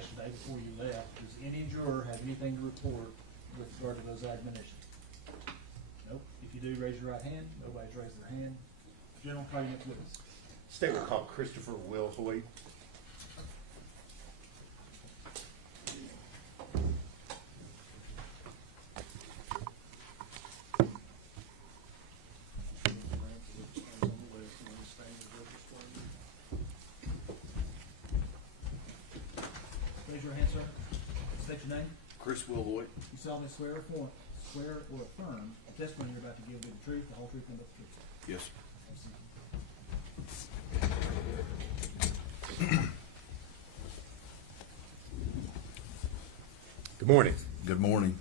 yesterday before you left. Does any juror have anything to report with regard to those admonitions? Nope. If you do, raise your right hand. Nobody's raised their hand. General, call your next witness. Statement called Christopher Will Hoyt. Raise your hand, sir. State your name. Chris Will Hoyt. You solemnly swear or affirm the testimony you're about to give will be the truth, the whole truth, and nothing but the truth. Yes, sir. Good morning. Good morning.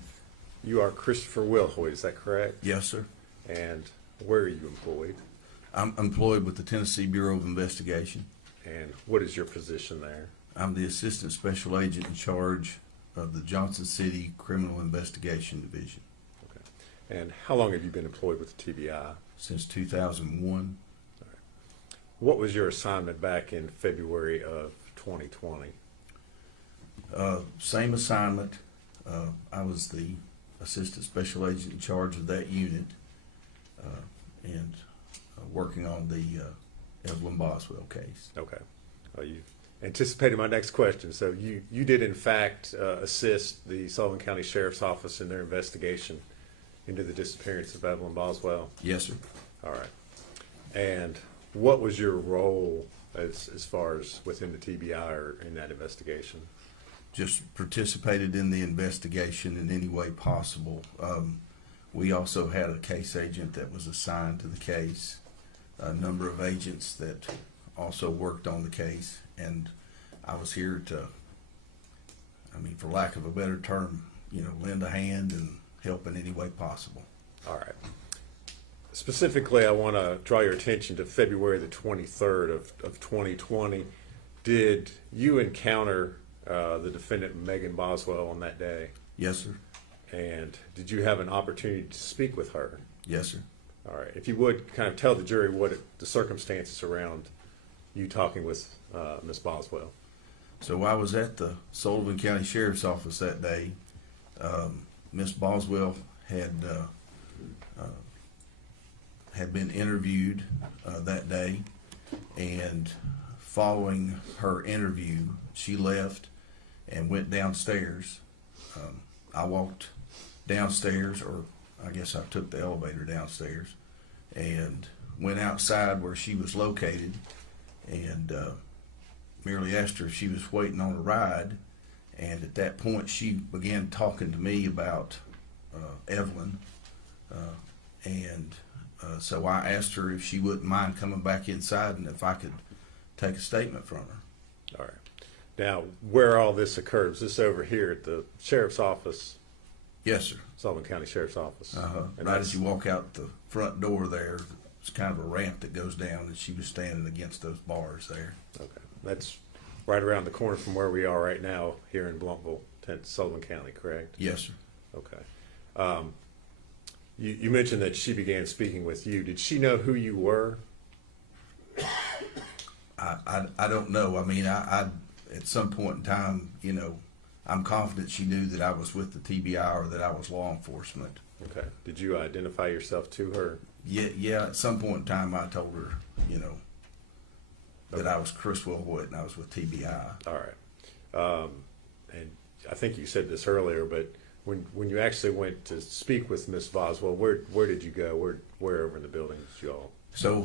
You are Christopher Will Hoyt, is that correct? Yes, sir. And where are you employed? I'm employed with the Tennessee Bureau of Investigation. And what is your position there? I'm the Assistant Special Agent in charge of the Johnson City Criminal Investigation Division Okay. And how long have you been employed with the TBI? since 2001. What was your assignment back in February of 2020? Same assignment. I was the Assistant Special Agent in charge of that unit and working on the Evelyn Boswell case. Okay. You anticipated my next question. So you did in fact assist the Sullivan County Sheriff's Office in their investigation into the disappearance of Evelyn Boswell? Yes, sir. All right. And what was your role as far as within the TBI or in that investigation? Just participated in the investigation in any way possible. We also had a case agent that was assigned to the case, a number of agents that also worked on the case, and I was here to, for lack of a better term, lend a hand and help in any way possible. All right. Specifically, I want to draw your attention to February the 23rd of 2020. Did you encounter the defendant, Megan Boswell, on that day? Yes, sir. And did you have an opportunity to speak with her? Yes, sir. All right. If you would kind of tell the jury what the circumstances around you talking with Miss Boswell. So I was at the Sullivan County Sheriff's Office that day. Miss Boswell had been interviewed that day, and following her interview, she left and went downstairs. I walked downstairs, or I guess I took the elevator downstairs, and went outside where she was located, and merely asked her if she was waiting on a ride. And at that point, she began talking to me about Evelyn, and so I asked her if she wouldn't mind coming back inside and if I could take a statement from her. All right. Now, where all this occurred, is this over here at the Sheriff's Office? Yes, sir. Sullivan County Sheriff's Office. And Right as you walk out the front door there, it's kind of a ramp that goes down, and she was standing against those bars there. Okay. That's right around the corner from where we are right now here in Blumpville, Sullivan County, correct? Yes, sir. Okay. You mentioned that she began speaking with you. Did she know who you were? I don't know. I at some point in time, I'm confident she knew that I was with the TBI or that I was law enforcement. Okay. Did you identify yourself to her? Yeah. At some point in time, I told her, that I was Chris Will Hoyt and I was with TBI. All right. And I think you said this earlier, but when you actually went to speak with Miss Boswell, where did you go? Where over in the building did you all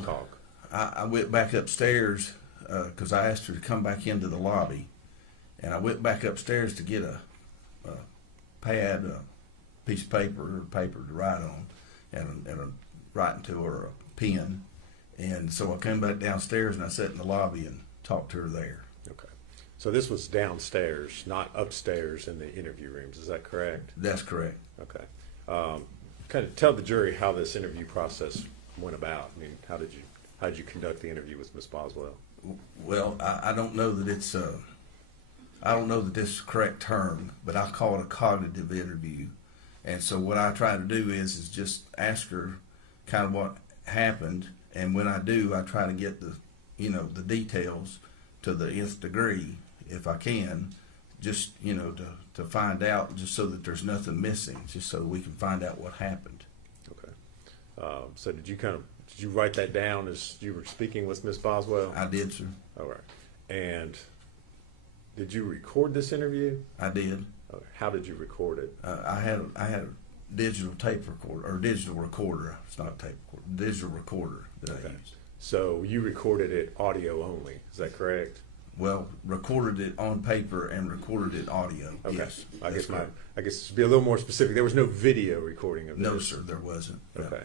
talk? I went back upstairs because I asked her to come back into the lobby, and I went back upstairs to get a pad, a piece of paper to write on, and a writing to her, a pen. And so I came back downstairs and I sat in the lobby and talked to her there. Okay. So this was downstairs, not upstairs in the interview rooms. Is that correct? That's correct. Okay. Kind of tell the jury how this interview process went about. How did you conduct the interview with Miss Boswell? Well, I don't know that it's I don't know that this is the correct term, but I call it a cognitive interview. And so what I try to do is just ask her kind of what happened, and when I do, I try to get the details to the nth degree if I can, just, you know, to find out, just so that there's nothing missing, just so we can find out what happened. Okay. So did you write that down as you were speaking with Ms. Boswell? I did, sir. All right. And did you record this interview? I did. Okay. How did you record it? I had a digital tape recorder, or digital recorder. It's not a tape recorder, digital recorder that I Okay. used. So you recorded it audio only, is that correct? Well, recorded it on paper and recorded it audio. Okay. Yes, I that's guess correct. I guess to be a little more specific, there was no video recording of this. No, sir, there wasn't. No. Okay.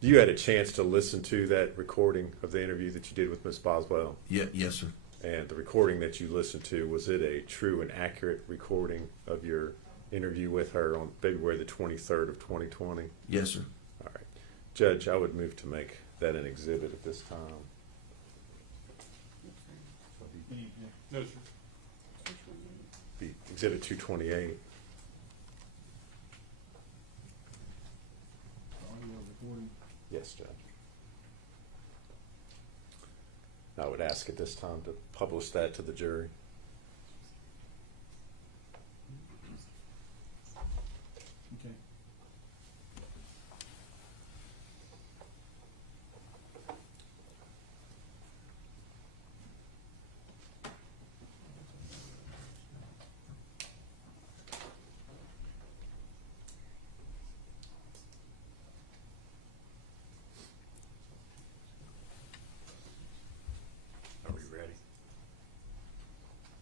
You had a chance to listen to that recording of the interview that you did with Ms. Boswell, Yeah, yes, sir. and the recording that you listened to, was it a true and accurate recording of your interview with her on February the 23rd of 2020? Yes, sir. All right. Judge, I would move to make that an exhibit at this time. No, sir. Be Exhibit 228. Audio recording. Yes, Judge. I would ask at this time to publish that to the jury. Okay. Are we ready?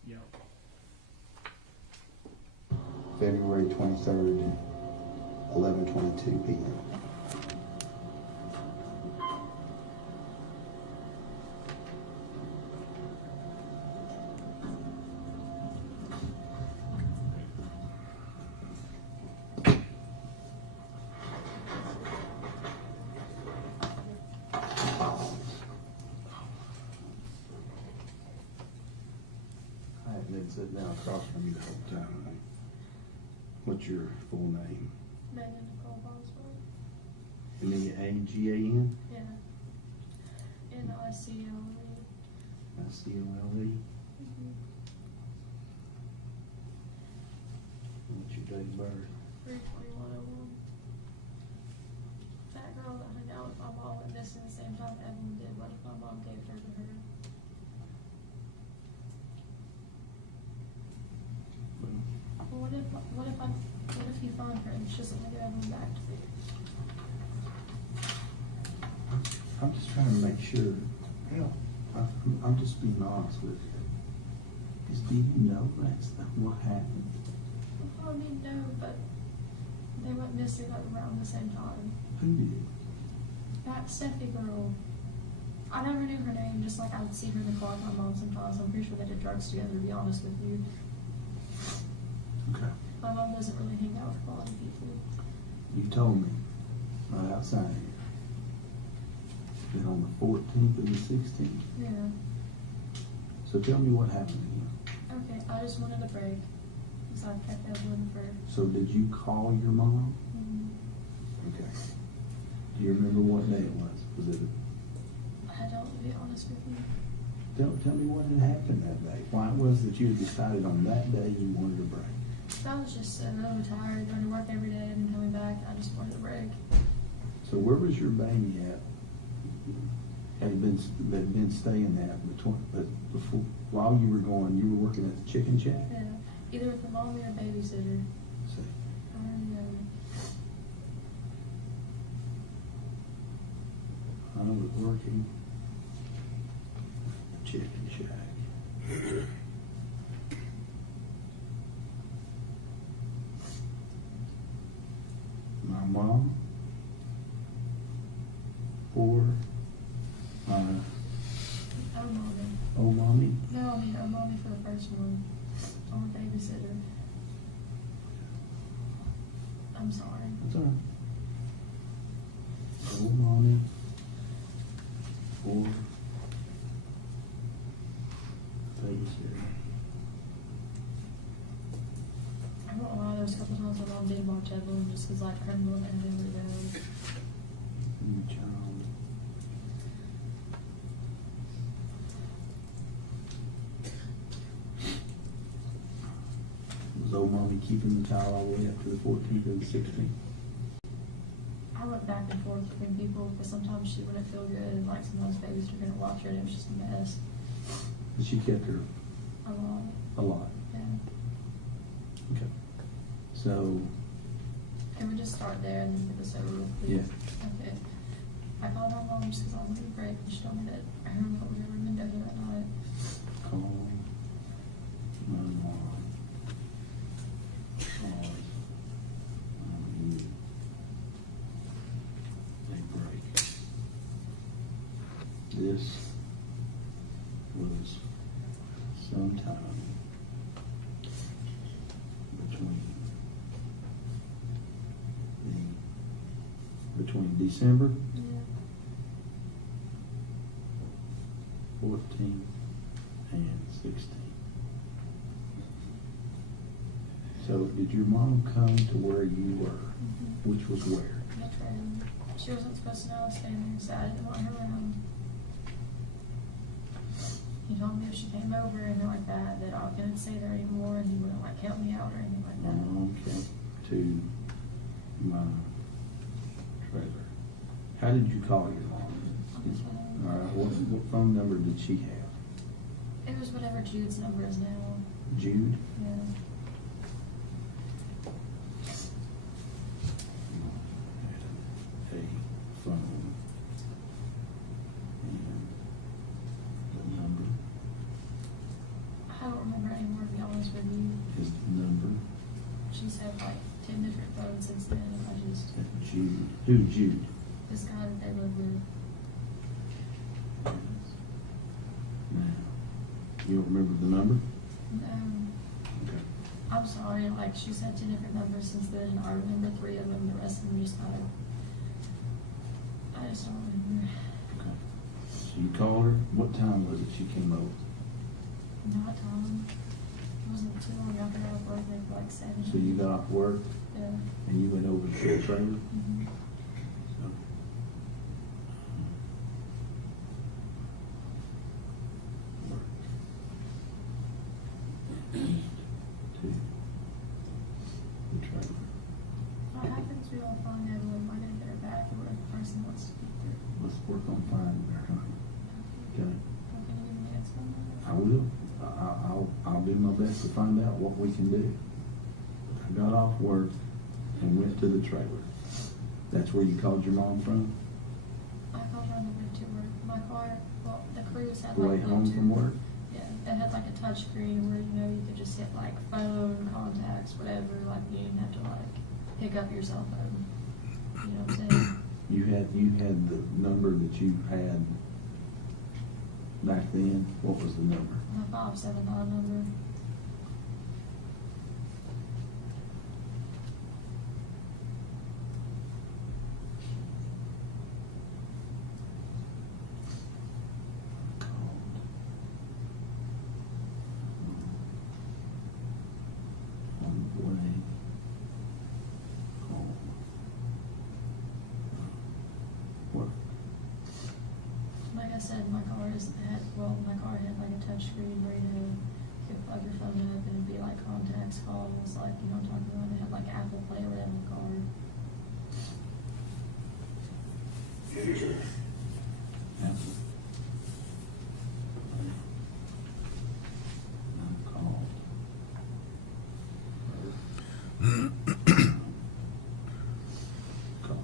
Yeah. February 23rd, 11:22 p.m. I have been sitting down across from you the whole time. What's your full name? Megan Nicole Boswell. Megan? Yeah. N-I-C-O-L-E. I-C-O-L-E? What's your date of birth? 3/21/01. That girl that hung out with my mom went missing the same time Evelyn did. What if my mom gave her to her? Well, what if you find her and she doesn't want to give Evelyn back to me? I'm just trying to make sure. Hell, I'm just being honest with you. Because do you know that's not what happened? Well, I mean, no, but they went missing like around the same time. Who did? That Steffi girl, I never knew her name, just like I would see her in the car with my mom sometimes. I'm pretty sure they did drugs together, to be honest with you. Okay. My mom doesn't really hang out with quality people. You told me right outside here that on the 14th and the 16th. Yeah. So tell me what happened again. Okay, I just wanted a break. Because I've kept Evelyn for. So did you call your mom? Okay. Do you remember what day it was? Was it? I don't, to be honest with you. Tell me what had happened that day. Why it was that you had decided on that day you wanted a break. I was just really tired, going to work every day and then coming back. I just wanted a break. So where was your baby at? Had been staying at before while you were going? You were working at the chicken shack. Yeah. Either with the mommy or babysitter. See, I don't know. I was working at the chicken shack. My mom or my Oh, mommy. old mommy. No, I mean, mommy for the first one. Or babysitter. I'm sorry. That's all right. Old mommy or babysitter. I won't lie, there was a couple times my mom did watch Evelyn just because, like, her mom and every day. Child. Was old mommy keeping the child all the way up to the 14th or the 16th? I went back and forth between people because sometimes she wouldn't feel good, and like sometimes babies are gonna watch her, and it was just a mess. But she kept her A lot, a lot. yeah. Okay. So, Can we just start there and then get this over with, please? Okay. I called my mom just because I wanted a break, and she told me that her remote was never been done that night. call 911. Cause I need a break. This was sometime between December Yeah. 14th and 16th. So did your mom come to where you were, Mm-hmm. which was where? That's right. She wasn't supposed to know I was staying there, so I didn't want her around. He told me if she came over and like that I couldn't stay there anymore, and he wouldn't like help me out or anything like My that. mom came to my trailer. How did you call your mom? On the phone. All right, what phone number did she have? It was whatever Jude's number is now. Jude? Yeah. A phone. And the number I don't remember anymore, to be honest with you. is the number She's had like 10 different phones since then. I just, that Jude, who's Jude? this guy that they live with. Now, you don't remember the number? Okay. I'm sorry, like she's had 10 different numbers since then. I remember 3 of them, the rest of them just kind of, I just don't remember. Okay. So you called her, what time was it she came over? Not Tom. It wasn't too long after I was working, like 7. So you got off work Yeah. and you went over to the trailer? Mm-hmm. So, work. To the trailer. What happens we all find Evelyn? Am I gonna get her back, or if the person wants to speak to her? Let's work on finding her, honey. Okay? Well, can you give me the next phone number? I will. I'll do my best to find out what we can do. I got off work and went to the trailer. That's where you called your mom from? I called her on the way to work. My car, well, the cruise had Way like home Bluetooth. from work? Yeah, it had like a touch screen where, you know, you could just hit like phone, contacts, whatever, like you didn't have to like pick up your cell phone. You know what I'm saying? You had the number that you had back then. What was the number? My 579 number. On the way home. Work. Like I said, my car had like a touch screen where, you know, you could plug your phone up and it'd be like contacts, calls, like, you know what I'm talking about. It had like Apple Play or whatever in the car. Apple. Called. Car.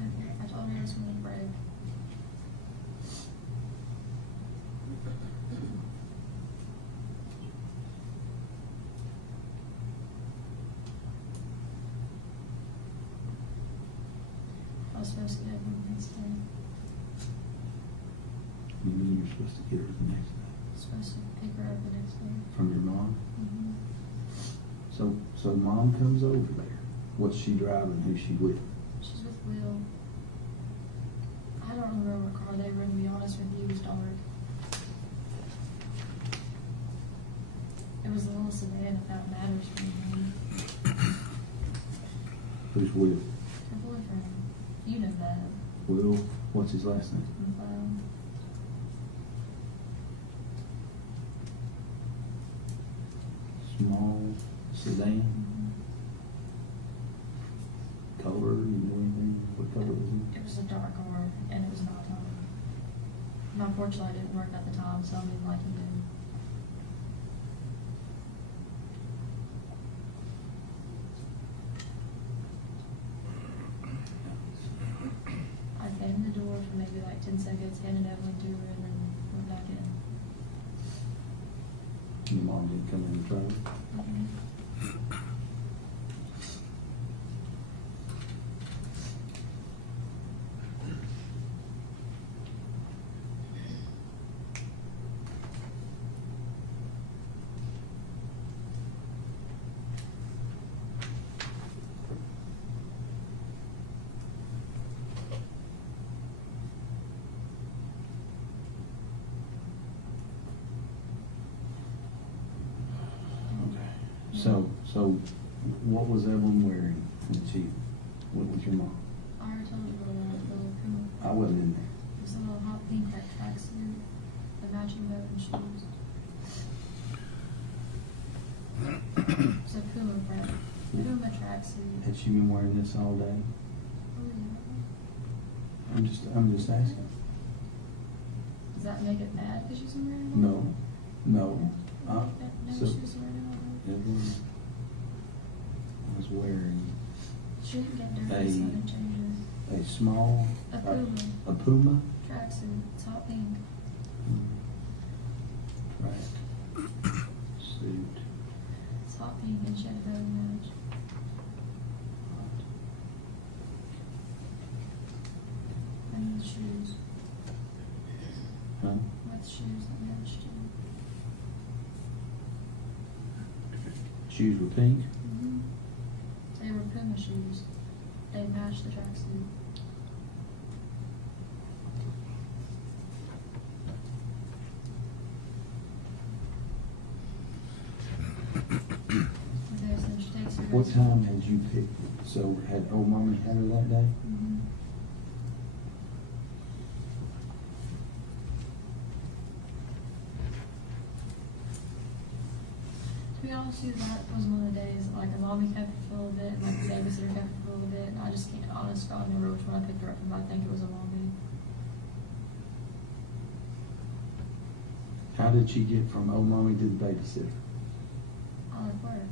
Okay, I told her I was going to break. I was supposed to get her the next day. You mean you're supposed to get her the next day? I was supposed to pick her up the next day. From your mom? Mm-hmm. So mom comes over there. What's she driving? Who's she with? She's with Will. I don't remember what car they were in, to be honest with you. It was dark. It was a little sedan, if that matters for me. Who's Will? Her boyfriend. You know that. Will, what's his last name? Um, Small sedan, color, you know anything, what color was it? It was a dark car, and it was nighttime. And unfortunately, I didn't work at the time, so I didn't like it. I came in the door for maybe like 10 seconds, handed Evelyn to her, and then went back in. Your mom didn't come in the trailer? So what was Evelyn wearing when she went with your mom? I already told you about that little Puma. I wasn't in there. It was a little hot pink like tracksuit, the matching boat and shoes. It's a Puma tracksuit. Had she been wearing this all day? Oh yeah. I'm just asking. Does that make it bad because she's wearing it? No, no. No, So she was wearing it all day. Evelyn was wearing She didn't get dirty, so I didn't change it. a small. A Puma. A Puma? Tracksuit. It's hot pink. Track suit. It's hot pink and she had a belly match. And the shoes. Huh? With shoes that matched too. Shoes were pink? Mm-hmm. They were Puma shoes. They matched the tracksuit. Okay, so she takes her. What time had you picked? So had old mommy had her that day? Mm-hmm. To be honest with you, that was one of the days, like, a mommy kept her for a little bit, and like, the babysitter kept her for a little bit, and I just can't, honest God, remember which one I picked her up from, but I think it was a mommy. How did she get from old mommy to the babysitter? I like work.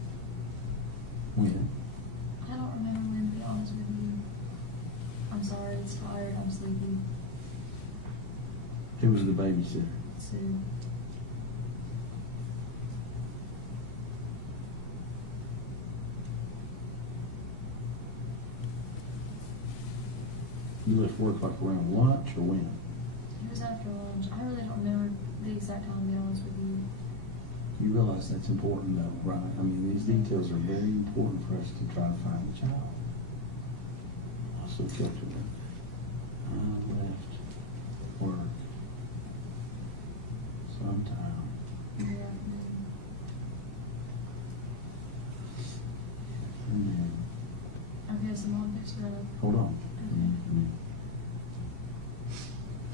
When? I don't remember when, to be honest with you. I'm sorry, it's tired, I'm sleepy. Who was the babysitter? Sue. You left work like around lunch or when? It was after lunch. I really don't remember the exact time, to be honest with you. You realize that's important though, right? I mean, these details are very important for us to try to find the child. Also kept her. I left work sometime. Yeah. And then, Okay, so mom picks her up. hold on. Okay.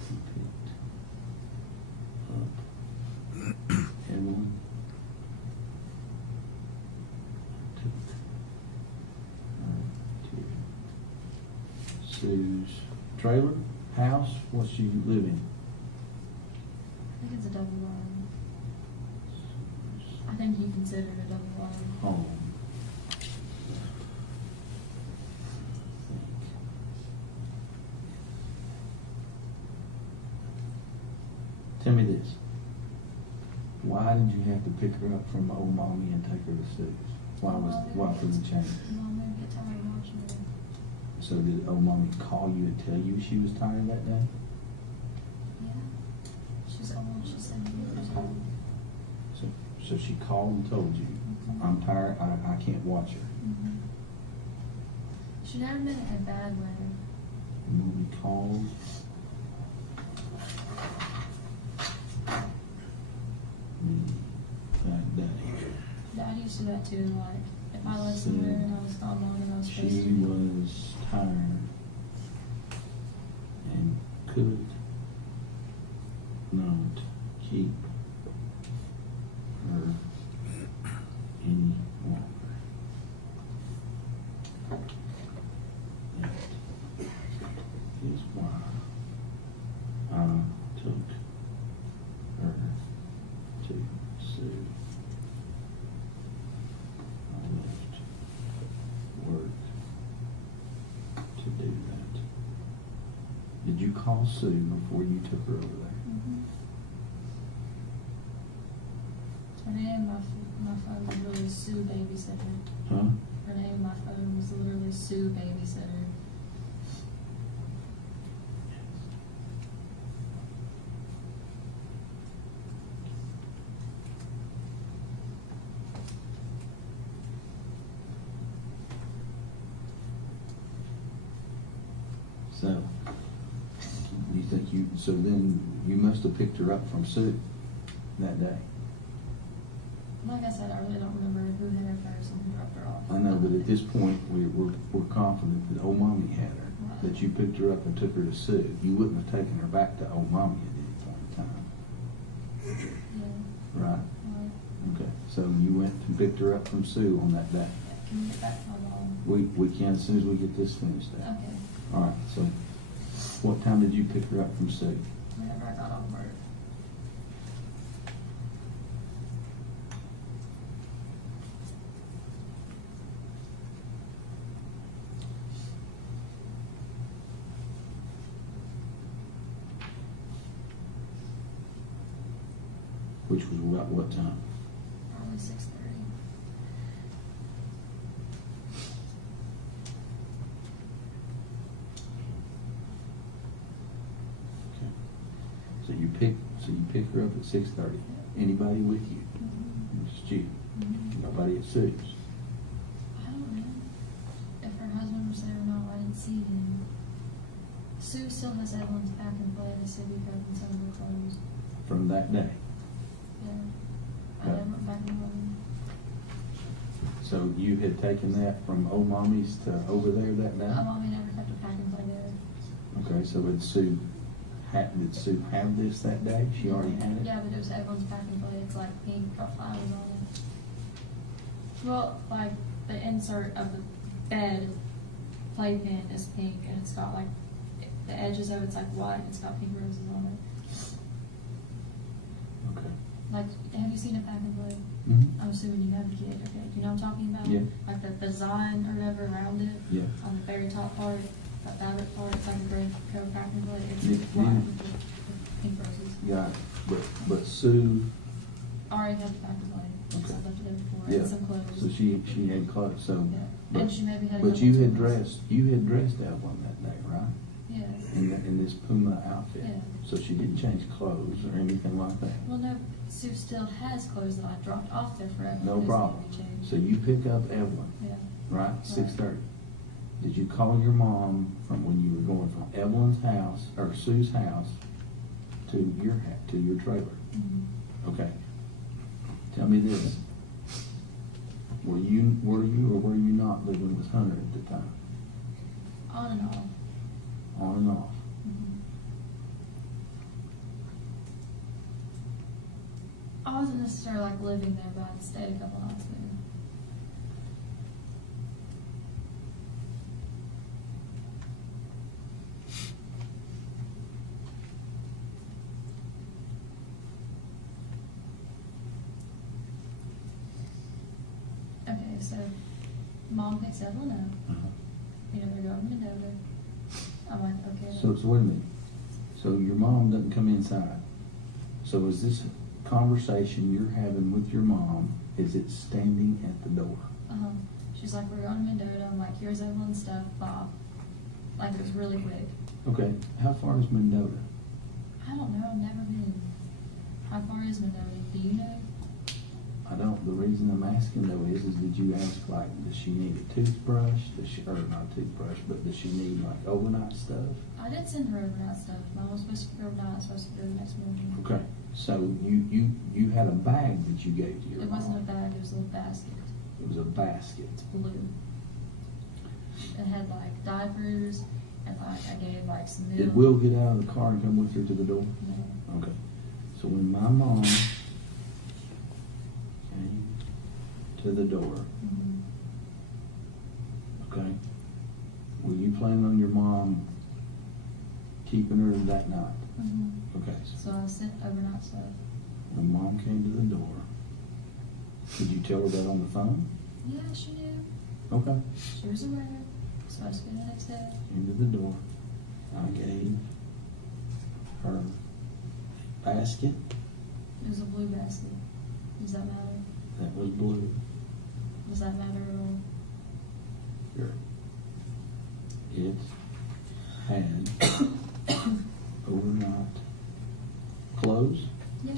He picked up Evelyn. Took her to Sue's trailer, house. What's she live in? I think it's a double wide. I think you consider it a double wide. Home. Tell me this. Why did you have to pick her up from old mommy and take her to Sue's? Why for the change? Mom would get tired watching her. So did old mommy call you and tell you she was tired that day? Yeah. She's old, she's 70 years old. So she called and told you, I'm tired, I can't watch her. Mm-hmm. She never meant it in a bad way. And when we called, that day, Dad used to do that too, like, if I left somewhere and I was gone long and I was supposed she to. was tired and could not keep her call Sue before you took her over there? Her name, my phone was literally Sue Babysitter. Huh? Her name, my phone was literally Sue Babysitter. So, you think so then you must have picked her up from Sue that day? Like I said, I really don't remember who hit her first and who dropped her off. I know, but at this point, we're confident that old mommy had her, that you picked her up and took her to Sue. You wouldn't have taken her back to old mommy at any point in time, Yeah. right? Right. Okay, so you went and picked her up from Sue on that day. Can we get back to my mom? We can as soon as we get this finished out. Okay. All right, so what time did you pick her up from Sue? Whenever I got off work. Which was about what time? Probably 6:30. Okay. So you pick her up at 6:30. Anybody with you? Just you. Nobody at Sue's. I don't know if her husband was there or not. I didn't see him. Sue still has Evelyn's pack and play, the city cup, and some of her clothes. From that day. Yeah. I Okay. never went back and looked. So you had taken that from old mommy's to over there that day? My mommy never kept a pack and play there. Okay, so did Sue have this that day? She already had it? Yeah, but it was Evelyn's pack and play. It's like pink, got flowers on it. Well, like the insert of the bed playpen is pink, and it's got like the edges of it's like white. And it's got pink roses on it. Okay. Like, have you seen a pack and play? Mm-hmm. I'm assuming you have a kid. Okay, do you know what I'm talking about? Yeah. Like the design or whatever around it. Yeah. On the very top part, that fabric part, it's like a gray coat pack and play. It's Yeah, white yeah. with pink roses. Got it. But Sue, Already had the pack and play. Okay. So I left it there before. yeah, And some clothes. so she had clothes, so. Yeah. But, And she maybe had a but couple you had turbans. dressed Evelyn that day, right? Yeah. In this Puma outfit? Yeah. So she didn't change clothes or anything like that? Well, no, Sue still has clothes that I dropped off there forever. No problem. So you pick up Evelyn, Yeah. right, 6:30. Did you call your mom from when you were going from Evelyn's house, or Sue's house, to your trailer? Mhm. Okay. Tell me this. Were you or were you not living with Hunter at the time? On and off. On and off. Mhm. I wasn't necessarily like living there, but I'd stayed a couple nights there. Okay, so mom picks Evelyn up. Uh-huh. You know, they're going to Mendota. I'm like, okay. So wait a minute. So your mom doesn't come inside. So is this conversation you're having with your mom, is it standing at the door? She's like, we're going to Mendota. I'm like, here's Evelyn's stuff, Bob. Like, it was really quick. Okay, how far is Mendota? I don't know, I've never been. How far is Mendota? Do you know? I don't, the reason I'm asking though is did you ask like, does she need a toothbrush? Or not a toothbrush, but does she need like overnight stuff? I did send her overnight stuff. Mom was supposed to go overnight, I was supposed to go the next morning. Okay, so you had a bag that you gave to your It wasn't a mom. bag, it was a little basket. It was a basket. It's blue. It had like diapers, and like I gave like some milk. Did Will get out of the car and come with her to the door? No. Okay, so when my mom came to the door, Mhm. okay, were you planning on your mom keeping her that night? Mhm. Okay, So I sent overnight stuff. when mom came to the door, did you tell her that on the phone? Yeah, she knew. Okay, She was aware. Supposed to be the next day. into the door, I gave her basket, It was a blue basket. Does that matter? that was blue. Does that matter at all? Sure. It had overnight clothes. Yeah.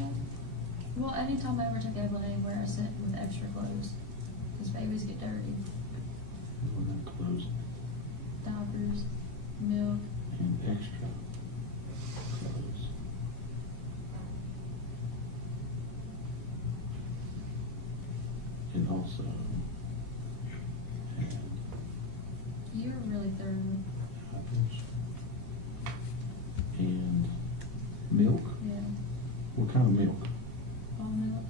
Well, anytime I ever took Evelyn anywhere, I sent with extra clothes. Because babies get dirty. Overnight clothes Diapers, milk. and extra clothes. It also had You're really thorough. diapers and milk. Yeah. What kind of milk? All milk.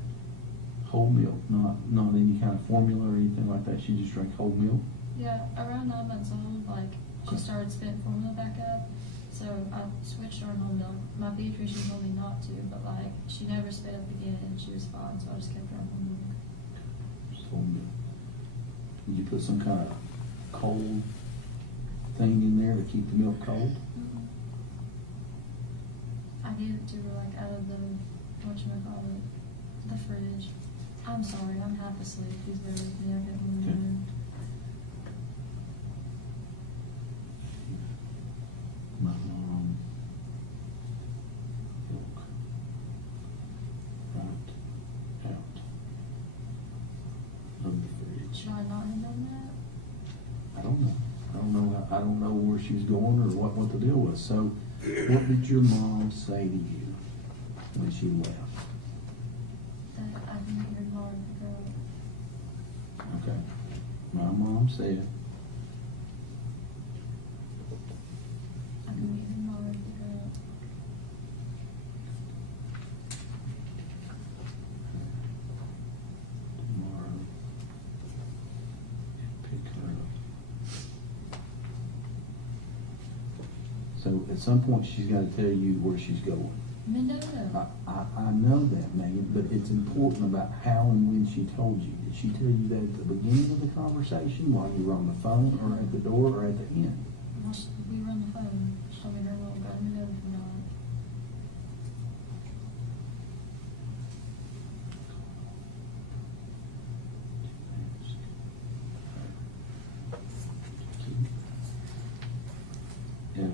Whole milk, not any kind of formula or anything like that. She just drank whole milk. Yeah, around 9 months old, like, she started spitting formula back up. So I switched her on whole milk. My pediatrician told me not to, but like, she never spit up again and she was fine, so I just kept her on whole milk. Just whole milk. Did you put some kind of cold thing in there to keep the milk cold? I gave it to her like out of the, whatchamacallit, the fridge. I'm sorry, I'm half asleep. Please bear with me. I've got one Okay. more. My mom milk right out of the fridge. Should I not have done that? I don't know. I don't know where she's going or what the deal was. So, what did your mom say to you when she left? That I can make her hard to grow. Okay. My mom said, I can make her hard to grow. tomorrow, pick her up. So, at some point, she's got to tell you where she's going. Mendoza. I know that, Megan, but it's important about how and when she told you. Did she tell you that at the beginning of the conversation, while you were on the phone, or at the door, or at the end? We were on the phone. She told me her little go to Mendoza for now. Ella.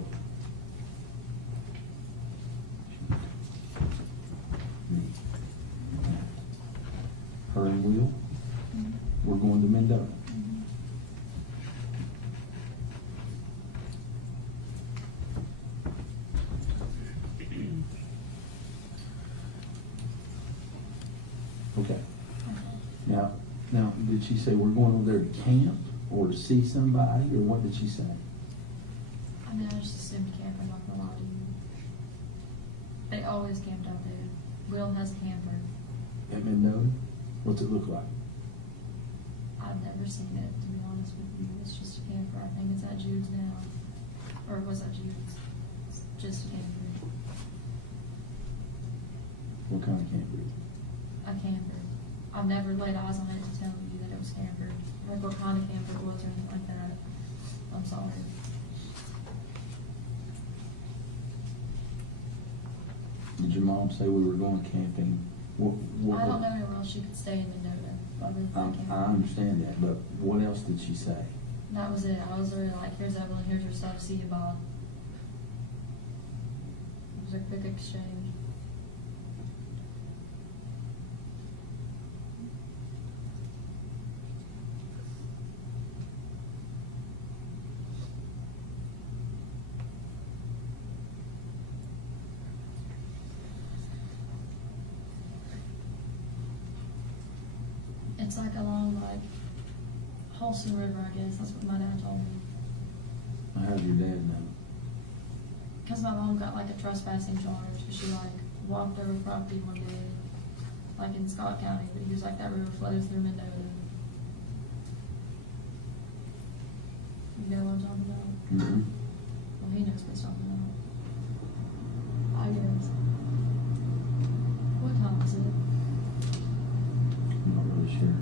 Me. Her and Will, we're going to Mendoza. Okay. Now, did she say we're going over there to camp or to see somebody, or what did she say? I mean, I just assumed camp, I'm not gonna lie to you. They always camped out there. Will has a camper. At Mendoza? What's it look like? I've never seen it, to be honest with you. It's just a camper. I think it's at Jude's now. Or was at Jude's. It's just a camper. What kind of camper? A camper. I've never laid eyes on it to tell you that it was camper. Like what kind of camper it was or anything like that. I'm sorry. Did your mom say we were going camping? What I don't know anywhere else she could stay in Mendoza. Other than that camper. I understand that, but what else did she say? That was it. I was literally like, here's Evelyn, here's your stuff, see you, Bob. It was a quick exchange. It's like along like Holston River, I guess. That's what my dad told me. How did your dad know? Because my mom got like a trespassing charge. She like walked over property one day, like in Scott County, but he was like, that river flows through Mendoza. You know what I'm talking about? Mm-hmm. Well, he knows what he's talking about. I guess. What time is it? I'm not really sure.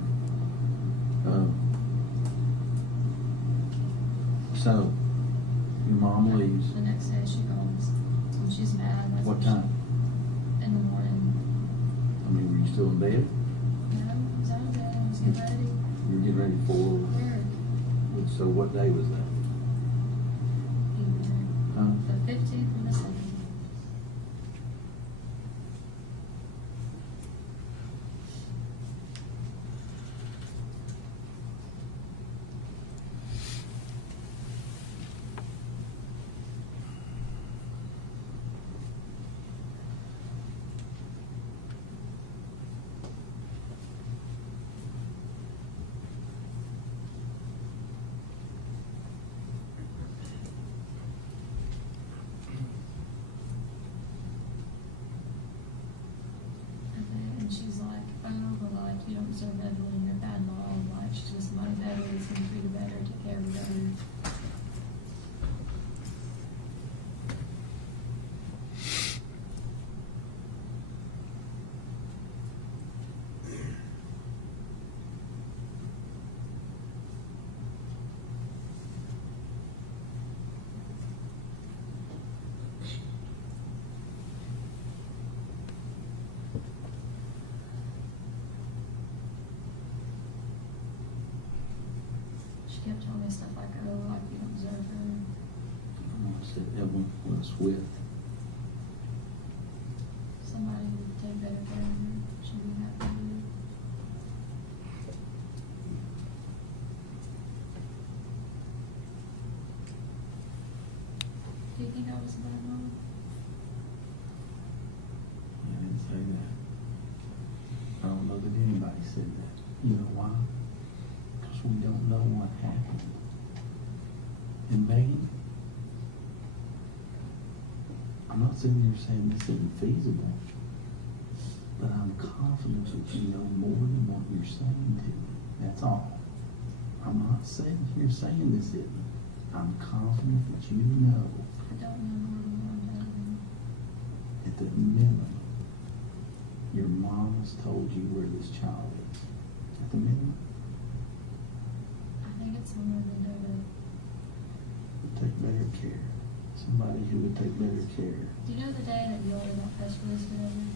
So, your mom leaves. The next day she calls and she's mad. That's What she- time? In the morning. I mean, were you still in bed? Yeah, I was out of bed. I was getting ready. You were getting ready for, Work. so what day was that? Evening. Huh? The 15th and the 17th. And she's like, oh, but like, you don't deserve Evelyn, you're a bad mom. Like, she's just money better, he's gonna treat her better, take care of her better. She kept telling me stuff like, oh, like, you don't deserve her. I said Evelyn was with. Somebody who would take better care of her, she'd be happy with. Do you think I was a bad mom? I didn't say that. I don't know that anybody said that. You know why? Because we don't know what happened. And Megan, I'm not sitting here saying this isn't feasible, but I'm confident that you know more than what you're saying to me. That's all. I'm not sitting here saying this isn't. I'm confident that you know I don't know more than one day. at the minimum, your mom has told you where this child is. At the minimum, I think it's somewhere in the Dakota. take better care. Somebody who would take better care. Do you know the day that you ordered that press release for them?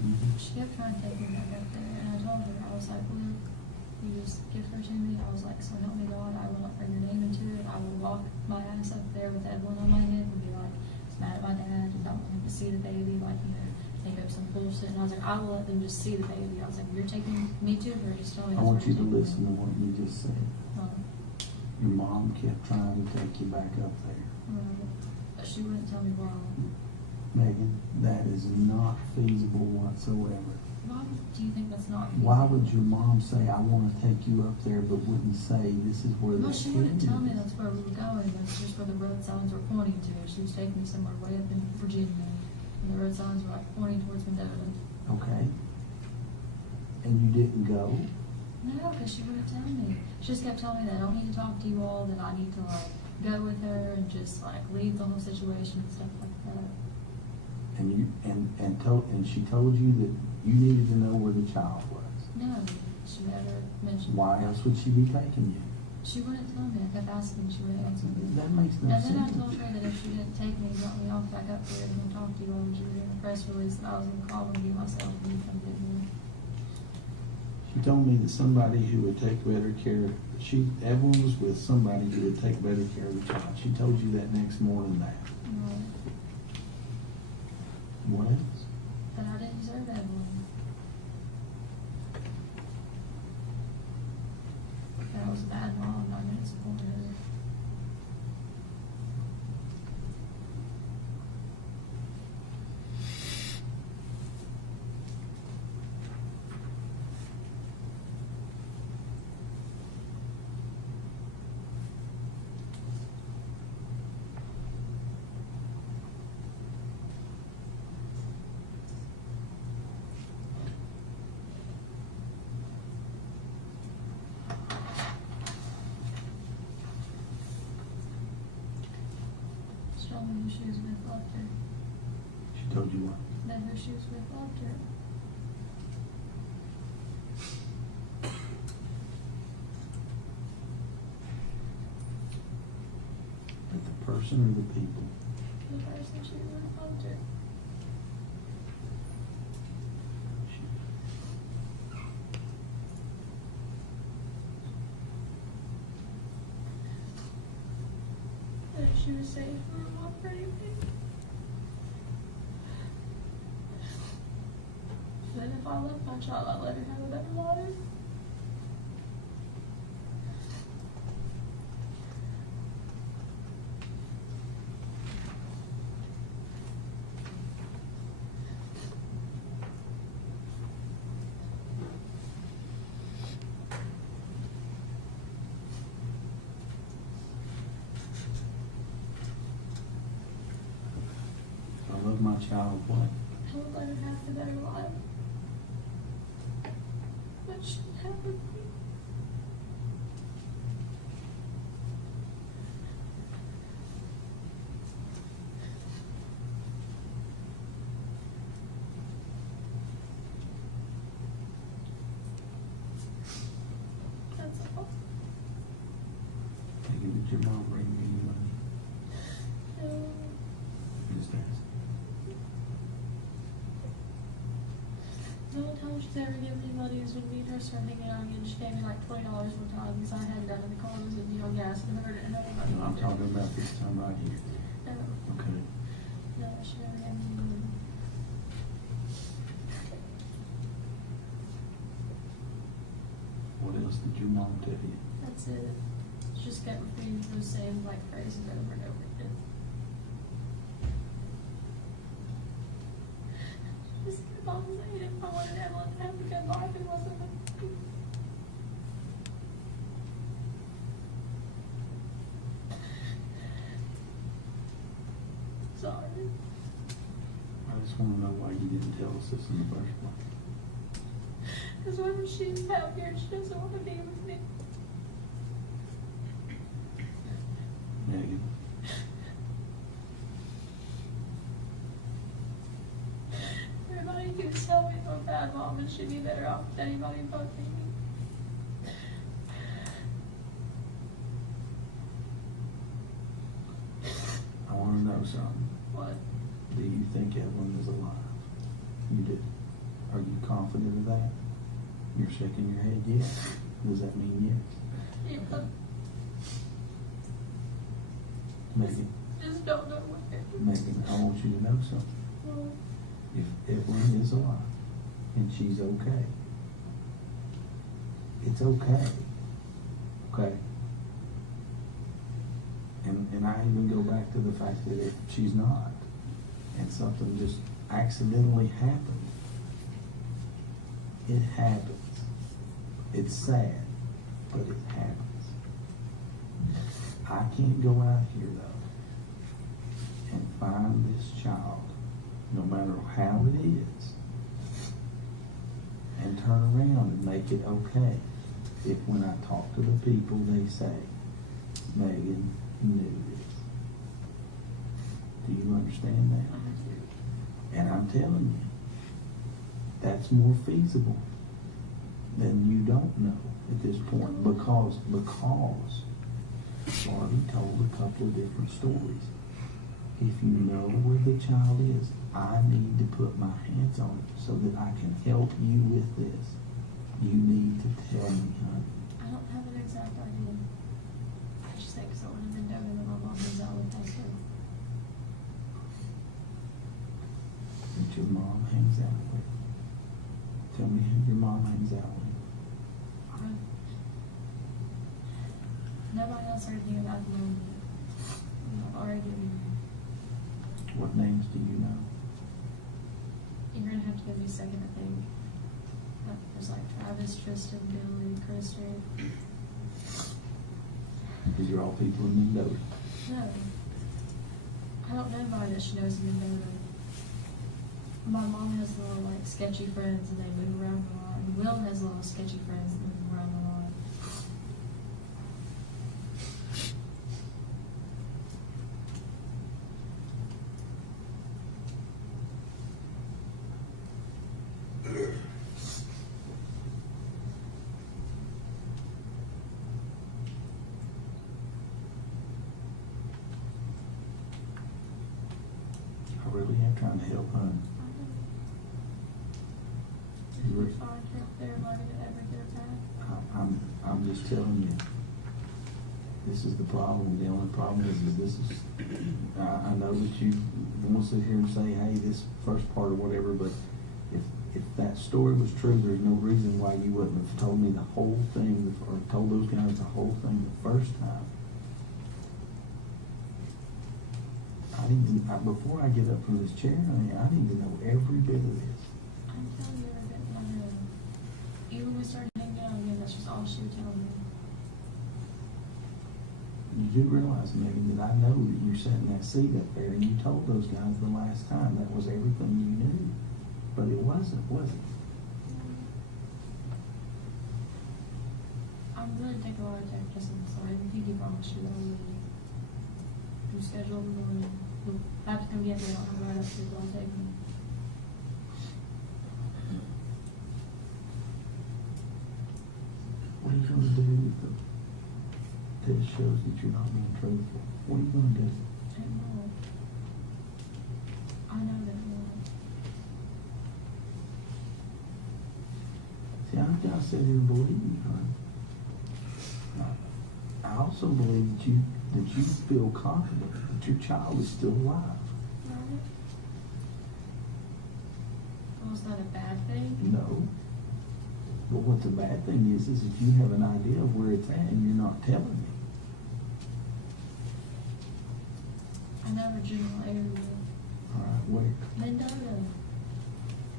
Mhm. She kept trying to take me back up there, and I told her, I was like, look, you just give her to me. I was like, so help me God, I will not bring your name into it. I will walk my ass up there with Evelyn on my head and be like, it's mad at my dad and don't want him to see the baby, like, you know, think of some bullshit. And I was like, I will let them just see the baby. I was like, you're taking me to her, just tell me. I that's want where you to you're listen taking to what you just said. me. Your mom kept trying to take you back up there. But she wouldn't tell me why. Megan, that is not feasible whatsoever. Why do you think that's not? Why feasible? would your mom say, I want to take you up there, but wouldn't say, this is where the Well, she kid wouldn't tell me is? that's where we were going. That's just where the road signs were pointing to. She was taking me somewhere way up in Virginia, and the road signs were like pointing towards Mendota. Okay. And you didn't go? No, because she wouldn't tell me. She just kept telling me that I don't need to talk to you all, that I need to like go with her and just like leave the whole situation and stuff like that. And you, and she told you that you needed to know where the child was. No, she never mentioned. Why else would she be taking you? She wouldn't tell me. I kept asking, she wouldn't answer me. That makes no And then I sense. told her that if she didn't take me, drop me off back up here and talk to you all, she was in a press release that I was gonna call and get myself and you come get me. She told me that somebody who would take better care, Evelyn was with somebody who would take better care of the child. She told you that next morning that. What else? That I didn't deserve Evelyn. That I was a bad mom, not gonna support her. She told me who she was with loved her. She told you what? That who she was with loved her. Like the person or the people? The person. she was on the phone too. And she was saying for a walk or anything. Then if I left my child, I'd let her have a better life. I love my child, what? I would let her have a better life. But she happened to me. That's all. Megan, did your mom bring me any money? No. Just ask. The only time she's ever given me money is when me and her started hanging out again. She gave me like $20 one time because I had it out in the car and was, gas and heard it and everybody. No, I'm talking about this time right here. No, Okay. no, she never gave me money. What else did your mom tell you? That's it. She just kept repeating those same like phrases over and over again. Just kept on saying if I wanted Evelyn to have a good life, it wasn't meant to be. Sorry. I just want to know why you didn't tell us this in the first place. Because when she's happier, she doesn't want to be with me. Megan, Everybody keeps telling me I'm a bad mom and she'd be better off with anybody but me. I want to know something. What? Do you think Evelyn is alive? You do. Are you confident of that? You're shaking your head yes. Does that mean yes? Yeah. Megan, Just don't know where. Megan, I want you to know something. Well, If Evelyn is alive and she's okay, it's okay. Okay? And I even go back to the fact that if she's not, and something just accidentally happened, it happens. It's sad, but it happens. I can't go out here though and find this child, no matter how it is, and turn around and make it okay if when I talk to the people they say, Megan knew this. Do you understand I that? do. And I'm telling you, that's more feasible than you don't know at this point because Barbie told a couple of different stories. If you know where the child is, I need to put my hands on it so that I can help you with this. You need to tell me, honey. I don't have an exact idea. I just think so when I've been down and my mom is out with us. That your mom hangs out with. Tell me who your mom hangs out with. Nobody else heard anything about the moon. I've already given you. What names do you know? You're gonna have to give me a second, I think. There's like Travis, Tristan, Billy, Kristen. These are all people in Mendota. No. I don't know anybody that she knows in Mendota. My mom has little like sketchy friends and they move around a lot. And Will has little sketchy friends that move around a lot. trying to help, honey. If you find her there, might ever get her back. I'm just telling you, this is the problem. The only problem is this is, I know that you want to sit here and say, hey, this first part or whatever, but if that story was true, there's no reason why you wouldn't have told me the whole thing, or told those guys the whole thing the first time. Before I get up from this chair, I need to know every bit of this. I'm telling you every bit that I know. Even when we started hanging out again, that's just all she would tell me. You do realize, Megan, that I know that you sat in that seat up there and you told those guys the last time that was everything you knew. But it wasn't, was it? I'm going to take a lot of lessons, so I pinky promise you that I will. You schedule in the morning. You'll have to come get me. I'll come right up to you. I'll take me. What are you going to do if the test shows that you're not being truthful? What are you going to do? It won't. I know that it won't. See, I've got to sit here and believe you, honey. I also believe that you feel confident that your child is still alive. Right? Well, is that a bad thing? No. But what the bad thing is if you have an idea of where it's at and you're not telling me. I know a general area. All right, where? Mendota.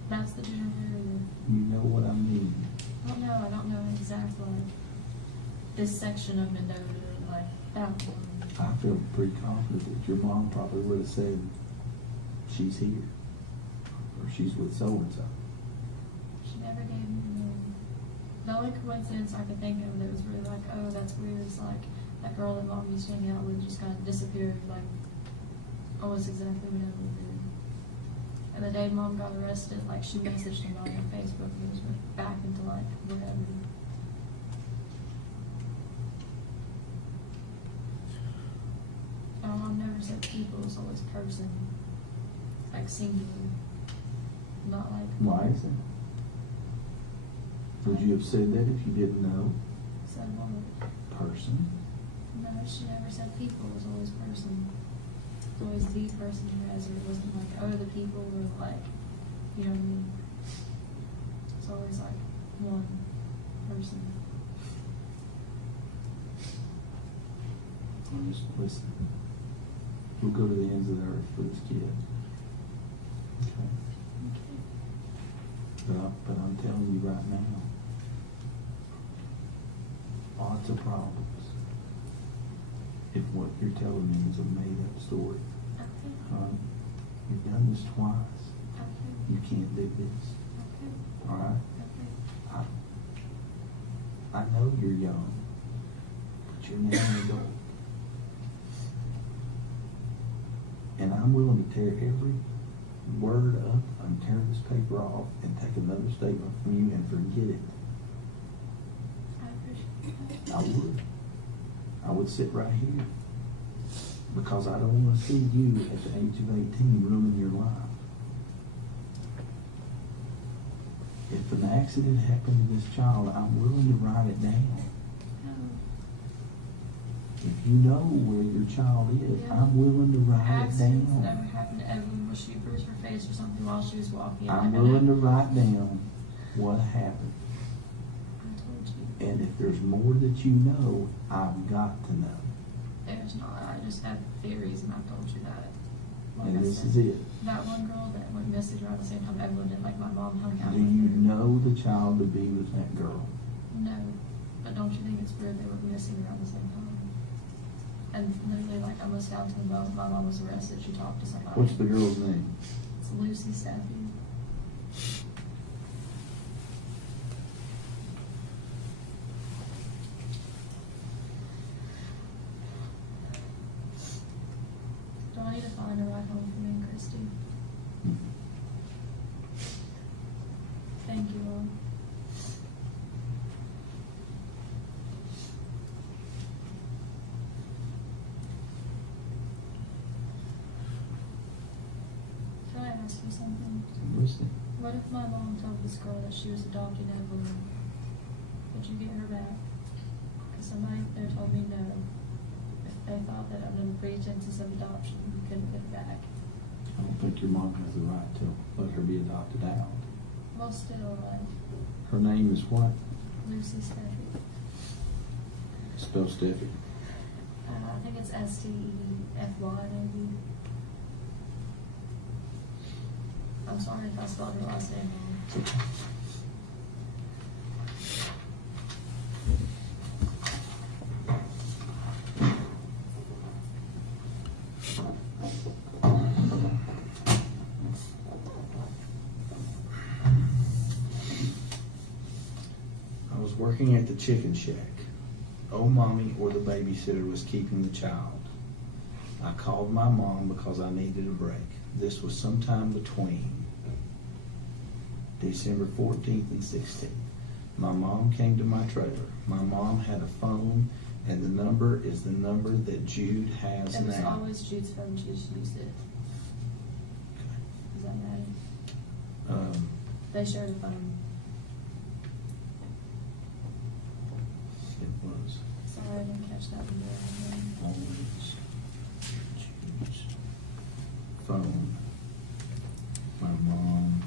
That's the general area. You know what I mean. Well, no, I don't know exactly this section of Mendota, like that one. I feel pretty confident that your mom probably would have said she's here or she's with so and so. She never gave me the name. The only coincidence I could think of that was really like, oh, that's weird, is like that girl that mom used to hang out with just kind of disappeared, like almost exactly when Emily did. And the day mom got arrested, like she messaged him on Facebook and it was back into like whatever. My mom never said people, it was always person, like singular, not like. Why is that? Would you have said that if you didn't know? Said what? Person? No, she never said people, it was always person. It's always the person who has it. It wasn't like, oh, the people were like, you know what I mean? It's always like one person. I'm just listening. We'll go to the ends of the earth for this kid. Okay. Okay. But I'm telling you right now, lots of problems if what you're telling me is a made-up story. Okay. You've done this twice. Okay. You can't do this. Okay. All right? Okay. I know you're young, but you're now an adult. And I'm willing to tear every word up and tear this paper off and take another statement from you and forget it. I appreciate that. I would. I would sit right here. Because I don't want to see you at the age of 18 ruining your life. If an accident happened to this child, I'm willing to write it down. No. If you know where your child is, Yeah. I'm willing to write it Accidents down. never happened to Evelyn where she bruised her face or something while she was walking. I'm willing to write down what happened. I told you. And if there's more that you know, I've got to know. There's not. I just have theories, and I told you that. Like And I this said, is it. That one girl that went missing around the same time Evelyn did, like my mom hung out Do with you her. know the child to be with that girl? No, but don't you think it's weird they were missing around the same time? And literally, like almost down to the moment my mom was arrested, she talked to somebody. What's the girl's name? It's Lucy Staffy. Do I need to find a ride home for me and Christy? Thank you all. Can I ask you something? I'm listening. What if my mom told this girl that she was adopting Evelyn? Would you get her back? Because somebody there told me no. If they thought that under the pretenses of adoption, you couldn't get her back. I don't think your mom has the right to let her be adopted out. Well, still, Her name is what? Lucy Steffi. Spell Steffi. I think it's Stefy maybe. I'm sorry if I spelled her last name wrong. It's okay. I was working at the chicken shack. Oh, mommy or the babysitter was keeping the child. I called my mom because I needed a break. This was sometime between December 14th and 16th. My mom came to my trailer. My mom had a phone, and the number is the number that Jude has It was now. always Jude's phone, she just used it. Does that matter? They shared a phone. It was Sorry, I didn't catch that one there. always Jude's phone. My mom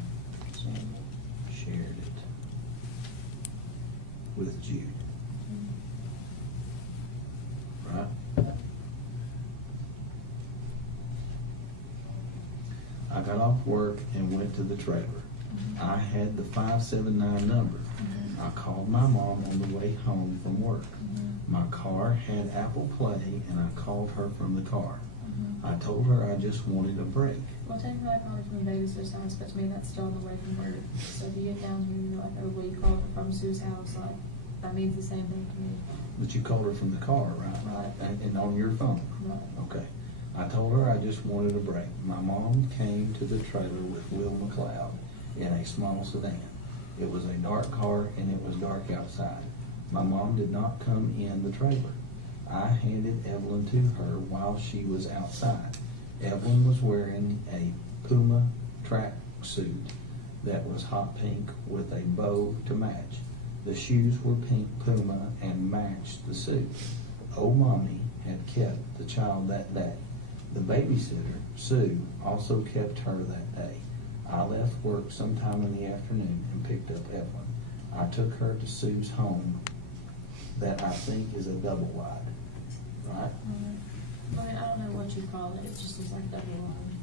shared it with Jude. Right? I got off work and went to the trailer. I had the 579 number. I called my mom on the way home from work. My car had Apple Play, and I called her from the car. I told her I just wanted a break. Well, technically, I called her from the babysitter's house, but to me, that's still on the way from work. So if you get down here, you know, like, oh, well, you called her from Sue's house, like, that means the same thing to me. But you called her from the car, right? Right. And on your phone? Right. Okay. I told her I just wanted a break. My mom came to the trailer with Will McLeod in a small sedan. It was a dark car and it was dark outside. My mom did not come in the trailer. I handed Evelyn to her while she was outside. Evelyn was wearing a Puma track suit that was hot pink with a bow to match. The shoes were pink Puma and matched the suit. Oh, mommy had kept the child that day. The babysitter, Sue, also kept her that day. I left work sometime in the afternoon and picked up Evelyn. I took her to Sue's home that I think is a double wide, right? I mean, I don't know what you call it, it just looks like double line.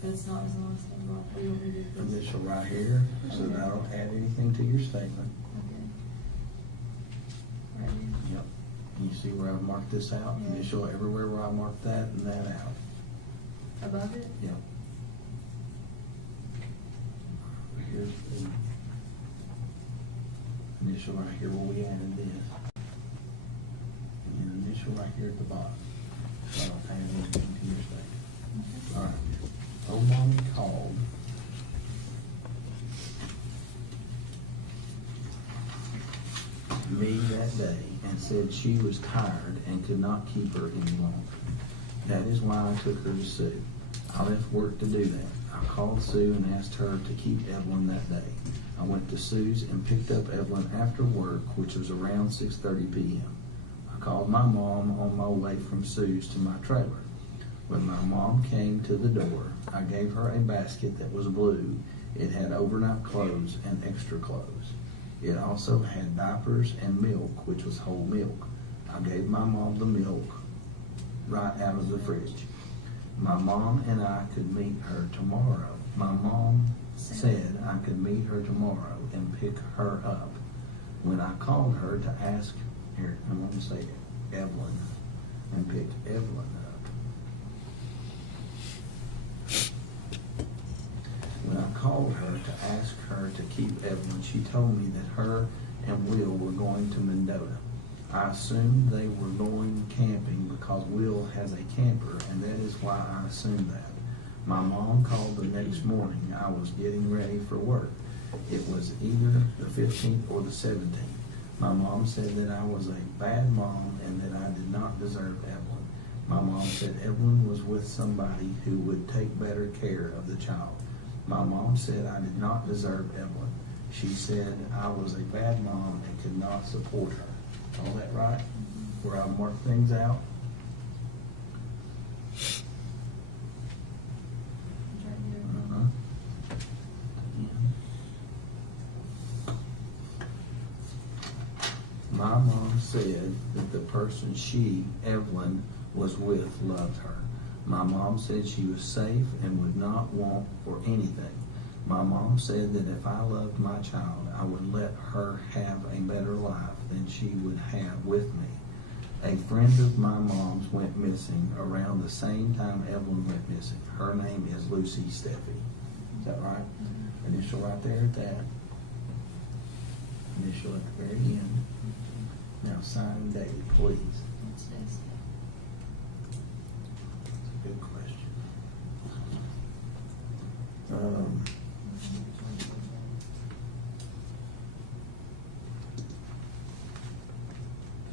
But it's not as long as double line. What do you want me to do? Initial right here, so that I don't add anything to your statement. Okay. Right here. Yep. You see where I've marked this out? Yeah. Initial everywhere where I marked that and that out. Above it? Yep. Here's the initial right here where we added this. And then initial right here at the bottom. So I don't add anything to your statement. Okay. All right. Oh, mommy called. Me that day and said she was tired and could not keep her any longer. That is why I took her to Sue. I left work to do that. I called Sue and asked her to keep Evelyn that day. I went to Sue's and picked up Evelyn after work, which was around 6:30 p.m. I called my mom on my way from Sue's to my trailer. When my mom came to the door, I gave her a basket that was blue. It had overnight clothes and extra clothes. It also had diapers and milk, which was whole milk. I gave my mom the milk right out of the fridge. My mom and I could meet her tomorrow. My mom said I could meet her tomorrow and pick her up. When I called her to ask, here, I'm going to say Evelyn, and pick Evelyn up. When I called her to ask her to keep Evelyn, she told me that her and Will were going to Mendota. I assumed they were going camping because Will has a camper, and that is why I assumed that. My mom called the next morning. I was getting ready for work. It was either the 15th or the 17th. My mom said that I was a bad mom and that I did not deserve Evelyn. My mom said Evelyn was with somebody who would take better care of the child. My mom said I did not deserve Evelyn. She said I was a bad mom and could not support her. All that right? Where I marked things out? Uh-huh. My mom said that the person she, Evelyn, was with loved her. My mom said she was safe and would not want for anything. My mom said that if I loved my child, I would let her have a better life than she would have with me. A friend of my mom's went missing around the same time Evelyn went missing. Her name is Lucy Steffi. Is that right? Initial right there at that. Initial at the very end. Now sign and date it, please. It says, That's a good question.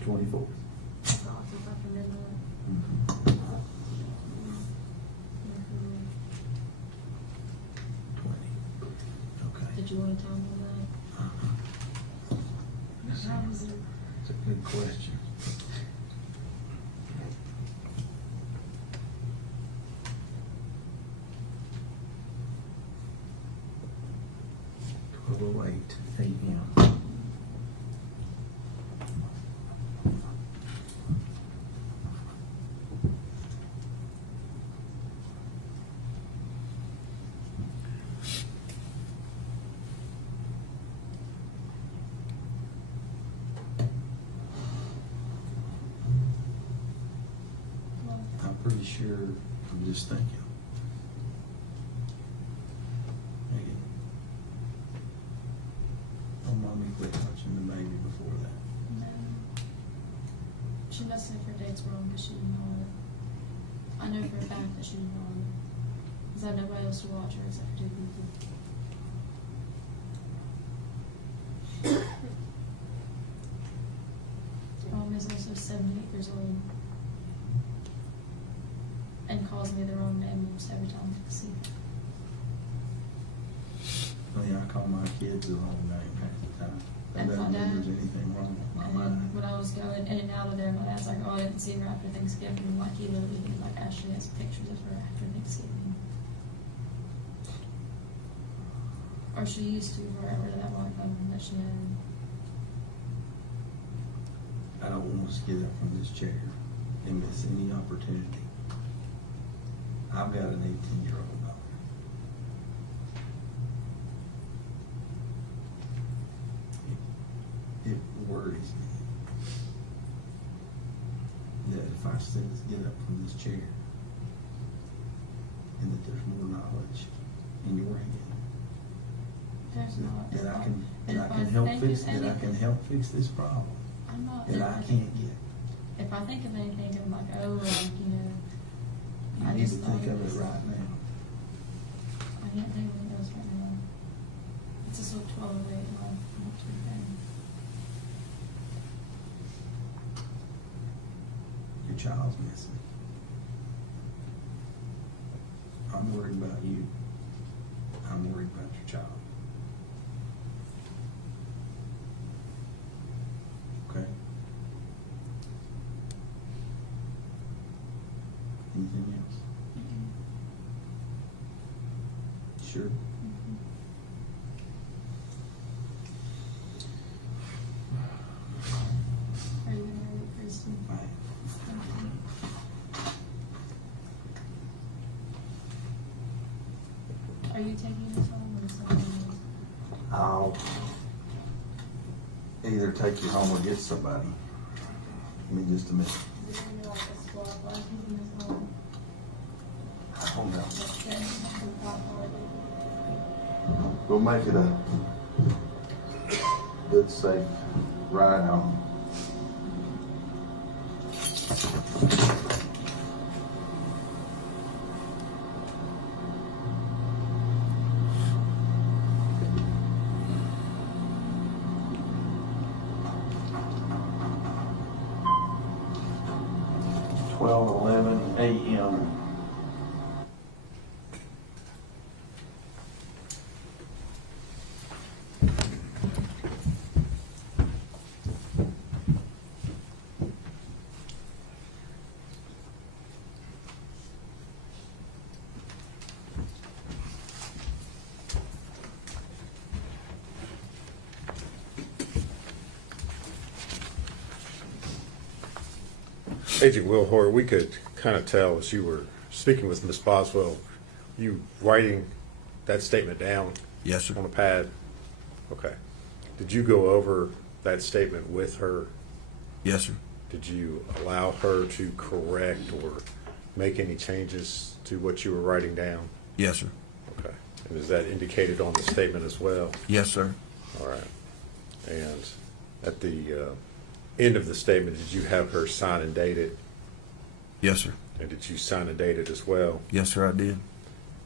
24th. it's off if I can remember. Mm-hmm. 20. Okay. Did you want to tell me that? How was it? That's a good question. AM. Well, I'm pretty sure, I'm just thinking. Megan. Don't mind me quit watching the baby before that. no. She must have her dates wrong because she didn't know it. I know for a fact that she didn't know it. Because I have nobody else to watch her except for 2 people. Mom is also 78 years old. And calls me the wrong name almost every time I see her. I mean, I call my kids the wrong name half the time. That And my doesn't mean dad. there's anything wrong with my And mind. then when I was going in and out of there, my dad's like, oh, I didn't see her after Thanksgiving. And like, he literally, he like, actually has pictures of her after Thanksgiving. Or she used to, before I got rid of that black phone that she had. I don't want us to get up from this chair and miss any opportunity. I've got an 18-year-old daughter. It worries me that if I say let's get up from this chair and that there's more knowledge in your head, There's not. that I can, And that I if can help think fix, of that I can anything- help fix this problem I'm not. that I can't get. If I think of anything, I'm like, oh, like, you know. You I need to just think thought of was- it right now. I can't think of what else right now. It's just like 12:08 and I'm not too bad. Your child's missing. I'm worried about you. I'm worried about your child. Okay? Anything else? Sure? Mhm. Are you gonna read it first? Fine. Are you taking this home or somebody else? I'll either take you home or get somebody. Give me just a minute. Is there gonna be like a squad like taking this home? Hold on. Like, then some pot holiday? We'll make it a good, safe ride home. AM. Agent Will Hoyer, we could kind of tell as you were speaking with Ms. Boswell, you writing that statement down Yes, sir. on a pad? Okay. Did you go over that statement with her? Yes, sir. Did you allow her to correct or make any changes to what you were writing down? Yes, sir. Okay. And is that indicated on the statement as well? Yes, sir. All right. And at the end of the statement, did you have her sign and date it? Yes, sir. And did you sign and date it as well? Yes, sir, I did.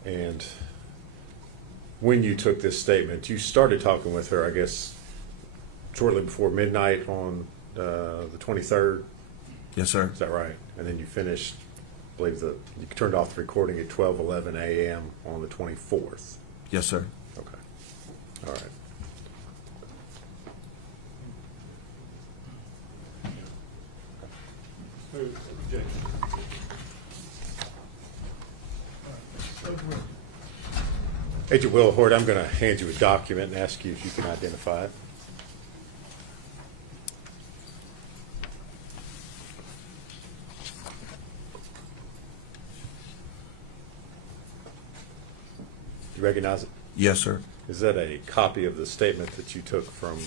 And when you took this statement, you started talking with her, I guess, shortly before midnight on the 23rd. Yes, sir. Is that right? And then you finished, I believe you turned off the recording at 12:11 a.m. on the 24th. Yes, sir. Okay. All right. Agent Will Hoyt, I'm going to hand you a document and ask you if you can identify it. Do you recognize it? Yes, sir. Is that a copy of the statement that you took from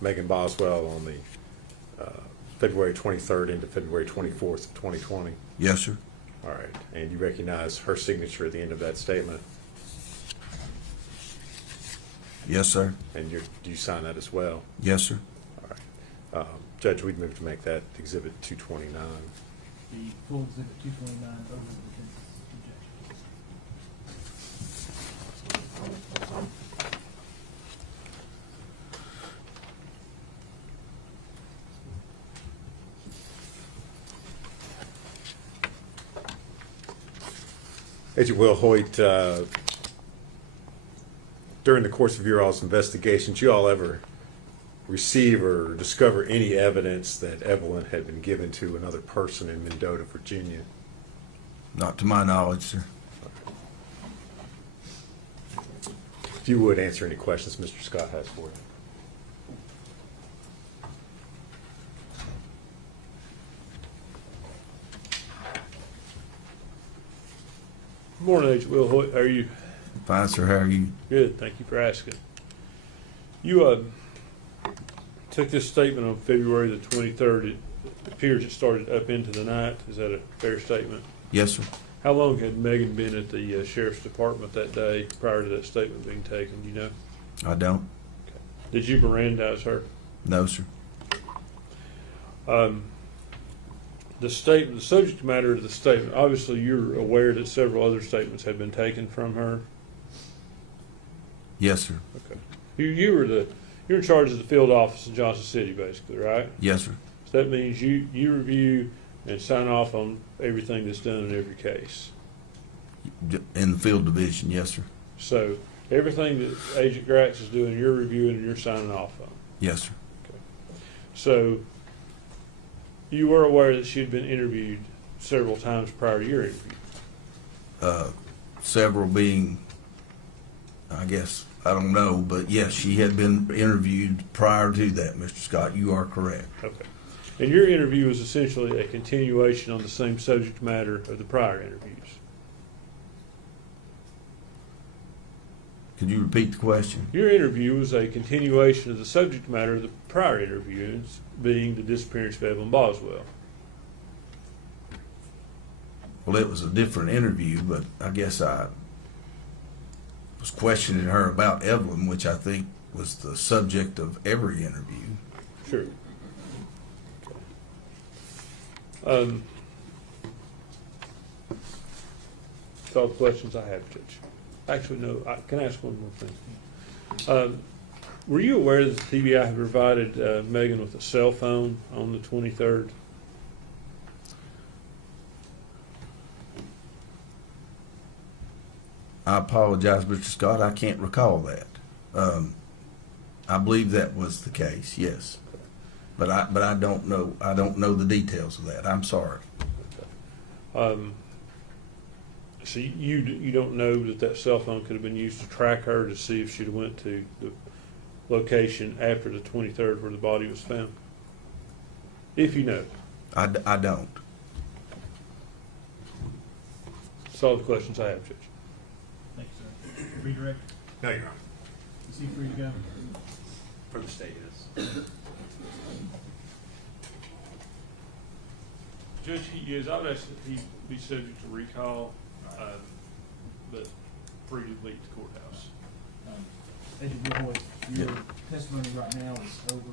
Megan Boswell on the February 23rd into February 24th of 2020? Yes, sir. All right. And you recognize her signature at the end of that statement? Yes, sir. And do you sign that as well? Yes, sir. All right. Judge, we'd move to make that Exhibit 229. The full exhibit 229 over the defense's objection. Agent Will Hoyt, during the course of your all's investigations, you all ever receive or discover any evidence that Evelyn had been given to another person in Mendota, Virginia? Not to my knowledge, sir. If you would answer any questions Mr. Scott has for you. Morning, Agent Will Hoyt. How are you? Fine, sir. How are you? Good. Thank you for asking. You took this statement on February the 23rd. It appears it started up into the night. Is that a fair statement? Yes, sir. How long had Megan been at the sheriff's department that day prior to that statement being taken? Do you know? I don't. Did you Mirandize her? No, sir. The statement, the subject matter of the statement, obviously you're aware that several other statements had been taken from her. Yes, sir. Okay. You're in charge of the field office in Johnson City, basically, right? Yes, sir. So that means you review and sign off on everything that's done in every case. In the field division, yes, sir. So everything that Agent Gratz is doing, you're reviewing and you're signing off on. Yes, sir. So you were aware that she'd been interviewed several times prior to your interview. Several being, I guess, I don't know, but yes, she had been interviewed prior to that, Mr. Scott. You are correct. Okay. And your interview was essentially a continuation on the same subject matter of the prior interviews. Could you repeat the question? Your interview was a continuation of the subject matter of the prior interviews, being the disappearance of Evelyn Boswell. Well, it was a different interview, but I guess I was questioning her about Evelyn, which I think was the subject of every interview. Sure. That's all the questions I have, Judge. Actually, no, I can ask one more thing. Were you aware that the TBI had provided Megan with a cell phone on the 23rd? I apologize, Mr. Scott. I can't recall that. I believe that was the case, yes. But I don't know. I don't know the details of that. I'm sorry. So you don't know that cell phone could have been used to track her to see if she'd have went to the location after the 23rd where the body was found? If you know. I don't. That's all the questions I have, Judge. Thank you, sir. Redirect, No, Your Honor. is he free to go? For the state, yes. Judge, he is, I would ask that he be subject to recall, but free to leave the courthouse. Agent Woodward, your testimony right now is over.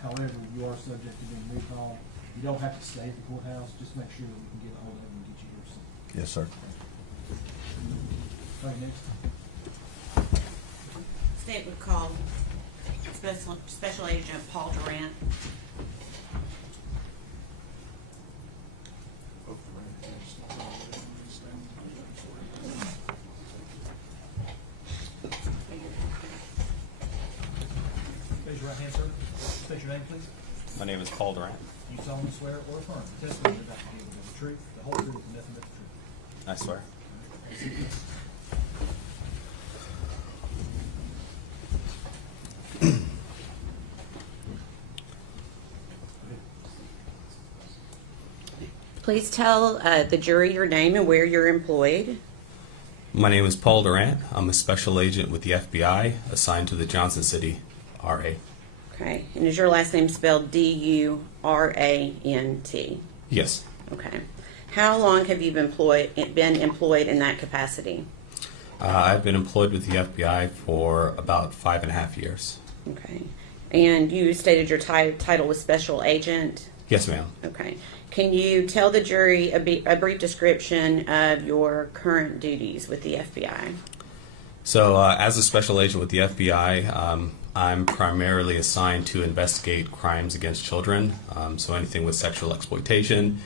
However, you are subject to being recalled. You don't have to stay at the courthouse, just make sure that we can get a hold of him and get you here soon. Yes, sir. All right, next. State would call Special Agent Paul Durant. Raise your right hand, sir. State your name, please. My name is Paul Durant. You solemnly swear or affirm the testimony you're about to give is the truth, the whole truth, and nothing but the truth. I swear. Please tell the jury your name and where you're employed. My name is Paul Durant. I'm a special agent with the FBI assigned to the Johnson City RA. Okay. And is your last name spelled D-U-R-A-N-T? Yes. Okay. How long have you been employed in that capacity? I've been employed with the FBI for about 5.5 years. Okay. And you stated your title was special agent? Yes, ma'am. Okay. Can you tell the jury a brief description of your current duties with the FBI? So, as a special agent with the FBI, I'm primarily assigned to investigate crimes against children. So anything with sexual exploitation,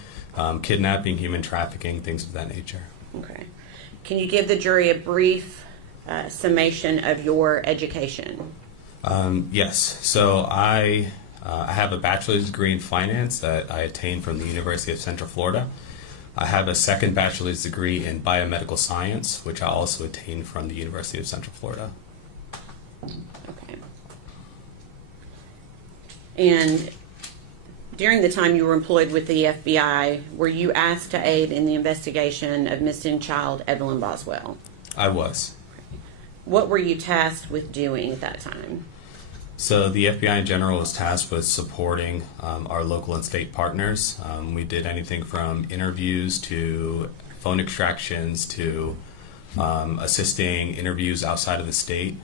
kidnapping, human trafficking, things of that nature. Okay. Can you give the jury a brief summation of your education? Yes. So I have a bachelor's degree in finance that I attained from the University of Central Florida. I have a second bachelor's degree in biomedical science, which I also attained from the University of Central Florida. Okay. And during the time you were employed with the FBI, were you asked to aid in the investigation of missing child Evelyn Boswell? I was. What were you tasked with doing at that time? So the FBI in general was tasked with supporting our local and state partners. We did anything from interviews to phone extractions to assisting interviews outside of the state.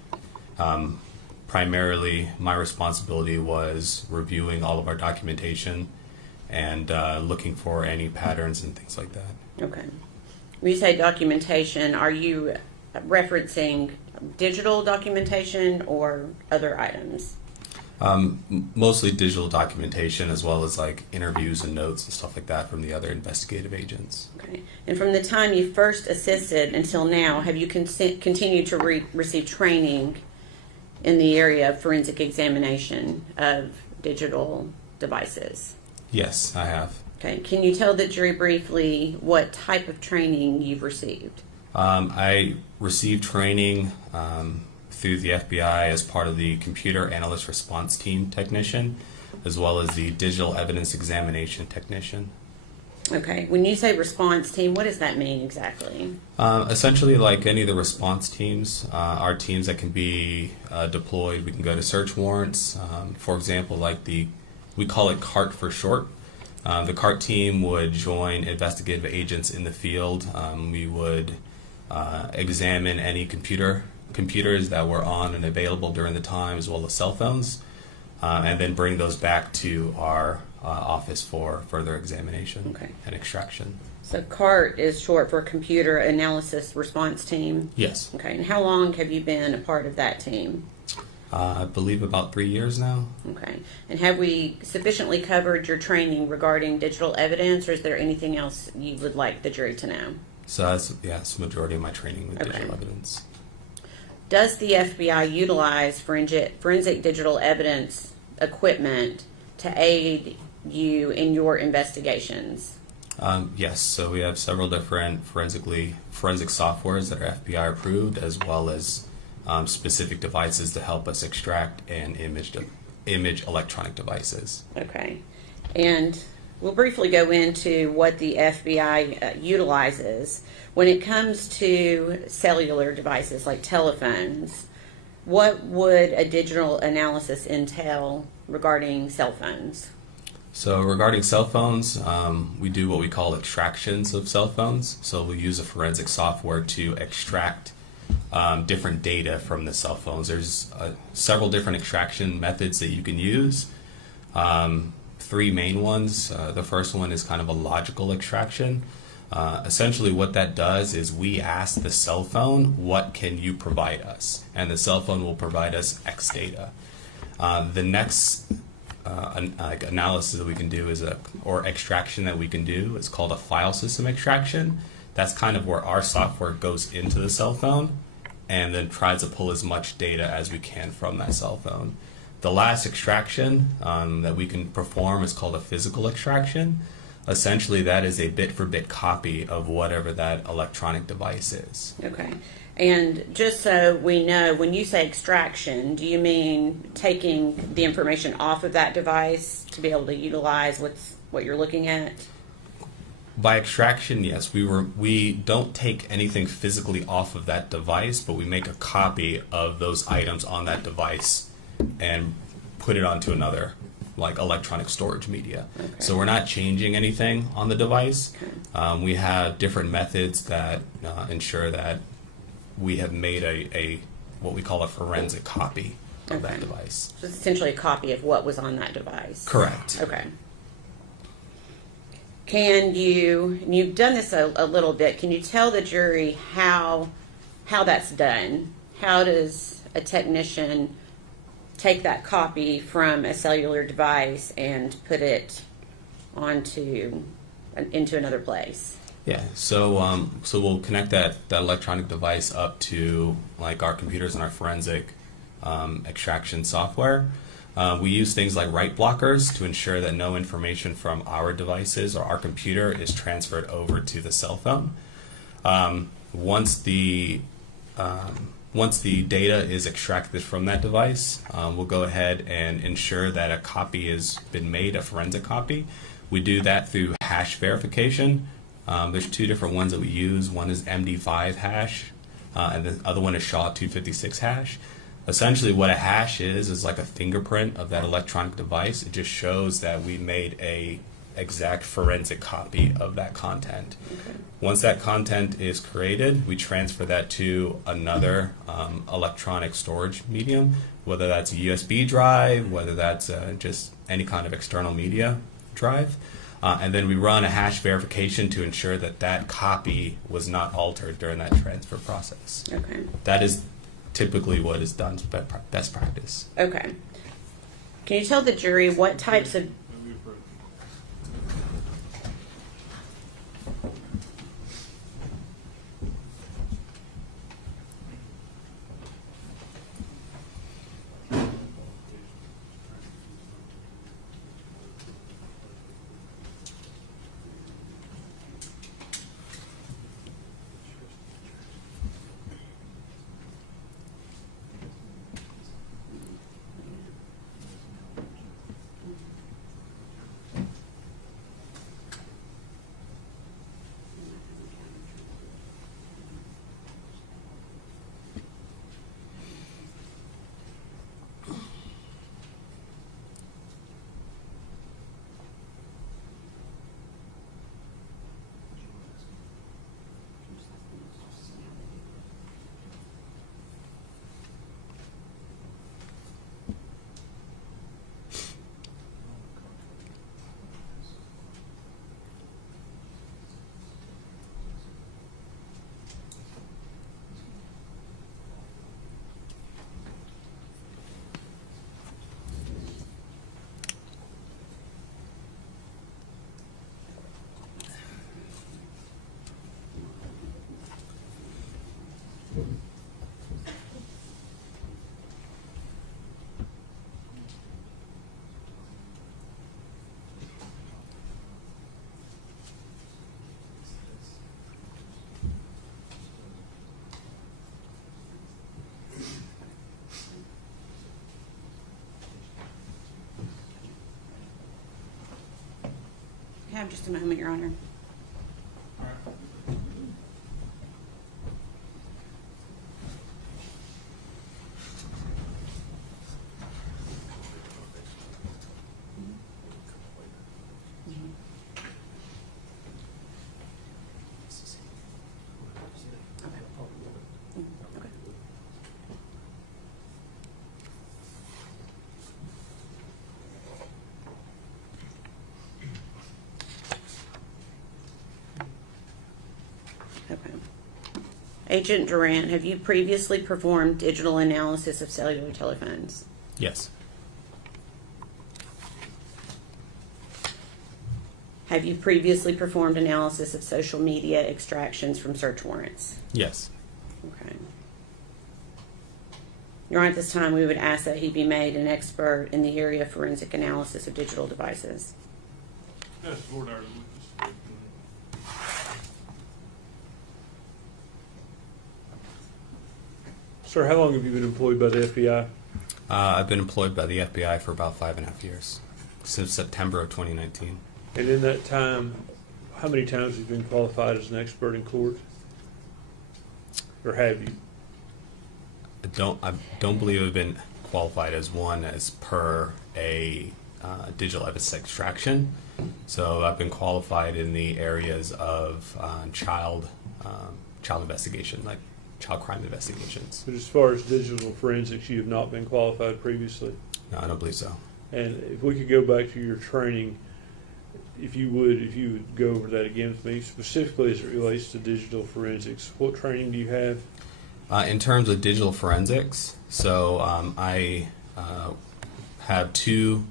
Primarily, my responsibility was reviewing all of our documentation and looking for any patterns and things like that. Okay. When you say documentation, are you referencing digital documentation or other items? Mostly digital documentation, as well as like interviews and notes and stuff like that from the other investigative agents. Okay. And from the time you first assisted until now, have you continued to receive training in the area of forensic examination of digital devices? Yes, I have. Okay. Can you tell the jury briefly what type of training you've received? I received training through the FBI as part of the Computer Analyst Response Team technician, as well as the Digital Evidence Examination technician. Okay. When you say response team, what does that mean exactly? Essentially, like any of the response teams, are teams that can be deployed. We can go to search warrants. For example, like we call it CART for short. The CART team would join investigative agents in the field. We would examine any computers that were on and available during the time, as well as cell phones, and then bring those back to our office for further examination and extraction. So CART is short for Computer Analysis Response Team? Yes. Okay. And how long have you been a part of that team? I believe about 3 years now. Okay. And have we sufficiently covered your training regarding digital evidence, or is there anything else you would like the jury to know? So that's the majority of my training with digital evidence. Does the FBI utilize forensic digital evidence equipment to aid you in your investigations? Yes, so we have several different forensic softwares that are FBI approved, as well as specific devices to help us extract and image electronic devices. Okay. And we'll briefly go into what the FBI utilizes. When it comes to cellular devices like telephones, what would a digital analysis entail regarding cell phones? So regarding cell phones, we do what we call extractions of cell phones. So we use a forensic software to extract different data from the cell phones. There's several different extraction methods that you can use. Three main ones. The first one is kind of a logical extraction. Essentially what that does is we ask the cell phone, what can you provide us? And the cell phone will provide us X data. The next analysis that we can do or extraction that we can do is called a file system extraction. That's kind of where our software goes into the cell phone and then tries to pull as much data as we can from that cell phone. The last extraction that we can perform is called a physical extraction. Essentially, that is a bit-for-bit copy of whatever that electronic device is. Okay. And just so we know, when you say extraction, do you mean taking the information off of that device to be able to utilize what you're looking at? By extraction, yes, we don't take anything physically off of that device, but we make a copy of those items on that device and put it onto another, like electronic storage media. Okay. So we're not changing anything on the device. Okay. We have different methods that ensure that we have made a what we call a forensic copy of that device. So it's essentially a copy of what was on that device. Correct. Okay. Can you, and you've done this a little bit, can you tell the jury how that's done? How does a technician take that copy from a cellular device and put it into another place? Yeah, so we'll connect that electronic device up to like our computers and our forensic extraction software. We use things like write blockers to ensure that no information from our devices or our computer is transferred over to the cell phone. Once the data is extracted from that device, we'll go ahead and ensure that a copy has been made, a forensic copy. We do that through hash verification. There's two different ones that we use. One is MD5 hash, and the other one is SHA-256 hash. Essentially what a hash is like a fingerprint of that electronic device. It just shows that we made a exact forensic copy of that content. Okay. Once that content is created, we transfer that to another electronic storage medium, whether that's a USB drive, whether that's just any kind of external media drive. And then we run a hash verification to ensure that that copy was not altered during that transfer process. Okay. That is typically what is done best practice. Okay. Can you tell the jury what types of have just a moment, Your Honor. Okay. Okay. Agent Durant, have you previously performed digital analysis of cellular telephones? Yes. Have you previously performed analysis of social media extractions from search warrants? Yes. Okay. Your Honor, at this time, we would ask that he be made an expert in the area of forensic analysis of digital devices. That's the board order. Sir, how long have you been employed by the FBI? I've been employed by the FBI for about 5.5 years, since September of 2019. And in that time, how many times have you been qualified as an expert in court? Or have you? I don't believe I've been qualified as one as per a digital evidence extraction. So I've been qualified in the areas of child investigation, like child crime investigations. But as far as digital forensics, you have not been qualified previously? No, I don't believe so. And if we could go back to your training, if you would go over that again with me, specifically as it relates to digital forensics, what training do you have? In terms of digital forensics, so I have two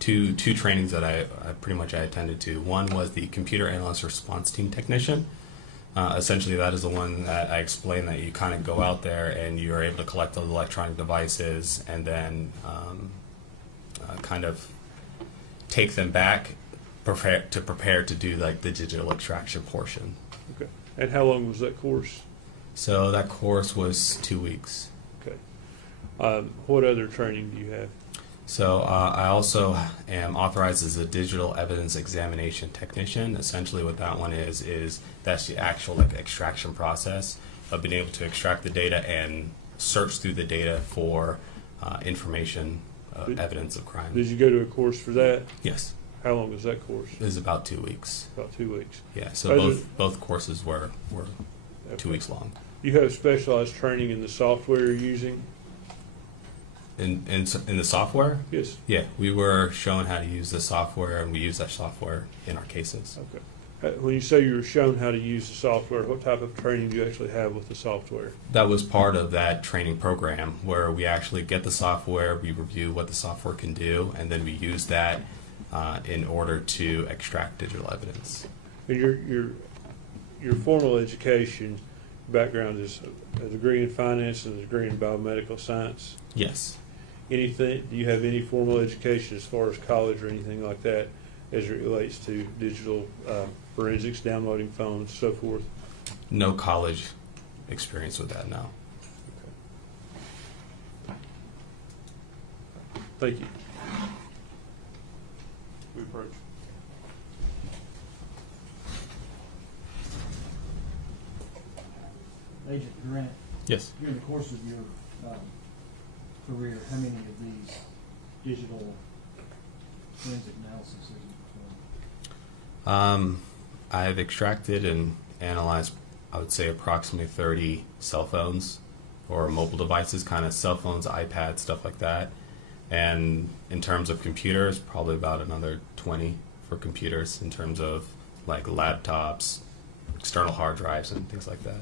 trainings that I pretty much attended to. One was the computer analyst response team technician. Essentially, that is the one that I explained that you kind of go out there and you're able to collect those electronic devices and then kind of take them back, prepare to do like the digital extraction portion. Okay. And how long was that course? So that course was 2 weeks. Okay. What other training do you have? So I also am authorized as a digital evidence examination technician. Essentially what that one is that's the actual like extraction process of being able to extract the data and search through the data for information, evidence of crime. Did you go to a course for that? Yes. How long was that course? It was about 2 weeks. About 2 weeks. Yeah, so Those both courses were 2 weeks long. You have specialized training in the software you're using? In the software? Yes. Yeah, we were shown how to use the software, and we use that software in our cases. Okay. When you say you were shown how to use the software, what type of training do you actually have with the software? That was part of that training program where we actually get the software, we review what the software can do, and then we use that in order to extract digital evidence. And your formal education background is a degree in finance and a degree in biomedical science. Yes. Anything? Do you have any formal education as far as college or anything like that as it relates to digital forensics, downloading phones, so forth? No college experience with that, no. Thank you. We approach. Agent Durant, Yes. during the course of your career, how many of these digital forensic analysis have you performed? I've extracted and analyzed, I would say, approximately 30 cell phones or mobile devices, kind of cell phones, iPads, stuff like that. And in terms of computers, probably about another 20 for computers in terms of like laptops, external hard drives, and things like that.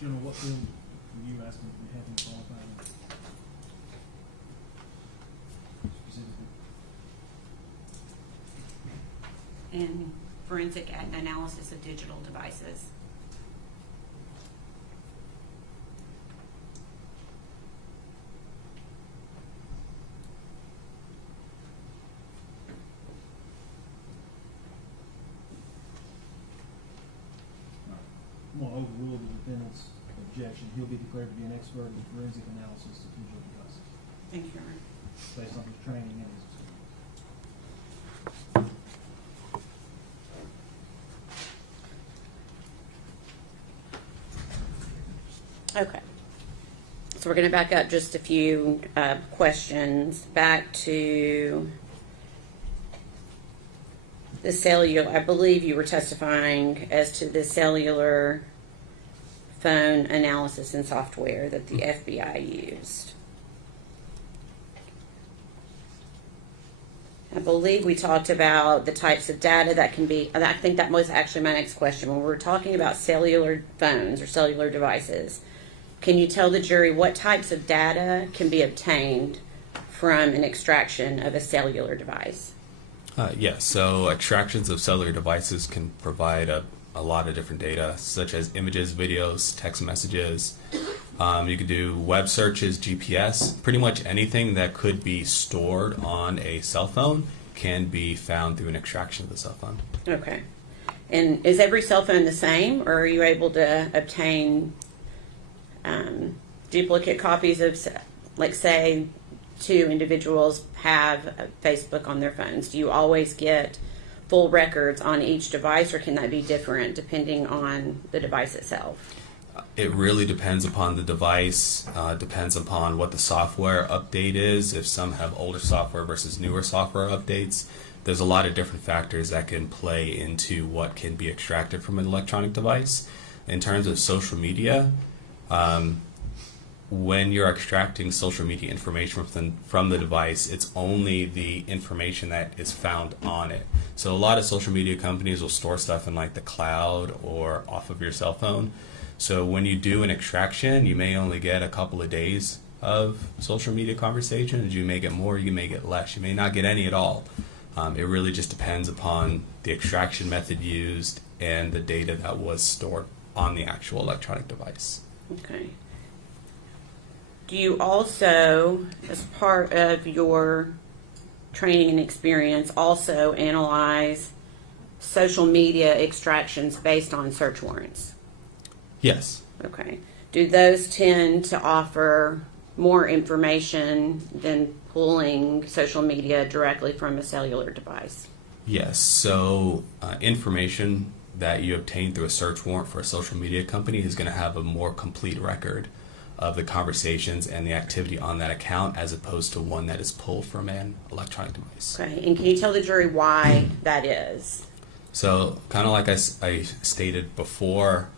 General, what field were you asking if you have any qualified specifically? And forensic analysis of digital devices. I'm gonna overrule the defendant's objection, he'll be declared to be an expert in forensic analysis of digital devices Thank you, Your Honor. based on his training and his experience. Okay. So we're going to back up just a few questions back to the cellular. I believe you were testifying as to the cellular phone analysis and software that the FBI used. I believe we talked about the types of data that can be, and I think that was actually my next question. When we were talking about cellular phones or cellular devices, can you tell the jury what types of data can be obtained from an extraction of a cellular device? Yes, so extractions of cellular devices can provide a lot of different data, such as images, videos, text messages. You could do web searches, GPS, pretty much anything that could be stored on a cell phone can be found through an extraction of the cell phone. Okay. And is every cell phone the same, or are you able to obtain duplicate copies of, like, say, two individuals have Facebook on their phones? Do you always get full records on each device, or can that be different depending on the device itself? It really depends upon the device, depends upon what the software update is, if some have older software versus newer software updates. There's a lot of different factors that can play into what can be extracted from an electronic device. In terms of social media, when you're extracting social media information from the device, it's only the information that is found on it. So a lot of social media companies will store stuff in like the cloud or off of your cell phone. So when you do an extraction, you may only get a couple of days of social media conversations. You may get more, you may get less, you may not get any at all. It really just depends upon the extraction method used and the data that was stored on the actual electronic device. Okay. Do you also, as part of your training and experience, also analyze social media extractions based on search warrants? Yes. Okay. Do those tend to offer more information than pulling social media directly from a cellular device? Yes. So information that you obtain through a search warrant for a social media company is going to have a more complete record of the conversations and the activity on that account, as opposed to one that is pulled from an electronic device. Okay. And can you tell the jury why that is? So kind of like I stated before,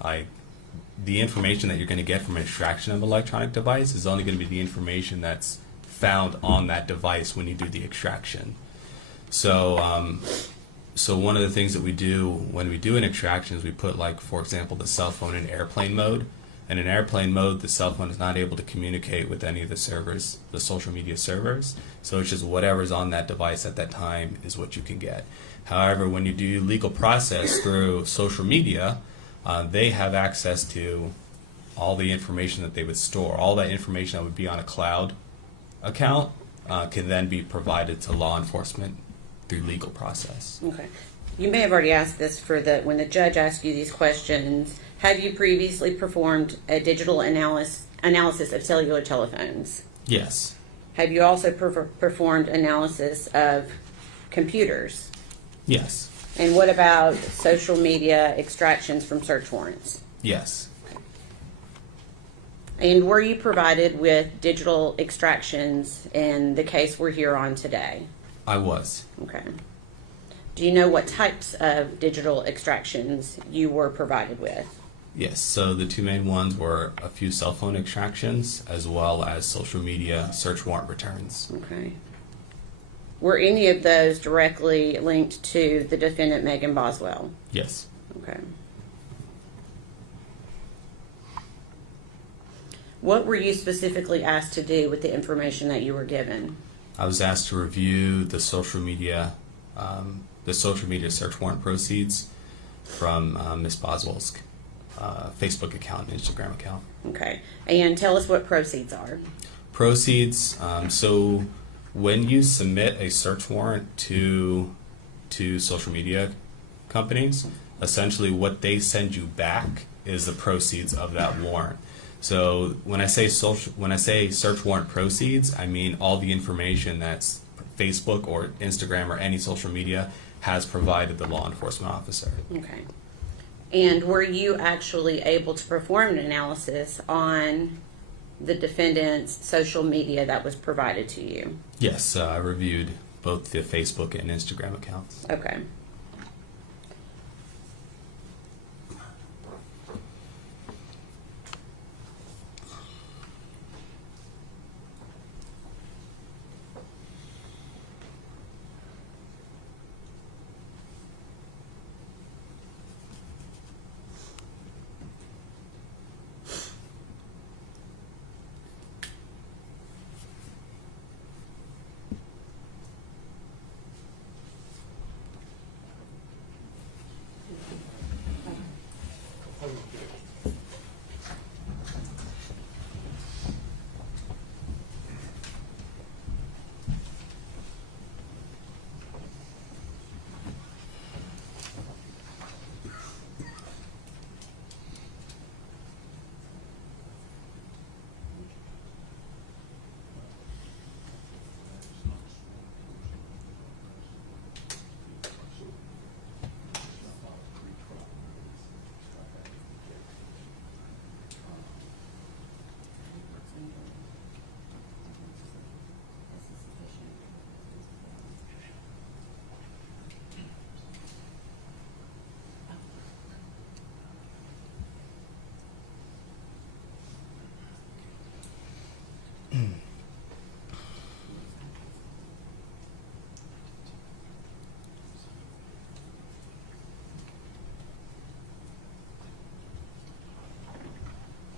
the information that you're going to get from an extraction of an electronic device is only going to be the information that's found on that device when you do the extraction. So so one of the things that we do when we do an extraction is we put, like, for example, the cell phone in airplane mode. And in airplane mode, the cell phone is not able to communicate with any of the servers, the social media servers. So it's just whatever's on that device at that time is what you can get. However, when you do legal process through social media, they have access to all the information that they would store. All that information that would be on a cloud account can then be provided to law enforcement through legal process. Okay. You may have already asked this when the judge asked you these questions. Have you previously performed a digital analysis of cellular telephones? Yes. Have you also performed analysis of computers? Yes. And what about social media extractions from search warrants? Yes. And were you provided with digital extractions in the case we're here on today? I was. Okay. Do you know what types of digital extractions you were provided with? Yes, so the two main ones were a few cell phone extractions as well as social media search warrant returns. Okay. Were any of those directly linked to the defendant, Megan Boswell? Yes. Okay. What were you specifically asked to do with the information that you were given? I was asked to review the social media search warrant proceeds from Ms. Boswell's Facebook account and Instagram account. Okay. And tell us what proceeds are. Proceeds, so when you submit a search warrant to social media companies, essentially what they send you back is the proceeds of that warrant. So when I say search warrant proceeds, I mean all the information that's Facebook or Instagram or any social media has provided the law enforcement officer. Okay. And were you actually able to perform an analysis on the defendant's social media that was provided to you? Yes, I reviewed both the Facebook and Instagram accounts. Okay.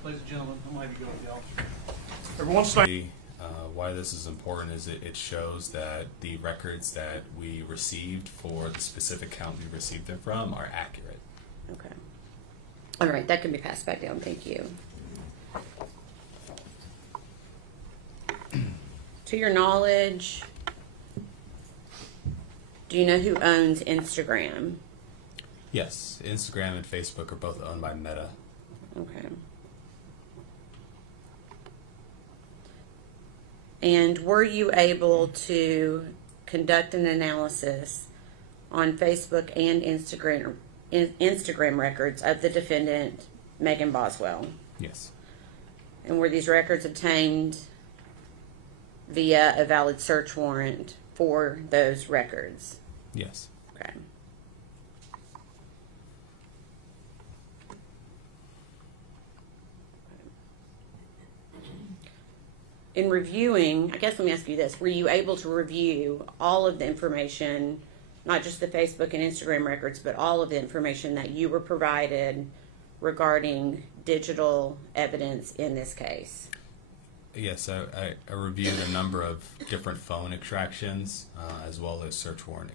Ladies and gentlemen, I'm ready to go with y'all. Everyone stand. Why this is important is it shows that the records that we received for the specific count we received them from are accurate. Okay. All right, that can be passed back down. Thank you. To your knowledge, do you know who owns Instagram? Yes, Instagram and Facebook are both owned by Meta. Okay. And were you able to conduct an analysis on Facebook and Instagram records of the defendant, Megan Boswell? Yes. And were these records obtained via a valid search warrant for those records? Yes. Okay. In reviewing, I guess let me ask you this, were you able to review all of the information, not just the Facebook and Instagram records, but all of the information that you were provided regarding digital evidence in this case? Yes, I reviewed a number of different phone extractions as well as search warrant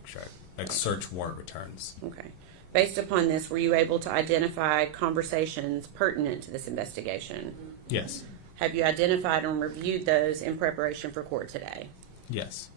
returns. Okay. Based upon this, were you able to identify conversations pertinent to this investigation? Yes. Have you identified and reviewed those in preparation for court today? Yes.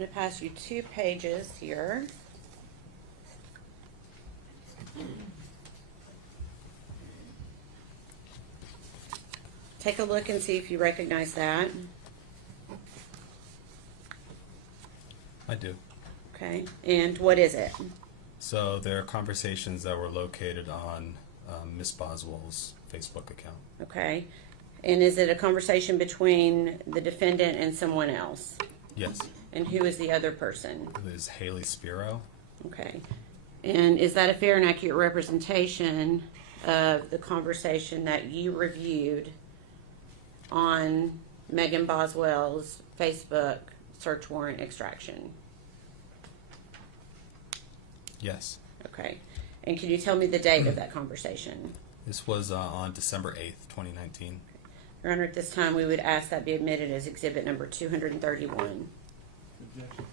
going to pass you 2 pages here. Take a look and see if you recognize that. I do. Okay, and what is it? So there are conversations that were located on Miss Boswell's Facebook account. Okay, and is it a conversation between the defendant and someone else? Yes. And who is the other person? It is Haley Spiro. Okay, and is that a fair and accurate representation of the conversation that you reviewed on Megan Boswell's Facebook search warrant extraction? Yes. Okay, and can you tell me the date of that conversation? This was on December 8th, 2019. Your Honor, at this time, we would ask that be admitted as exhibit number 231. Objection.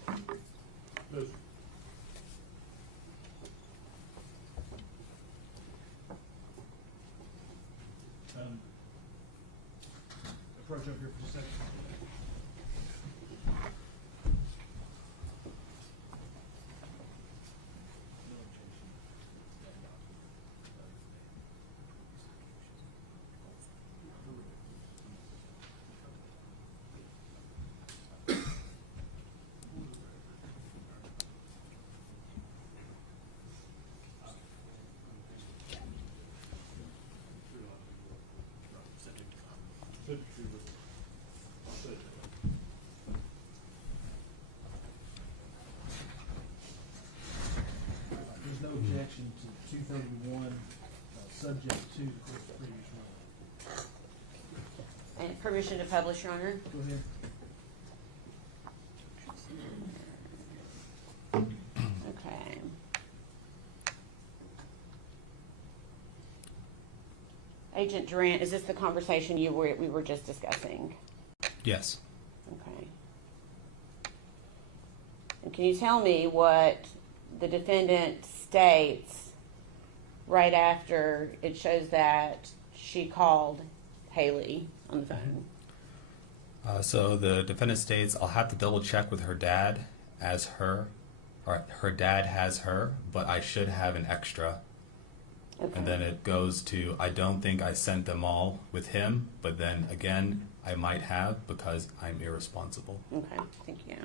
Approach up here for just a second. There's no objection to 231, subject to the court's previous ruling. And permission to publish, Your Honor? Go ahead. Okay. Agent Durant, is this the conversation we were just discussing? Yes. Okay. And can you tell me what the defendant states right after it shows that she called Haley on the phone? So the defendant states, I'll have to double check with her dad as her, or her dad has her, but I should have an extra. Okay. And then it goes to, I don't think I sent them all with him, but then again, I might have because I'm irresponsible. Okay, thank you.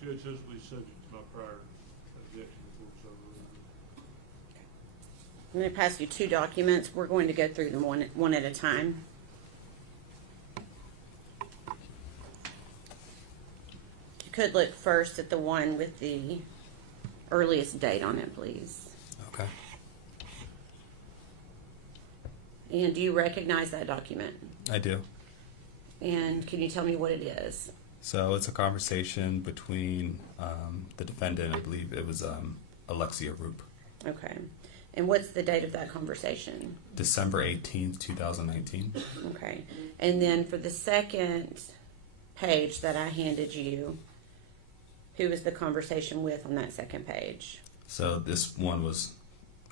Judge, this will be subject to my prior objection before it's overruled. I'm going to pass you 2 documents. We're going to go through them one at a time. You could look first at the one with the earliest date on it, please. Okay. And do you recognize that document? I do. And can you tell me what it is? So it's a conversation between the defendant, I believe it was Alexia Roop. Okay. And what's the date of that conversation? December 18th, 2019. Okay. And then for the second page that I handed you, who was the conversation with on that second page? So this one was,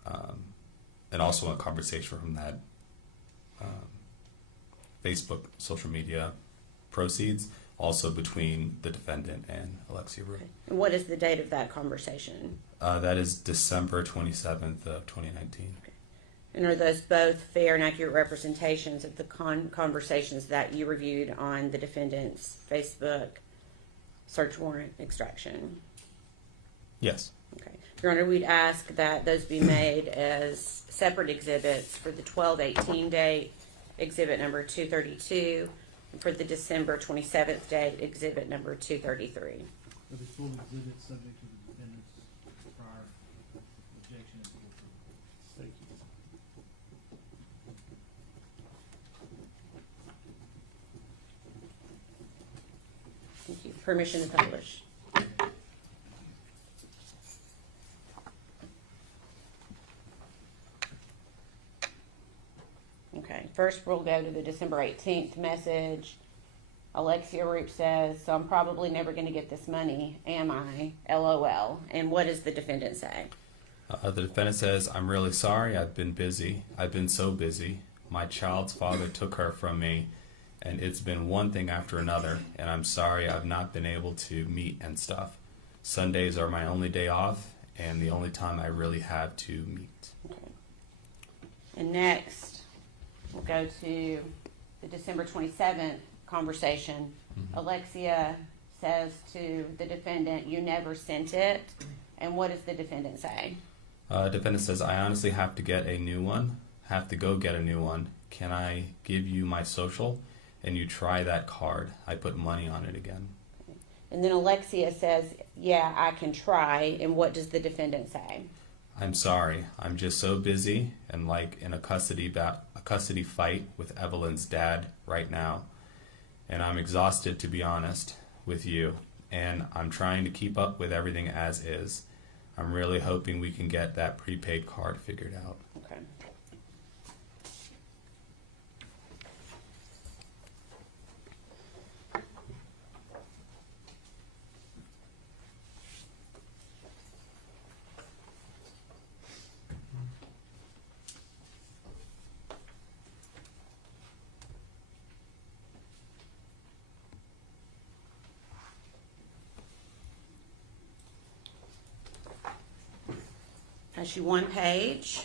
and also a conversation from that Facebook social media proceeds, also between the defendant and Alexia Roop. Okay. And what is the date of that conversation? That is December 27th of 2019. Okay. And are those both fair and accurate representations of the conversations that you reviewed on the defendant's Facebook search warrant extraction? Yes. Okay. Your Honor, we'd ask that those be made as separate exhibits for the 12/18 date, exhibit number 232, for the December 27th date, exhibit number 233. For the full exhibit, subject to the defendant's prior objection and full approval. Thank you. Thank you. Permission to publish. Okay, first we'll go to the December 18th message. Alexia Roop says, so I'm probably never going to get this money, am I? LOL. And what does the defendant say? The defendant says, I'm really sorry. I've been busy. I've been so busy. My child's father took her from me, and it's been one thing after another, and I'm sorry I've not been able to meet and stuff. Sundays are my only day off, and the only time I really have to meet. Okay. And next, we'll go to the December 27th conversation. Alexia says to the defendant, you never sent it. And what does the defendant say? Defendant says, I honestly have to get a new one. Have to go get a new one. Can I give you my social? And you try that card. I put money on it again. And then Alexia says, yeah, I can try. And what does the defendant say? I'm sorry. I'm just so busy and like in a custody fight with Evelyn's dad right now. And I'm exhausted, to be honest, with you. And I'm trying to keep up with everything as is. I'm really hoping we can get that prepaid card figured out. Okay. Has you one page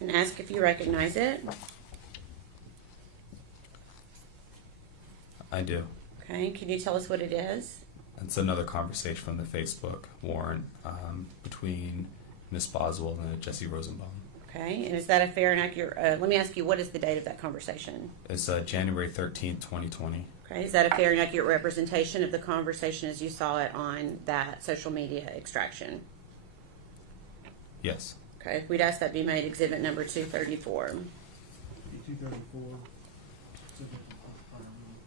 and ask if you recognize it. I do. Okay, can you tell us what it is? It's another conversation from the Facebook warrant between Miss Boswell and Jesse Rosenbaum. Okay, and is that a fair and accurate, let me ask you, what is the date of that conversation? It's January 13th, 2020. Okay, is that a fair and accurate representation of the conversation as you saw it on that social media extraction? Yes. Okay, we'd ask that be made exhibit number 234. 234, subject to prior rule.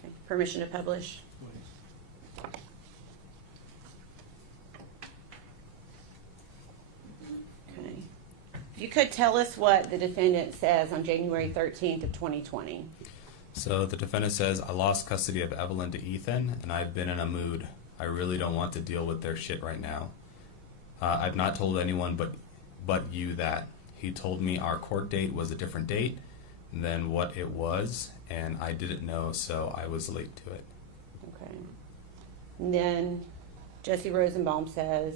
Okay, permission to publish. Please. Okay. If you could tell us what the defendant says on January 13th of 2020. So the defendant says, I lost custody of Evelyn to Ethan, and I've been in a mood. I really don't want to deal with their shit right now. I've not told anyone but you that. He told me our court date was a different date than what it was, and I didn't know, so I was late to it. Okay. And then Jesse Rosenbaum says,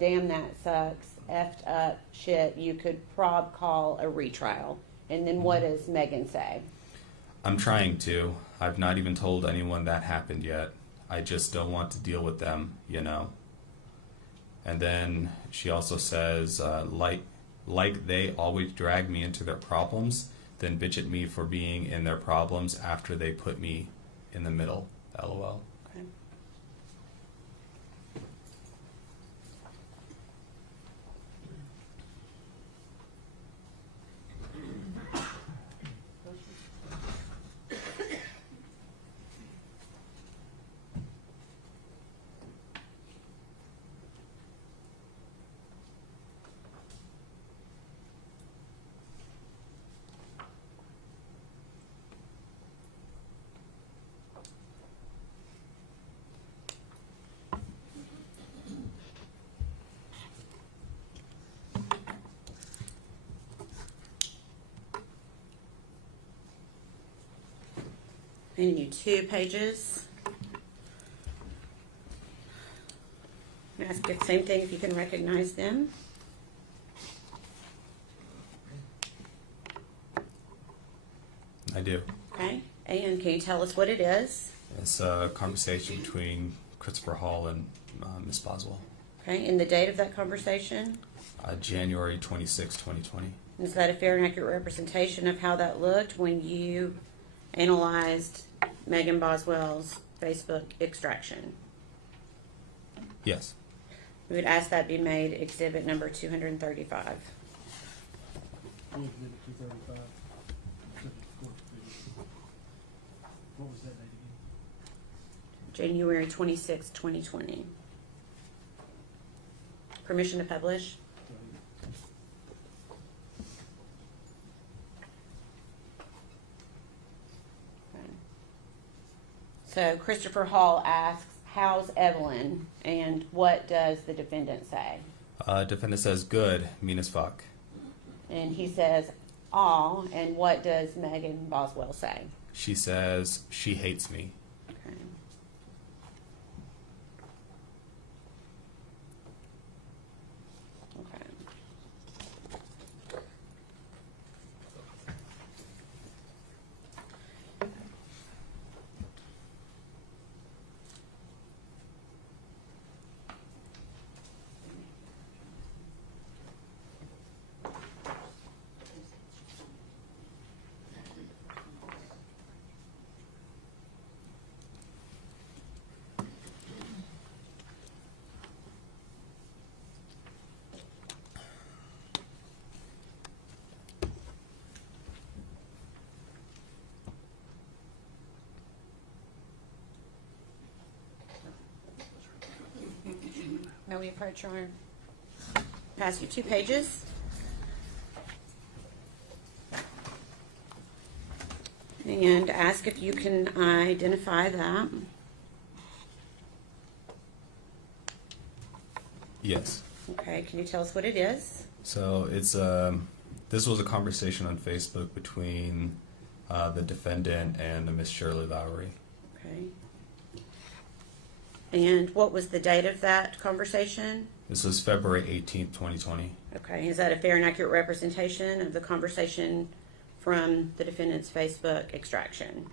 damn, that sucks. Effed up shit. You could call a retrial. And then what does Megan say? I'm trying to. I've not even told anyone that happened yet. I just don't want to deal with them, you know. And then she also says, like they always drag me into their problems, then bitch at me for being in their problems after they put me in the middle. LOL. Okay. Handing you 2 pages. I'm gonna ask you the same thing if you can recognize them. I do. Okay. And can you tell us what it is? It's a conversation between Christopher Hall and Miss Boswell. Okay, and the date of that conversation? January 26, 2020. Is that a fair and accurate representation of how that looked when you analyzed Megan Boswell's Facebook extraction? Yes. We would ask that be made exhibit number 235. Exhibit 235, subject to court decision. What was that date again? January 26, 2020. Permission to publish? Go ahead. Okay. So Christopher Hall asks, how's Evelyn? And what does the defendant say? Defendant says, good, mean as fuck. And he says, aw, and what does Megan Boswell say? She says, she hates me. Okay. Okay. May we approach your pass you 2 pages? And ask if you can identify that. Yes. Okay, can you tell us what it is? So it's this was a conversation on Facebook between the defendant and Miss Shirley Lowry. Okay. And what was the date of that conversation? This was February 18th, 2020. Okay, is that a fair and accurate representation of the conversation from the defendant's Facebook extraction?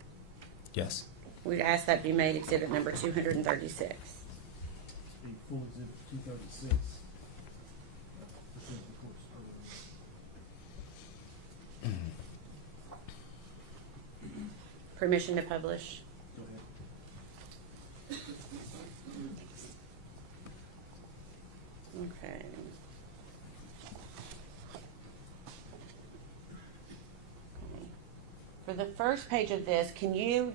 Yes. We'd ask that be made exhibit number 236. The full exhibit 236. Pursuant to the court's order. Permission to publish? Go ahead. Okay. For the first page of this, can you,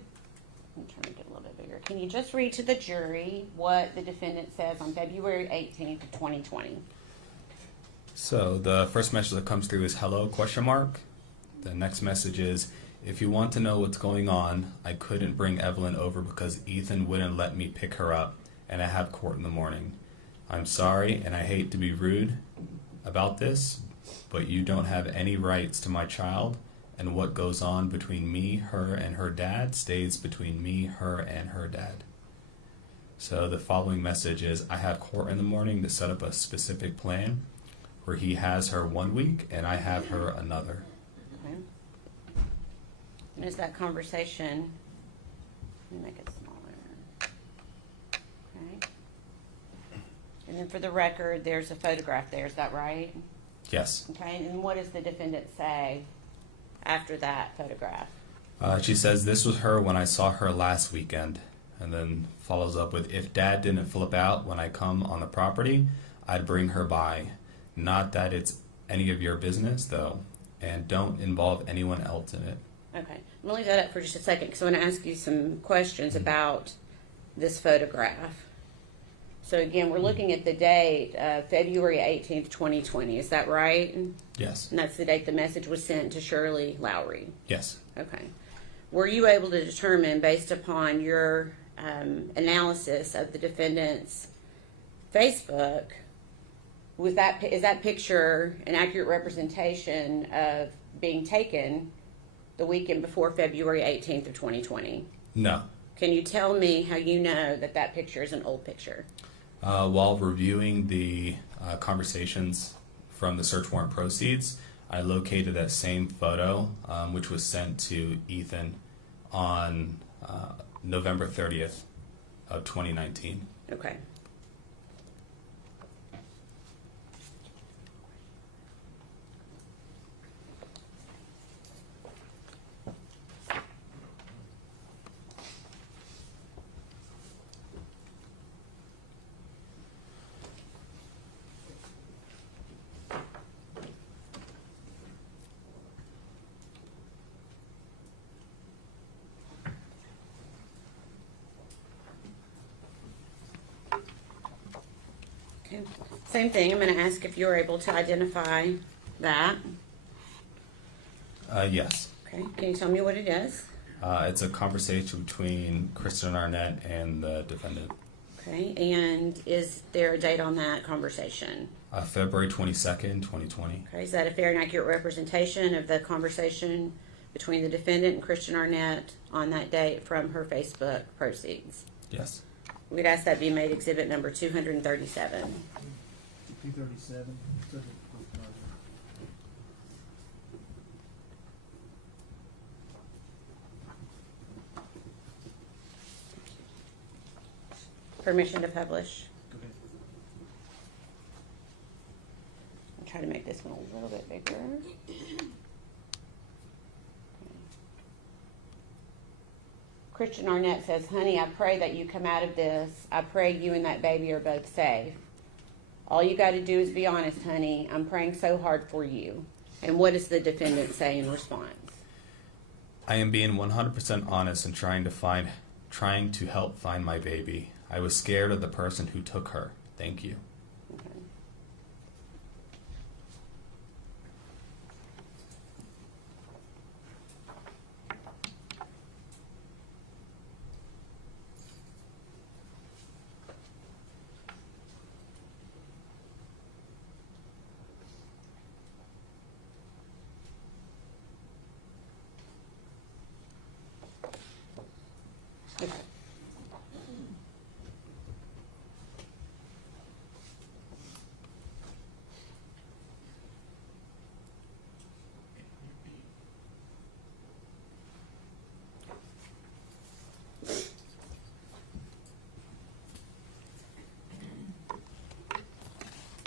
I'm trying to get a little bit bigger, can you just read to the jury what the defendant says on February 18th of 2020? So the first message that comes through is hello, question mark. The next message is, if you want to know what's going on, I couldn't bring Evelyn over because Ethan wouldn't let me pick her up, and I have court in the morning. I'm sorry, and I hate to be rude about this, but you don't have any rights to my child, and what goes on between me, her, and her dad stays between me, her, and her dad. So the following message is, I have court in the morning to set up a specific plan where he has her 1 week and I have her another. Okay. And is that conversation, let me make it smaller. Okay. And then for the record, there's a photograph there, is that right? Yes. Okay, and what does the defendant say after that photograph? She says, this was her when I saw her last weekend, and then follows up with, if dad didn't flip out when I come on the property, I'd bring her by. Not that it's any of your business, though, and don't involve anyone else in it. Okay, I'm going to leave that up for just a second because I want to ask you some questions about this photograph. So again, we're looking at the date, February 18th, 2020. Is that right? Yes. And that's the date the message was sent to Shirley Lowry. Yes. Okay. Were you able to determine, based upon your analysis of the defendant's Facebook, is that picture an accurate representation of being taken the weekend before February 18th of 2020? No. Can you tell me how you know that that picture is an old picture? While reviewing the conversations from the search warrant proceeds, I located that same photo, which was sent to Ethan on November 30th of 2019. Okay. Okay. Same thing, I'm gonna ask if you're able to identify that. Yes. Okay, can you tell me what it is? It's a conversation between Kristen Arnett and the defendant. Okay, and is there a date on that conversation? February 22nd, 2020. Okay, is that a fair and accurate representation of the conversation between the defendant and Christian Arnett on that date from her Facebook proceeds? Yes. We'd ask that be made exhibit number 237. 237, subject to court martial. Permission to publish. Go ahead. I'll try to make this one a little bit bigger. Christian Arnett says, "Honey, I pray that you come out of this. I pray you and that baby are both safe. All you got to do is be honest, honey. I'm praying so hard for you." And what does the defendant say in response? I am being 100% honest and trying to help find my baby. I was scared of the person who took her. Thank you. Okay. Okay.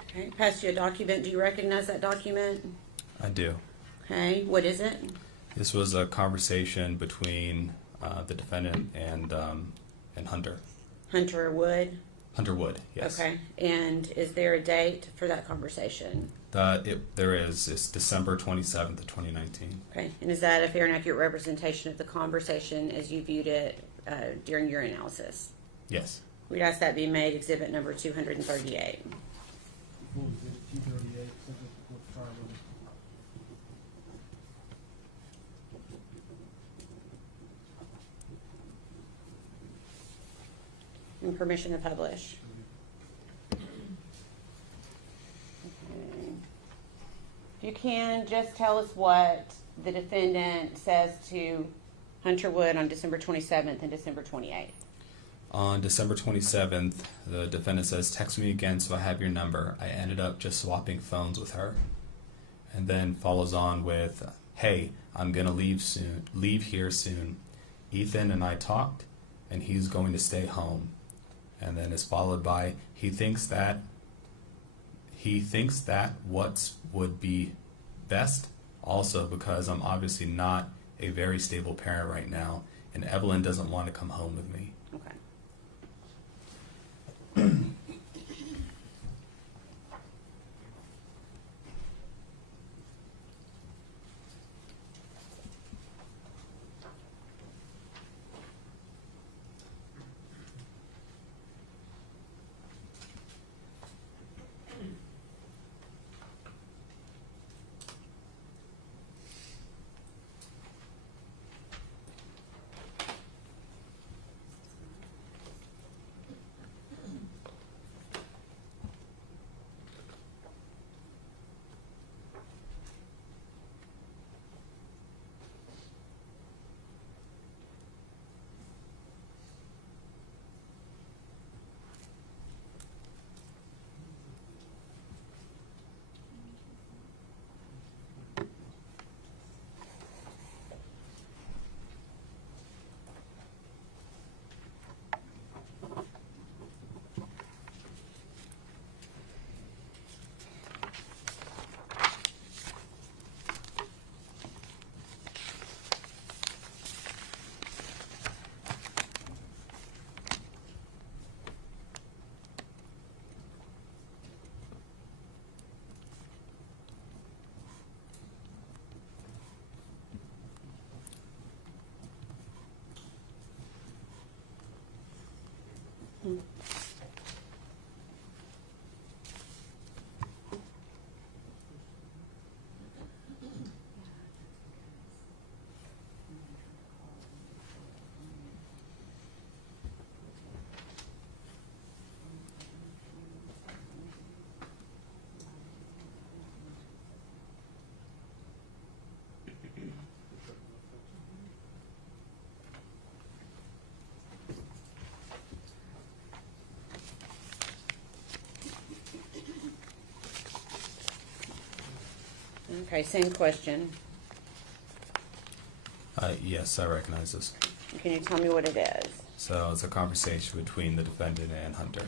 Okay, passed you a document. Do you recognize that document? I do. Okay, what is it? This was a conversation between the defendant and Hunter. Hunter Wood? Hunter Wood, yes. Okay, and is there a date for that conversation? There is. It's December 27th of 2019. Okay, and is that a fair and accurate representation of the conversation as you viewed it during your analysis? Yes. We'd ask that be made exhibit number 238. Full exhibit 238, subject to court trial. And permission to publish. Okay. If you can, just tell us what the defendant says to Hunter Wood on December 27th and December 28th. On December 27th, the defendant says, "Text me again so I have your number. I ended up just swapping phones with her." And then follows on with, "Hey, I'm gonna leave here soon. Ethan and I talked, and he's going to stay home." And then is followed by, he thinks that what would be best, also because I'm obviously not a very stable parent right now, and Evelyn doesn't want to come home with me. Okay. Okay, same question. Yes, I recognize this. Can you tell me what it is? So it's a conversation between the defendant and Hunter.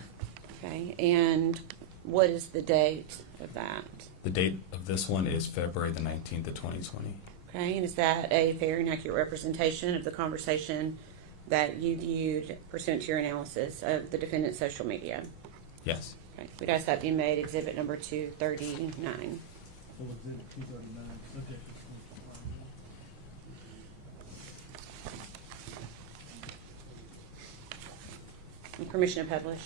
Okay, and what is the date of that? The date of this one is February the 19th of 2020. Okay, and is that a fair and accurate representation of the conversation that you viewed pursuant to your analysis of the defendant's social media? Yes. Okay, we'd ask that be made exhibit number 239. Full exhibit 239, subject is 2025. And permission to publish.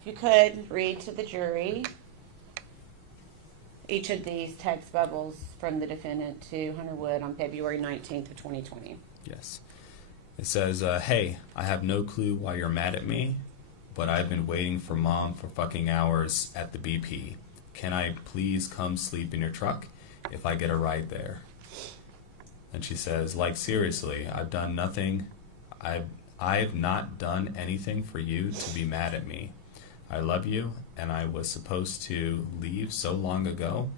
If you could read to the jury each of these text bubbles from the defendant to Hunter Wood on February 19th of 2020. Yes. It says, hey, I have no clue why you're mad at me, but I've been waiting for Mom for fucking hours at the BP. Can I please come sleep in your truck if I get a ride there? And she says, like, seriously, I've done nothing. I've not done anything for you to be mad at me. I love you, and I was supposed to leave so long ago,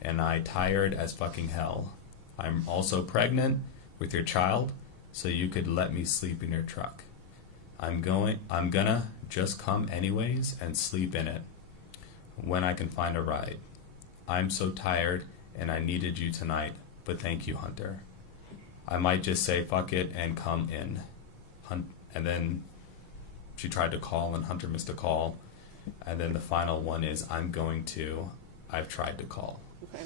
and I tired as fucking hell. I'm also pregnant with your child, so you could let me sleep in your truck. I'm gonna just come anyways and sleep in it when I can find a ride. I'm so tired, and I needed you tonight, but thank you, Hunter. I might just say fuck it and come in. And then she tried to call, and Hunter missed a call. And then the final one is, I've tried to call. Okay.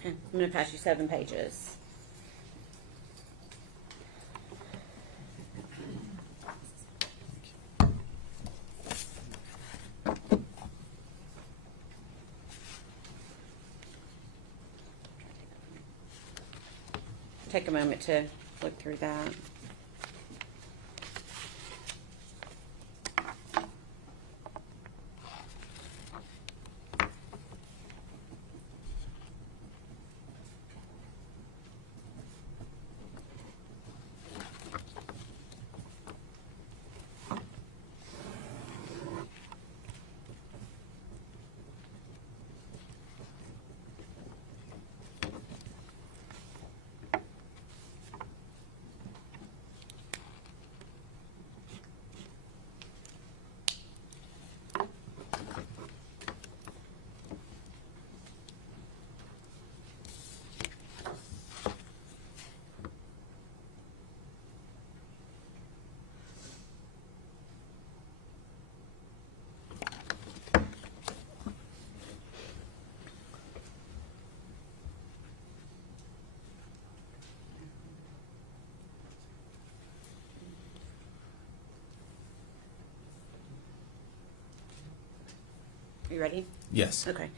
Okay, I'm going to pass you 7 pages. Take a moment to look through that. You ready? Yes. Okay.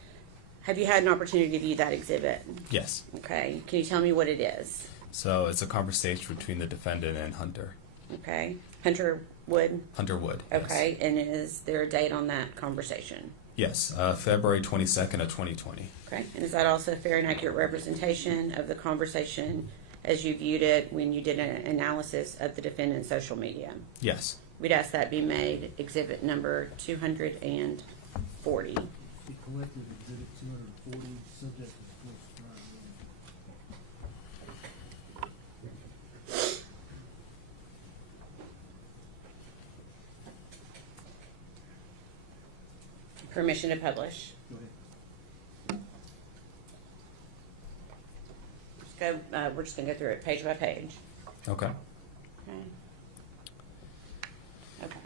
Have you had an opportunity to view that exhibit? Yes. Okay. Can you tell me what it is? So it's a conversation between the defendant and Hunter. Okay. Hunter Wood. Hunter Wood. yes. Okay. And is there a date on that conversation? Yes, February 22nd of 2020. Okay. And is that also a fair and accurate representation of the conversation as you viewed it when you did an analysis of the defendant's social media? Yes. We'd ask that be made exhibit number 240. The collective exhibit 240, subject to the court's prior ruling. Permission to publish. Go ahead. We're just going to go through it page by page. Okay. Okay. Okay.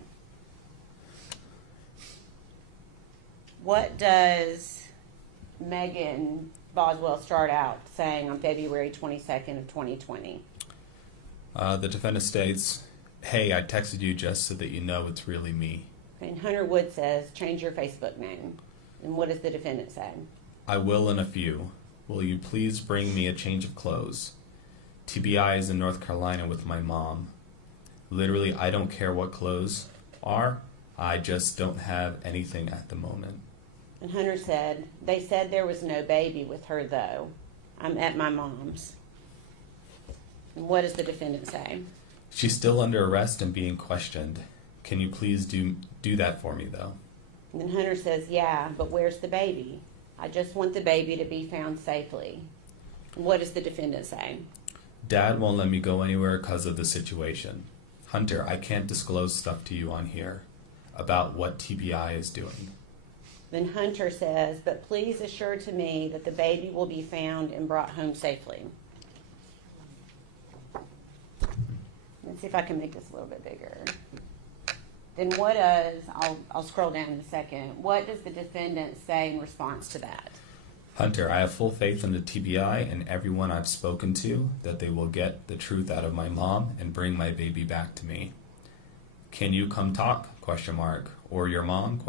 What does Megan Boswell start out saying on February 22nd of 2020? The defendant states, "Hey, I texted you just so that you know it's really me. And Hunter Wood says, change your Facebook name. And what does the defendant say? I will in a few. Will you please bring me a change of clothes? TBI is in North Carolina with my mom. Literally, I don't care what clothes are. I just don't have anything at the moment." And Hunter said, they said there was no baby with her though. I'm at my mom's. And what does the defendant say? She's still under arrest and being questioned. Can you please do that for me, though? And then Hunter says, yeah, but where's the baby? I just want the baby to be found safely. And what does the defendant say? Dad won't let me go anywhere because of the situation. Hunter, I can't disclose stuff to you on here about what TBI is doing. Then Hunter says, but please assure to me that the baby will be found and brought home safely. Let's see if I can make this a little bit bigger. Then what does, I'll scroll down in a second, what does the defendant say in response to that? Hunter, I have full faith in the TBI and everyone I've spoken to that they will get the truth out of my mom and bring my baby back to me. Can you come talk? ? Or your mom? ?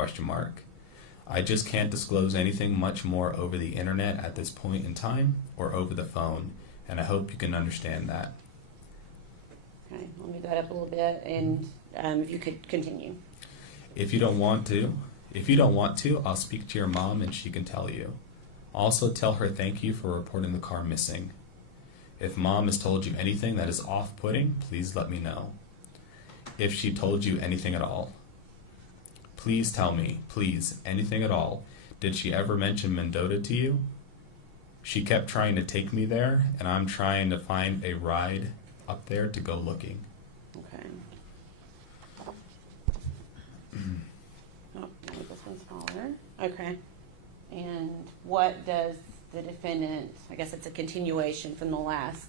I just can't disclose anything much more over the internet at this point in time or over the phone, and I hope you can understand that. Okay, let me that up a little bit, and if you could continue. If you don't want to, I'll speak to your mom and she can tell you. Also tell her thank you for reporting the car missing. If mom has told you anything that is off-putting, please let me know. If she told you anything at all. Please tell me, please, anything at all. Did she ever mention Mendota to you? She kept trying to take me there, and I'm trying to find a ride up there to go looking. Okay. Oh, make this one smaller. Okay. And what does the defendant, I guess it's a continuation from the last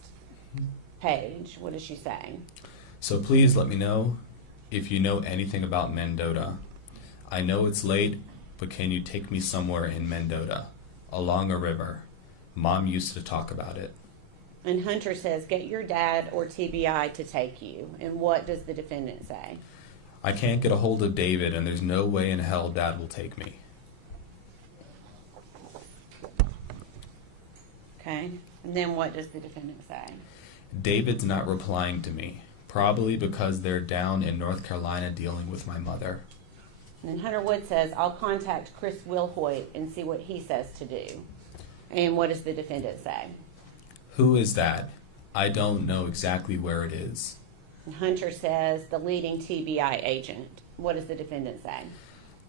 page, what is she saying? So please let me know if you know anything about Mendota. I know it's late, but can you take me somewhere in Mendota, along a river? Mom used to talk about it. And Hunter says, get your dad or TBI to take you. And what does the defendant say? I can't get a hold of David, and there's no way in hell Dad will take me. Okay. And then what does the defendant say? David's not replying to me, probably because they're down in North Carolina dealing with my mother. And then Hunter Wood says, I'll contact Chris Wilhoit and see what he says to do. And what does the defendant say? Who is that? I don't know exactly where it is. And Hunter says, the leading TBI agent. What does the defendant say?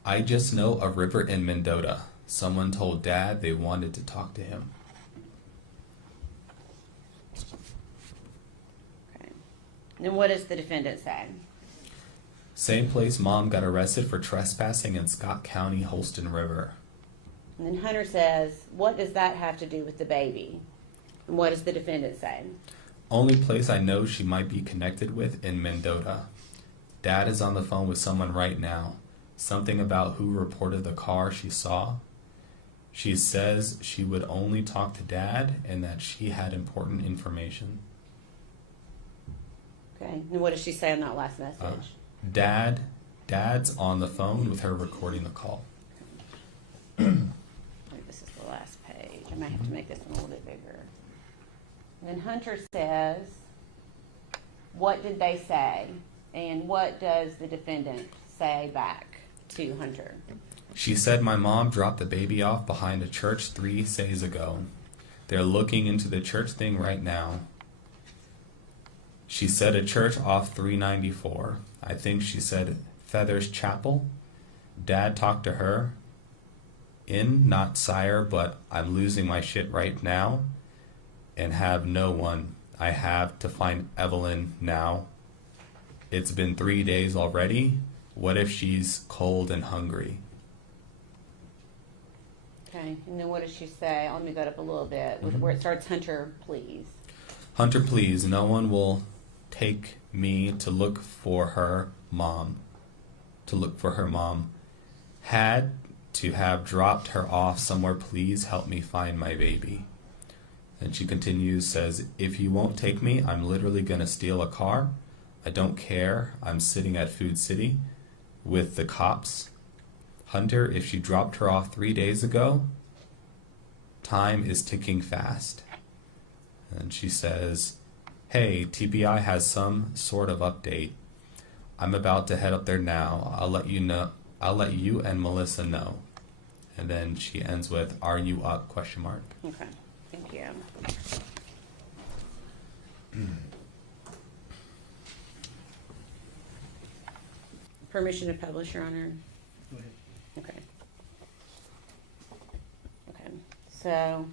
I just know a river in Mendota. Someone told Dad they wanted to talk to him. Okay. And then what does the defendant say? Same place Mom got arrested for trespassing in Scott County, Holston River. And then Hunter says, what does that have to do with the baby? And what does the defendant say? Only place I know she might be connected with in Mendota. Dad is on the phone with someone right now. Something about who reported the car she saw. She says she would only talk to Dad and that she had important information. Okay. And what does she say on that last message? Dad's on the phone with her recording the call. I think this is the last page. I might have to make this one a little bit bigger. Then Hunter says, what did they say? And what does the defendant say back to Hunter? She said my mom dropped the baby off behind a church 3 days ago. They're looking into the church thing right now. She said a church off 394. I think she said Feathers Chapel. Dad talked to her. Not sire, but I'm losing my shit right now and have no one. I have to find Evelyn now. It's been 3 days already. What if she's cold and hungry? Okay, and then what does she say? Let me go up a little bit, where it starts, Hunter, please. Hunter, please, no one will take me to look for her mom. Had to have dropped her off somewhere. Please help me find my baby. And she continues, says, if you won't take me, I'm literally going to steal a car. I don't care. I'm sitting at Food City with the cops. Hunter, if she dropped her off 3 days ago, time is ticking fast. And she says, hey, TPI has some sort of update. I'm about to head up there now. I'll let you know. I'll let you and Melissa know. And then she ends with, are you up? ? Okay, thank you. Permission to publish, Your Honor? Go ahead. Okay. Okay, so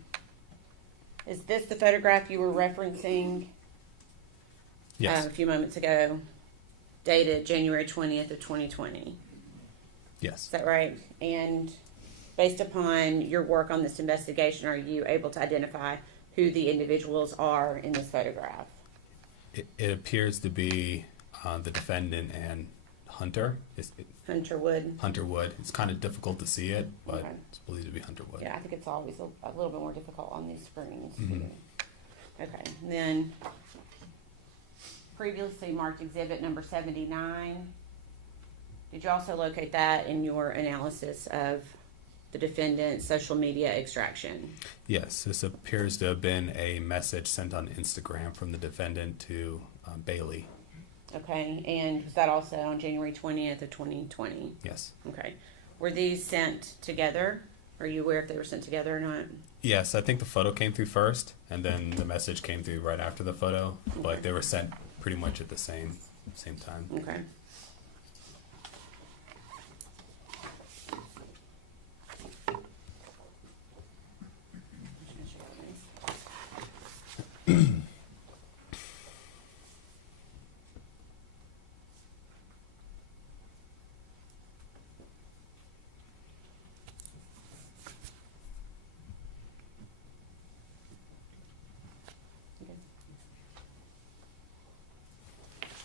is this the photograph you were referencing Yes. a few moments ago, dated January 20th of 2020? Yes. Is that right? And based upon your work on this investigation, are you able to identify who the individuals are in this photograph? It appears to be the defendant and Hunter. Hunter Wood? Hunter Wood. It's kind of difficult to see it, but Okay. it's believed to be Hunter Wood. Yeah, I think it's always a little bit more difficult on these screens. Mhm. Okay, and then previously marked exhibit number 79. Did you also locate that in your analysis of the defendant's social media extraction? Yes, this appears to have been a message sent on Instagram from the defendant to Bailey. Okay, and was that also on January 20th of 2020? Yes. Okay. Were these sent together? Are you aware if they were sent together or not? Yes, I think the photo came through first, and then the message came through right after the photo, but they were sent pretty much at the same time. Okay.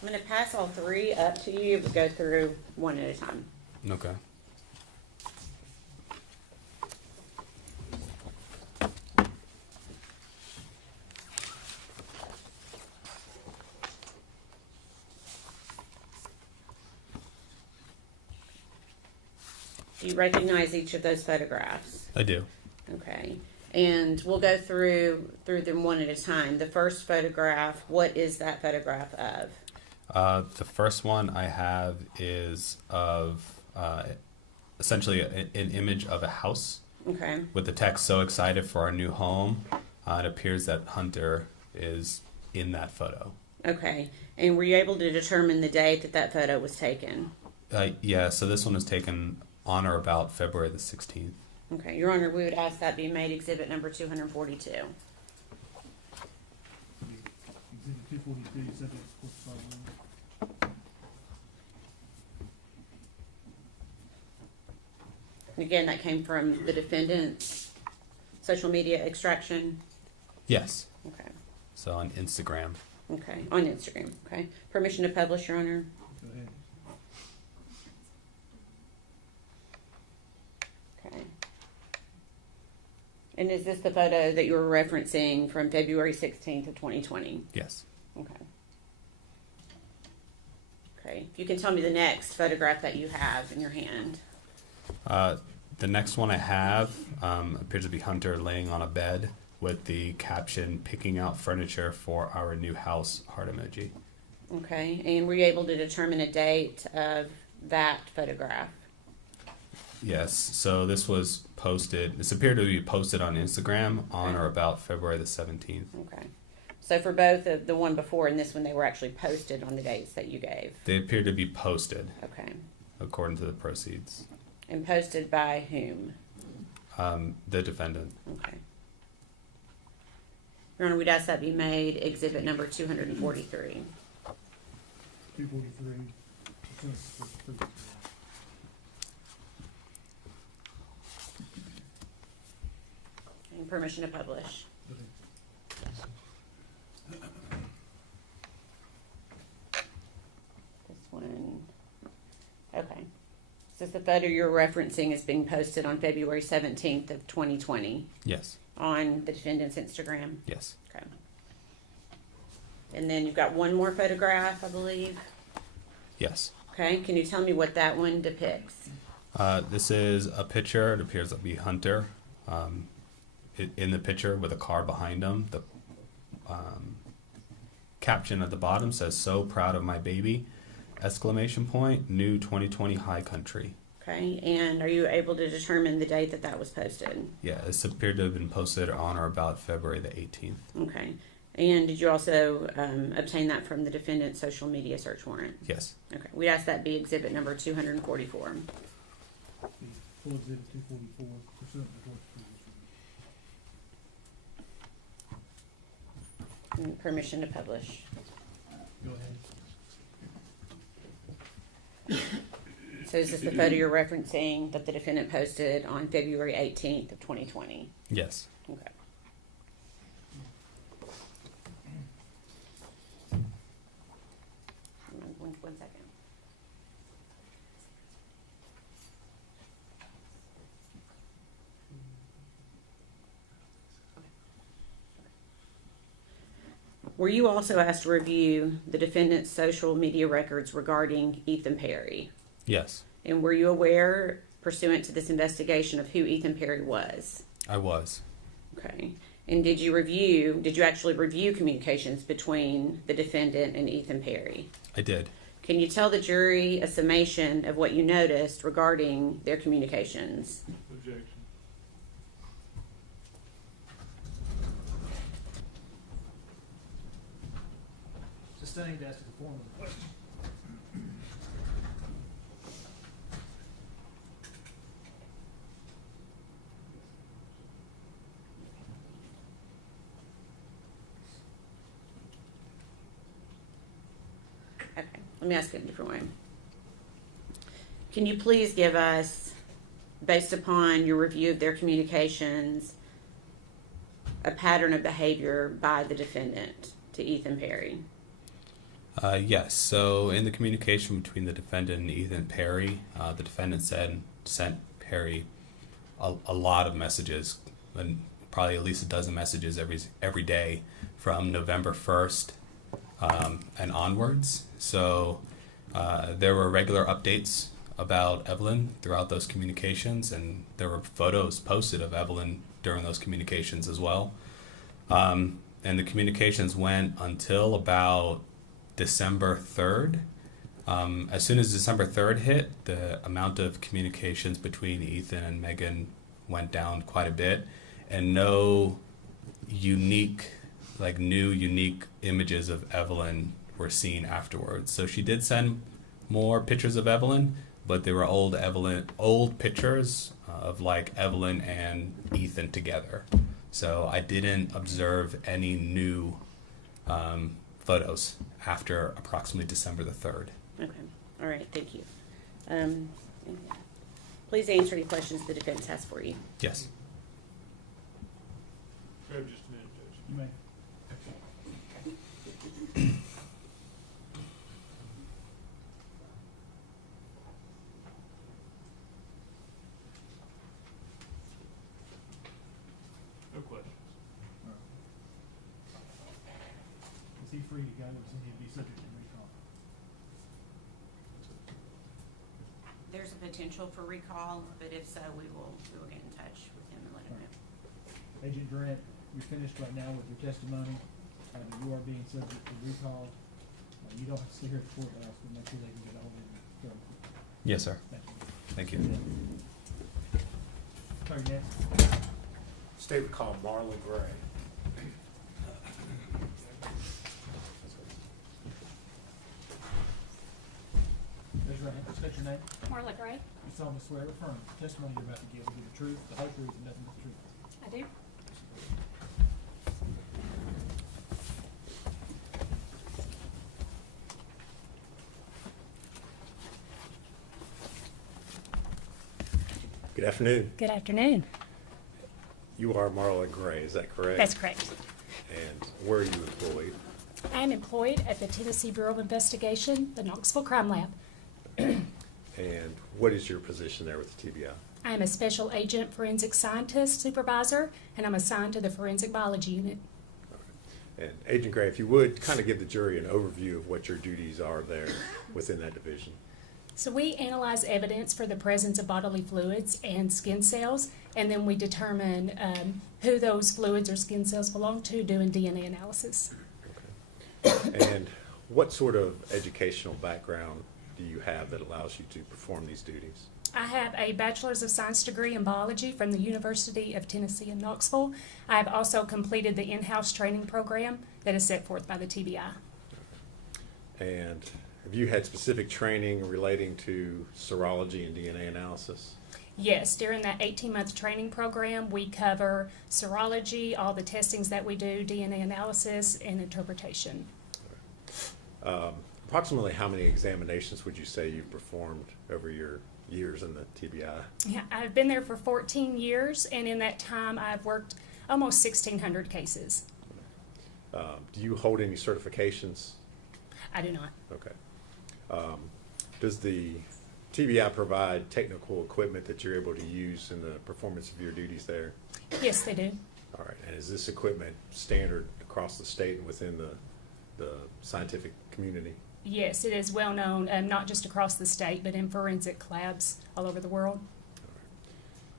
I'm going to pass all three up to you, but go through one at a time. Okay. Do you recognize each of those photographs? I do. Okay. And we'll go through them one at a time. The first photograph, what is that photograph of? The first one I have is of essentially an image of a house Okay. with the text, so excited for our new home. It appears that Hunter is in that photo. Okay. And were you able to determine the date that that photo was taken? Yeah, so this one was taken on or about February the 16th. Okay. Your Honor, we would ask that be made exhibit number 242. Exhibit 242, subject to court file. And again, that came from the defendant's social media extraction. Yes. Okay. So on Instagram. Okay. On Instagram. Okay. Permission to publish, Your Honor? Go ahead. Okay. And is this the photo that you were referencing from February 16th of 2020? Yes. Okay. Okay. If you can tell me the next photograph that you have in your hand. The next one I have appears to be Hunter laying on a bed with the caption "Picking out furniture for our new house" heart emoji. Okay, and were you able to determine a date of that photograph? Yes, so this was posted, this appeared to be posted on Instagram on or about February the 17th. Okay. So for both of the one before and this one, they were actually posted on the dates that you gave? They appear to be posted Okay. according to the proceeds. And posted by whom? The defendant. Okay. Your Honor, we'd ask that be made exhibit number 243. 243. And permission to publish. This one, okay. So the photo you're referencing is being posted on February 17th of 2020 Yes, on the defendant's Instagram? yes. Okay. And then you've got one more photograph, I believe. Yes. Okay, can you tell me what that one depicts? This is a picture. It appears to be Hunter in the picture with a car behind him. The caption at the bottom says, "So proud of my baby!" Exclamation point. New 2020 High Country. Okay, and are you able to determine the date that that was posted? Yeah, this appeared to have been posted on or about February the 18th. Okay, and did you also obtain that from the defendant's social media search warrant? Yes. Okay, we ask that be exhibit number 244. Full exhibit 244, pursuant to court's previous And permission to publish. Go ahead. So is this the photo you're referencing that the defendant posted on February 18th of 2020? Yes. Okay. One second. Were you also asked to review the defendant's social media records regarding Ethan Perry? Yes. And were you aware, pursuant to this investigation, of who Ethan Perry was? I was. Okay. And did you actually review communications between the defendant and Ethan Perry? I did. Can you tell the jury a summation of what you noticed regarding their communications? Objection. Sustained as to the form of the question. Okay, let me ask it a different way. Can you please give us, based upon your review of their communications, a pattern of behavior by the defendant to Ethan Perry? Yes. So in the communication between the defendant and Ethan Perry, the defendant sent Perry a lot of messages, and probably at least a dozen messages every day from November 1st and onwards. So there were regular updates about Evelyn throughout those communications, and there were photos posted of Evelyn during those communications as well. And the communications went until about December 3rd. As soon as December 3rd hit, the amount of communications between Ethan and Megan went down quite a bit, and no unique images of Evelyn were seen afterwards. So she did send more pictures of Evelyn, but they were old pictures of like Evelyn and Ethan together. So I didn't observe any new photos after approximately December the 3rd. Okay, all right, thank you. Please answer any questions the defense has for you. Yes. Grab just a minute, Judge. You may. No questions. Is he free to go, or does he need to be subject to recall? There's a potential for recall, but if so, we will get in touch with him and let him know. Agent Durant, you're finished right now with your testimony. You are being subject to recall. You don't have to stay here at the courthouse, but make sure they can get a hold of you fairly quickly. Yes, sir. Thank you. Thank you. Turn next. State would call Marla Gray. Raise your right hand. State your name. Marla Gray. You solemnly swear or affirm the testimony you're about to give will be the truth, the whole truth, and nothing but the truth. I do. Good afternoon. Good afternoon. You are Marla Gray, is that correct? That's correct. And where are you employed? I am employed at the Tennessee Bureau of Investigation, the Knoxville Crime Lab. And what is your position there with the TBI? I am a Special Agent Forensic Scientist Supervisor, and I'm assigned to the Forensic Biology Unit. And Agent Gray, if you would, kind of give the jury an overview of what your duties are there within that division. So we analyze evidence for the presence of bodily fluids and skin cells, and then we determine who those fluids or skin cells belong to, doing DNA analysis. And what sort of educational background do you have that allows you to perform these duties? I have a Bachelor's of Science degree in biology from the University of Tennessee in Knoxville. I have also completed the in-house training program that is set forth by the TBI. And have you had specific training relating to serology and DNA analysis? Yes, during that 18-month training program, we cover serology, all the testings that we do, DNA analysis, and interpretation. Approximately how many examinations would you say you've performed over your years in the TBI? Yeah, I've been there for 14 years, and in that time, I've worked almost 1,600 cases. Do you hold any certifications? I do not. Okay. Does the TBI provide technical equipment that you're able to use in the performance of your duties there? Yes, they do. All right. And is this equipment standard across the state and within the scientific community? Yes, it is well known, not just across the state, but in forensic labs all over the world.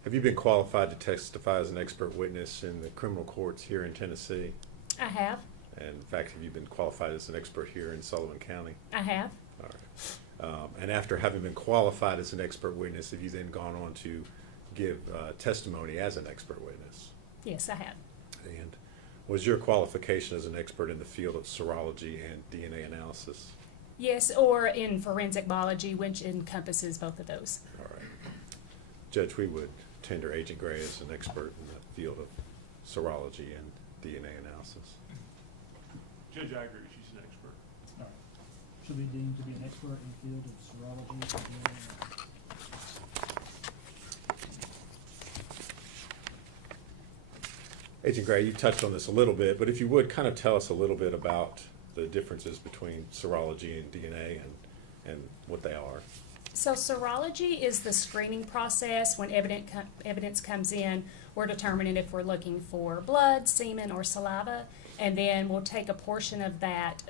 Have you been qualified to testify as an expert witness in the criminal courts here in Tennessee? I have. And in fact, have you been qualified as an expert here in Sullivan County? I have. All right. And after having been qualified as an expert witness, have you then gone on to give testimony as an expert witness? Yes, I have. And was your qualification as an expert in the field of serology and DNA analysis? Yes, or in forensic biology, which encompasses both of those. All right. Judge, we would tender Agent Gray as an expert in the field of serology and DNA analysis. Judge, I agree, she's an expert. All right. She'll be deemed to be an expert in the field of serology and DNA analysis. Agent Gray, you touched on this a little bit, but if you would kind of tell us a little bit about the differences between serology and DNA and what they are. So serology is the screening process. When evidence comes in, we're determining if we're looking for blood, semen, or saliva, and then we'll take a portion of that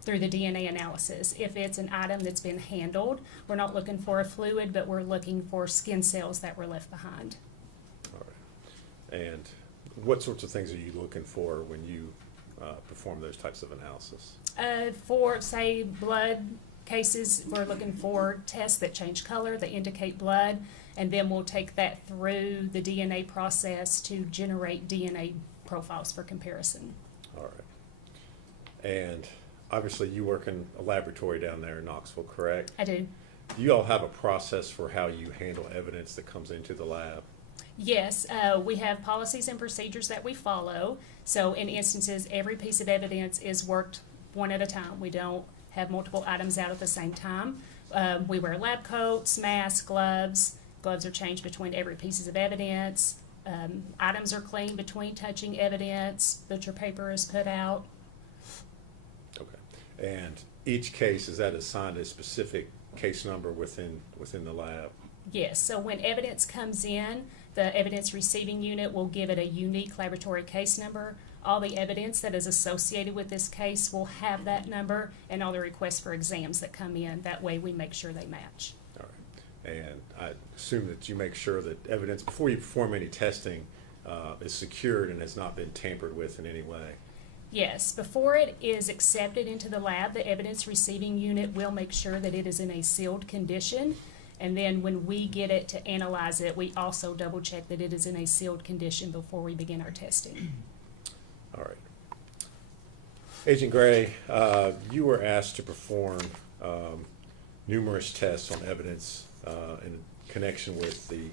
through the DNA analysis. If it's an item that's been handled, we're not looking for a fluid, but we're looking for skin cells that were left behind. All right. And what sorts of things are you looking for when you perform those types of analysis? For, say, blood cases, we're looking for tests that change color, that indicate blood, and then we'll take that through the DNA process to generate DNA profiles for comparison. All right. And obviously you work in a laboratory down there in Knoxville, correct? I do. Do you all have a process for how you handle evidence that comes into the lab? Yes, we have policies and procedures that we follow. So in instances, every piece of evidence is worked one at a time. We don't have multiple items out at the same time. We wear lab coats, masks, gloves. Gloves are changed between every piece of evidence. Items are cleaned between touching evidence. Butcher paper is put out. Okay. And each case, is that assigned a specific case number within the lab? Yes, so when evidence comes in, the evidence receiving unit will give it a unique laboratory case number. All the evidence that is associated with this case will have that number, and all the requests for exams that come in. That way we make sure they match. All right. And I assume that you make sure that evidence, before you perform any testing, is secured and has not been tampered with in any way. Yes, before it is accepted into the lab, the evidence receiving unit will make sure that it is in a sealed condition. And then when we get it to analyze it, we also double check that it is in a sealed condition before we begin our testing. All right. Agent Gray, you were asked to perform numerous tests on evidence in connection with the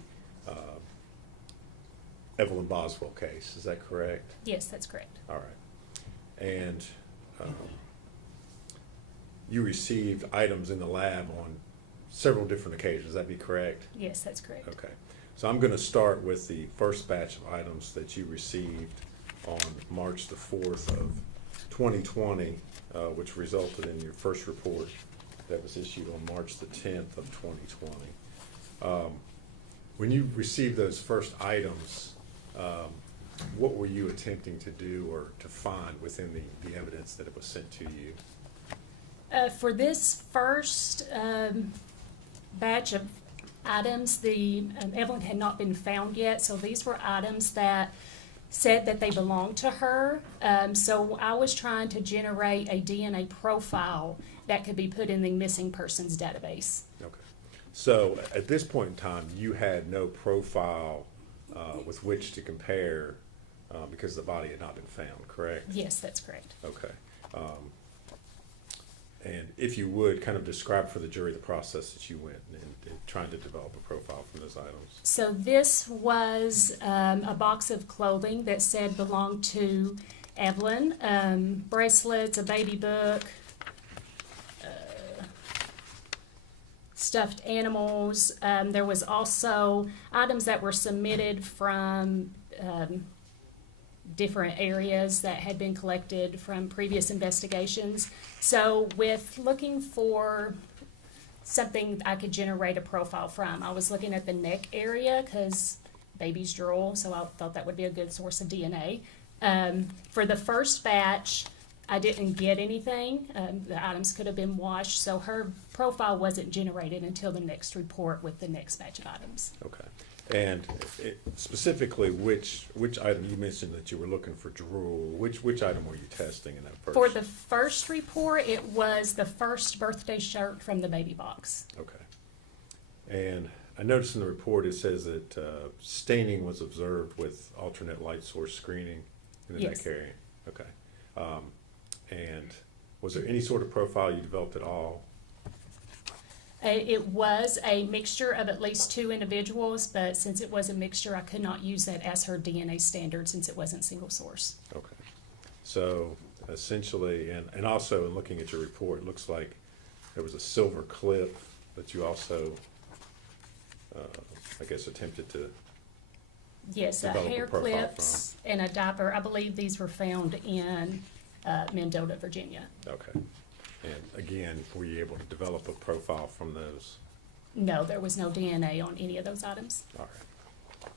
Evelyn Boswell case. Is that correct? Yes, that's correct. All right. And you received items in the lab on several different occasions. That be correct? Yes, that's correct. Okay. So I'm going to start with the first batch of items that you received on March the 4th of 2020, which resulted in your first report that was issued on March the 10th of 2020. When you received those first items, what were you attempting to do or to find within the evidence that it was sent to you? For this first batch of items, the Evelyn had not been found yet, so these were items that said that they belonged to her. So I was trying to generate a DNA profile that could be put in the missing persons database. Okay. So at this point in time, you had no profile with which to compare because the body had not been found, correct? Yes, that's correct. Okay. And if you would, kind of describe for the jury the process that you went in trying to develop a profile from those items. So this was a box of clothing that said belonged to Evelyn, bracelets, a baby book, stuffed animals. There was also items that were submitted from different areas that had been collected from previous investigations. So with looking for something I could generate a profile from, I was looking at the neck area because babies drool, so I thought that would be a good source of DNA. For the first batch, I didn't get anything. The items could have been washed, so her profile wasn't generated until the next report with the next batch of items. Okay. And specifically, which item you mentioned that you were looking for drool? Which item were you testing in that first? For the first report, it was the first birthday shirt from the baby box. Okay. And I noticed in the report it says that staining was observed with alternate light source screening in the Yes. neck area. Okay. And was there any sort of profile you developed at all? It was a mixture of at least 2 individuals, but since it was a mixture, I could not use that as her DNA standard since it wasn't single source. Okay. So essentially, and also in looking at your report, it looks like there was a silver clip that you also, I guess, attempted to. Yes, Develop a hair profile clips and a diaper. I believe these were found in Mendota, Virginia. Okay. And again, were you able to develop a profile from those? No, there was no DNA on any of those items. All right.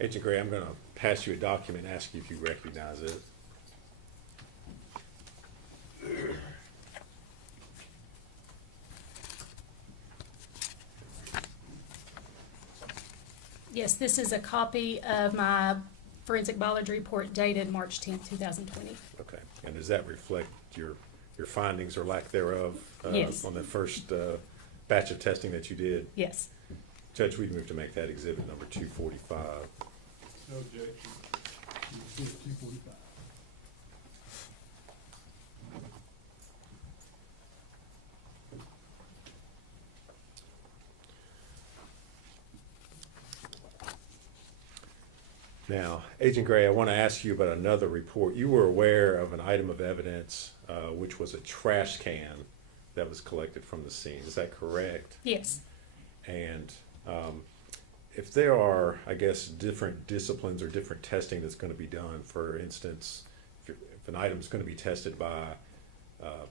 Agent Gray, I'm going to pass you a document and ask you if you recognize it. Yes, this is a copy of my forensic biology report dated March 10th, 2020. Okay. And does that reflect your findings or lack thereof Yes. on the first batch of testing that you did? Yes. Judge, we move to make that exhibit number 245. No objection. You see it 245. Now, Agent Gray, I want to ask you about another report. You were aware of an item of evidence, which was a trash can that was collected from the scene. Is that correct? Yes. And if there are, I guess, different disciplines or different testing that's going to be done, for instance, if an item is going to be tested by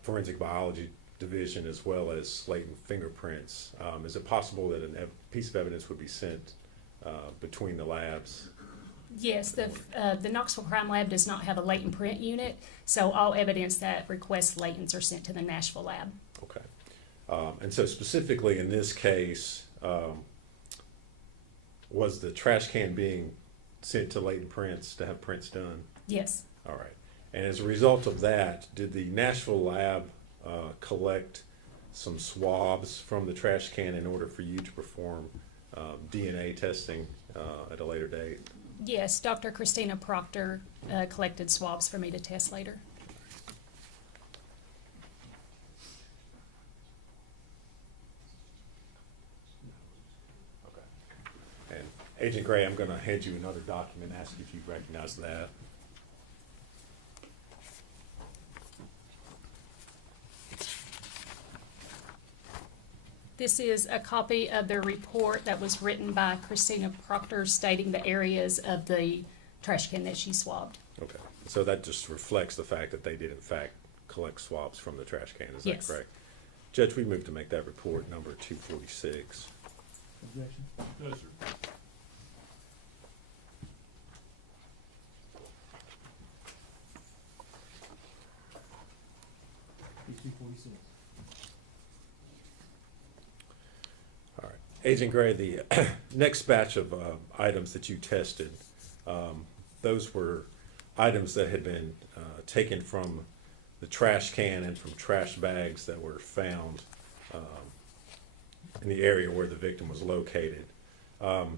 forensic biology division as well as latent fingerprints, is it possible that a piece of evidence would be sent between the labs? Yes, the Knoxville Crime Lab does not have a latent print unit, so all evidence that requests latents are sent to the Nashville lab. Okay. And so specifically in this case, was the trash can being sent to Leighton Prince to have prints done? Yes. All right. And as a result of that, did the Nashville lab collect some swabs from the trash can in order for you to perform DNA testing at a later date? Yes, Dr. Christina Proctor collected swabs for me to test later. And Agent Gray, I'm going to hand you another document, ask if you recognize that. This is a copy of the report that was written by Christina Proctor stating the areas of the trash can that she swabbed. Okay. So that just reflects the fact that they did in fact collect swabs from the trash can, is Yes. that correct? Judge, we move to make that report number 246. Objection? No, sir. P-246. All right. Agent Gray, the next batch of items that you tested, those were items that had been taken from the trash can and from trash bags that were found in the area where the victim was located. At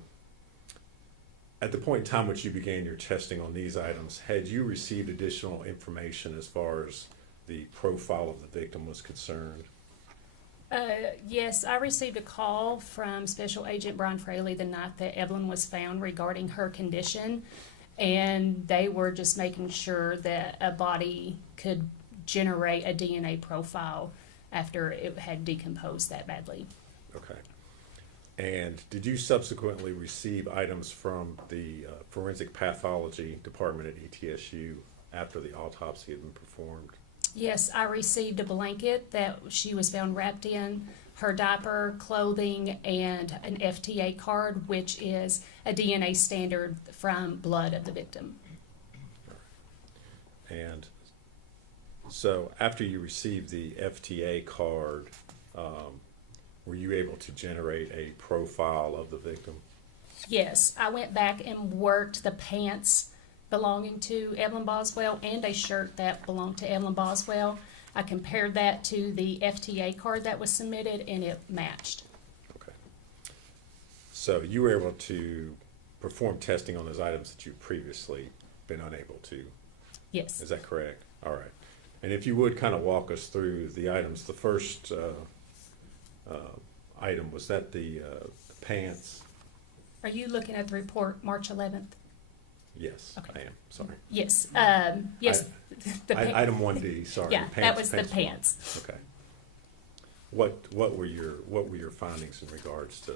the point in time which you began your testing on these items, had you received additional information as far as the profile of the victim was concerned? Yes, I received a call from Special Agent Brian Fraley the night that Evelyn was found regarding her condition, and they were just making sure that a body could generate a DNA profile after it had decomposed that badly. Okay. And did you subsequently receive items from the forensic pathology department at ETSU after the autopsy had been performed? Yes, I received a blanket that she was found wrapped in, her diaper, clothing, and an FTA card, which is a DNA standard from blood of the victim. And so after you received the FTA card, were you able to generate a profile of the victim? Yes, I went back and worked the pants belonging to Evelyn Boswell and a shirt that belonged to Evelyn Boswell. I compared that to the FTA card that was submitted, and it matched. Okay. So you were able to perform testing on those items that you've previously been unable to. Yes. Is that correct? All right. And if you would kind of walk us through the items, the first item, was that the pants? Are you looking at the report March 11th? Yes, Okay. I am, sorry. Yes. Yes. the pa- Item 1D, sorry. Yeah, the that was the one. pants. Okay. What were your findings in regards to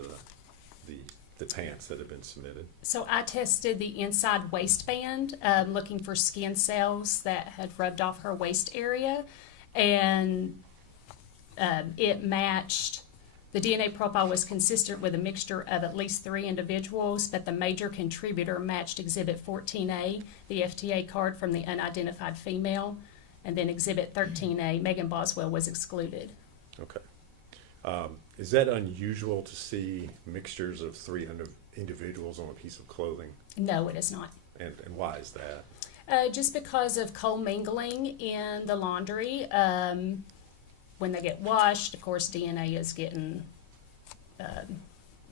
the pants that have been submitted? So I tested the inside waistband, looking for skin cells that had rubbed off her waist area, and it matched. The DNA profile was consistent with a mixture of at least 3 individuals, but the major contributor matched Exhibit 14A, the FTA card from the unidentified female, and then Exhibit 13A, Megan Boswell, was excluded. Okay. Is that unusual to see mixtures of 3 individuals on a piece of clothing? No, it is not. And why is that? Just because of co-mingling in the laundry. When they get washed, of course, DNA is getting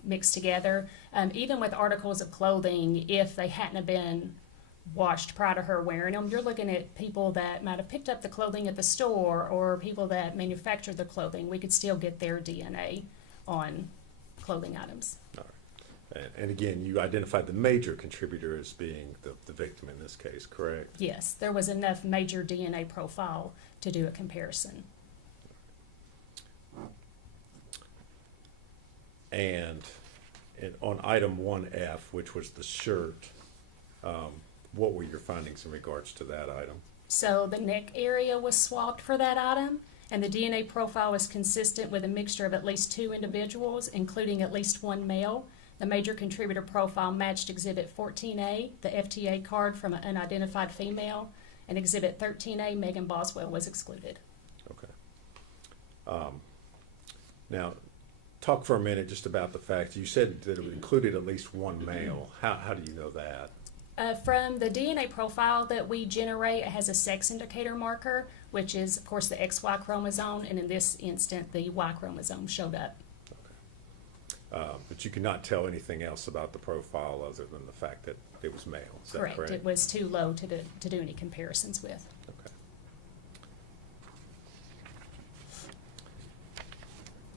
mixed together. Even with articles of clothing, if they hadn't have been washed prior to her wearing them, you're looking at people that might have picked up the clothing at the store or people that manufactured the clothing. We could still get their DNA on clothing items. All right. And again, you identified the major contributor as being the victim in this case, correct? Yes, there was enough major DNA profile to do a comparison. And on item 1F, which was the shirt, what were your findings in regards to that item? So the neck area was swabbed for that item, and the DNA profile was consistent with a mixture of at least 2 individuals, including at least 1 male. The major contributor profile matched Exhibit 14A, the FTA card from an unidentified female, and Exhibit 13A, Megan Boswell, was excluded. Okay. Now, talk for a minute just about the fact, you said that it included at least one male. How do you know that? From the DNA profile that we generate, it has a sex indicator marker, which is, of course, the XY chromosome, and in this instant, the Y chromosome showed up. But you cannot tell anything else about the profile other than the fact that it was male. Is that correct? It was too low to do any comparisons with. Okay.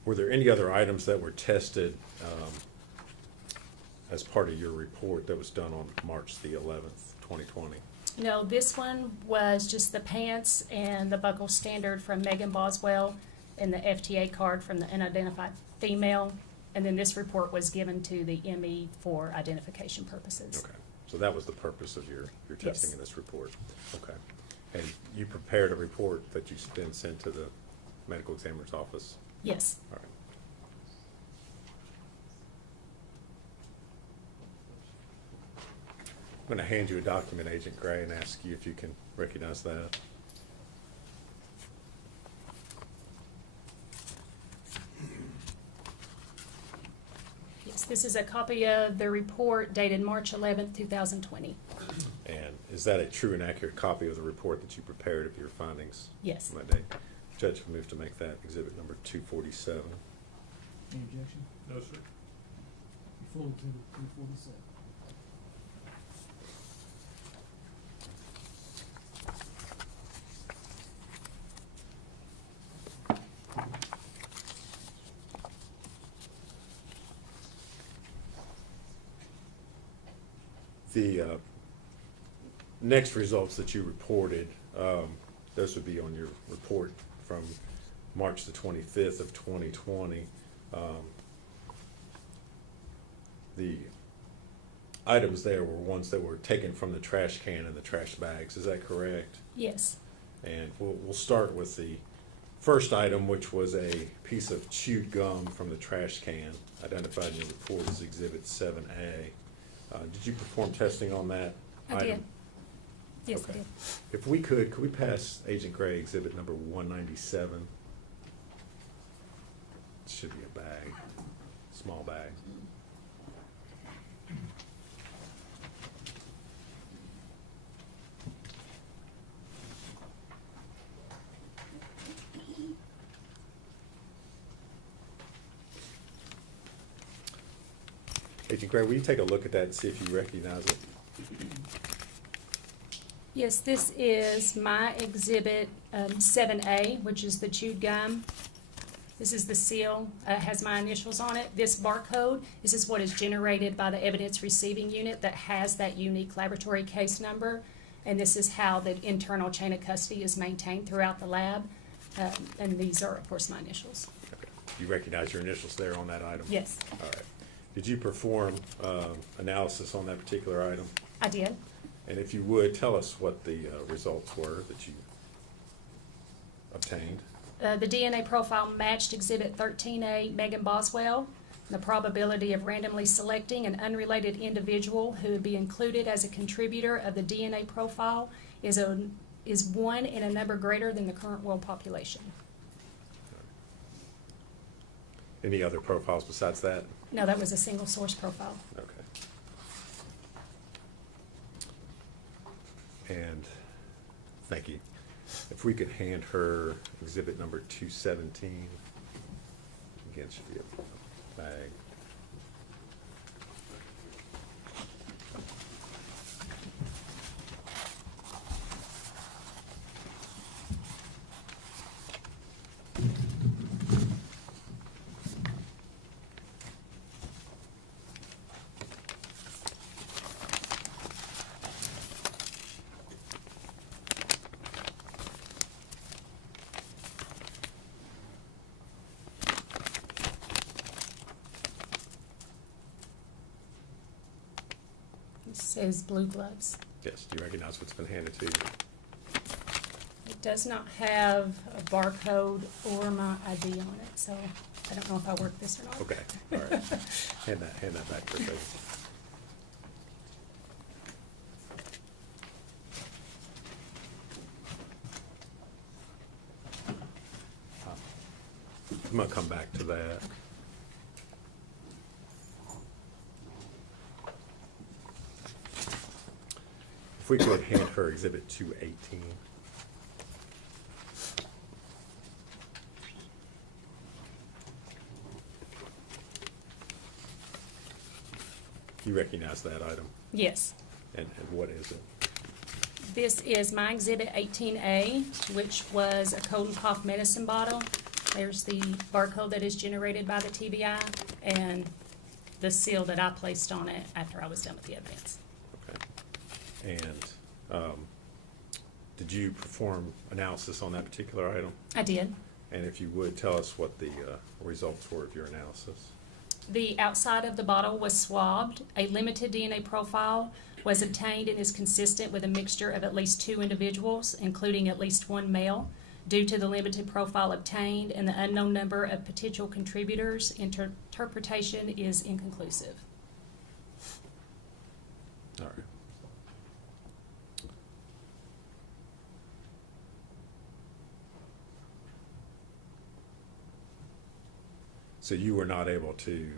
Were there any other items that were tested as part of your report that was done on March the 11th, 2020? No, this one was just the pants and the buckle standard from Megan Boswell and the FTA card from the unidentified female. And then this report was given to the ME for identification purposes. Okay, so that was the purpose of your testing Yes. in this report? Okay. And you prepared a report that you then sent to the medical examiner's office? Yes. All right. I'm going to hand you a document, Agent Gray, and ask you if you can recognize that. Yes, this is a copy of the report dated March 11th, 2020. And is that a true and accurate copy of the report that you prepared of your findings Yes. on that day? Judge, move to make that exhibit number 247. Any objection? No, sir. Full exhibit 247. The next results that you reported, those would be on your report from March the 25th of 2020. The items there were ones that were taken from the trash can and the trash bags. Is that correct? Yes. And we'll start with the first item, which was a piece of chewed gum from the trash can, identified in your report as Exhibit 7A. Did you perform testing on that I item? did. Yes, I Okay. did. If we could we pass Agent Gray exhibit number 197? It should be a bag, small bag. Agent Gray, will you take a look at that and see if you recognize it? Yes, this is my exhibit 7A, which is the chewed gum. This is the seal, has my initials on it. This barcode, this is what is generated by the evidence receiving unit that has that unique laboratory case number. And this is how the internal chain of custody is maintained throughout the lab. And these are, of course, my initials. Okay. You recognize your initials there on that item? Yes, All right. Did you perform analysis on that particular item? I did. And if you would, tell us what the results were that you obtained. The DNA profile matched Exhibit 13A, Megan Boswell. The probability of randomly selecting an unrelated individual who would be included as a contributor of the DNA profile is 1 in a number greater than the current world population. Any other profiles besides that? No, that was a single source profile. Okay. And, thank you. If we could hand her exhibit number 217. Again, should be a bag. It says blue gloves. Yes, do you recognize what's been handed to you? It does not have a barcode or my ID on it, so I don't know if I work this or not. Okay, all right. Hand that back for a second. I'm gonna come back to that. If we could hand her Exhibit 218. You recognize that item? Yes. And what is it? This is my Exhibit 18A, which was a cold and cough medicine bottle. There's the barcode that is generated by the TBI and the seal that I placed on it after I was done with the evidence. Okay. And did you perform analysis on that particular item? I did. And if you would, tell us what the results were of your analysis. The outside of the bottle was swabbed. A limited DNA profile was obtained and is consistent with a mixture of at least 2 individuals, including at least 1 male. Due to the limited profile obtained and the unknown number of potential contributors, interpretation is inconclusive. All right. So you were not able to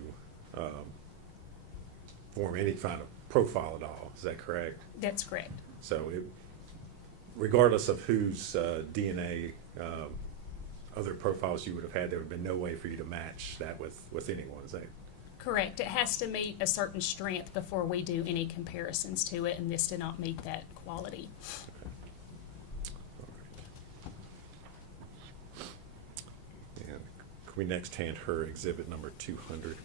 form any kind of profile at all, is that correct? That's correct. So regardless of whose DNA, other profiles you would have had, there would have been no way for you to match that with anyone, is that? Correct. It has to meet a certain strength before we do any comparisons to it, and this did not meet that quality. And can we next hand her exhibit number 200?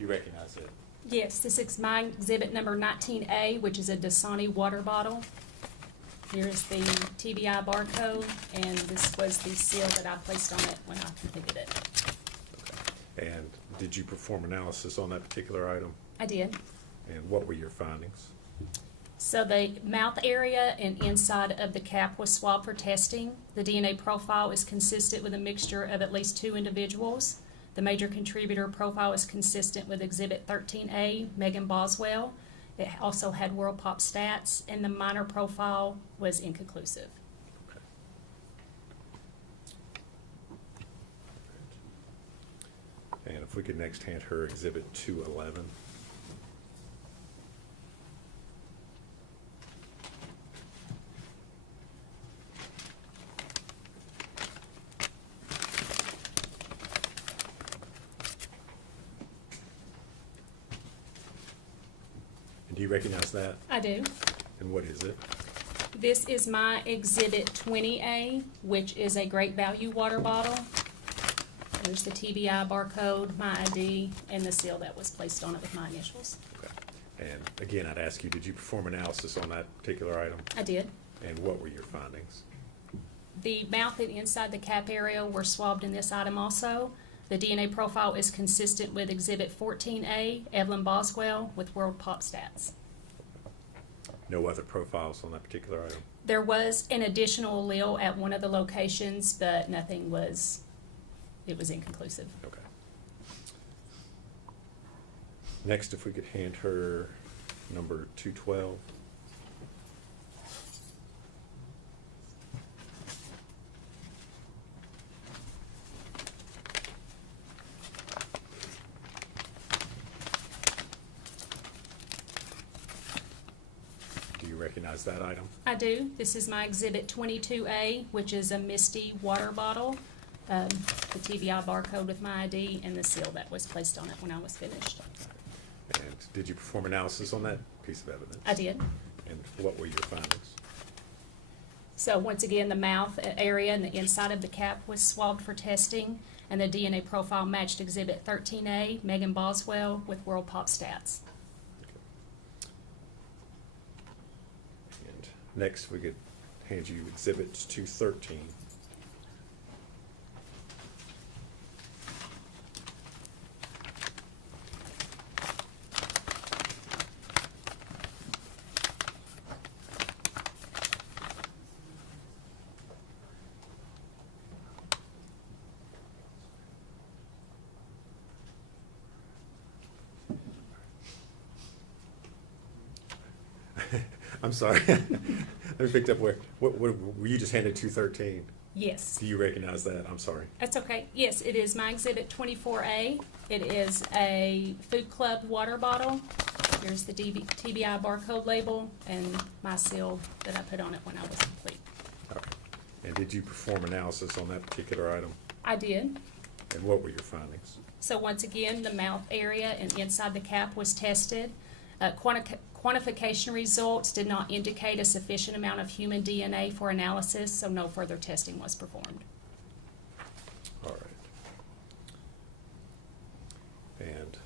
You recognize it? Yes, this is my exhibit number 19A, which is a Dasani water bottle. Here's the TBI barcode, and this was the seal that I placed on it when I completed it. Okay. And did you perform analysis on that particular item? I did. And what were your findings? So the mouth area and inside of the cap was swabbed for testing. The DNA profile is consistent with a mixture of at least 2 individuals. The major contributor profile is consistent with Exhibit 13A, Megan Boswell. It also had World Pop stats, and the minor profile was inconclusive. And if we could next hand her exhibit 211. Do you recognize that? I do. And what is it? This is my Exhibit 20A, which is a great value water bottle. There's the TBI barcode, my ID, and the seal that was placed on it with my initials. Okay. And again, I'd ask you, did you perform analysis on that particular item? I did. And what were your findings? The mouth and inside the cap area were swabbed in this item also. The DNA profile is consistent with Exhibit 14A, Evelyn Boswell, with World Pop stats. No other profiles on that particular item? There was an additional allele at one of the locations, but nothing was, it was inconclusive. Okay. Next, if we could hand her number 212. Do you recognize that item? I do. This is my Exhibit 22A, which is a Misty water bottle. The TBI barcode with my ID and the seal that was placed on it when I was finished. And did you perform analysis on that piece of evidence? I did. And what were your findings? So once again, the mouth area and the inside of the cap was swabbed for testing, and the DNA profile matched Exhibit 13A, Megan Boswell, with World Pop stats. And next, we could hand you Exhibit 213. I'm sorry. Let me pick up what were you just handed 213? Yes. Do you recognize that? I'm sorry. That's okay. Yes, it is my exhibit 24A. It is a Food Club water bottle. Here's the TBI barcode label and my seal that I put on it when I was complete. Okay. And did you perform analysis on that particular item? I did. And what were your findings? So once again, the mouth area and inside the cap was tested. Quantification results did not indicate a sufficient amount of human DNA for analysis, so no further testing was performed. All right. And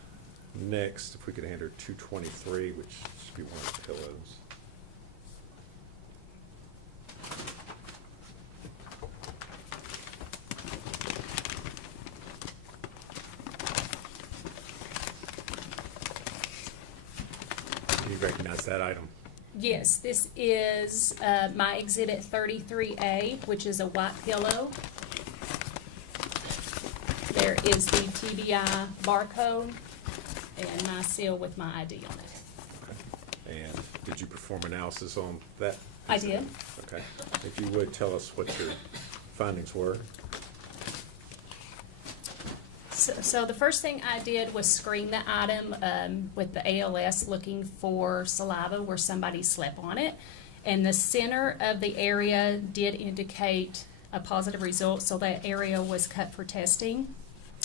next, if we could enter 223, which should be one of the pillows. Do you recognize that item? Yes, this is my exhibit 33A, which is a white pillow. There is the TBI barcode and my seal with my ID on it. Okay. And did you perform analysis on that? I did. Okay. If you would, tell us what your findings were. So the first thing I did was screen the item with the ALS, looking for saliva where somebody slept on it. And the center of the area did indicate a positive result, so that area was cut for testing.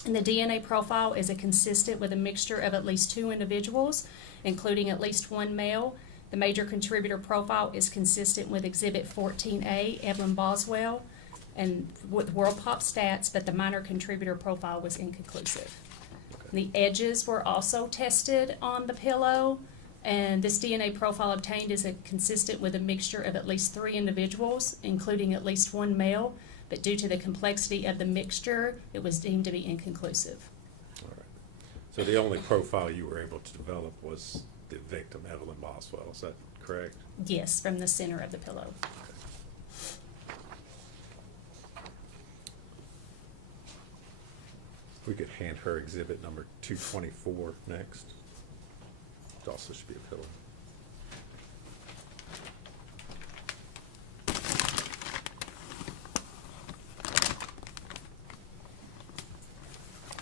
And the DNA profile is consistent with a mixture of at least 2 individuals, including at least 1 male. The major contributor profile is consistent with Exhibit 14A, Evelyn Boswell, and with World Pop stats, but the minor contributor profile was inconclusive. The edges were also tested on the pillow, and this DNA profile obtained is consistent with a mixture of at least 3 individuals, including at least 1 male, but due to the complexity of the mixture, it was deemed to be inconclusive. All right. So the only profile you were able to develop was the victim, Evelyn Boswell. Is that correct? Yes, from the center of the pillow. We could hand her exhibit number 224 next. It also should be a pillow.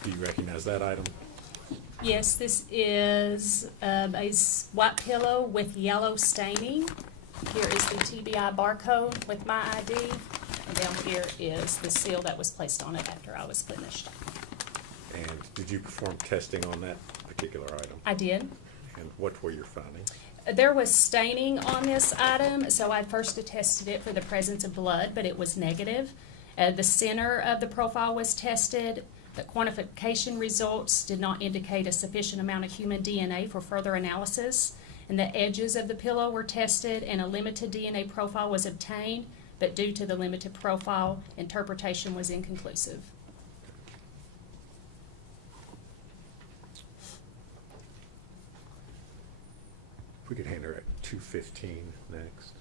Do you recognize that item? Yes, this is a white pillow with yellow staining. Here is the TBI barcode with my ID, and down here is the seal that was placed on it after I was finished. And did you perform testing on that particular item? I did. And what were your findings? There was staining on this item, so I first tested it for the presence of blood, but it was negative. The center of the profile was tested. The quantification results did not indicate a sufficient amount of human DNA for further analysis. And the edges of the pillow were tested, and a limited DNA profile was obtained, but due to the limited profile, interpretation was inconclusive. If we could hand her at 215 next.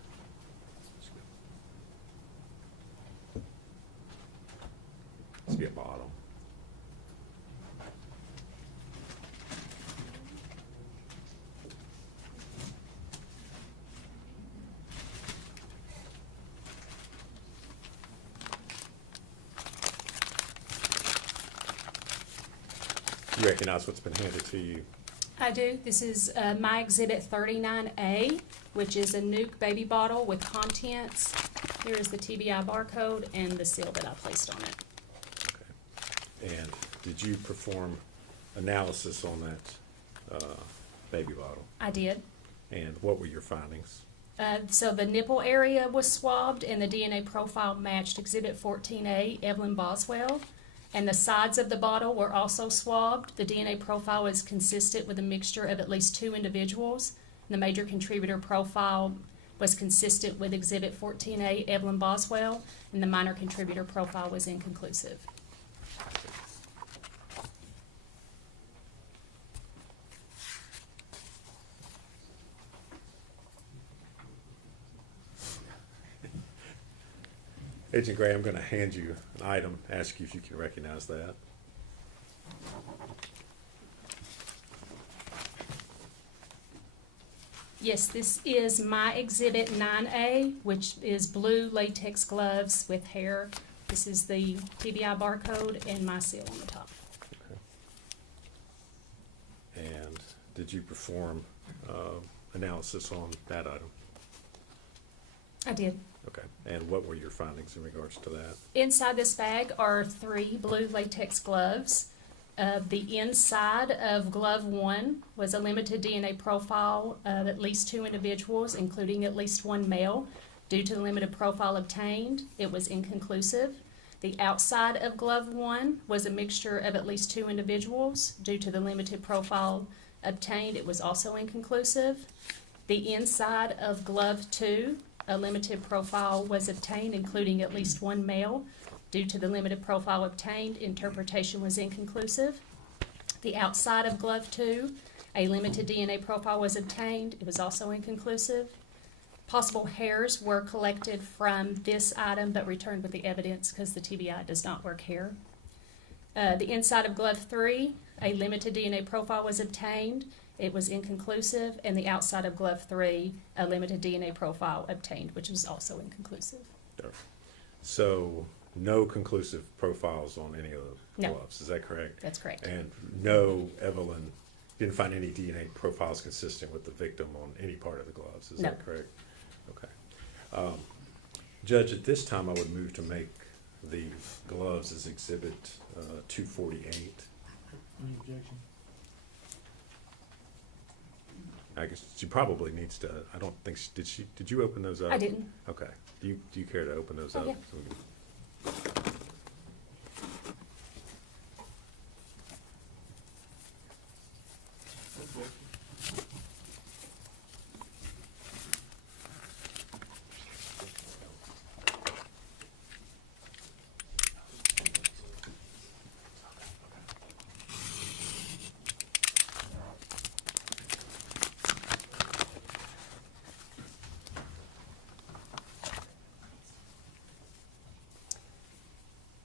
This be a bottle. You recognize what's been handed to you? I do. This is my exhibit 39A, which is a Nuke baby bottle with contents. Here is the TBI barcode and the seal that I placed on it. Okay. And did you perform analysis on that baby bottle? I did. And what were your findings? So the nipple area was swabbed, and the DNA profile matched Exhibit 14A, Evelyn Boswell. And the sides of the bottle were also swabbed. The DNA profile is consistent with a mixture of at least 2 individuals. The major contributor profile was consistent with Exhibit 14A, Evelyn Boswell, and the minor contributor profile was inconclusive. Agent Gray, I'm going to hand you an item, ask you if you can recognize that. Yes, this is my exhibit 9A, which is blue latex gloves with hair. This is the TBI barcode and my seal on the top. And did you perform analysis on that item? I did. Okay. And what were your findings in regards to that? Inside this bag are 3 blue latex gloves. The inside of glove 1 was a limited DNA profile of at least 2 individuals, including at least 1 male. Due to the limited profile obtained, it was inconclusive. The outside of glove 1 was a mixture of at least 2 individuals. Due to the limited profile obtained, it was also inconclusive. The inside of glove 2, a limited profile was obtained, including at least 1 male. Due to the limited profile obtained, interpretation was inconclusive. The outside of glove 2, a limited DNA profile was obtained. It was also inconclusive. Possible hairs were collected from this item but returned with the evidence because the TBI does not work hair. The inside of glove 3, a limited DNA profile was obtained. It was inconclusive. And the outside of glove 3, a limited DNA profile obtained, which was also inconclusive. So no conclusive profiles on any of the No. gloves, is that correct? That's correct. And no, Evelyn, didn't find any DNA profiles consistent with the victim on any part of the gloves, is No. that correct? Okay. Judge, at this time, I would move to make the gloves as exhibit 248. Any objection? I guess she probably needs to, I don't think, did you open those up? I didn't. Okay. Do you care to open those Oh, up? yeah. So we can-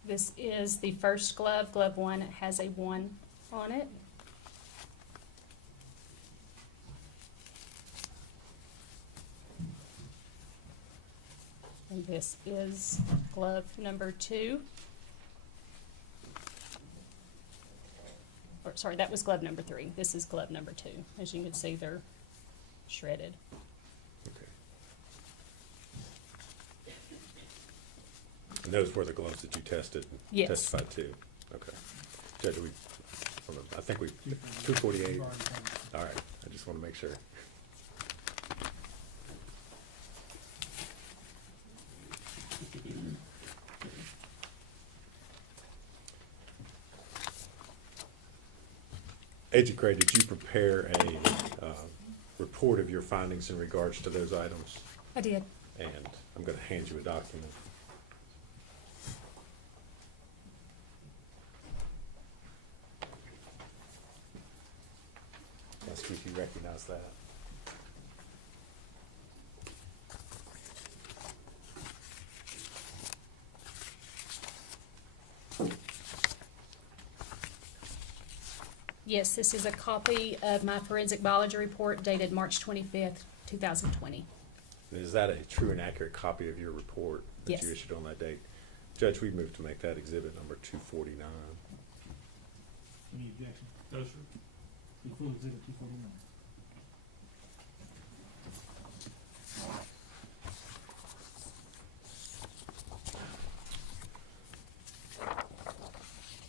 This is the first glove, glove 1. It has a 1 on it. And this is glove number 2. Or, sorry, that was glove number 3. This is glove number 2. As you can see, they're shredded. Okay. And those were the gloves that you tested? and Yes. Testified to? Okay. Judge, I think we, 248? You've already covered it. All right, I just want to make sure. Agent Gray, did you prepare a report of your findings in regards to those items? I did. And I'm going to hand you a document. Ask you if you recognize that. Yes, this is a copy of my forensic biology report dated March 25th, 2020. Is that a true and accurate copy of your report that Yes. you issued on that date? Judge, we move to make that exhibit number 249. Any objection? No, sir. Be full exhibit 249.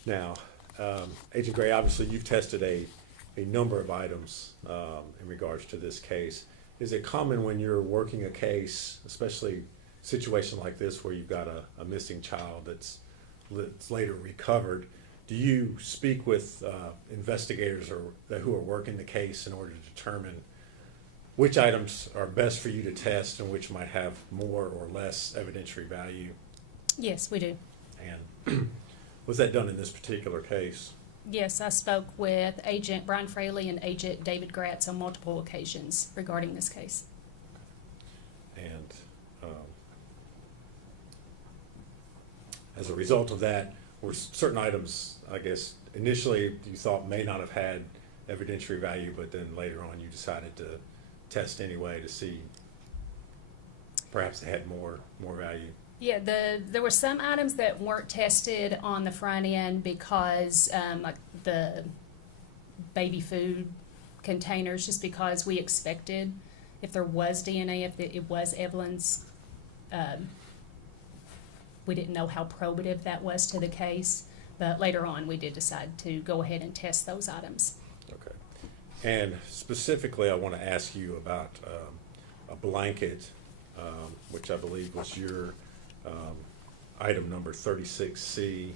Now, Agent Gray, obviously you've tested a number of items in regards to this case. Is it common when you're working a case, especially a situation like this where you've got a missing child that's later recovered, do you speak with investigators who are working the case in order to determine which items are best for you to test and which might have more or less evidentiary value? Yes, we do. And was that done in this particular case? Yes, I spoke with Agent Brian Fraley and Agent David Gratz on multiple occasions regarding this case. And as a result of that, were certain items, I guess, initially you thought may not have had evidentiary value, but then later on you decided to test anyway to see perhaps they had more value? Yeah, there were some items that weren't tested on the front end because, like the baby food containers, just because we expected if there was DNA, if it was Evelyn's, we didn't know how probative that was to the case. But later on, we did decide to go ahead and test those items. Okay. And specifically, I want to ask you about a blanket, which I believe was your item number 36C.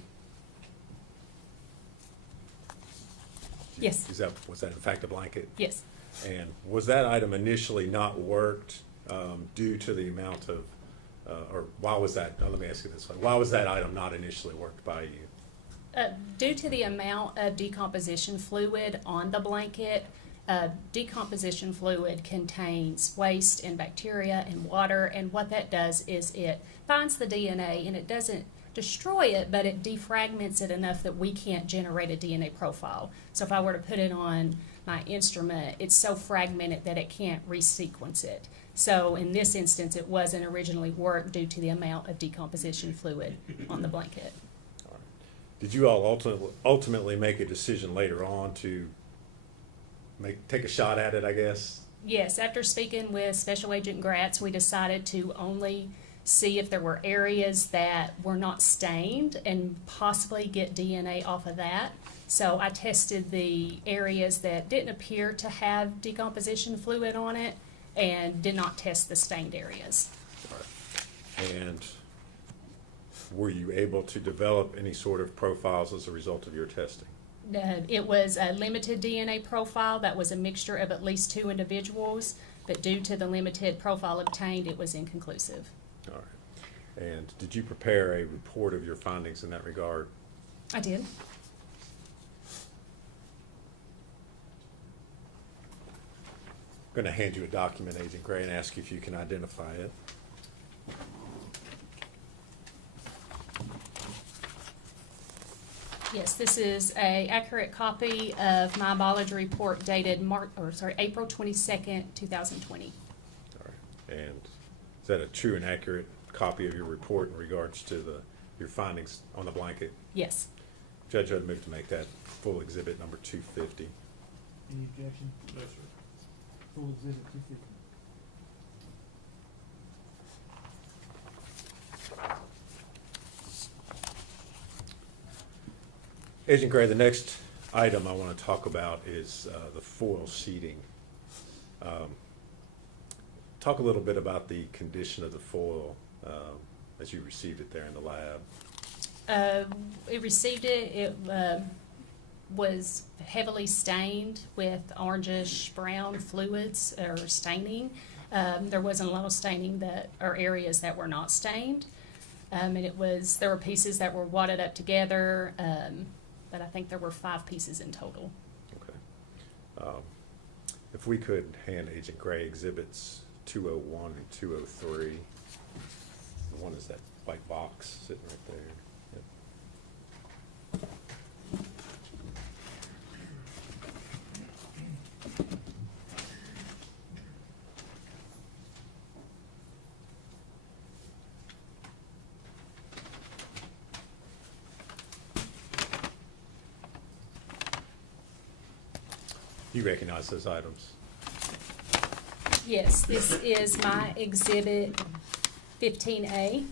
Yes. Was that in fact a blanket? Yes. And was that item initially not worked due to the amount of, or why was that, now let me ask you this way, why was that item not initially worked by you? Due to the amount of decomposition fluid on the blanket, decomposition fluid contains waste and bacteria and water, and what that does is it finds the DNA and it doesn't destroy it, but it defragments it enough that we can't generate a DNA profile. So if I were to put it on my instrument, it's so fragmented that it can't resequence it. So in this instance, it wasn't originally worked due to the amount of decomposition fluid on the blanket. All right. Did you all ultimately make a decision later on to take a shot at it, I guess? Yes, after speaking with Special Agent Gratz, we decided to only see if there were areas that were not stained and possibly get DNA off of that. So I tested the areas that didn't appear to have decomposition fluid on it and did not test the stained areas. All right. And were you able to develop any sort of profiles as a result of your testing? It was a limited DNA profile that was a mixture of at least 2 individuals, but due to the limited profile obtained, it was inconclusive. All right. And did you prepare a report of your findings in that regard? I did. I'm going to hand you a document, Agent Gray, and ask you if you can identify it. Yes, this is a accurate copy of my biology report dated April 22nd, 2020. All right. And is that a true and accurate copy of your report in regards to your findings on the blanket? Yes. Judge, I'd move to make that full exhibit number 250. Any objection? No, sir. Full exhibit 250. Agent Gray, the next item I want to talk about is the foil sheeting. Talk a little bit about the condition of the foil as you received it there in the lab. We received it. It was heavily stained with orangish brown fluids or staining. There wasn't a lot of staining or areas that were not stained. And there were pieces that were wadded up together, but I think there were 5 pieces in total. Okay. If we could hand Agent Gray exhibits 201 and 203. One is that white box sitting right there. Yep. You recognize those items? Yes, this is my exhibit 15A.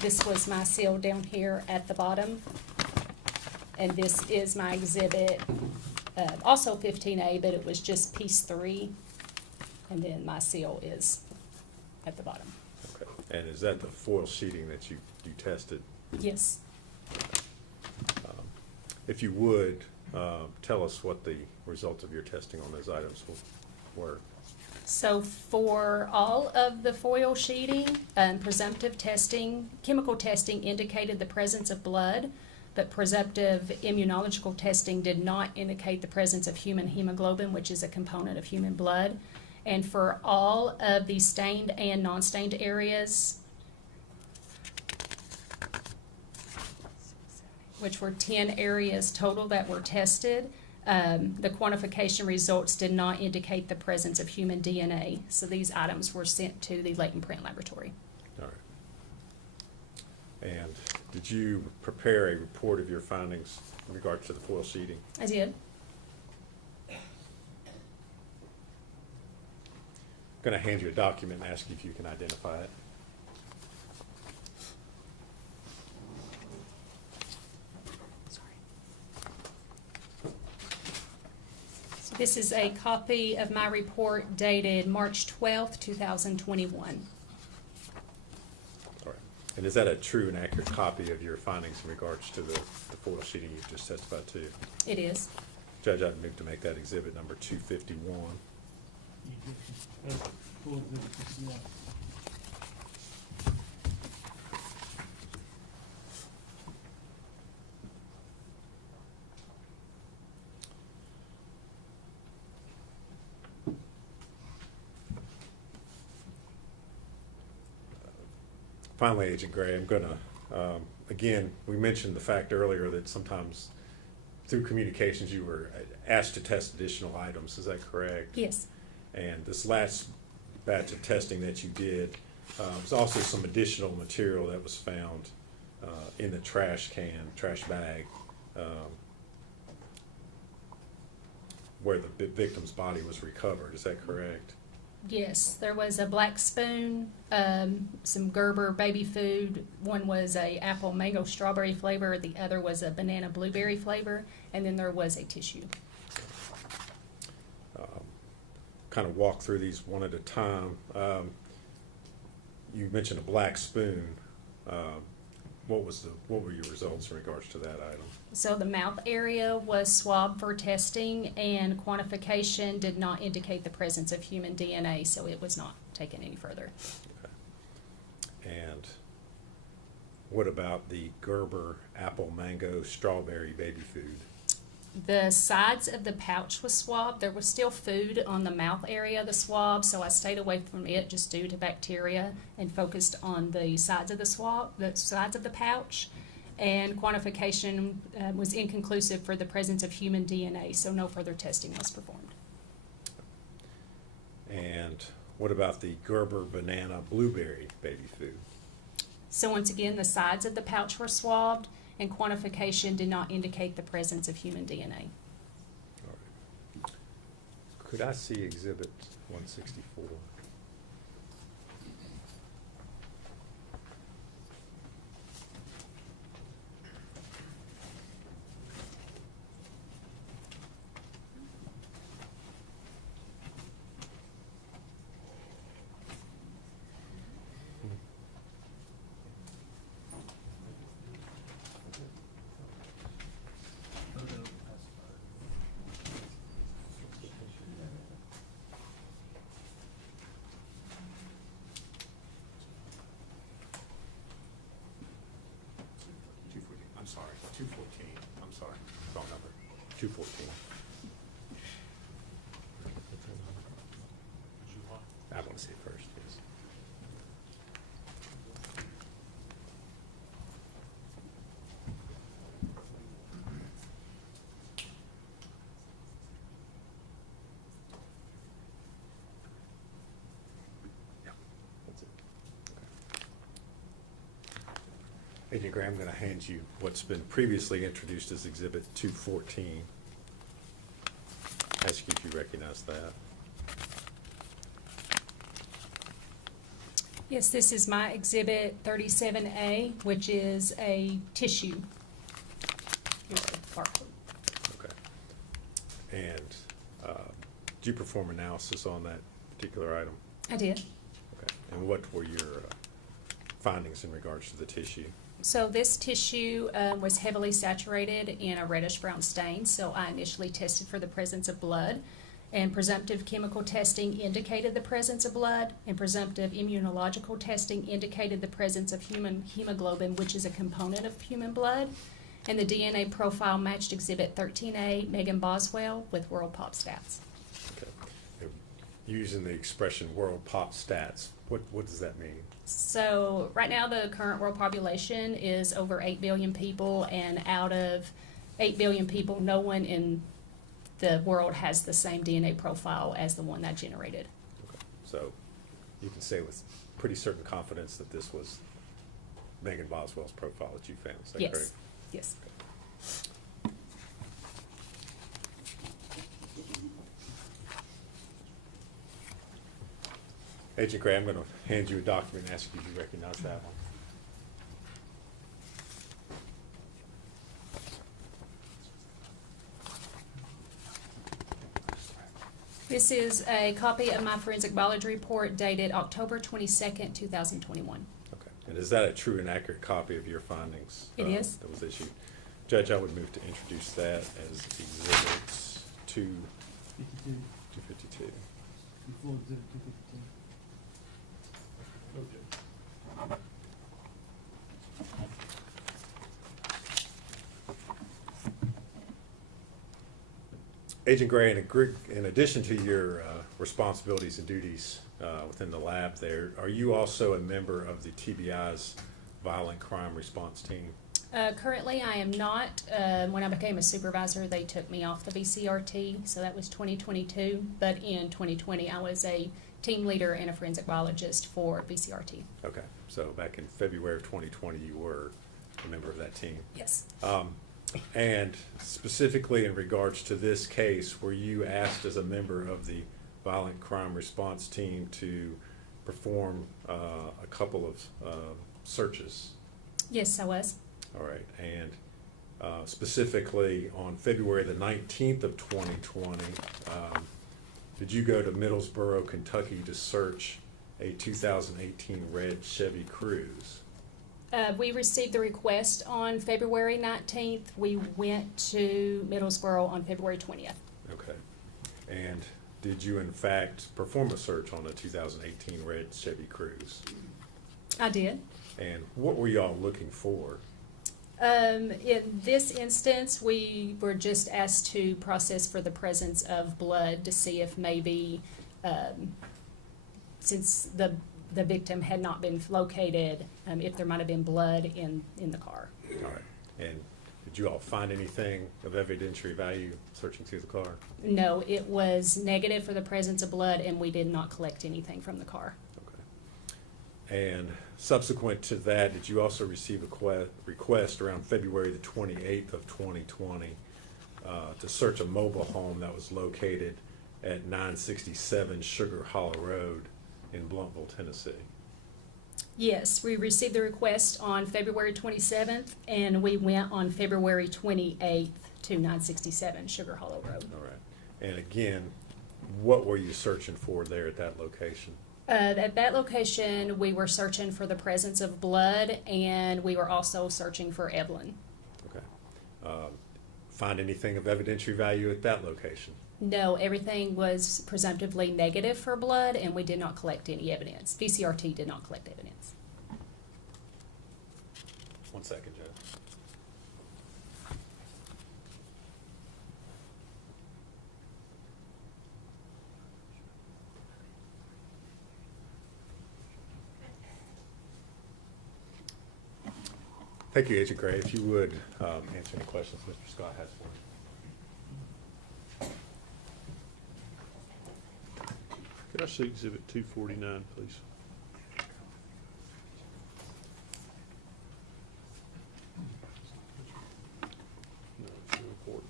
This was my seal down here at the bottom. And this is my exhibit, also 15A, but it was just piece 3. And then my seal is at the bottom. Okay. And is that the foil sheeting that you tested? Yes. If you would, tell us what the results of your testing on those items were. So for all of the foil sheeting, presumptive testing, chemical testing indicated the presence of blood, but presumptive immunological testing did not indicate the presence of human hemoglobin, which is a component of human blood. And for all of the stained and non-stained areas, which were 10 areas total that were tested, The quantification results did not indicate the presence of human DNA, so these items were sent to the latent print laboratory. All right. And did you prepare a report of your findings in regards to the foil seeding? I did. I'm going to hand you a document and ask you if you can identify it. So this is a copy of my report dated March 12th, 2021. All right. And is that a true and accurate copy of your findings in regards to the foil seeding you've just testified to? It is. Judge, I'd move to make that exhibit number 251. Full exhibit 61. Finally, Agent Gray, I'm going to, again, we mentioned the fact earlier that sometimes through communications you were asked to test additional items. Is that correct? Yes. And this last batch of testing that you did, was also some additional material that was found in the trash bag, where the victim's body was recovered. Is that correct? Yes, there was a black spoon, some Gerber baby food. One was a apple mango strawberry flavor, the other was a banana blueberry flavor, and then there was a tissue. Kind of walk through these one at a time. You mentioned a black spoon. What were your results in regards to that item? So the mouth area was swabbed for testing, and quantification did not indicate the presence of human DNA, so it was not taken any further. Okay. And what about the Gerber apple mango strawberry baby food? The sides of the pouch was swabbed. There was still food on the mouth area of the swab, so I stayed away from it just due to bacteria and focused on the sides of the swab, the sides of the pouch. And quantification was inconclusive for the presence of human DNA, so no further testing was performed. And what about the Gerber banana blueberry baby food? So once again, the sides of the pouch were swabbed, and quantification did not indicate the presence of human DNA. All right. Could I see exhibit 164? I'm sorry, 214. I'm sorry, wrong number. 214. I want to see it first, yes. Yeah, that's it. Okay. Agent Graham, I'm going to hand you what's been previously introduced as Exhibit 214. Ask you if you recognize that. Yes, this is my exhibit 37A, which is a tissue. Here's the barcode. Okay. And did you perform analysis on that particular item? I did. Okay. And what were your findings in regards to the tissue? So this tissue was heavily saturated in a reddish brown stain, so I initially tested for the presence of blood, and presumptive chemical testing indicated the presence of blood, and presumptive immunological testing indicated the presence of human hemoglobin, which is a component of human blood, and the DNA profile matched Exhibit 13A, Megan Boswell, with World Pop Stats. Okay. And using the expression world pop stats, what does that mean? So right now the current world population is over 8 billion people, and out of 8 billion people, no one in the world has the same DNA profile as the one that generated. Okay. So you can say with pretty certain confidence that this was Megan Boswell's profile that you found. Is that Yes, correct? yes. Agent Gray, I'm going to hand you a document and ask you if you recognize that one. This is a copy of my forensic biology report dated October 22nd, 2021. Okay. And is that a true and accurate copy of your findings? It is. That was issued. Judge, I would move to introduce that as exhibits 52, 252. before exhibit 252. Agent Gray, in addition to your responsibilities and duties within the lab there, are you also a member of the TBI's Violent Crime Response Team? Currently, I am not. When I became a supervisor, they took me off the BCRT, so that was 2022. But in 2020, I was a team leader and a forensic biologist for BCRT. Okay, so back in February of 2020, you were a member of that team. Yes. And specifically in regards to this case, were you asked as a member of the Violent Crime Response Team to perform a couple of searches? Yes, I was. All right, and specifically on February the 19th of 2020, did you go to Middlesboro, Kentucky to search a 2018 red Chevy Cruze? We received the request on February 19th. We went to Middlesboro on February 20th. Okay, and did you in fact perform a search on a 2018 red Chevy Cruze? I did. And what were y'all looking for? In this instance, we were just asked to process for the presence of blood to see if maybe, since the victim had not been located, if there might have been blood in the car. All right, and did you all find anything of evidentiary value searching through the car? No, it was negative for the presence of blood, and we did not collect anything from the car. Okay. And subsequent to that, did you also receive a request around February the 28th of 2020 to search a mobile home that was located at 967 Sugar Hollow Road in Bluntville, Tennessee? Yes, we received the request on February 27th, and we went on February 28th to 967 Sugar Hollow Road. All right. And again, what were you searching for there at that location? At that location, we were searching for the presence of blood, and we were also searching for Evelyn. Okay. Find anything of evidentiary value at that location? No, everything was presumptively negative for blood, and we did not collect any evidence. VCRT did not collect evidence. 1 second, Judge. Thank you, Agent Gray. If you would answer any questions Mr. Scott has for you. Could I see Exhibit 249, please? No, it's your report.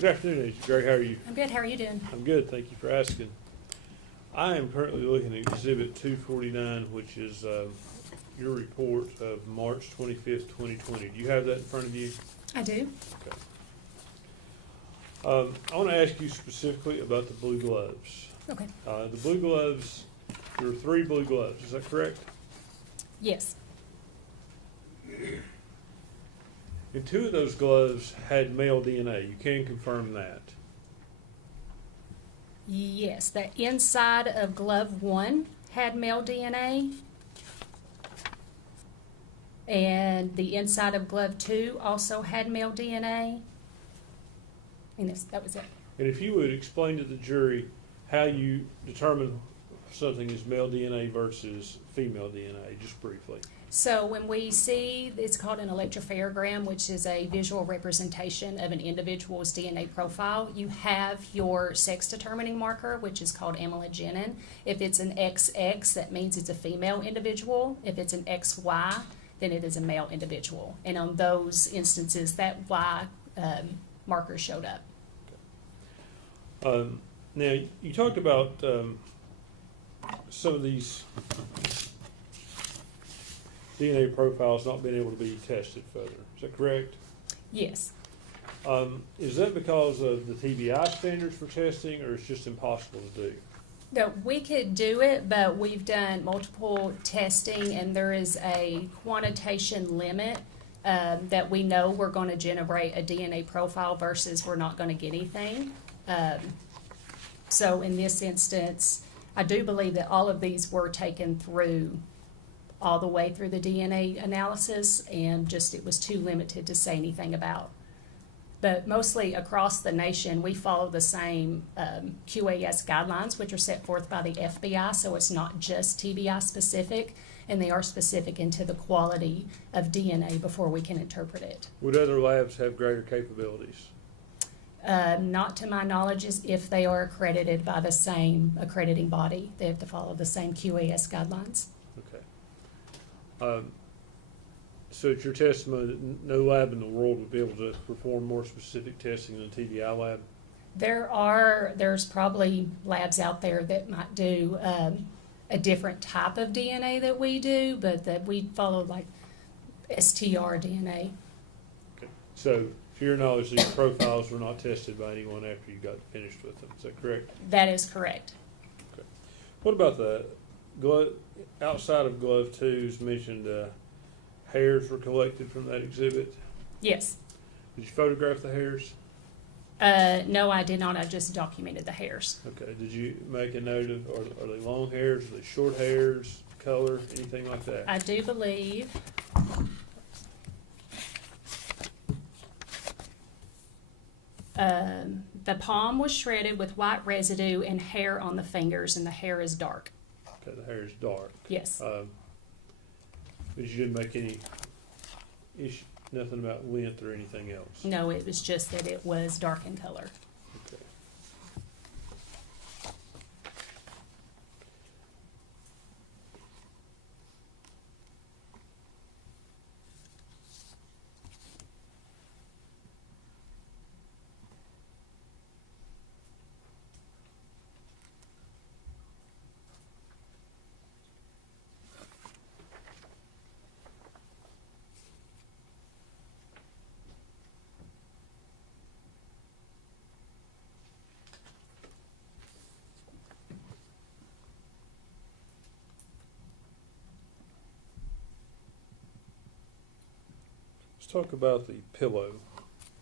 Good afternoon, Agent Gray. How are you? I'm good. How are you doing? I'm good, thank you for asking. I am currently looking at Exhibit 249, which is your report of March 25th, 2020. Do you have that in front of you? I do. Okay. I want to ask you specifically about the blue gloves. Okay. The blue gloves, there are 3 blue gloves, is that correct? Yes. And 2 of those gloves had male DNA. You can confirm that. Yes, the inside of glove 1 had male DNA, and the inside of glove 2 also had male DNA. And that was it. And if you would explain to the jury how you determine something as male DNA versus female DNA, just briefly? So when we see, it's called an electropherogram, which is a visual representation of an individual's DNA profile. You have your sex determining marker, which is called amylogenin. If it's an XX, that means it's a female individual. If it's an XY, then it is a male individual. And on those instances, that Y marker showed up. Now, you talked about some of these DNA profiles not being able to be tested further. Is that correct? Yes. Is that because of the TBI standards for testing, or it's just impossible to do? No, we could do it, but we've done multiple testing, and there is a quantitation limit that we know we're going to generate a DNA profile versus we're not going to get anything. So in this instance, I do believe that all of these were taken through all the way through the DNA analysis, and just it was too limited to say anything about. But mostly across the nation, we follow the same QAS guidelines, which are set forth by the FBI, so it's not just TBI specific, and they are specific into the quality of DNA before we can interpret it. Would other labs have greater capabilities? Not to my knowledge, is if they are accredited by the same accrediting body, they have to follow the same QAS guidelines. Okay. So it's your testimony that no lab in the world would be able to perform more specific testing than a TBI lab? There's probably labs out there that might do a different type of DNA that we do, but that we follow like STR DNA. Okay. So, to your knowledge, these profiles were not tested by anyone after you got finished with them. Is that correct? That is correct. Okay. What about the glove, outside of glove twos, mentioned hairs were collected from that exhibit? Yes. Did you photograph the hairs? No, I did not. I just documented the hairs. Okay. Did you make a note of, are they long hairs, are they short hairs, color, anything like that? I do believe. The palm was shredded with white residue and hair on the fingers, and the hair is dark. Okay, the hair is dark. Yes. But you didn't make any issue, nothing about length or anything else? No, it was just that it was dark in color. Okay. Let's talk about the pillow.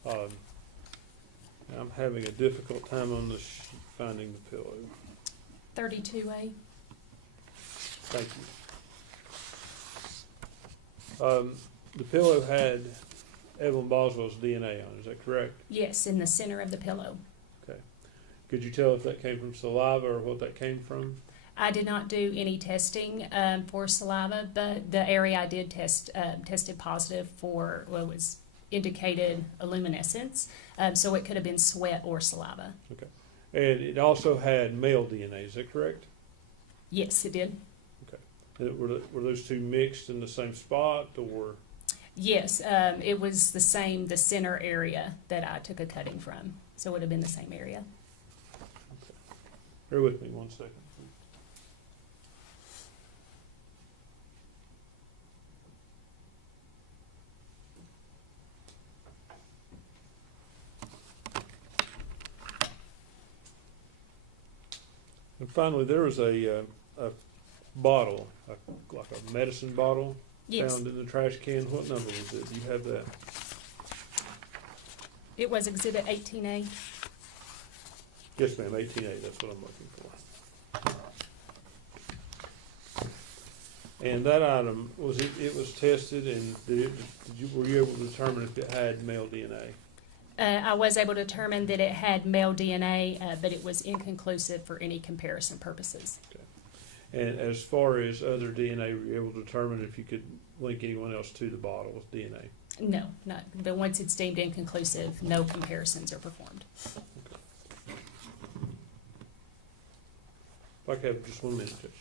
I'm having a difficult time on this sheet finding the pillow. 32A. Thank you. The pillow had Evelyn Boswell's DNA on it, is that correct? Yes, in the center of the pillow. Okay. Could you tell if that came from saliva or what that came from? I did not do any testing for saliva, but the area I did test tested positive for what was indicated a luminescence, so it could have been sweat or saliva. Okay. And it also had male DNA, is that correct? Yes, it did. Okay. Were those two mixed in the same spot, or? Yes, it was the same, the center area that I took a cutting from, so it would have been the same area. Okay. Bear with me 1 second. And finally, there was a bottle, like a medicine bottle, Yes, found in the trash can. What number was it? Do you have that? it was Exhibit 18A. Yes, ma'am, 18A, that's what I'm looking for. And that item, it was tested, and were you able to determine if it had male DNA? I was able to determine that it had male DNA, but it was inconclusive for any comparison purposes. Okay. And as far as other DNA, were you able to determine if you could link anyone else to the bottle with DNA? No, not, but once it's deemed inconclusive, no comparisons are performed. If I could have just 1 minute, Judge.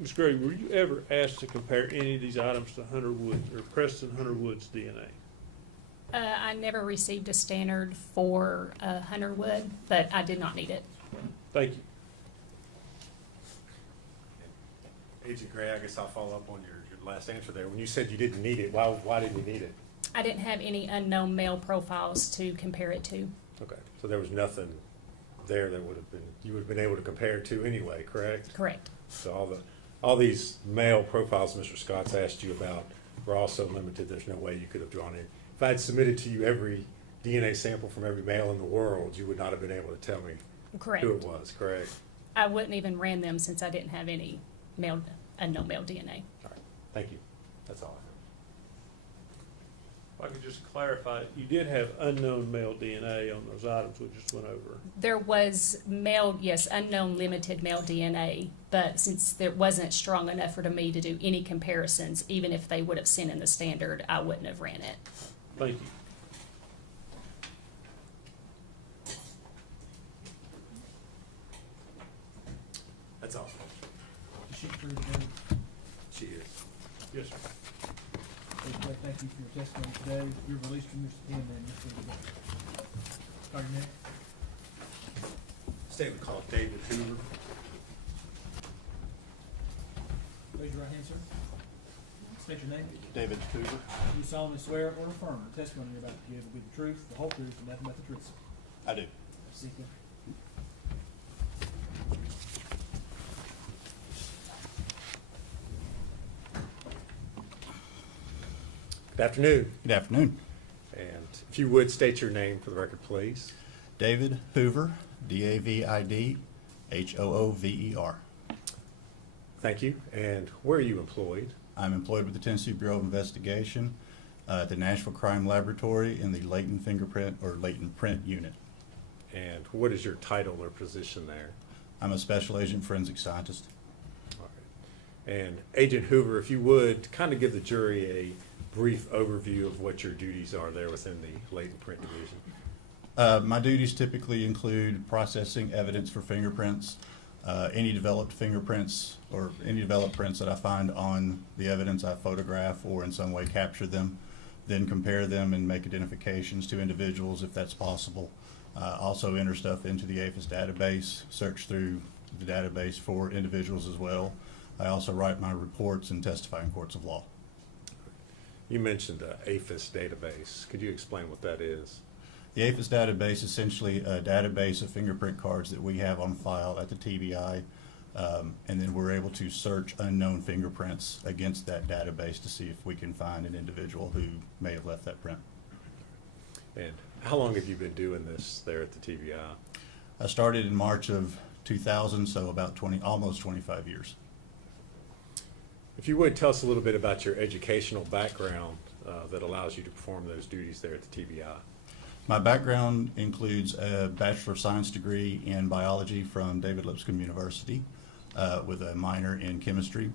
Ms. Gray, were you ever asked to compare any of these items to Hunter Woods or Preston Hunter Woods DNA? I never received a standard for Hunter Wood, but I did not need it. Thank you. Agent Gray, I guess I'll follow up on your last answer there. When you said you didn't need it, why didn't you need it? I didn't have any unknown male profiles to compare it to. Okay, so there was nothing there that you would have been able to compare to anyway, correct? Correct. So all these male profiles Mr. Scott's asked you about were also limited. There's no way you could have drawn it. If I had submitted to you every DNA sample from every male in the world, you would not have been able to tell me Correct. who it was, correct? I wouldn't even ran them since I didn't have any unknown male DNA. All right, thank you. That's all I If I could just clarify, you did have unknown male DNA on those items we just went over. There was unknown limited male DNA, but since there wasn't strong enough for me to do any comparisons, even if they would have sent in the standard, I wouldn't have ran it. Thank you. That's all. Is she free today? She is. Yes, sir. Thank you for your testimony today. You're released from your stand then. Call your name. Statement called David Hoover. Raise your right hand, sir. State your name. David Hoover. Do you solemnly swear or affirm the testimony you're about to give will be the truth, the whole truth, and nothing but the truth? I do. Seek it. Good afternoon. Good afternoon. And if you would state your name for the record, please. David Hoover, David Hoover. Thank you. And where are you employed? I'm employed with the Tennessee Bureau of Investigation at the Nashville Crime Laboratory in the latent fingerprint or latent print unit. And what is your title or position there? I'm a special agent forensic scientist. All right. And Agent Hoover, if you would, kind of give the jury a brief overview of what your duties are there within the latent print division. My duties typically include processing evidence for fingerprints, any developed fingerprints or any developed prints that I find on the evidence I photograph or in some way capture them, then compare them and make identifications to individuals if that's possible. Also enter stuff into the APHIS database, search through the database for individuals as well. I also write my reports and testify in courts of law. You mentioned the APHIS database. Could you explain what that is? The APHIS database is essentially a database of fingerprint cards that we have on file at the TBI, and then we're able to search unknown fingerprints against that database to see if we can find an individual who may have left that print. And how long have you been doing this there at the TBI? I started in March of 2000, so about almost 25 years. If you would, tell us a little bit about your educational background that allows you to perform those duties there at the TBI. My background includes a Bachelor of Science degree in biology from David Lipscomb University with a minor in chemistry.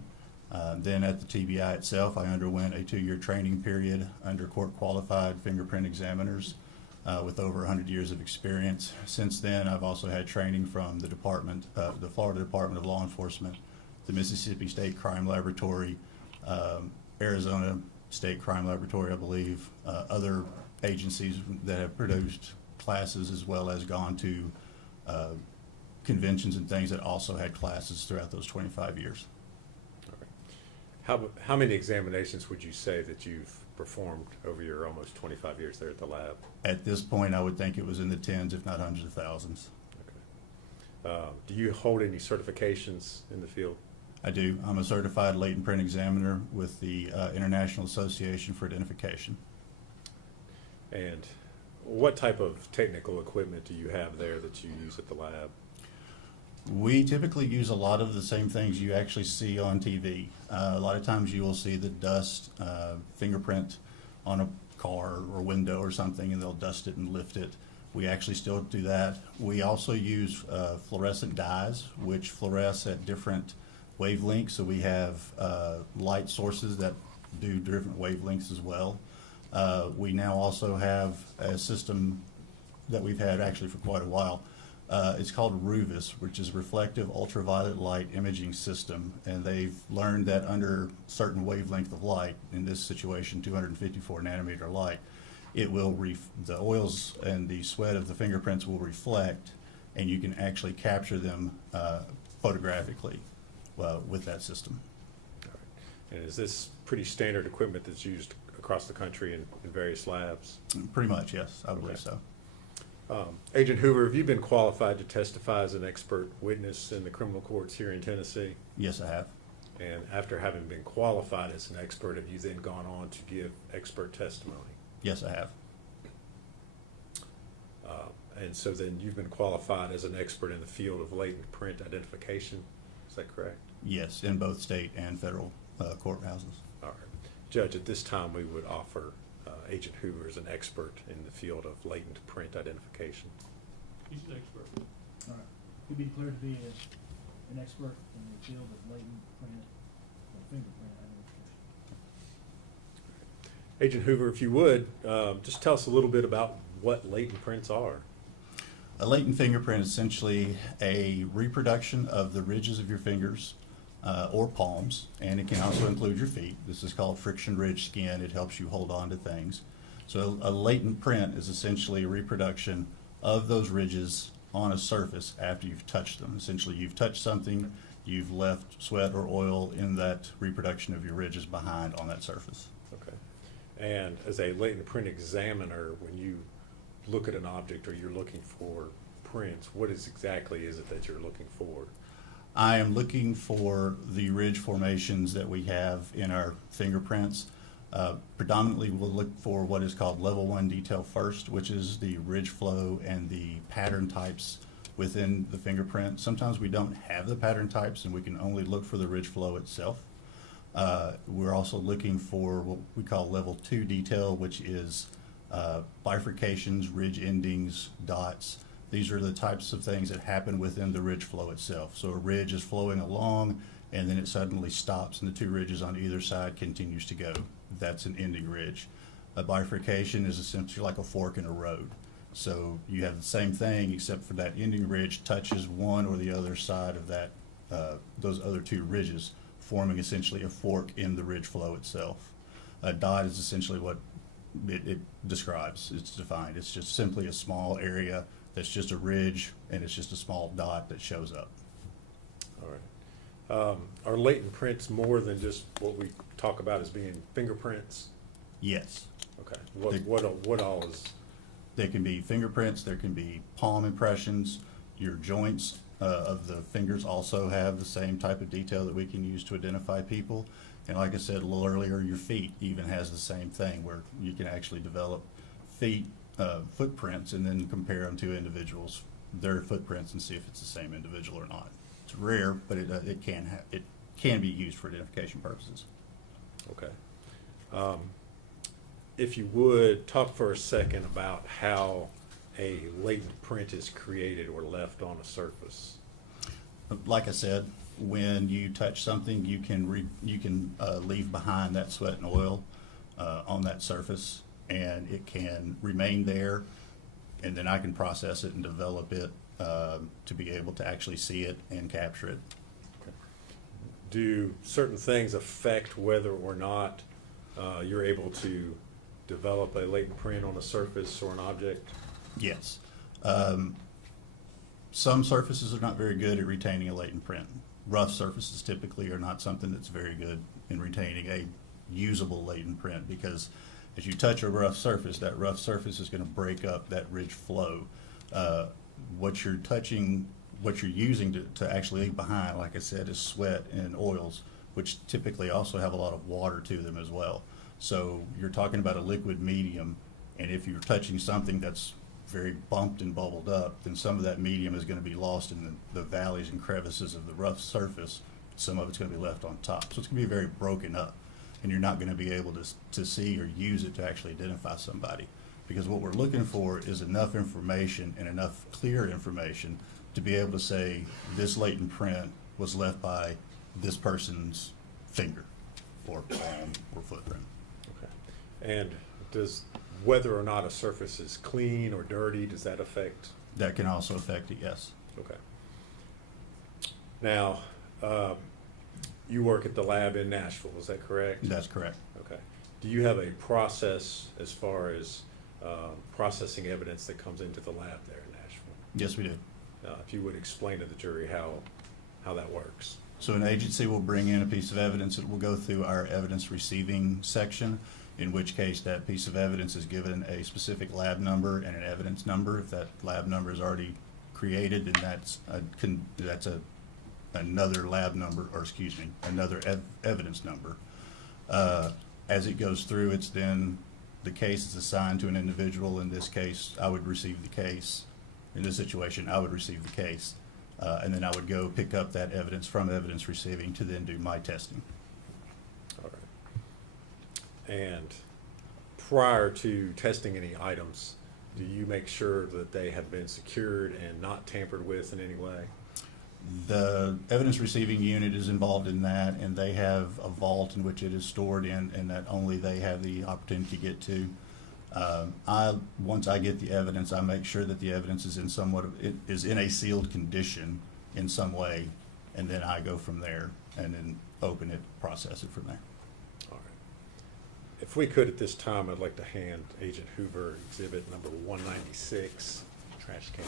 Then at the TBI itself, I underwent a 2-year training period under court-qualified fingerprint examiners with over 100 years of experience. Since then, I've also had training from the Florida Department of Law Enforcement, the Mississippi State Crime Laboratory, Arizona State Crime Laboratory, I believe, other agencies that have produced classes, as well as gone to conventions and things that also had classes throughout those 25 years. How many examinations would you say that you've performed over your almost 25 years there at the lab? At this point, I would think it was in the tens, if not hundreds of thousands. Do you hold any certifications in the field? I do. I'm a certified latent print examiner with the International Association for Identification. And what type of technical equipment do you have there that you use at the lab? We typically use a lot of the same things you actually see on TV. A lot of times you will see the dust fingerprint on a car or window or something, and they'll dust it and lift it. We actually still do that. We also use fluorescent dyes, which fluoresce at different wavelengths. So we have light sources that do different wavelengths as well. We now also have a system that we've had actually for quite a while. It's called RUVIS, which is Reflective Ultraviolet Light Imaging System, and they've learned that under certain wavelength of light, in this situation 254 nanometer light, it will the oils and the sweat of the fingerprints will reflect, and you can actually capture them photographically with that system. All right. And is this pretty standard equipment that's used across the country in various labs? Pretty much, yes, I believe Okay. so. Agent Hoover, have you been qualified to testify as an expert witness in the criminal courts here in Tennessee? Yes, I have. And after having been qualified as an expert, have you then gone on to give expert testimony? Yes, I have. And so then you've been qualified as an expert in the field of latent print identification, is that correct? Yes, in both state and federal courthouses. All right. Judge, at this time, we would offer Agent Hoover as an expert in the field of latent print identification. He's an expert. All right. You'd be declared to be an expert in the field of latent print or fingerprint identification. Agent Hoover, if you would, just tell us a little bit about what latent prints are. A latent fingerprint is essentially a reproduction of the ridges of your fingers or palms, and it can also include your feet. This is called friction ridge skin. It helps you hold on to things. So a latent print is essentially a reproduction of those ridges on a surface after you've touched them. Essentially, you've touched something, you've left sweat or oil in that reproduction of your ridges behind on that surface. Okay. And as a latent print examiner, when you look at an object or you're looking for prints, what exactly is it that you're looking for? I am looking for the ridge formations that we have in our fingerprints. Predominantly, we'll look for what is called level 1 detail first, which is the ridge flow and the pattern types within the fingerprint. Sometimes we don't have the pattern types and we can only look for the ridge flow itself. We're also looking for what we call level 2 detail, which is bifurcations, ridge endings, dots. These are the types of things that happen within the ridge flow itself. So a ridge is flowing along and then it suddenly stops and the two ridges on either side continues to go. That's an ending ridge. A bifurcation is essentially like a fork in a road. So you have the same thing except for that ending ridge touches one or the other side of that those other two ridges, forming essentially a fork in the ridge flow itself. A dot is essentially what it describes. It's defined. It's just simply a small area that's just a ridge, and it's just a small dot that shows up. All right. Are latent prints more than just what we talk about as being fingerprints? Yes. Okay. They- What all is? There can be fingerprints, there can be palm impressions, your joints of the fingers also have the same type of detail that we can use to identify people. And like I said a little earlier, your feet even has the same thing where you can actually develop footprints and then compare them to individuals, their footprints, and see if it's the same individual or not. It's rare, but it can be used for identification purposes. Okay. If you would, talk for a second about how a latent print is created or left on a surface. Like I said, when you touch something, you can leave behind that sweat and oil on that surface, and it can remain there, and then I can process it and develop it to be able to actually see it and capture it. Do certain things affect whether or not you're able to develop a latent print on a surface or an object? Yes. Some surfaces are not very good at retaining a latent print. Rough surfaces typically are not something that's very good in retaining a usable latent print, because as you touch a rough surface, that rough surface is going to break up that ridge flow. What you're touching, what you're using to actually leave behind, like I said, is sweat and oils, which typically also have a lot of water to them as well. So you're talking about a liquid medium, and if you're touching something that's very bumped and bubbled up, then some of that medium is going to be lost in the valleys and crevices of the rough surface. Some of it's going to be left on top. So it's going to be very broken up, and you're not going to be able to see or use it to actually identify somebody. Because what we're looking for is enough information and enough clear information to be able to say this latent print was left by this person's finger or palm or footprint. Okay. And does whether or not a surface is clean or dirty, does that affect? That can also affect it, yes. Okay. Now, you work at the lab in Nashville, is that correct? That's correct. Okay. Do you have a process as far as processing evidence that comes into the lab there in Nashville? Yes, we do. If you would explain to the jury how that works. So an agency will bring in a piece of evidence. It will go through our evidence receiving section, in which case that piece of evidence is given a specific lab number and an evidence number. If that lab number is already created, then that's another lab number, or excuse me, another evidence number. As it goes through, it's then the case is assigned to an individual. In this case, I would receive the case. In this situation, I would receive the case. And then I would go pick up that evidence from evidence receiving to then do my testing. All right. And prior to testing any items, do you make sure that they have been secured and not tampered with in any way? The evidence receiving unit is involved in that, and they have a vault in which it is stored in, and that only they have the opportunity to get to. Once I get the evidence, I make sure that the evidence is in a sealed condition in some way, and then I go from there and then open it, process it from there. All right. If we could at this time, I'd like to hand Agent Hoover exhibit number 196, trash can.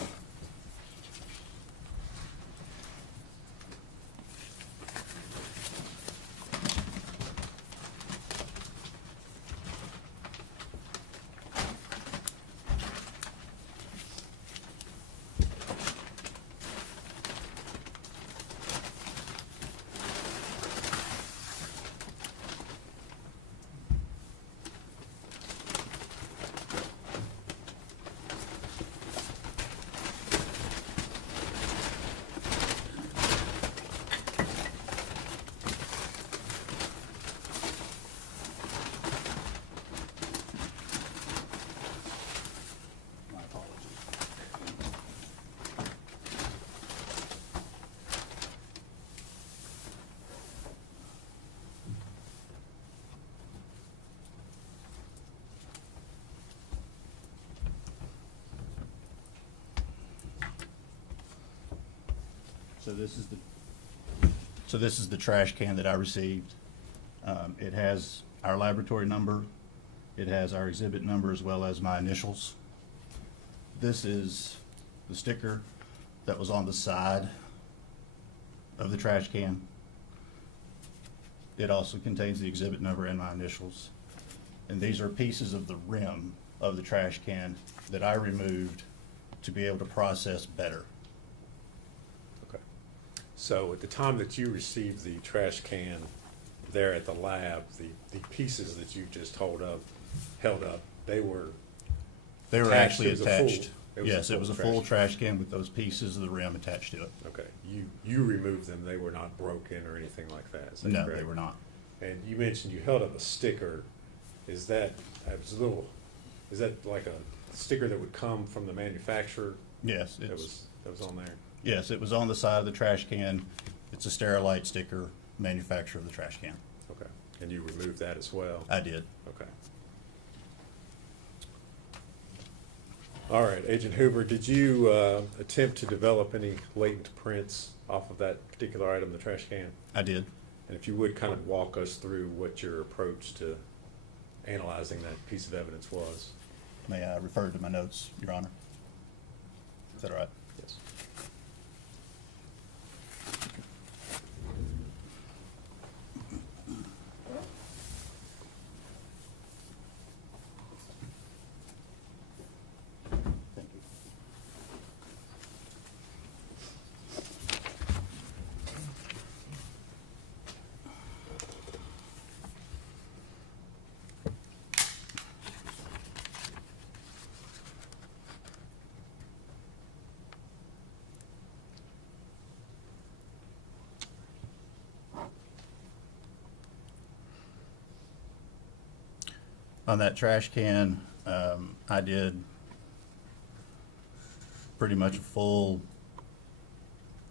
My apologies. So this is the trash can that I received. It has our laboratory number, it has our exhibit number, as well as my initials. This is the sticker that was on the side of the trash can. It also contains the exhibit number and my initials. And these are pieces of the rim of the trash can that I removed to be able to process better. Okay. So at the time that you received the trash can there at the lab, the pieces that you just held up, they were They were attached? actually It was a full- attached. it was Yes, it was a trash full can. trash can with those pieces of the rim attached to it. Okay. You removed them. They were not broken or anything like that. Is that No, correct? they were not. And you mentioned you held up a sticker. Is that like a sticker that would come from the manufacturer Yes, that was on there? yes, it was on the side of the trash can. It's a Sterilite sticker, manufacturer of the trash can. Okay. And you removed that as well? I did. Okay. All right, Agent Hoover, did you attempt to develop any latent prints off of that particular item, the trash can? I did. And if you would kind of walk us through what your approach to analyzing that piece of evidence was? May I refer to my notes, Your Honor? Is that all right? Yes. On that trash can, I did pretty much a full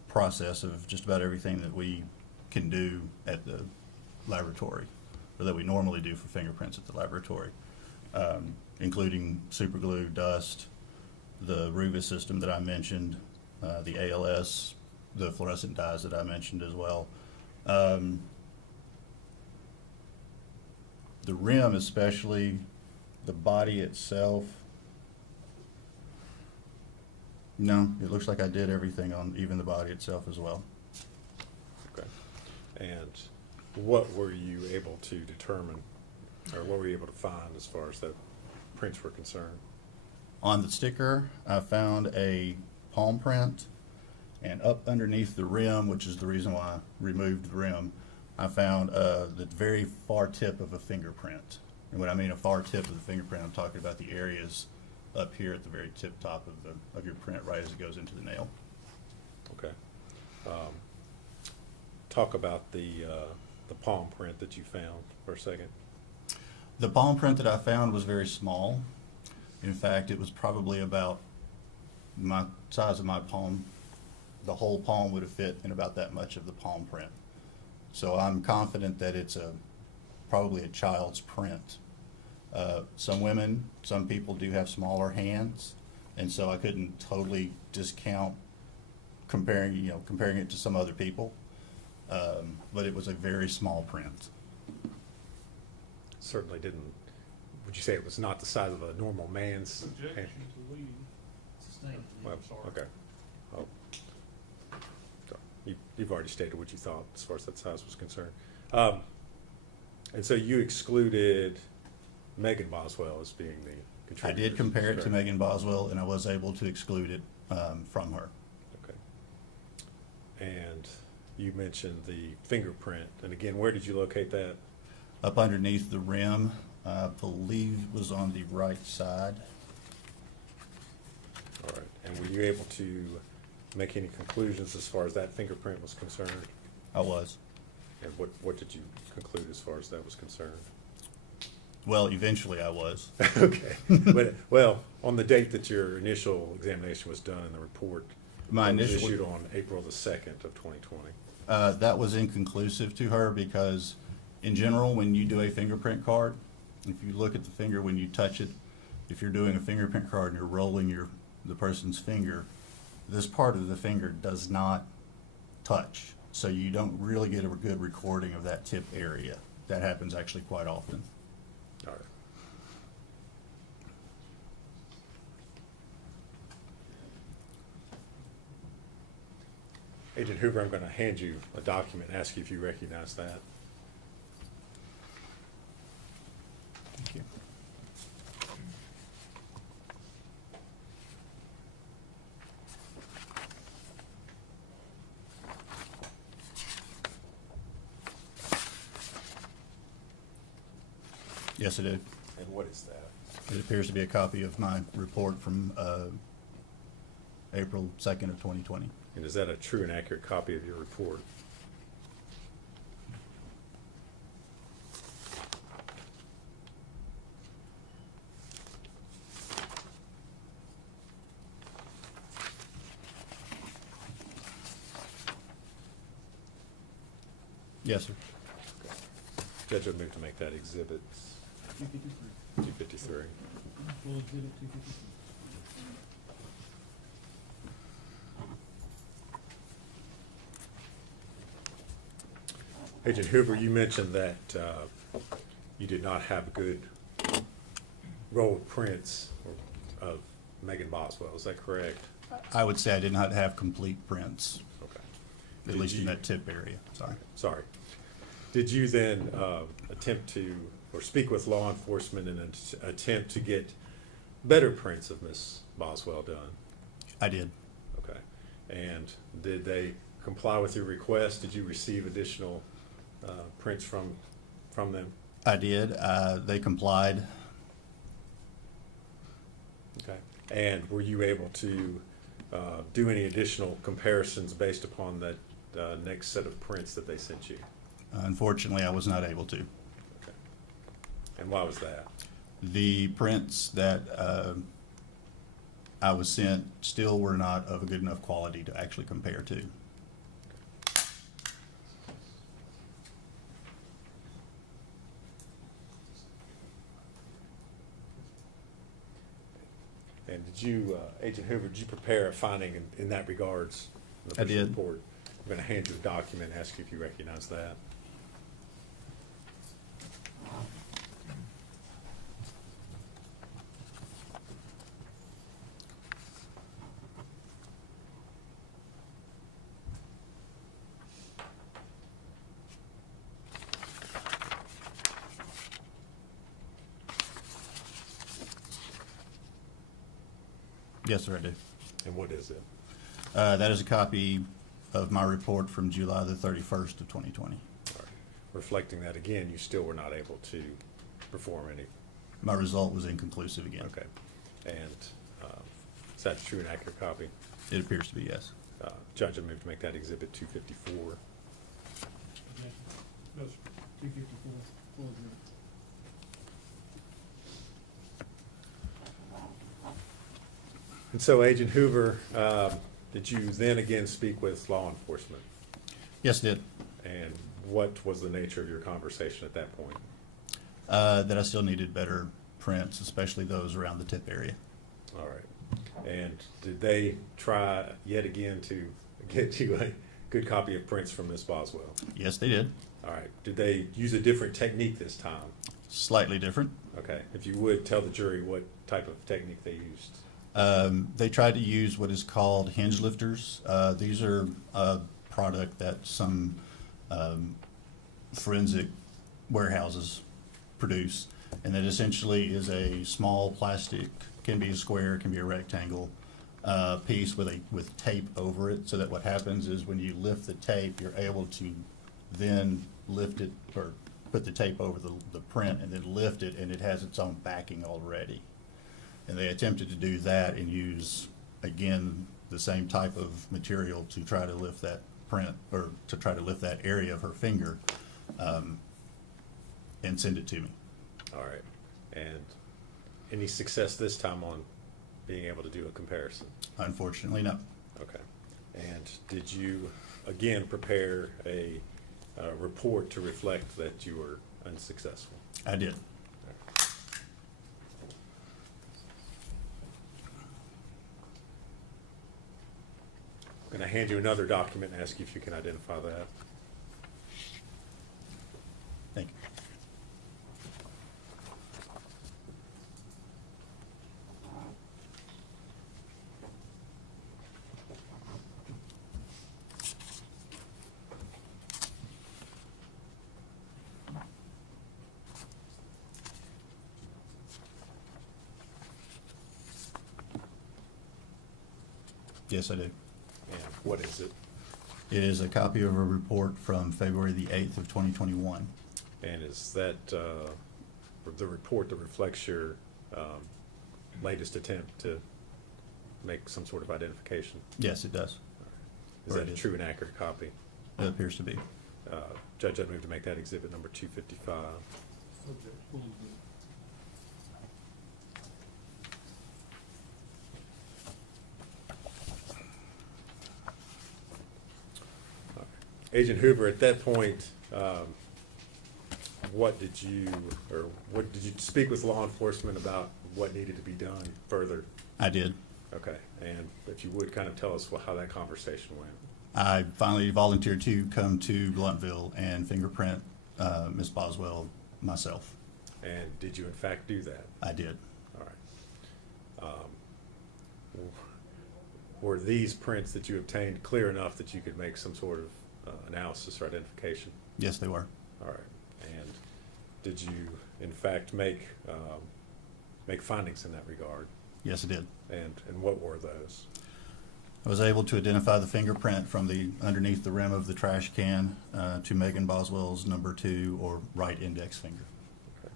process of just about everything that we can do at the laboratory, or that we normally do for fingerprints at the laboratory, including super glue, dust, the Ruva system that I mentioned, the ALS, the fluorescent dyes that I mentioned as well. The rim, especially the body itself, no, it looks like I did everything on even the body itself as well. Okay. And what were you able to determine, or what were you able to find as far as the prints were concerned? On the sticker, I found a palm print, and up underneath the rim, which is the reason why I removed the rim, I found the very far tip of a fingerprint. And when I mean a far tip of the fingerprint, I'm talking about the areas up here at the very tip top of your print, right as it goes into the nail. Okay. Talk about the palm print that you found for a second. The palm print that I found was very small. In fact, it was probably about my size of my palm. The whole palm would have fit in about that much of the palm print. So I'm confident that it's probably a child's print. Some women, some people do have smaller hands, and so I couldn't totally discount comparing it to some other people. But it was a very small print. Certainly didn't, would you say it was not the size of a normal man's hand? Well, okay. Oh. You've already stated what you thought as far as that size was concerned. And so you excluded Megan Boswell as being the I contributor. did compare it to Megan Boswell, and I was able to exclude it from her. Okay. And you mentioned the fingerprint, and again, where did you locate that? Up underneath the rim, I believe was on the right side. All right. And were you able to make any conclusions as far as that fingerprint was concerned? I was. And what did you conclude as far as that was concerned? Well, eventually I was. Okay. But, well, on the date that your initial examination was done and the report My was initial- issued on April the 2nd of 2020. That was inconclusive to her because, in general, when you do a fingerprint card, if you look at the finger when you touch it, if you're doing a fingerprint card and you're rolling the person's finger, this part of the finger does not touch. So you don't really get a good recording of that tip area. That happens actually quite often. All right. Agent Hoover, I'm going to hand you a document and ask you if you recognize that. Thank you. Yes, I do. And what is that? It appears to be a copy of my report from April 2nd of 2020. And is that a true and accurate copy of your report? Yes, sir. Judge would move to make that exhibit 253. Full exhibit 253. Agent Hoover, you mentioned that you did not have good rolled prints of Megan Boswell. Is that correct? I would say I did not have complete prints, Okay. at Did least in you- that tip area. Sorry. Sorry. Did you then attempt to, or speak with law enforcement in an attempt to get better prints of Miss Boswell done? I did. Okay. And did they comply with your request? Did you receive additional prints from them? I did. They complied. Okay. And were you able to do any additional comparisons based upon that next set of prints that they sent you? Unfortunately, I was not able to. Okay. And why was that? The prints that I was sent still were not of a good enough quality to actually compare to. And did you, Agent Hoover, did you prepare a finding in that regards? In the I official did. report? I'm going to hand you a document and ask you if you recognize that. Yes, sir, I do. And what is it? That is a copy of my report from July the 31st of 2020. All right. Reflecting that again, you still were not able to perform any. My result was inconclusive again. Okay. And is that a true and accurate copy? It appears to be, yes. Judge, I move to make that exhibit 254. No, sir. 254, full agreement. And so, Agent Hoover, did you then again speak with law enforcement? Yes, it did. And what was the nature of your conversation at that point? That I still needed better prints, especially those around the tip area. All right. And did they try yet again to get you a good copy of prints from Ms. Boswell? Yes, they did. All right. Did they use a different technique this time? Slightly different. Okay. If you would tell the jury what type of technique they used. They tried to use what is called hinge lifters. These are a product that some forensic warehouses produce, and that essentially is a small plastic, can be a square, can be a rectangle piece with tape over it, so that what happens is when you lift the tape, you're able to then lift it or put the tape over the print and then lift it, and it has its own backing already. And they attempted to do that and use, again, the same type of material to try to lift that print, or to try to lift that area of her finger, and send it to me. All right. And any success this time on being able to do a comparison? Unfortunately, no. Okay. And did you, again, prepare a report to reflect that you were unsuccessful? I did. I'm going to hand you another document and ask you if you can identify that. Thank you. Yes, I do. And what is it? It is a copy of a report from February the 8th of 2021. And is that the report that reflects your latest attempt to make some sort of identification? Yes, it does. Is Or that it a is. true and accurate copy? It appears to be. Judge, I'd move to make that exhibit number 255. Subject, full agreement. Agent Hoover, at that point, what did you speak with law enforcement about what needed to be done further? I did. Okay, and if you would kind of tell us how that conversation went. I finally volunteered to come to Bluntville and fingerprint Ms. Boswell myself. And did you in fact do that? I did. All right. Were these prints that you obtained clear enough that you could make some sort of analysis or identification? Yes, they were. All right. And did you in fact make findings in that regard? Yes, I did. And what were those? I was able to identify the fingerprint from the underneath the rim of the trash can to Megan Boswell's number 2 or right index finger. Okay.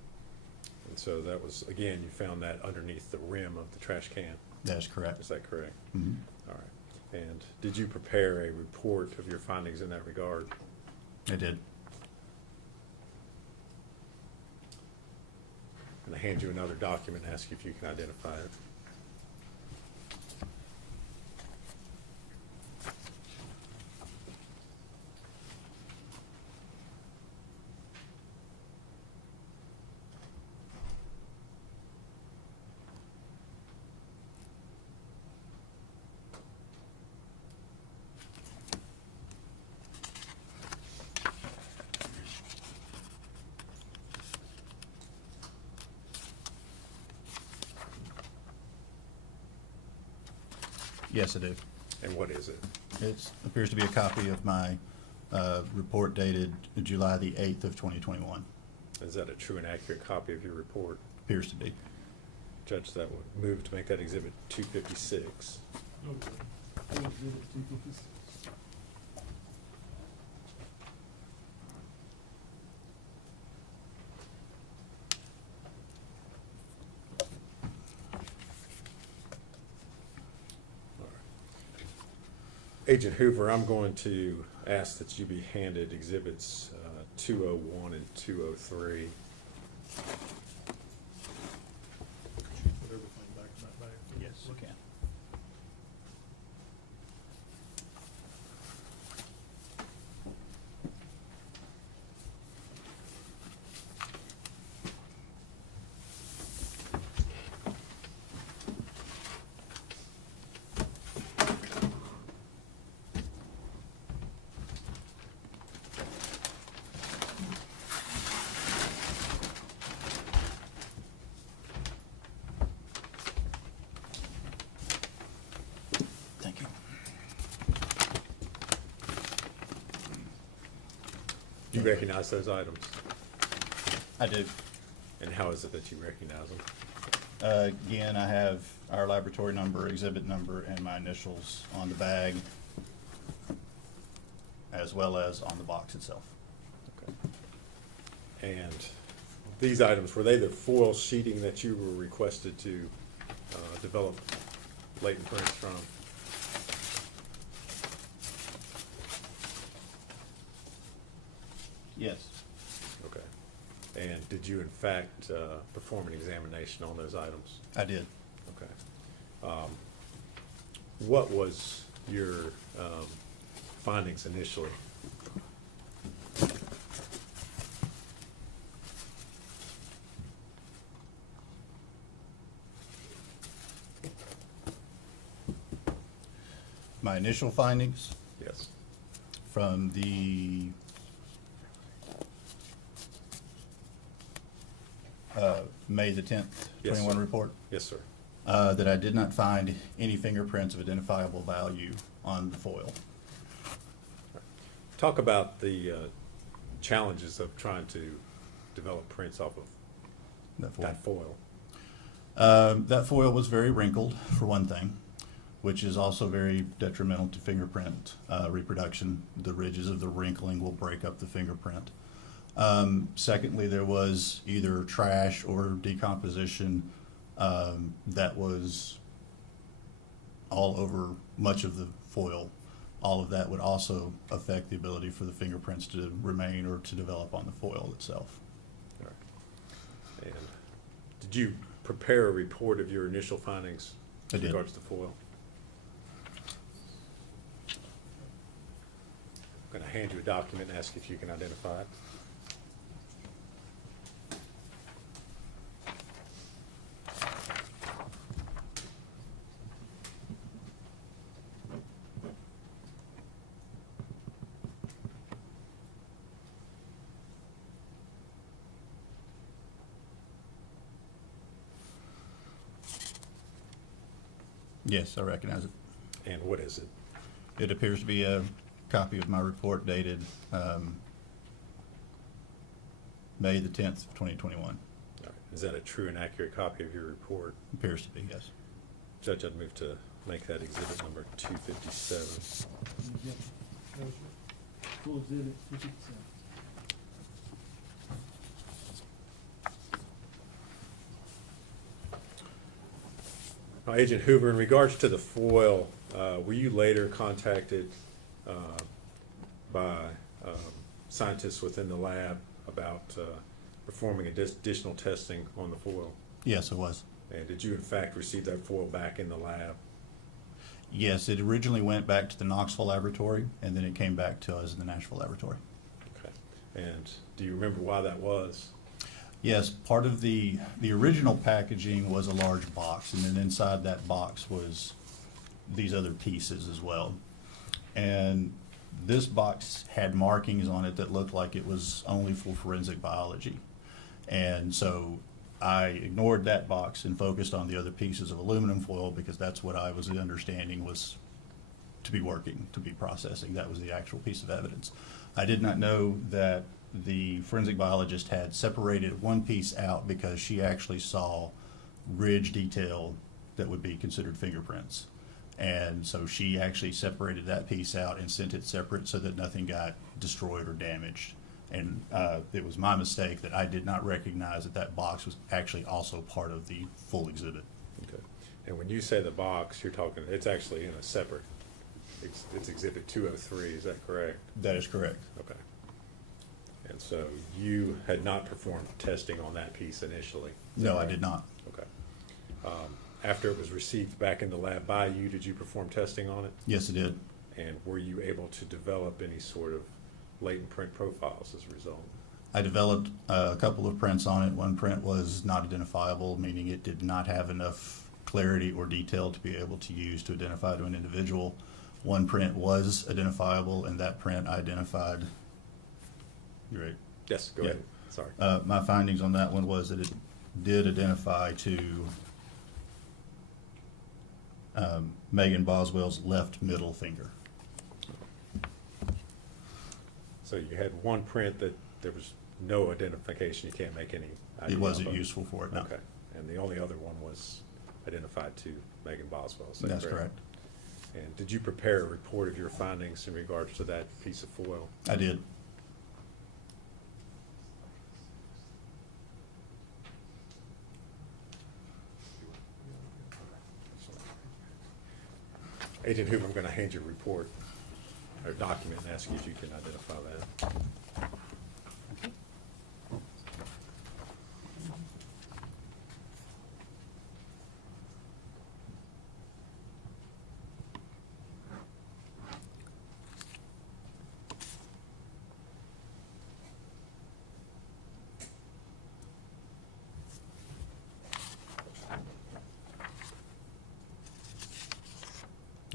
And so that was, again, you found that underneath the rim of the trash can. That is correct. Is that correct? Mhm. All right. And did you prepare a report of your findings in that regard? I did. And going to hand you another document and ask you if you can identify it. Yes, I do. And what is it? It appears to be a copy of my report dated July the 8th of 2021. Is that a true and accurate copy of your report? Appears to be. Judge, that would move to make that exhibit 256. Exhibit 256. Agent Hoover, I'm going to ask that you be handed exhibits 201 and 203. Yes, you can. Thank you. Do you recognize those items? I do. And how is it that you recognize them? Again, I have our laboratory number, exhibit number, and my initials on the bag, as well as on the box itself. Okay. And these items, were they the foil sheeting that you were requested to develop latent prints from? Yes, Okay. And did you in fact perform an examination on those items? I did. Okay. What was your findings initially? My initial findings Yes. from the May the 10th, Yes, 21 sir. report, Yes, sir. that I did not find any fingerprints of identifiable value on the foil. Talk about the challenges of trying to develop prints off of that foil. That foil was very wrinkled, for one thing, which is also very detrimental to fingerprint reproduction. The ridges of the wrinkling will break up the fingerprint. Secondly, there was either trash or decomposition that was all over much of the foil. All of that would also affect the ability for the fingerprints to remain or to develop on the foil itself. All right. And did you prepare a report of your initial findings I with did. regards to foil? I'm going to hand you a document and ask if you can identify it. Yes, I recognize it. And what is it? It appears to be a copy of my report dated May the 10th, 2021. All right. Is that a true and accurate copy of your report? Appears to be, yes. Judge, I'd move to make that exhibit number 257. Yep. No, sir. Full exhibit 257. Now, Agent Hoover, in regards to the foil, were you later contacted by scientists within the lab about performing additional testing on the foil? Yes, it was. And did you in fact receive that foil back in the lab? Yes, it originally went back to the Knoxville laboratory, and then it came back to us in the Nashville laboratory. Okay. And do you remember why that was? Yes, part of the original packaging was a large box, and then inside that box was these other pieces as well. And this box had markings on it that looked like it was only for forensic biology. And so I ignored that box and focused on the other pieces of aluminum foil because that's what I was understanding was to be working, to be processing. That was the actual piece of evidence. I did not know that the forensic biologist had separated one piece out because she actually saw ridge detail that would be considered fingerprints. And so she actually separated that piece out and sent it separate so that nothing got destroyed or damaged. And it was my mistake that I did not recognize that that box was actually also part of the full exhibit. Okay. And when you say the box, you're talking, it's actually in a separate, it's Exhibit 203, is that correct? That is correct. Okay. And so you had not performed testing on that piece initially? Is that No, I right? did not. Okay. After it was received back in the lab by you, did you perform testing on it? Yes, it did. And were you able to develop any sort of latent print profiles as a result? I developed a couple of prints on it. One print was not identifiable, meaning it did not have enough clarity or detail to be able to use to identify to an individual. One print was identifiable, and that print I identified. You're right. Yes, go Yeah. ahead. Sorry. My findings on that one was that it did identify to Megan Boswell's left middle finger. So you had one print that there was no identification, you can't make any idea It wasn't of useful for it, no. Okay, and the only other one was identified to Megan Boswell, is that That's correct. And did you prepare a report of your findings in regards to that piece of foil? I did. Agent Hoover, I'm gonna hand you a report, or document, and ask you if you can identify that.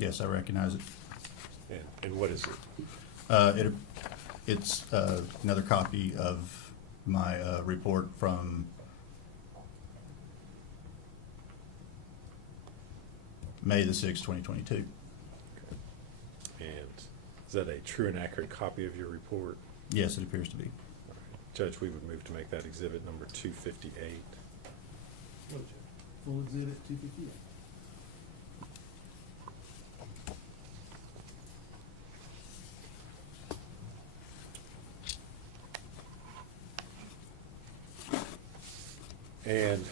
Yes, I recognize it. And what is it? It's another copy of my report from May the 6th, 2022. And is that a true and accurate copy of your report? Yes, it appears to be. All right. Judge, we would move to make that exhibit number 258. Full exhibit 258. And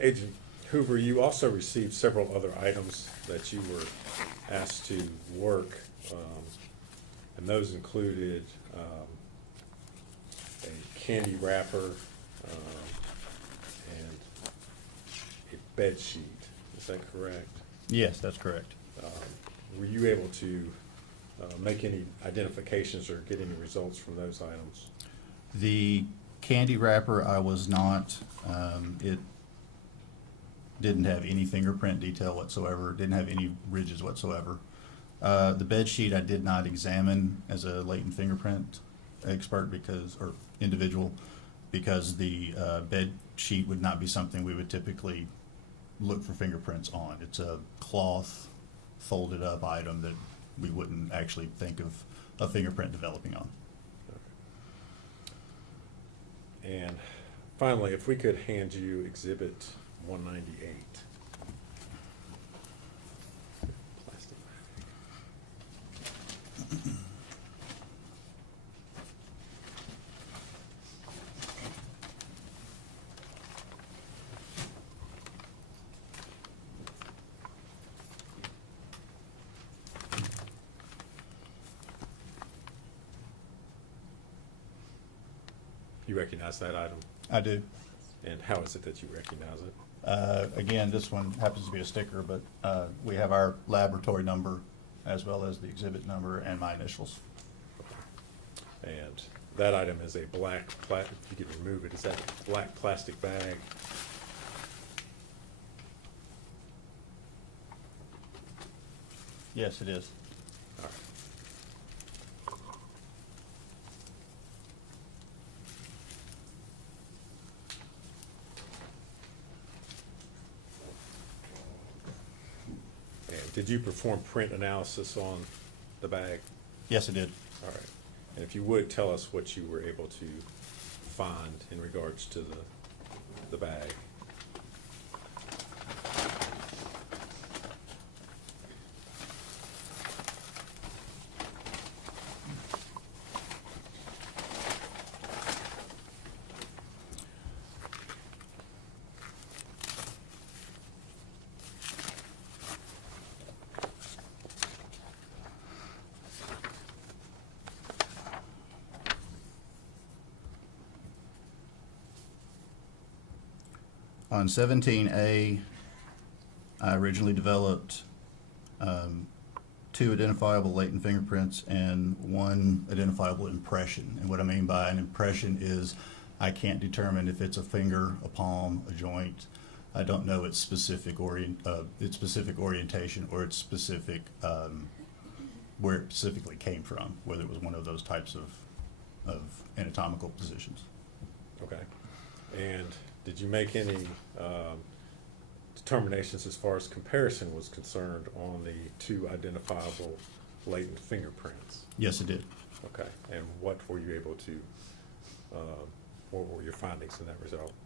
Agent Hoover, you also received several other items that you were asked to work, and those included a candy wrapper and a bed sheet. Is that correct? Yes, that's correct. Were you able to make any identifications or get any results from those items? The candy wrapper, I was not. It didn't have any fingerprint detail whatsoever, didn't have any ridges whatsoever. The bed sheet I did not examine as a latent fingerprint expert or individual because the bed sheet would not be something we would typically look for fingerprints on. It's a cloth folded up item that we wouldn't actually think of a fingerprint developing on. And finally, if we could hand you Exhibit 198. Plastic. You recognize that item? I do. And how is it that you recognize it? Again, this one happens to be a sticker, but we have our laboratory number as well as the exhibit number and my initials. And that item is a black, if you could remove it, is that a black plastic bag? Yes, it is. All right. And did you perform print analysis on the bag? Yes, it did. All right. And if you would, tell us what you were able to find in regards to the bag. On 17A, I originally developed 2 identifiable latent fingerprints and 1 identifiable impression. And what I mean by an impression is I can't determine if it's a finger, a palm, a joint. I don't know its specific orientation or its specific where it specifically came from, whether it was one of those types of anatomical positions. Okay. And did you make any determinations as far as comparison was concerned on the 2 identifiable latent fingerprints? Yes, it did. Okay. And what were you able to, what were your findings in that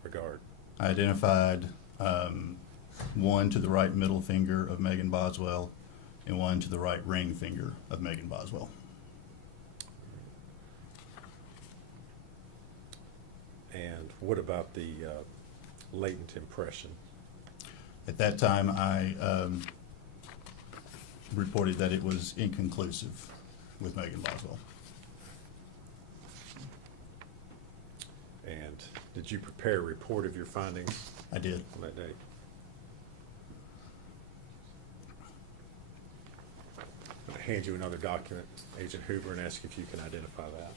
regard? I identified 1 to the right middle finger of Megan Boswell and 1 to the right ring finger of Megan Boswell. And what about the latent impression? At that time, I reported that it was inconclusive with Megan Boswell. And did you prepare a report of your findings I did. on that date? I'm going to hand you another document, Agent Hoover, and ask if you can identify that.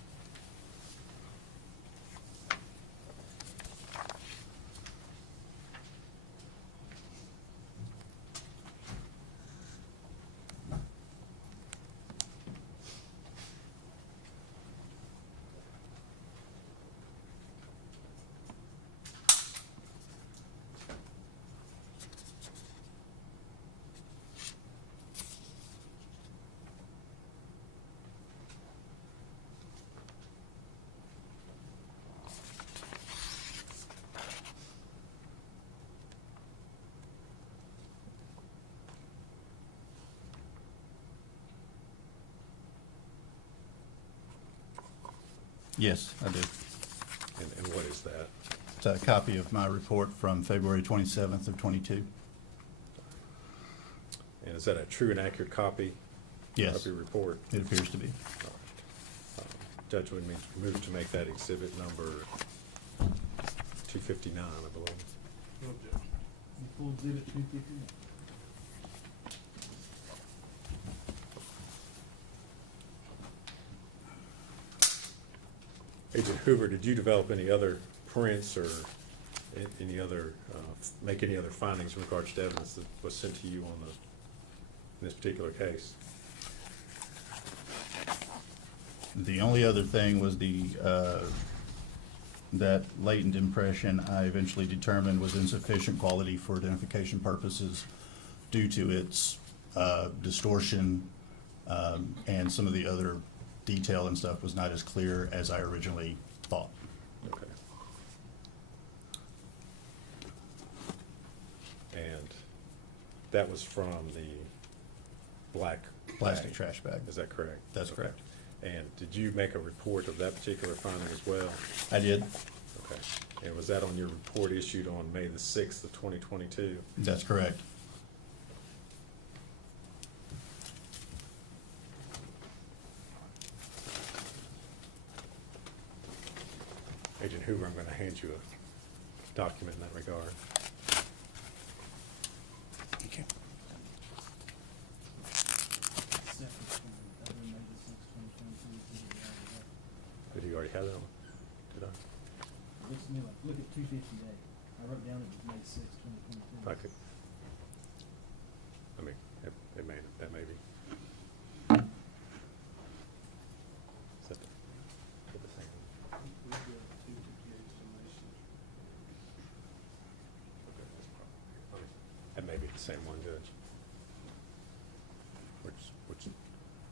Yes, I did. And what is that? It's a copy of my report from February 27th of '22. And is that a true and accurate copy Yes, of your report? it appears to be. Judge would move to make that exhibit number 259, I believe. No objection. You pull exhibit 259. Agent Hoover, did you develop any other prints or any other, make any other findings in regards to evidence that was sent to you on in this particular case? The only other thing was that latent impression I eventually determined was insufficient quality for identification purposes due to its distortion, and some of the other detail and stuff was not as clear as I originally thought. Okay. And that was from the black Plastic bag. trash bag. Is that correct? That's Okay. correct. And did you make a report of that particular finding as well? I did. Okay. And was that on your report issued on May the 6th of 2022? That's correct. Agent Hoover, I'm going to hand you a document in that regard. Okay. Separate from the other May the 6th, 2022, Did you already have that one? Did I? looks to me like, look at 258. I wrote down it was May 6th, 2022. I could. I mean, that may be. Is that the same one? That may be the same one, Judge. Which,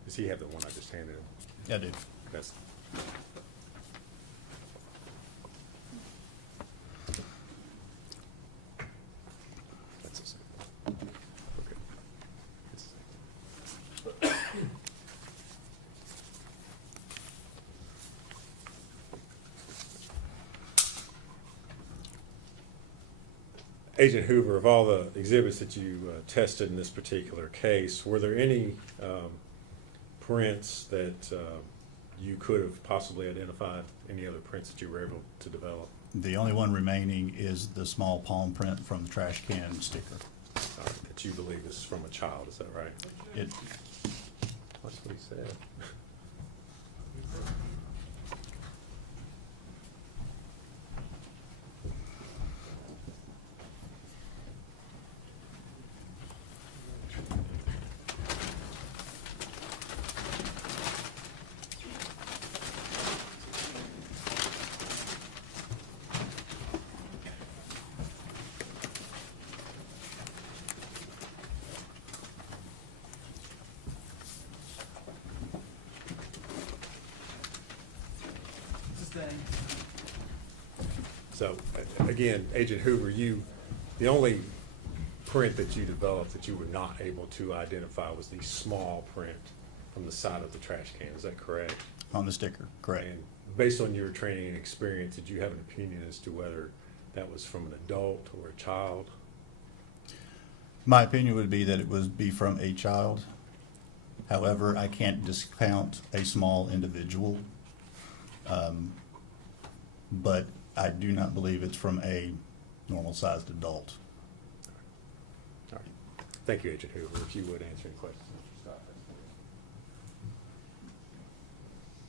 does he have the one I just handed him? I do. That's, that's the same one. Okay. It's the same one. Agent Hoover, of all the exhibits that you tested in this particular case, were there any prints that you could have possibly identified, any other prints that you were able to develop? The only one remaining is the small palm print from the trash can sticker. That you believe is from a child, is that right? It, That's what he said. Sustained. So, again, Agent Hoover, the only print that you developed that you were not able to identify was the small print from the side of the trash can, is that correct? on the sticker, correct. And based on your training and experience, did you have an opinion as to whether that was from an adult or a child? My opinion would be that it would be from a child. However, I can't discount a small individual. But I do not believe it's from a normal-sized adult. All right. Thank you, Agent Hoover. If you would answer any questions. Mr. Scott, that's for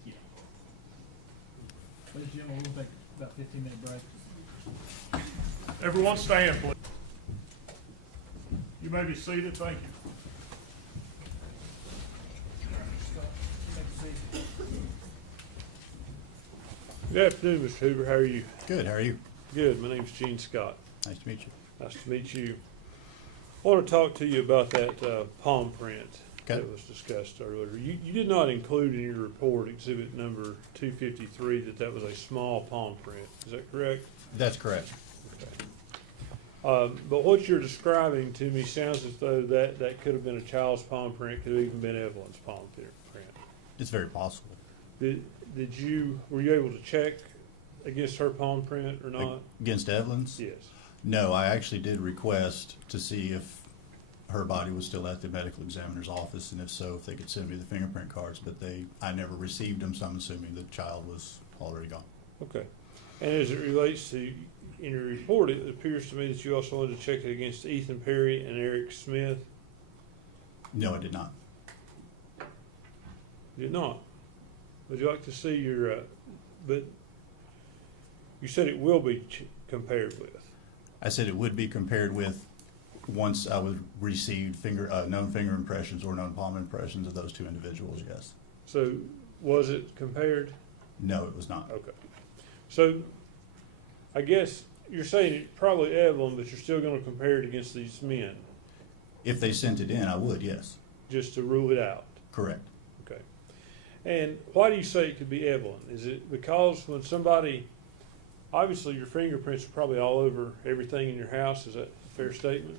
you. Ladies and gentlemen, we'll take about 15-minute break. Everyone stand, please. You may be seated. Thank you. Scott, take a seat. Good afternoon, Mr. Hoover. How are you? Good, how are you? Good. My name's Gene Scott. Nice to meet you. Nice to meet you. I want to talk to you about that palm print Okay. that was discussed earlier. You did not include in your report, exhibit number 253, that was a small palm print. Is that correct? That's correct. But what you're describing to me sounds as though that could have been a child's palm print, could have even been Evelyn's palm print. It's very possible. Were you able to check against her palm print or not? Against Evelyn's? Yes. No, I actually did request to see if her body was still at the medical examiner's office, and if so, if they could send me the fingerprint cards, but I never received them, so I'm assuming the child was already gone. Okay. And as it relates to, in your report, it appears to me that you also wanted to check it against Ethan Perry and Eric Smith. No, I did not. You did not. Would you like to see your, but you said it will be compared with. I said it would be compared with once I would receive known finger impressions or known palm impressions of those two individuals, yes. So was it compared? No, it was not. Okay. So I guess you're saying it's probably Evelyn, but you're still going to compare it against these men, If they sent it in, I would, yes. just to rule it out. Correct. Okay. And why do you say it could be Evelyn? Is it because when somebody, obviously your fingerprints are probably all over everything in your house, is that a fair statement?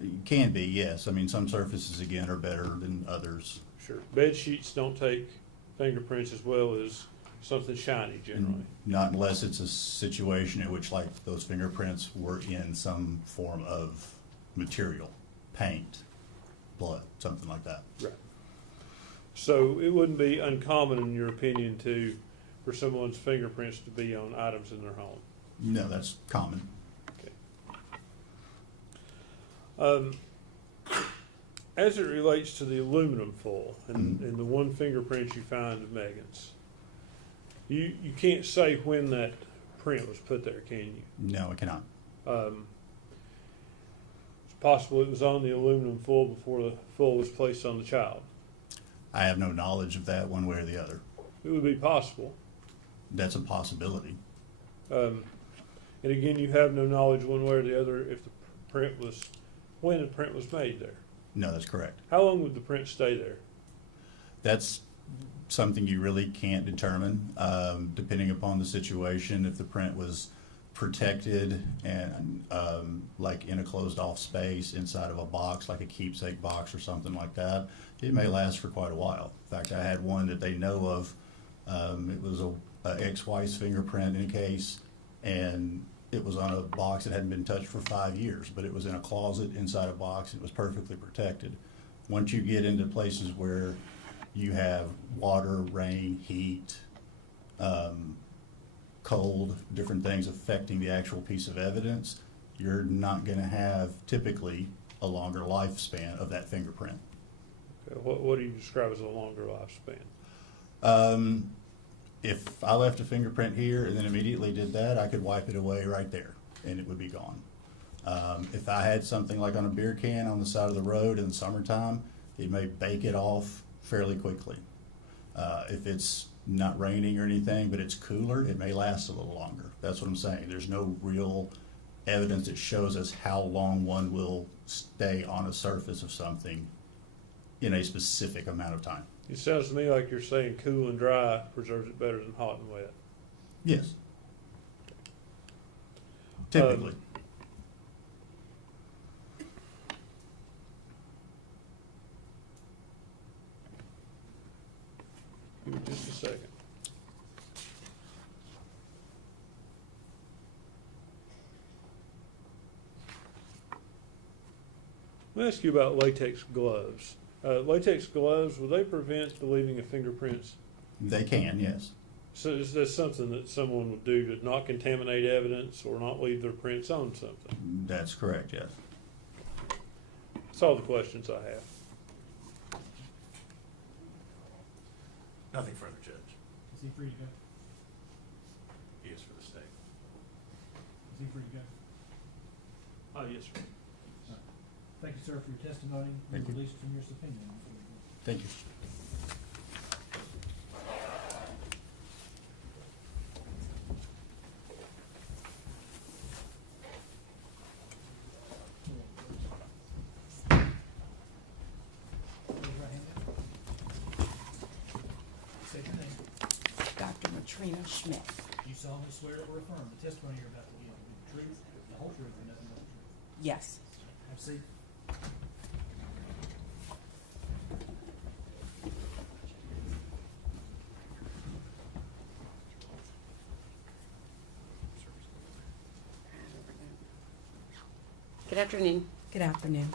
It can be, yes. I mean, some surfaces, again, are better than others. Sure. Bed sheets don't take fingerprints as well as something shiny generally. Not unless it's a situation in which, like, those fingerprints were in some form of material, paint, blood, something like that. Right. So it wouldn't be uncommon, in your opinion, for someone's fingerprints to be on items in their home. No, that's common. As it relates to the aluminum foil and the one fingerprint you find of Megan's, you can't say when that print was put there, can you? No, it cannot. It's possible it was on the aluminum foil before the foil was placed on the child. I have no knowledge of that one way or the other. It would be possible. That's a possibility. And again, you have no knowledge one way or the other if the print was, when the print was made there. No, that's correct. How long would the print stay there? That's something you really can't determine, depending upon the situation. If the print was protected and like in a closed off space inside of a box, like a keepsake box or something like that, it may last for quite a while. In fact, I had one that they know of. It was a ex-wife's fingerprint in a case, and it was on a box that hadn't been touched for 5 years, but it was in a closet inside a box. It was perfectly protected. Once you get into places where you have water, rain, heat, cold, different things affecting the actual piece of evidence, you're not going to have typically a longer lifespan of that fingerprint. Okay, what do you describe as a longer lifespan? If I left a fingerprint here and then immediately did that, I could wipe it away right there and it would be gone. If I had something like on a beer can on the side of the road in the summertime, it may bake it off fairly quickly. If it's not raining or anything, but it's cooler, it may last a little longer. That's what I'm saying. There's no real evidence that shows us how long one will stay on a surface of something in a specific amount of time. It sounds to me like you're saying cool and dry preserves it better than hot and wet. Yes. Typically. Give me just a second. Let me ask you about latex gloves. Latex gloves, will they prevent the leaving of fingerprints? They can, yes. So is that something that someone would do to not contaminate evidence or not leave their prints on something? That's correct, yes. That's all the questions I have. Nothing further, Judge. Is he free to go? He is for the state. Is he free to go? Oh, yes, sir. Thank you, sir, for your testimony. You're Thank you. released from your subpoena. Thank you. Raise your right hand up. State your name. Dr. Matrina Schmidt. Do you solemnly swear or affirm the testimony you're about to give will be the truth, the whole truth, and nothing but the truth? Yes. Have a seat. Good afternoon. Good afternoon.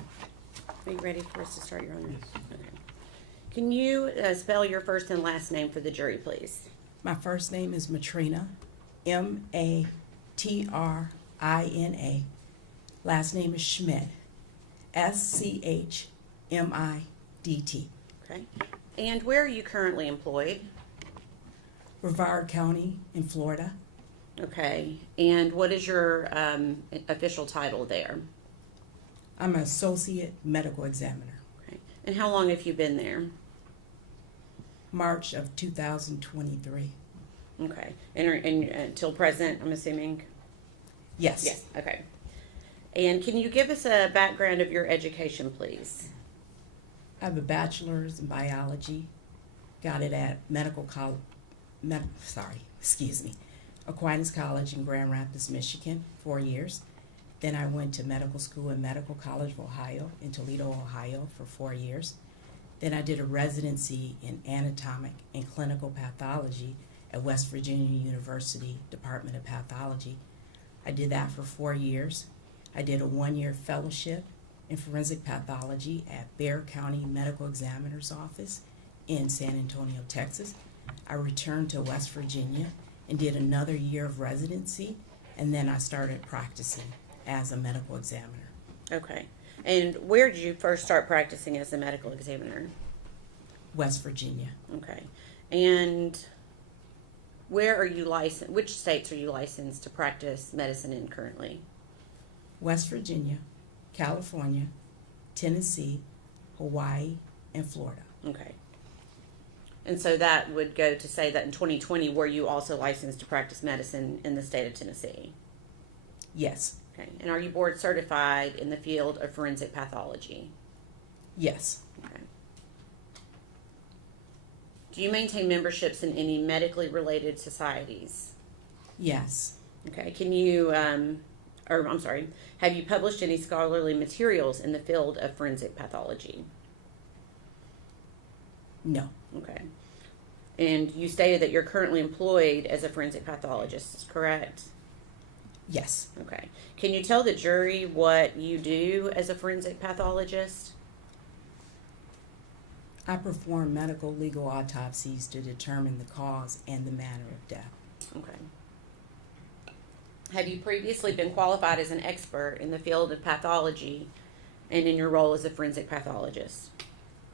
Are you ready for us to start, Your Honor? Yes. Okay. Can you spell your first and last name for the jury, please? My first name is Matrina, M-A-T-R-I-N-A. Last name is Schmidt, S-C-H-M-I-D-T. Okay. And where are you currently employed? Brevard County in Florida. Okay. And what is your official title there? I'm an associate medical examiner. Okay. And how long have you been there? March of 2023. Okay. And until present, I'm assuming? Yes. Yes. Okay. And can you give us a background of your education, please? I have a bachelor's in biology. Got it at Aquinas College in Grand Rapids, Michigan, 4 years. Then I went to medical school in Medical College of Ohio in Toledo, Ohio for 4 years. Then I did a residency in anatomic and clinical pathology at West Virginia University Department of Pathology. I did that for 4 years. I did a 1-year fellowship in forensic pathology at Bexar County Medical Examiner's Office in San Antonio, Texas. I returned to West Virginia and did another year of residency and then I started practicing as a medical examiner. Okay. And where did you first start practicing as a medical examiner? West Virginia, Okay. And where are you licensed? Which states are you licensed to practice medicine in currently? West Virginia, California, Tennessee, Hawaii, and Florida. Okay. And so that would go to say that in 2020, were you also licensed to practice medicine in the state of Tennessee? Yes, Okay. And are you board certified in the field of forensic pathology? yes, Okay. Do you maintain memberships in any medically related societies? yes, Okay. Can you, or I'm sorry, have you published any scholarly materials in the field of forensic pathology? no, Okay. And you stated that you're currently employed as a forensic pathologist, correct? yes. Okay. Can you tell the jury what you do as a forensic pathologist? I perform medical legal autopsies to determine the cause and the manner of death. Okay. Have you previously been qualified as an expert in the field of pathology and in your role as a forensic pathologist?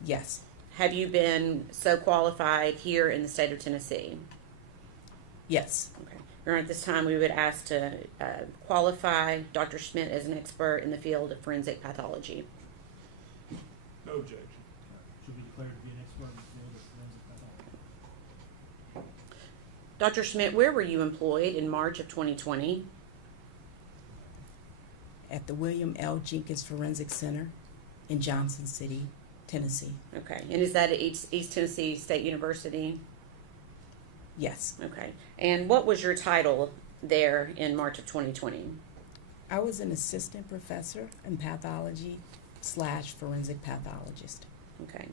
Yes, Have you been so qualified here in the state of Tennessee? yes, Okay. Your Honor, at this time, we would ask to qualify Dr. Schmidt as an expert in the field of forensic pathology. No objection. Should be declared to be an expert in the field of forensic pathology. Dr. Schmidt, where were you employed in March of 2020? at the William L. Jenkins Forensic Center in Johnson City, Tennessee. Okay. And is that at East Tennessee State University? Yes, Okay. And what was your title there in March of 2020? I was an assistant professor in pathology / forensic pathologist. Okay.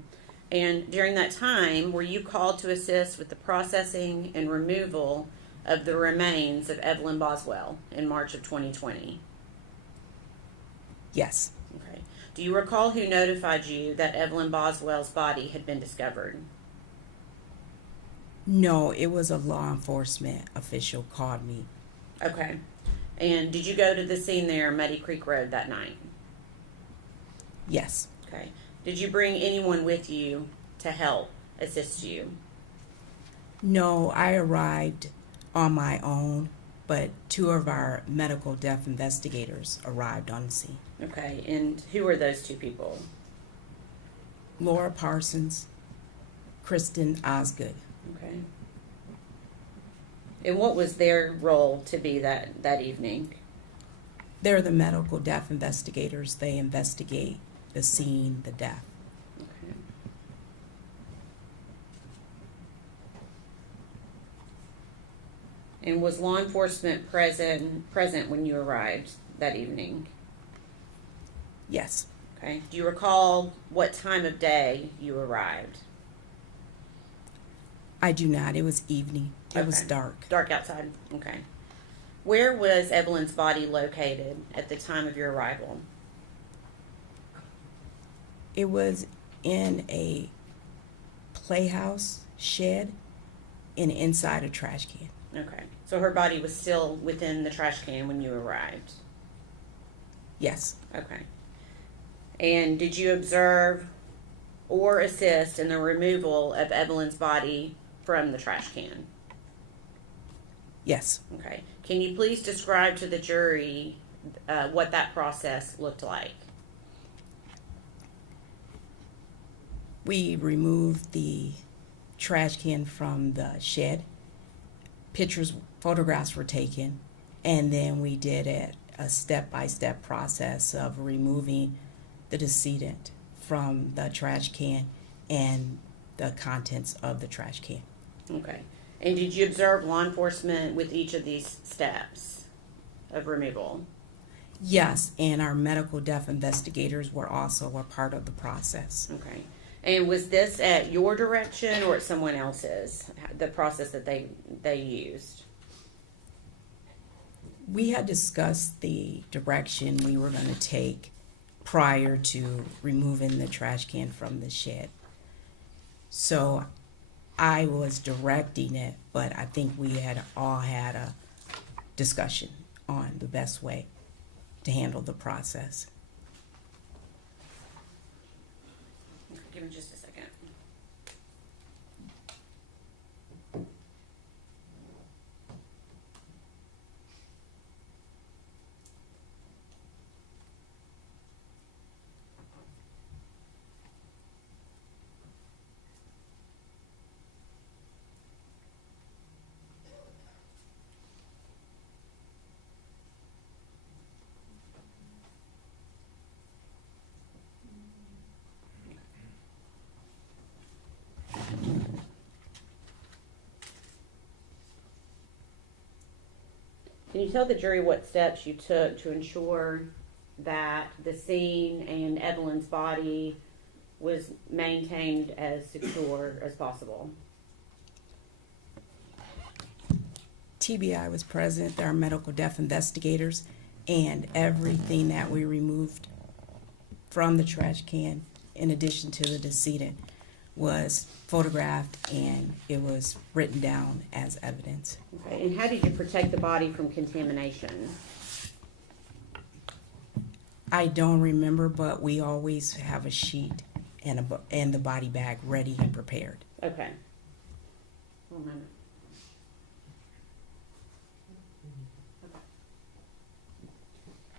And during that time, were you called to assist with the processing and removal of the remains of Evelyn Boswell in March of 2020? Yes, Okay. Do you recall who notified you that Evelyn Boswell's body had been discovered? no, it was a law enforcement official called me. Okay. And did you go to the scene there, Muddy Creek Road, that night? Yes, Okay. Did you bring anyone with you to help assist you? no, I arrived on my own, but 2 of our medical death investigators arrived on the scene. Okay. And who were those 2 people? Laura Parsons, Kristen Osgood. Okay. And what was their role to be that evening? They're the medical death investigators. They investigate the scene, the death. Okay. And was law enforcement present when you arrived that evening? Yes, Okay. Do you recall what time of day you arrived? I do not. It was evening. It was Okay. dark. Dark outside. Okay. Where was Evelyn's body located at the time of your arrival? It was in a playhouse shed and inside a trash can. Okay. So her body was still within the trash can when you arrived? Yes, Okay. And did you observe or assist in the removal of Evelyn's body from the trash can? yes. Okay. Can you please describe to the jury what that process looked like? We removed the trash can from the shed. Photographs were taken, and then we did a step-by-step process of removing the decedent from the trash can and the contents of the trash can. Okay. And did you observe law enforcement with each of these steps of removal? Yes, and our medical death investigators were also a part of the process. Okay. And was this at your direction or at someone else's, the process that they used? We had discussed the direction we were going to take prior to removing the trash can from the shed. So I was directing it, but I think we had all had a discussion on the best way to handle the process. Give me just a second. Can you tell the jury what steps you took to ensure that the scene and Evelyn's body was maintained as secure as possible? TBI was present, there are medical death investigators, and everything that we removed from the trash can, in addition to the decedent, was photographed and it was written down as evidence. Okay, and how did you protect the body from contamination? I don't remember, but we always have a sheet and and the body bag ready and prepared. Okay. 1 minute. Okay.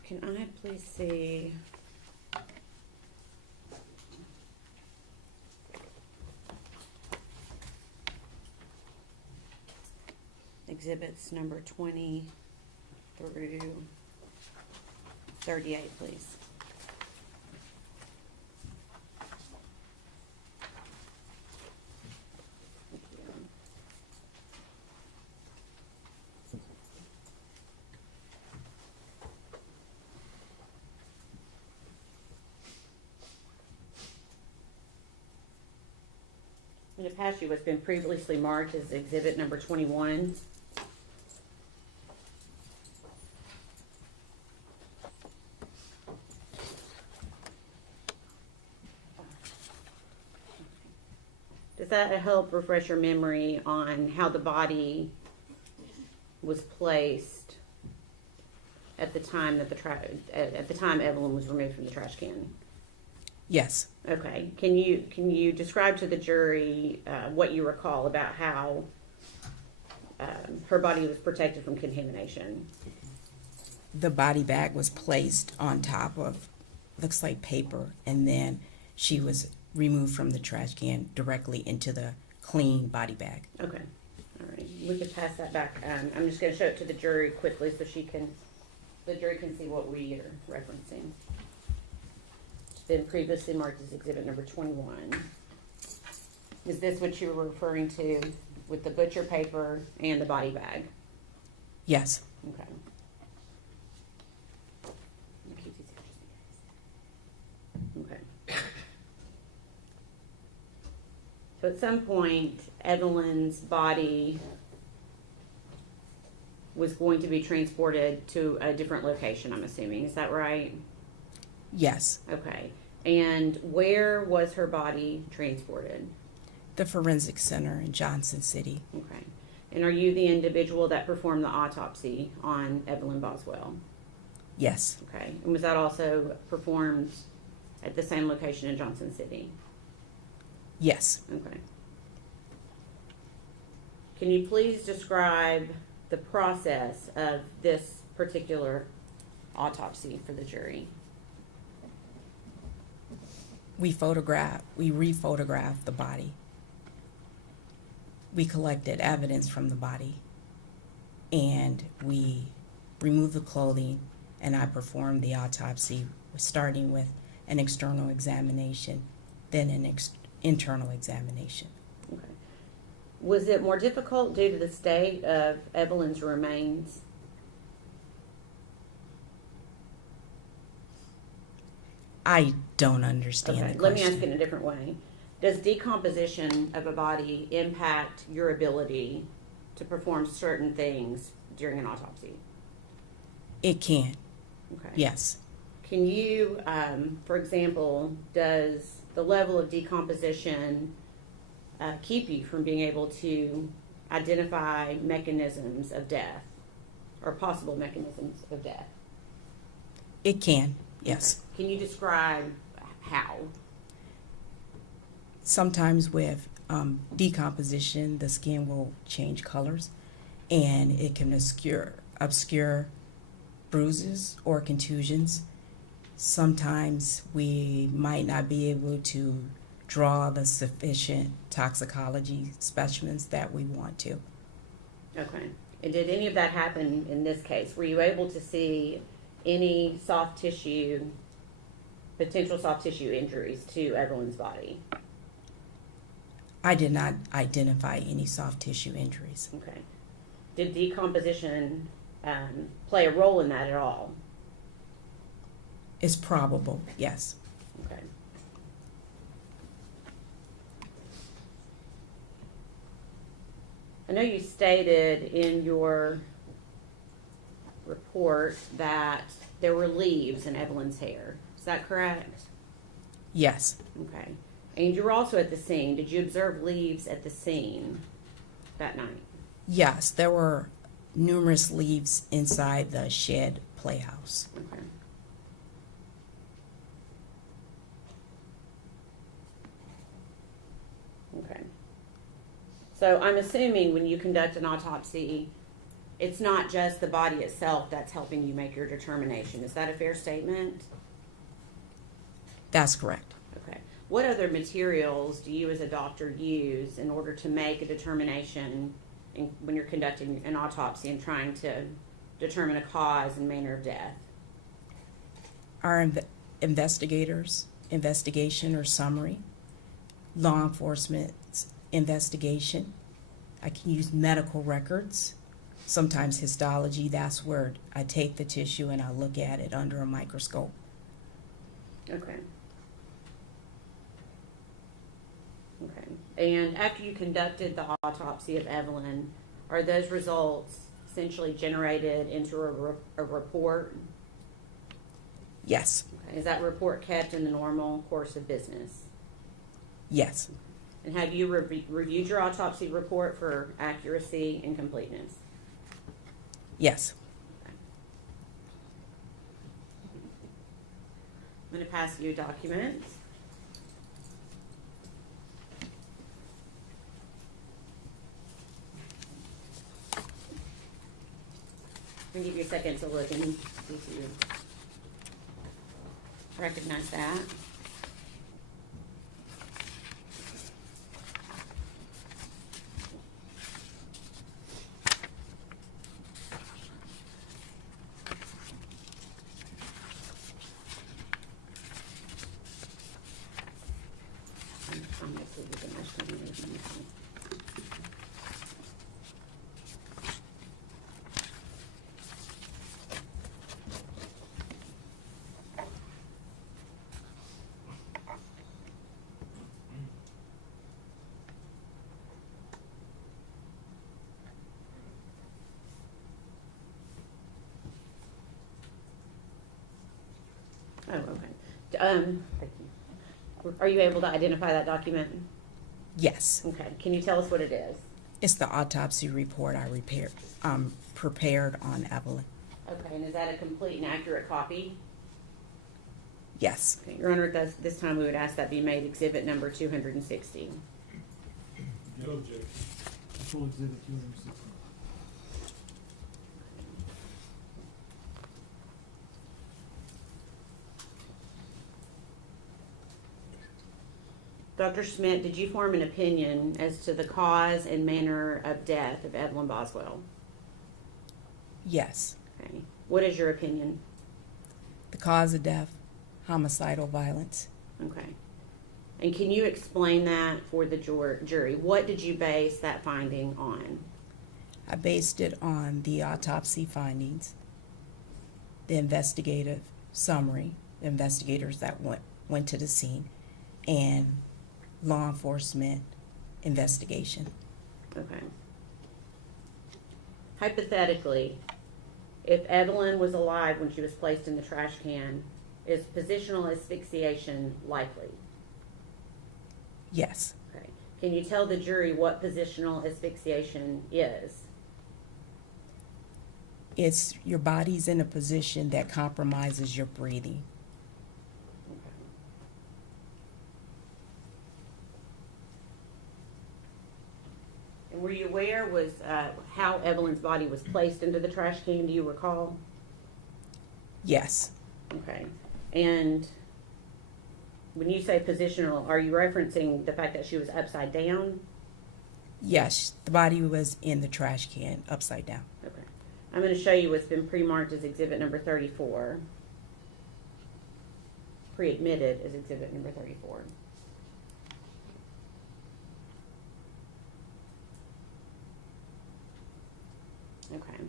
Can I please see? Exhibits number 20 through 38, please. Thank you. In the past, you what's been previously marked as exhibit number 21. Does that help refresh your memory on how the body was placed at the time that at the time Evelyn was removed from the trash can? Yes. Okay. Can you describe to the jury what you recall about how her body was protected from contamination? The body bag was placed on top of, looks like paper, and then she was removed from the trash can directly into the clean body bag. Okay. All right. We can pass that back. I'm just going to show it to the jury quickly so the jury can see what we are referencing. It's been previously marked as exhibit number 21. Is this what you were referring to with the butcher paper and the body bag? Yes. Okay. Okay. So at some point, Evelyn's body was going to be transported to a different location, I'm assuming. Is that right? Yes. Okay. And where was her body transported? The Forensic Center in Johnson City. Okay. And are you the individual that performed the autopsy on Evelyn Boswell? Yes. Okay. And was that also performed at the same location in Johnson City? Yes. Okay. Can you please describe the process of this particular autopsy for the jury? We re-photographed the body. We collected evidence from the body, and we removed the clothing, and I performed the autopsy, starting with an external examination, then an internal examination. Okay. Was it more difficult due to the state of Evelyn's remains? I don't understand Okay, the let me question. ask it in a different way. Does decomposition of a body impact your ability to perform certain things during an autopsy? It can, Okay. yes. Can you, for example, does the level of decomposition keep you from being able to identify mechanisms of death? or possible mechanisms of death? It can, yes. Can you describe how? Sometimes with decomposition, the skin will change colors, and it can obscure bruises or contusions. Sometimes we might not be able to draw the sufficient toxicology specimens that we want to. Okay. And did any of that happen in this case? Were you able to see any soft tissue, potential soft tissue injuries to Evelyn's body? I did not identify any soft tissue injuries. Okay. Did decomposition play a role in that at all? It's probable, yes. Okay. I know you stated in your report that there were leaves in Evelyn's hair. Is that correct? Yes, Okay. And you were also at the scene. Did you observe leaves at the scene that night? yes, there were numerous leaves inside the shed playhouse. Okay. Okay. So I'm assuming when you conduct an autopsy, it's not just the body itself that's helping you make your determination. Is that a fair statement? That's correct. Okay. What other materials do you as a doctor use in order to make a determination when you're conducting an autopsy and trying to determine a cause and manner of death? Our investigators' investigation or summary, law enforcement's investigation. I can use medical records, sometimes histology. That's where I take the tissue and I look at it under a microscope. Okay. Okay. And after you conducted the autopsy of Evelyn, are those results essentially generated into a report? Yes, Okay. Is that report kept in the normal course of business? yes, And have you reviewed your autopsy report for accuracy and completeness? yes. I'm going to pass you documents. I'll give you a second to look and see if you recognize that. I'm gonna see if we can actually read them. Oh, okay. Thank you. Are you able to identify that document? Yes. Okay. Can you tell us what it is? It's the autopsy report I prepared on Evelyn. Okay, and is that a complete and accurate copy? Yes. Okay, Your Honor, this time we would ask that be made exhibit number 260. No objection. Full exhibit 260. Dr. Schmidt, did you form an opinion as to the cause and manner of death of Evelyn Boswell? Yes. Okay. What is your opinion? The cause of death, homicidal violence. Okay. And can you explain that for the jury? What did you base that finding on? I based it on the autopsy findings, the investigative summary, the investigators that went to the scene, and law enforcement investigation. Okay. Hypothetically, if Evelyn was alive when she was placed in the trash can, is positional asphyxiation likely? Yes. Okay. Can you tell the jury what positional asphyxiation is? It's your body's in a position that compromises your breathing. And were you aware was how Evelyn's body was placed into the trash can? Do you recall? Yes, Okay. And when you say positional, are you referencing the fact that she was upside down? yes, the body was in the trash can upside down. Okay. I'm going to show you what's been pre-marked as exhibit number 34. Pre-admitted as exhibit number 34. Okay.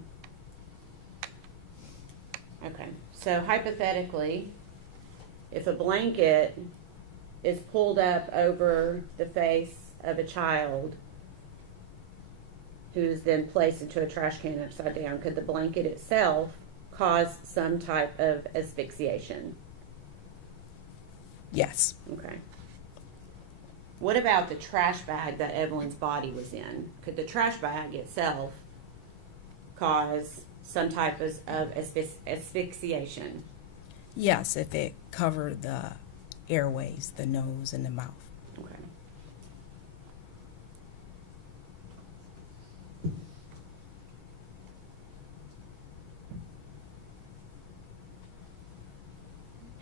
Okay, so hypothetically, if a blanket is pulled up over the face of a child who's then placed into a trash can upside down, could the blanket itself cause some type of asphyxiation? Yes, Okay. What about the trash bag that Evelyn's body was in? Could the trash bag itself cause some type of asphyxiation? yes, if it covered the airways, the nose and the mouth. Okay.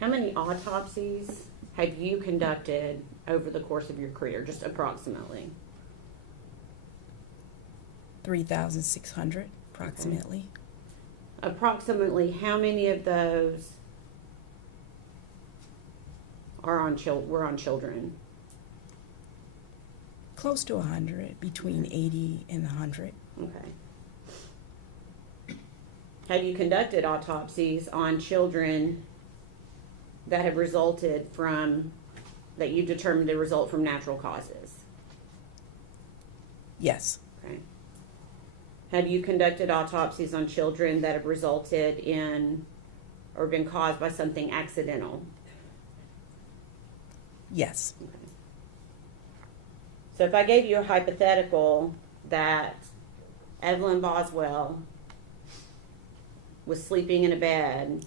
How many autopsies have you conducted over the course of your career, just approximately? 3,600 approximately. Approximately how many of those are were on children? Close to 100, between 80 and 100. Okay. Have you conducted autopsies on children that have resulted from, that you determined to result from natural causes? Yes, Okay. Have you conducted autopsies on children that have resulted in or been caused by something accidental? yes, Okay. So if I gave you a hypothetical that Evelyn Boswell was sleeping in a bed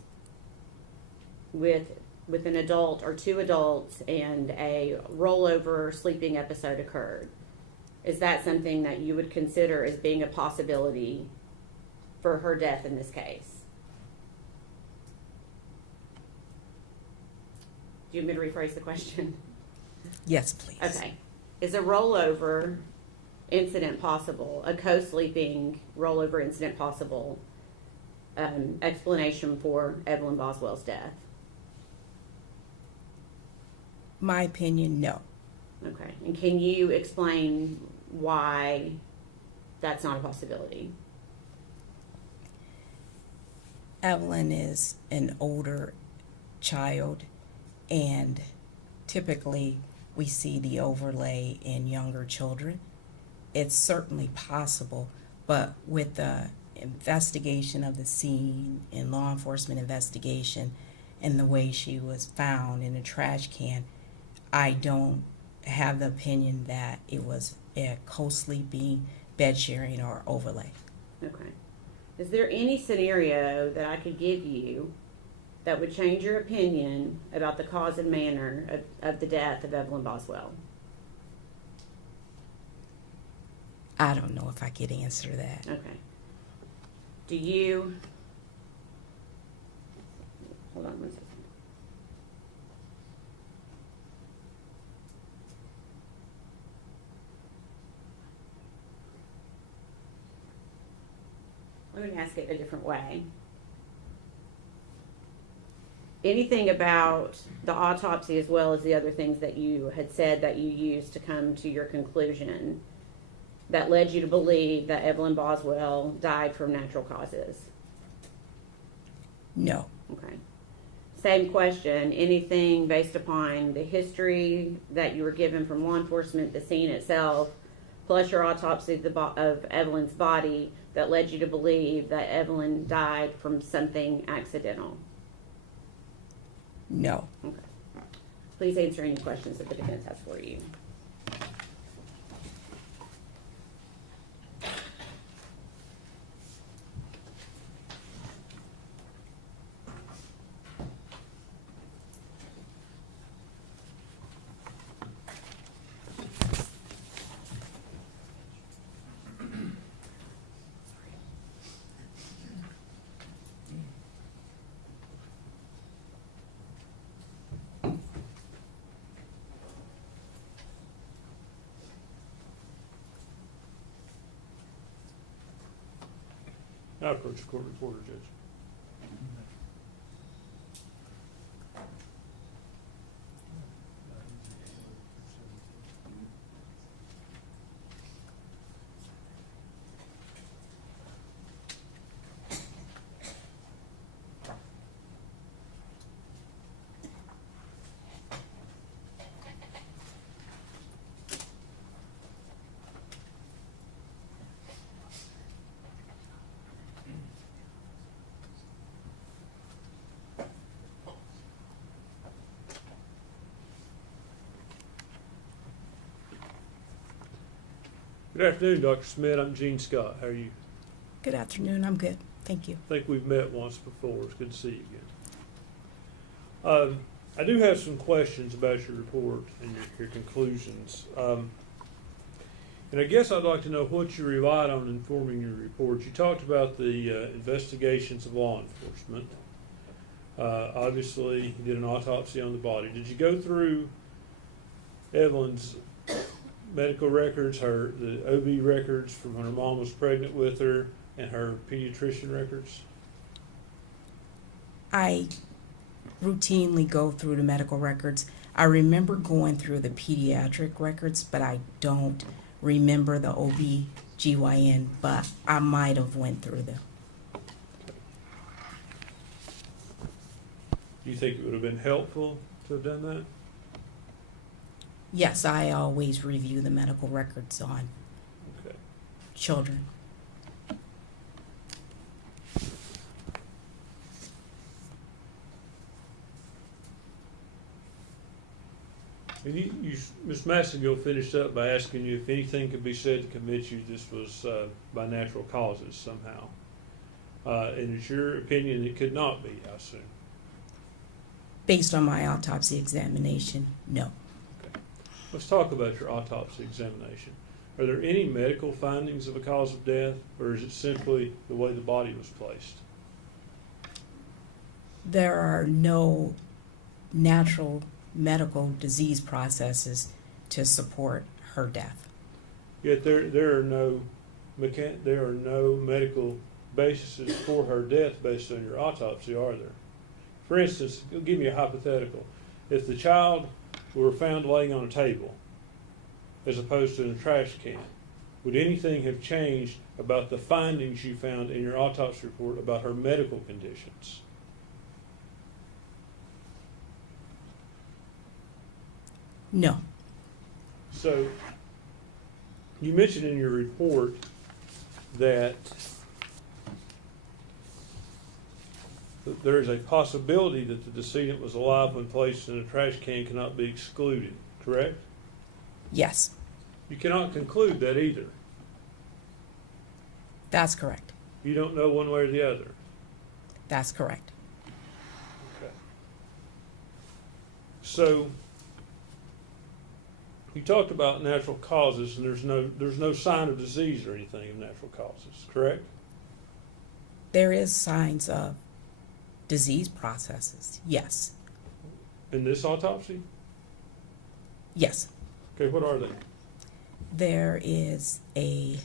with an adult or two adults and a rollover sleeping episode occurred, is that something that you would consider as being a possibility for her death in this case? Do you want me to rephrase the question? yes, please. Okay. Is a rollover incident possible, a co-sleeping rollover incident possible, explanation for Evelyn Boswell's death? My opinion, no. Okay. And can you explain why that's not a possibility? Evelyn is an older child, and typically we see the overlay in younger children. It's certainly possible, but with the investigation of the scene and law enforcement investigation and the way she was found in a trash can, I don't have the opinion that it was a co-sleeping, bed sharing, or overlay. Okay. Is there any scenario that I could give you that would change your opinion about the cause and manner of the death of Evelyn Boswell? I don't know if I could answer that. Okay. Do you, hold on one second. Let me ask it a different way. Anything about the autopsy as well as the other things that you had said that you used to come to your conclusion that led you to believe that Evelyn Boswell died from natural causes? No. Okay. Same question. Anything based upon the history that you were given from law enforcement, the scene itself, plus your autopsy of Evelyn's body that led you to believe that Evelyn died from something accidental? No. Okay. Please answer any questions that the defense has for you. Now approach the court reporter, Judge. Good afternoon, Dr. Smith. I'm Gene Scott. How are you? Good afternoon, I'm good, thank you. I think we've met once before. It's good to see you again. I do have some questions about your report and your conclusions. And I guess I'd like to know what you relied on in forming your report. You talked about the investigations of law enforcement. Obviously, you did an autopsy on the body. Did you go through Evelyn's medical records, the OB records from when her mom was pregnant with her, and her pediatrician records? I routinely go through the medical records. I remember going through the pediatric records, but I don't remember the OB/GYN, but I might have went through them. Do you think it would have been helpful to have done that? Yes, I always review the medical records on Okay. children. And Ms. Massengill finished up by asking you if anything could be said to convince you this was by natural causes somehow. And it's your opinion it could not be, I assume. Based on my autopsy examination, no. Let's talk about your autopsy examination. Are there any medical findings of a cause of death, or is it simply the way the body was placed? There are no natural medical disease processes to support her death. Yet there are no medical bases for her death based on your autopsy, are there? For instance, give me a hypothetical. If the child were found laying on a table as opposed to in a trash can, would anything have changed about the findings you found in your autopsy report about her medical conditions? No. So, you mentioned in your report that there is a possibility that the decedent was alive when placed in a trash can cannot be excluded, correct? Yes, You cannot conclude that either. that's correct. You don't know one way or the other. That's correct. Okay. So, you talked about natural causes, and there's no sign of disease or anything of natural causes, correct? There is signs of disease processes, yes. In this autopsy? Yes. Okay, what are they? There is a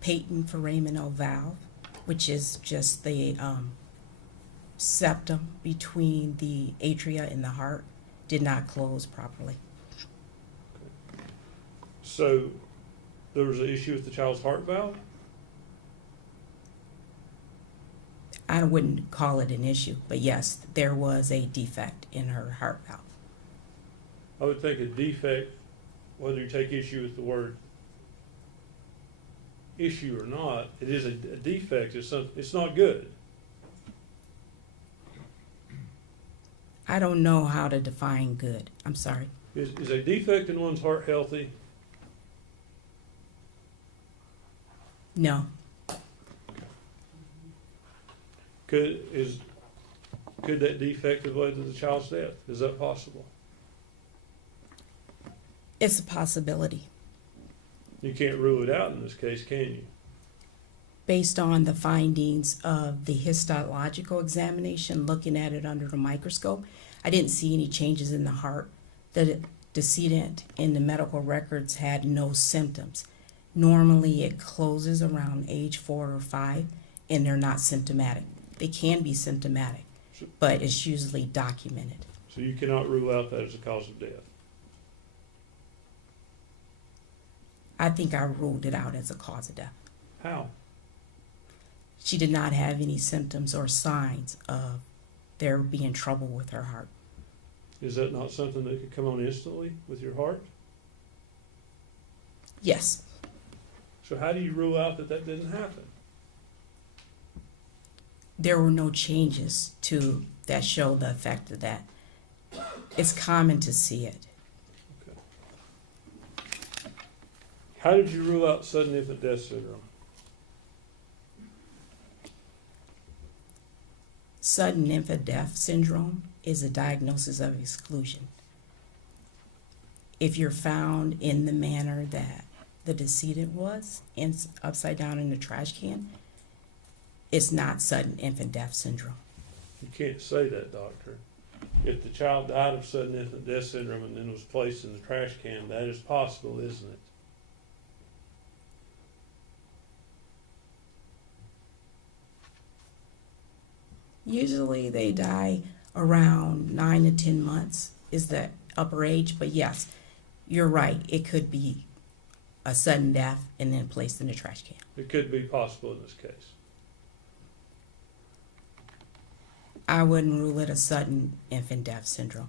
patent foraminal valve, which is just the septum between the atria and the heart, did not close properly. So, there was an issue with the child's heart valve? I wouldn't call it an issue, but yes, there was a defect in her heart valve. I would think a defect, whether you take issue with the word issue or not, it is a defect. It's not good. I don't know how to define good. I'm sorry. Is a defect in one's heart healthy? No. Could that defect have led to the child's death? Is that possible? It's a possibility. You can't rule it out in this case, can you? Based on the findings of the histological examination, looking at it under the microscope, I didn't see any changes in the heart. The decedent in the medical records had no symptoms. Normally it closes around age 4 or 5, and they're not symptomatic. They can be symptomatic, but it's usually documented. So you cannot rule out that as a cause of death. I think I ruled it out as a cause of death. How? She did not have any symptoms or signs of there being trouble with her heart. Is that not something that could come on instantly with your heart? Yes, So how do you rule out that that didn't happen? there were no changes to that show the effect of that. It's common to see it. How did you rule out sudden infant death syndrome? Sudden infant death syndrome is a diagnosis of exclusion. If you're found in the manner that the decedent was, upside down in the trash can, it's not sudden infant death syndrome. You can't say that, doctor. If the child died of sudden infant death syndrome and then was placed in the trash can, that is possible, isn't it? Usually they die around 9 to 10 months is the upper age, but yes, you're right. It could be a sudden death and then placed in the trash can. It could be possible in this case. I wouldn't rule it a sudden infant death syndrome.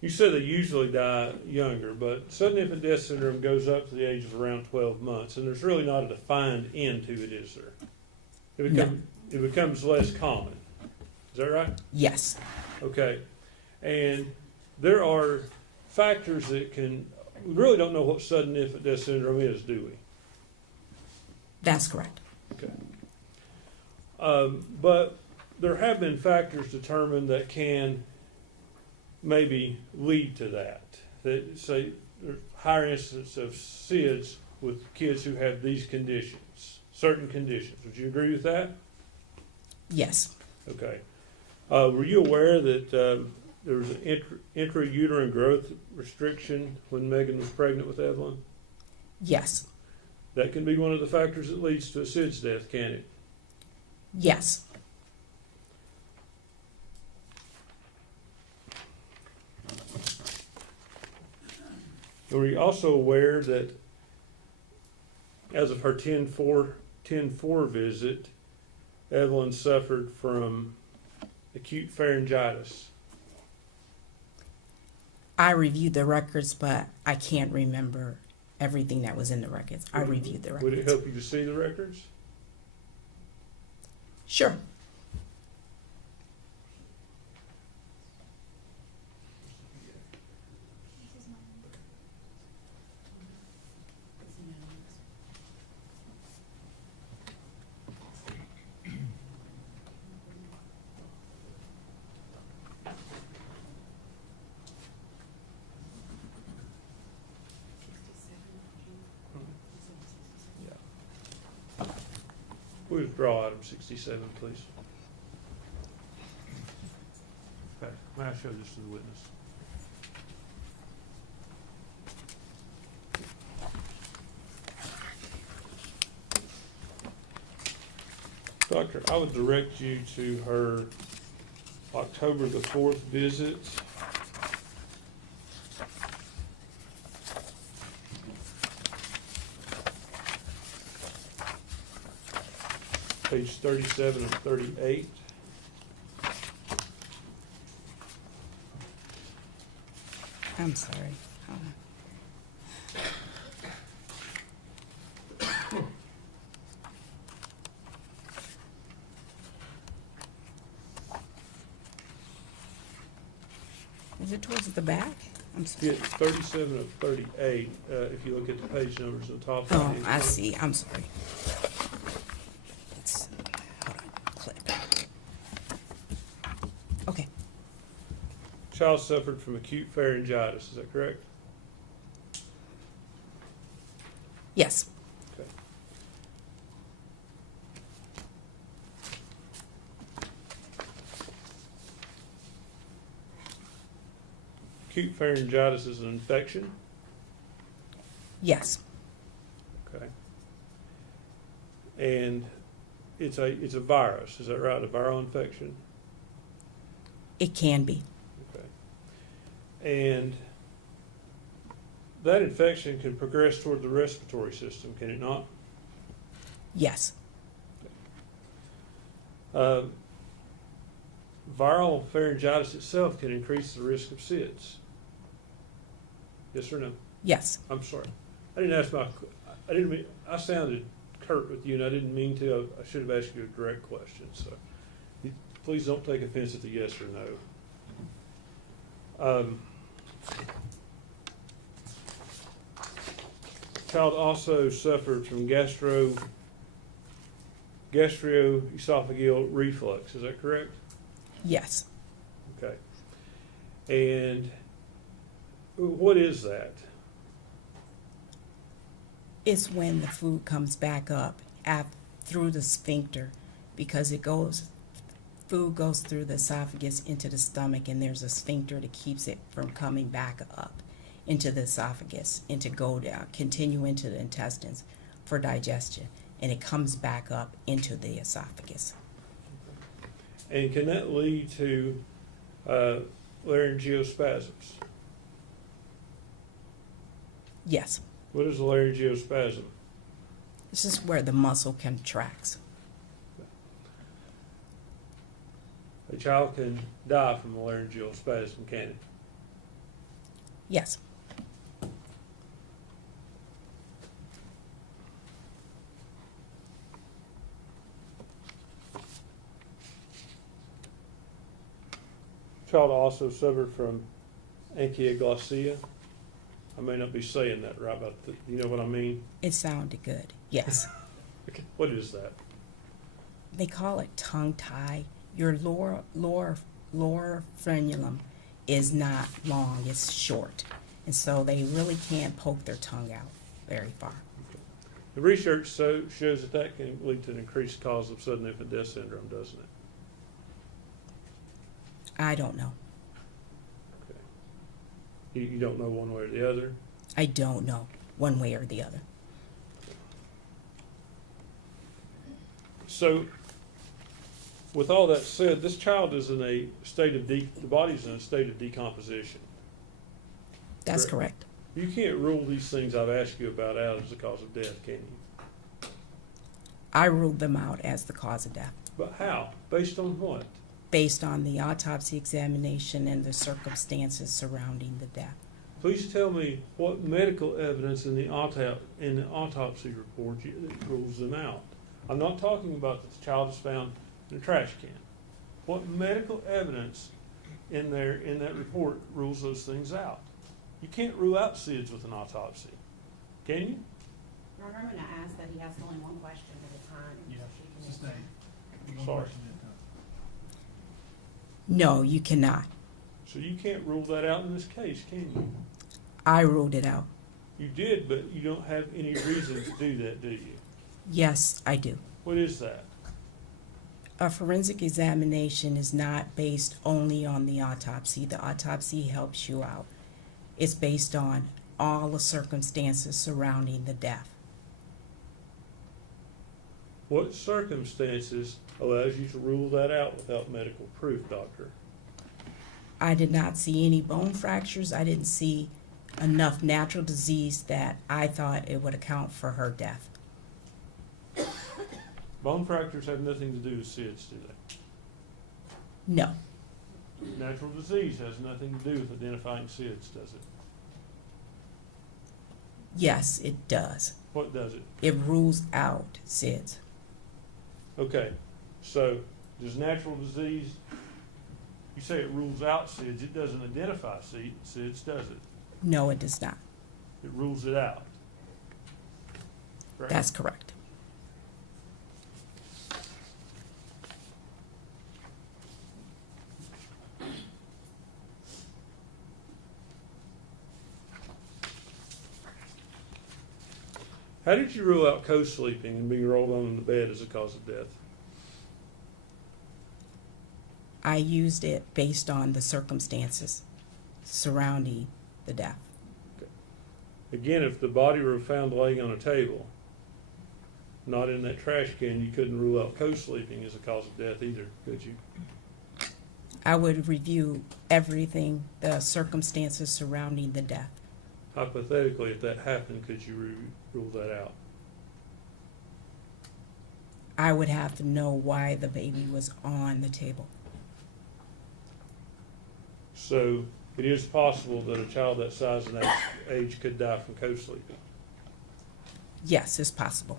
You said they usually die younger, but sudden infant death syndrome goes up to the age of around 12 months, and there's really not a defined end to it, is there? It becomes less common. Is that right? Yes, Okay. And there are factors that we really don't know what sudden infant death syndrome is, do we? that's correct. Okay. But there have been factors determined that can maybe lead to that. That say there's higher incidence of SIDS with kids who have these conditions, certain conditions. Would you agree with that? Yes, Okay. Were you aware that there was an intrauterine growth restriction when Megan was pregnant with Evelyn? yes, That can be one of the factors that leads to a SIDS death, can it? yes, Were you also aware that as of her 10-4 visit, Evelyn suffered from acute pharyngitis? I reviewed the records, but I can't remember everything that was in the records. I reviewed the Would it records. help you to see the records? Sure. Withdraw item 67, please. Okay, may I show this to the witness? Doctor, I would direct you to her October the 4th visit. Page 37 and 38. I'm sorry. Hold on. Is it towards the back? I'm sorry. Yeah, 37 of 38, if you look at the page numbers on top of Oh, it. I see. I'm sorry. Let's, hold on. Clip. Okay. Child suffered from acute pharyngitis, is that correct? Yes. Okay. Acute pharyngitis is an infection, Yes. okay? And it's a virus, is that right? A viral infection? It can be. Okay. And that infection can progress toward the respiratory system, can it not? Yes. Viral pharyngitis itself can increase the risk of SIDS. Yes or no? Yes. I'm sorry. I didn't mean, I sounded curt with you and I didn't mean to. I should have asked you a direct question, so please don't take offense at the yes or no. Child also suffered from gastroesophageal reflux, is that correct? Yes. Okay. And what is that? It's when the food comes back up through the sphincter, because food goes through the esophagus into the stomach, and there's a sphincter that keeps it from coming back up into the esophagus and to go down, continue into the intestines for digestion, and it comes back up into the esophagus. And can that lead to laryngeospasms? Yes. What is a laryngeospasm? This is where the muscle contracts. A child can die from a laryngeal spasm, can it? Yes. Child also suffered from ankyloglossia. I may not be saying that right, but you know what I mean? It sounded good. Yes. Okay. What is that? They call it tongue tie. Your lower frenulum is not long, it's short. And so they really can't poke their tongue out very far. The research shows that can lead to an increased cause of sudden infant death syndrome, doesn't it? I don't know. Okay. You don't know one way or the other? I don't know one way or the other. So, with all that said, this child is in a state of the body's in a state of decomposition. That's correct. You can't rule these things I've asked you about out as the cause of death, can you? I ruled them out as the cause of death, But how? Based on what? based on the autopsy examination and the circumstances surrounding the death. Please tell me what medical evidence in the autopsy report rules them out. I'm not talking about that the child is found in a trash can. What medical evidence in that report rules those things out? You can't rule out SIDS with an autopsy, can you? Your Honor, I'm going to ask that he asks only one question at a time. Yeah, so she can sustain. One Sorry. question at a time. No, you cannot. So you can't rule that out in this case, can you? I ruled it out. You did, but you don't have any reason to do that, do you? Yes, I do. What is that? A forensic examination is not based only on the autopsy. The autopsy helps you out. It's based on all the circumstances surrounding the death. What circumstances allows you to rule that out without medical proof, doctor? I did not see any bone fractures. I didn't see enough natural disease that I thought it would account for her death. Bone fractures have nothing to do with SIDS, do they? No, Natural disease has nothing to do with identifying SIDS, does it? yes, it does. What does it? It rules out SIDS. Okay, so does natural disease, you say it rules out SIDS, it doesn't identify SIDS, does it? No, it does not. It rules it out. Correct? That's correct. How did you rule out co-sleeping and being rolled on in the bed as a cause of death? I used it based on the circumstances surrounding the death. Again, if the body were found laying on a table not in that trash can, you couldn't rule out co-sleeping as a cause of death either, could you? I would review everything, the circumstances surrounding the death. Hypothetically, if that happened, could you rule that out? I would have to know why the baby was on the table. So it is possible that a child that size and that age could die from co-sleeping. Yes, it's possible.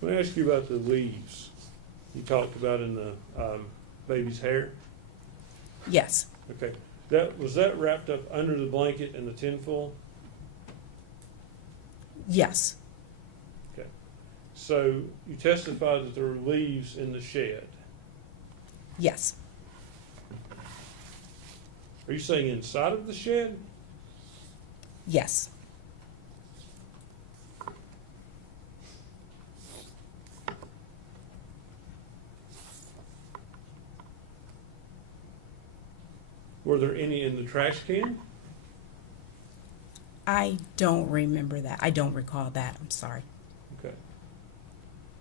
Let me ask you about the leaves you talked about in the baby's hair. Yes, Okay, was that wrapped up under the blanket in the tinfoil? yes, Okay, so you testified that there were leaves in the shed. yes, Are you saying inside of the shed? yes, Were there any in the trash can? I don't remember that. I don't recall that. I'm sorry. Okay.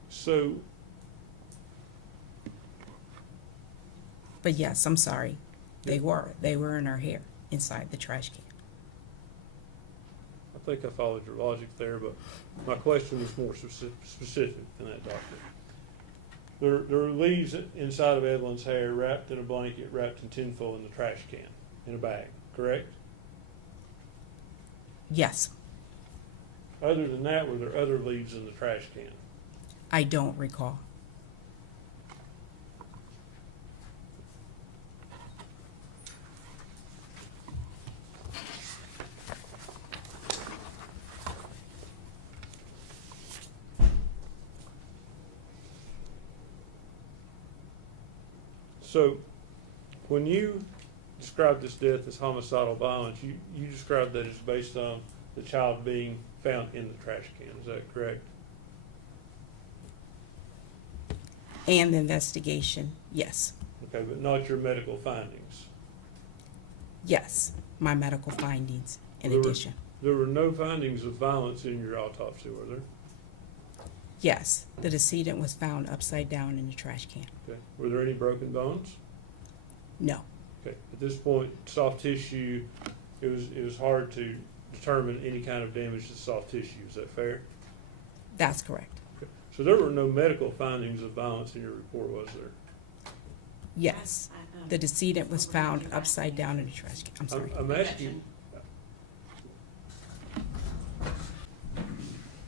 So, But yes, I'm sorry. They were in her hair inside the trash can. I think I followed your logic there, but my question was more specific than that, doctor. There were leaves inside of Evelyn's hair, wrapped in a blanket, wrapped in tinfoil in the trash can, in a bag, correct? Yes, Other than that, were there other leaves in the trash can? I don't recall. So, when you described this death as homicidal violence, you described that as based on the child being found in the trash can, is that correct? And the investigation, yes, Okay, but not your medical findings. yes, my medical findings in There were- addition. There were no findings of violence in your autopsy, were there? Yes, the decedent was found upside down in the trash can. Okay. Were there any broken bones? No, Okay. At this point, soft tissue, it was hard to determine any kind of damage to soft tissue. Is that fair? that's correct. Okay. So there were no medical findings of violence in your report, was there? Yes, the decedent was found upside down in the trash can. I'm sorry. I'm asking.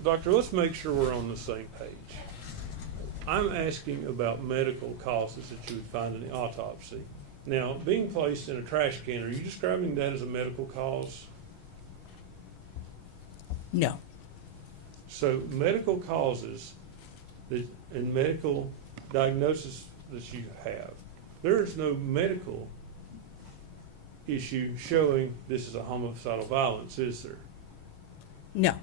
Doctor, let's make sure we're on the same page. I'm asking about medical causes that you would find in the autopsy. Now, being placed in a trash can, are you describing that as a medical cause? No, So medical causes that, and medical diagnosis that you have, there is no medical issue showing this is a homicidal violence, is there? no,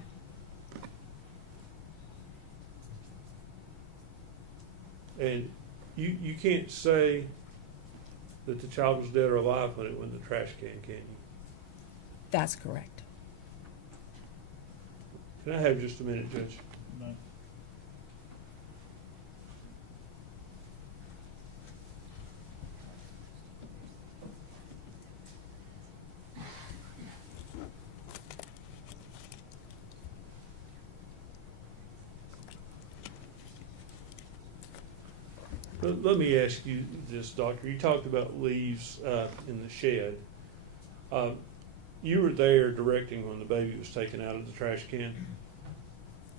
And you can't say that the child was dead or alive when it went in the trash can you? that's correct. Can I have just a minute, Judge? No. Let me ask you this, Doctor. You talked about leaves in the shed. You were there directing when the baby was taken out of the trash can,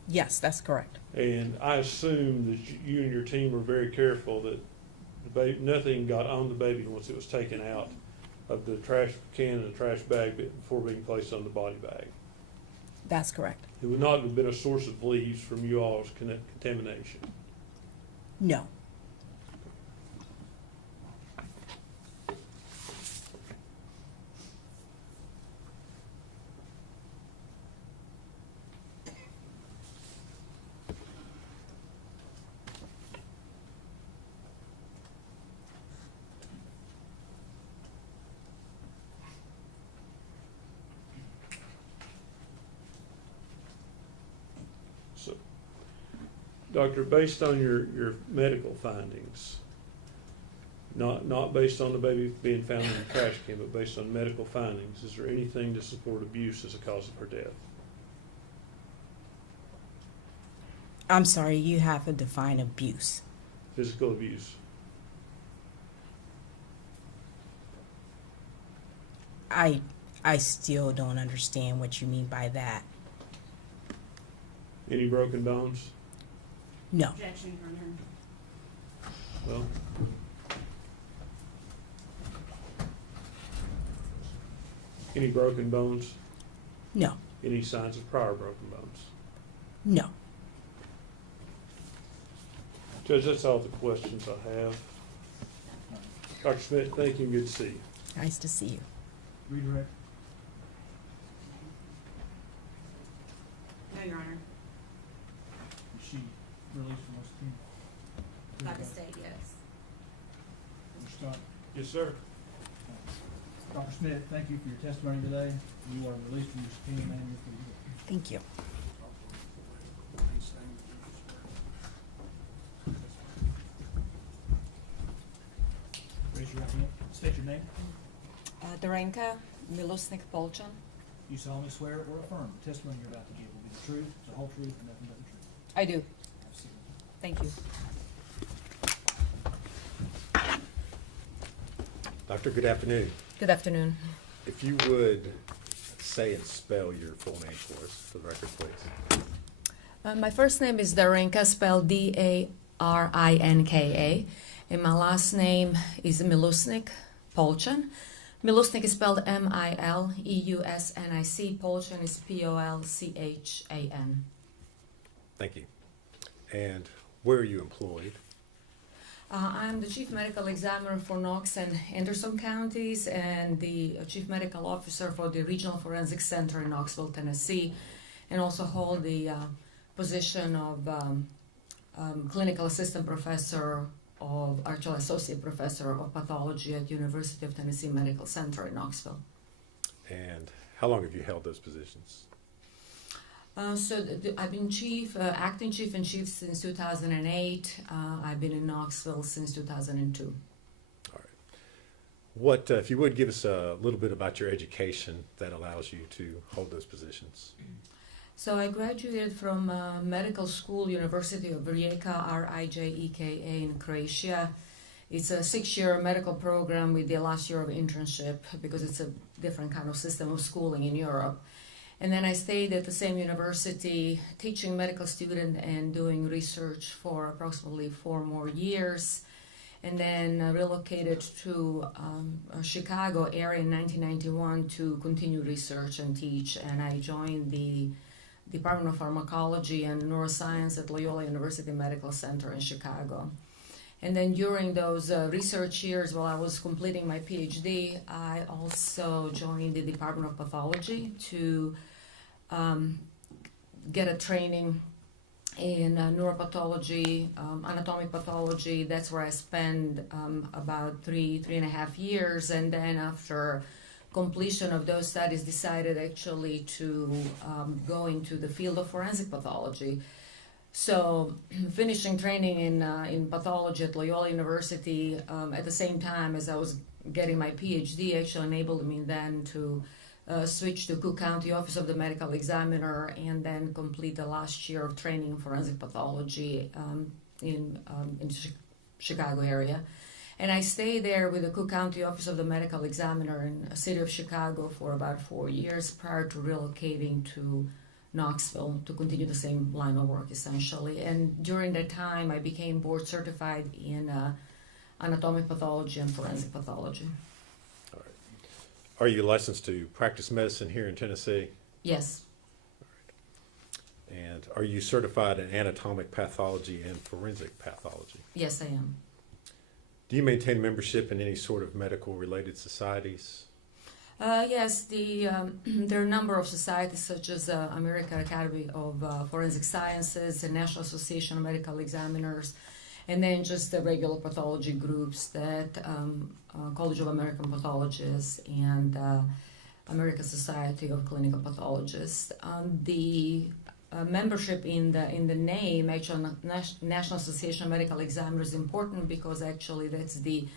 Yes, that's correct. and I assume that you and your team were very careful that the baby, nothing got on the baby once it was taken out of the trash can and the trash bag before being placed on the body bag. That's correct. It would not have been a source of leaves from you all's contamination. No, Doctor, based on your medical findings, not based on the baby being found in the trash can, but based on medical findings, is there anything to support abuse as a cause of her death? I'm sorry, you have to define abuse. Physical abuse? I still don't understand what you mean by that. Any broken bones? No. Objection, Your Honor. Well, any broken bones? No. Any signs of prior broken bones? No. Judge, that's all the questions I have. Dr. Smith, thank you and good to see you. Nice to see you. Redirect. No, Your Honor. Is she released from this team? By the state, yes. Mr. Scott? Yes, sir. Dr. Smith, thank you for your testimony today. You are released from your subpoena and your free to go. Thank you. Raise your right hand. State your name. Darenka Milosnik Polchan. You solemnly swear or affirm the testimony you're about to give will be the truth, the whole truth, and nothing but the truth. I do. Have a seat. Thank you. Doctor, good afternoon. Good afternoon. If you would say and spell your full name for us, for the record, please. My first name is Darenka, spelled Darinka, and my last name is Milosnik Polchan. Milosnik is spelled Mileusnic. Polchan is Polchan. Thank you. And where are you employed? I'm the Chief Medical Examiner for Knox and Anderson counties and the Chief Medical Officer for the Regional Forensic Center in Knoxville, Tennessee, and also hold the position of Clinical Assistant Professor actually Associate Professor of Pathology at University of Tennessee Medical Center in Knoxville. And how long have you held those positions? I've been acting chief and chief since 2008. I've been in Knoxville since 2002. All right. What, if you would give us a little bit about your education that allows you to hold those positions? So I graduated from medical school, University of Rijeka, Rijeka in Croatia. It's a 6-year medical program with the last year of internship because it's a different kind of system of schooling in Europe. And then I stayed at the same university teaching medical students and doing research for approximately 4 more years. And then relocated to Chicago area in 1991 to continue research and teach. And I joined the Department of Pharmacology and Neuroscience at Loyola University Medical Center in Chicago. And then during those research years, while I was completing my PhD, I also joined the Department of Pathology to get a training in neuropathology, anatomic pathology. That's where I spent about 3.5 years. And then after completion of those studies, decided actually to go into the field of forensic pathology. So finishing training in pathology at Loyola University at the same time as I was getting my PhD actually enabled me then to switch to Cook County Office of the Medical Examiner and then complete the last year of training in forensic pathology in Chicago area. And I stayed there with the Cook County Office of the Medical Examiner in the city of Chicago for about 4 years prior to relocating to Knoxville to continue the same line of work essentially. And during that time I became board certified in anatomic pathology and forensic pathology. All right. Are you licensed to practice medicine here in Tennessee? Yes. And are you certified in anatomic pathology and forensic pathology? Yes, I am. Do you maintain membership in any sort of medical related societies? Yes, there are a number of societies such as American Academy of Forensic Sciences and National Association of Medical Examiners, and then just the regular pathology groups that College of American Pathologists and American Society of Clinical Pathologists. membership in the name, actually, National Association of Medical Examiners is important because actually that's the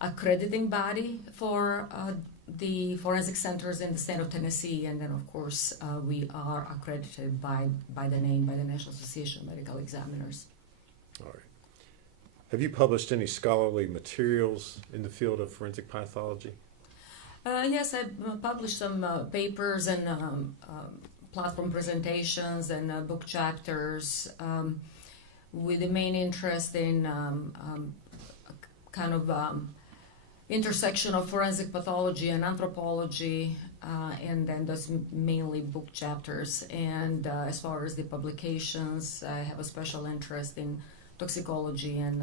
accrediting body for the forensic centers in the state of Tennessee, and then of course we are accredited by the name, by the National Association of Medical Examiners. All right. Have you published any scholarly materials in the field of forensic pathology? Yes, I published some papers and platform presentations and book chapters with the main interest in intersection of forensic pathology and anthropology, and then those mainly book chapters. And as far as the publications, I have a special interest in toxicology and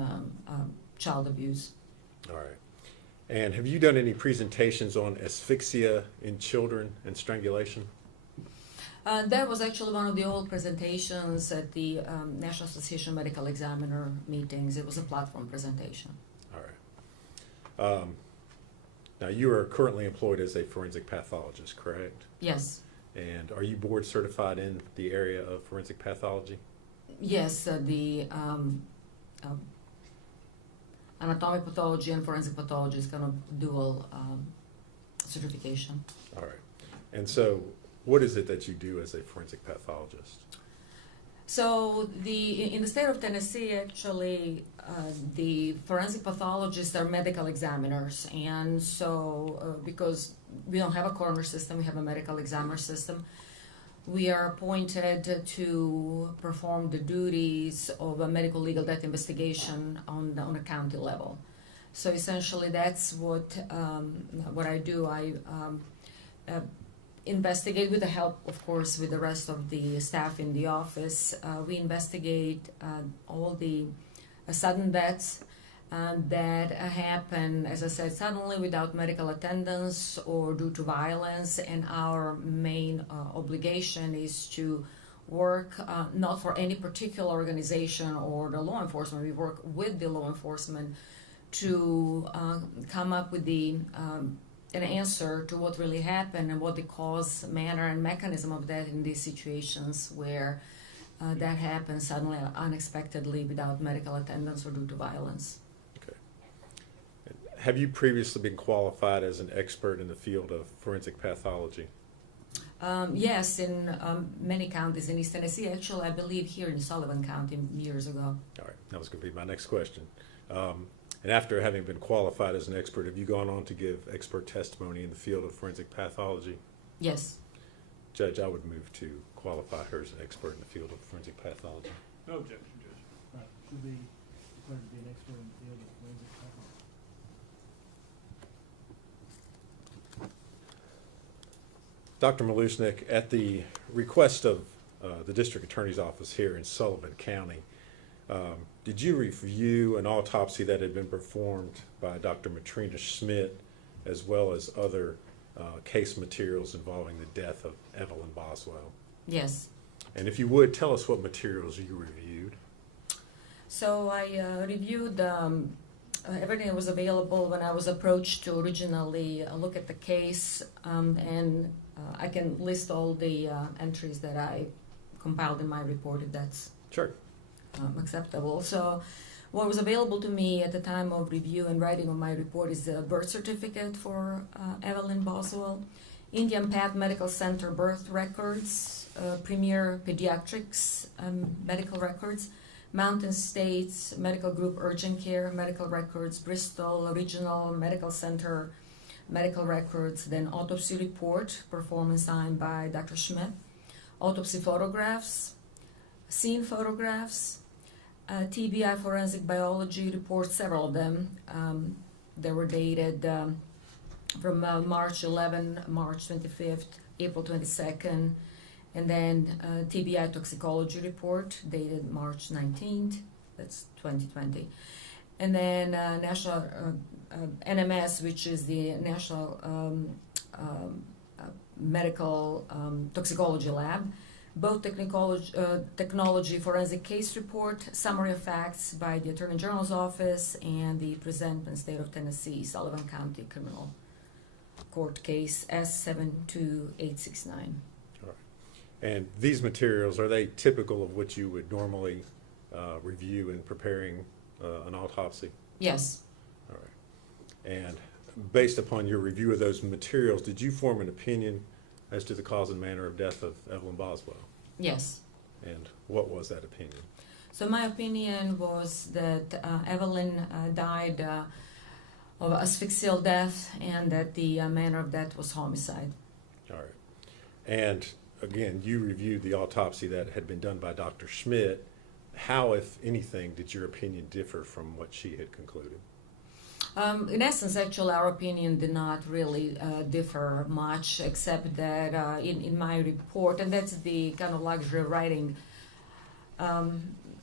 child abuse. All right. And have you done any presentations on asphyxia in children and strangulation? That was actually one of the old presentations at the National Association of Medical Examiner meetings. It was a platform presentation. All right. Now, you are currently employed as a forensic pathologist, correct? Yes. And are you board certified in the area of forensic pathology? Yes, the anatomic pathology and forensic pathology is kind of dual certification. All right. And so, what is it that you do as a forensic pathologist? So in the state of Tennessee, actually, the forensic pathologists are medical examiners, and so because we don't have a coroner system, we have a medical examiner system. We are appointed to perform the duties of a medical legal death investigation on a county level. So essentially, that's what I do. I investigate with the help, of course, with the rest of the staff in the office. We investigate all the sudden deaths that happen, as I said, suddenly without medical attendance or due to violence. And our main obligation is to work not for any particular organization or the law enforcement. We work with the law enforcement to come up with an answer to what really happened and what the cause, manner, and mechanism of that in these situations where that happens suddenly, unexpectedly, without medical attendance or due to violence. Okay. Have you previously been qualified as an expert in the field of forensic pathology? Yes, in many counties in East Tennessee. Actually, I believe here in Sullivan County years ago. All right, that was going to be my next question. And after having been qualified as an expert, have you gone on to give expert testimony in the field of forensic pathology? Yes. Judge, I would move to qualify her as an expert in the field of forensic pathology. No objection, Judge. Right, should be declared to be an expert in the field of forensic pathology. Dr. Malusnik, at the request of the District Attorney's Office here in Sullivan County, did you review an autopsy that had been performed by Dr. Matrina Schmidt, as well as other case materials involving the death of Evelyn Boswell? Yes. And if you would, tell us what materials you reviewed. So I reviewed everything that was available when I was approached to originally look at the case, and I can list all the entries that I compiled in my report if that's Sure. acceptable. So what was available to me at the time of review and writing of my report is a birth certificate for Evelyn Boswell, Indian Path Medical Center birth records, Premier Pediatrics medical records, Mountain States Medical Group Urgent Care medical records, Bristol Regional Medical Center medical records, then autopsy report performed and signed by Dr. Schmidt, autopsy photographs, scene photographs, TBI forensic biology reports, several of them. They were dated from March 11, March 25th, April 22nd, and then TBI toxicology report dated March 19th, that's 2020. And then National NMS, which is the National Medical Toxicology Lab, both technology forensic case report, summary of facts by the Attorney General's Office, and the presentment State of Tennessee, Sullivan County Criminal Court case S72869. And these materials, are they typical of what you would normally review in preparing an autopsy? Yes. All right. And based upon your review of those materials, did you form an opinion as to the cause and manner of death of Evelyn Boswell? Yes. And what was that opinion? So my opinion was that Evelyn died of asphyxial death, and that the manner of death was homicide. All right. And again, you reviewed the autopsy that had been done by Dr. Schmidt. How, if anything, did your opinion differ from what she had concluded? In essence, actually, our opinion did not really differ much, except that in my report, and that's the kind of luxury of writing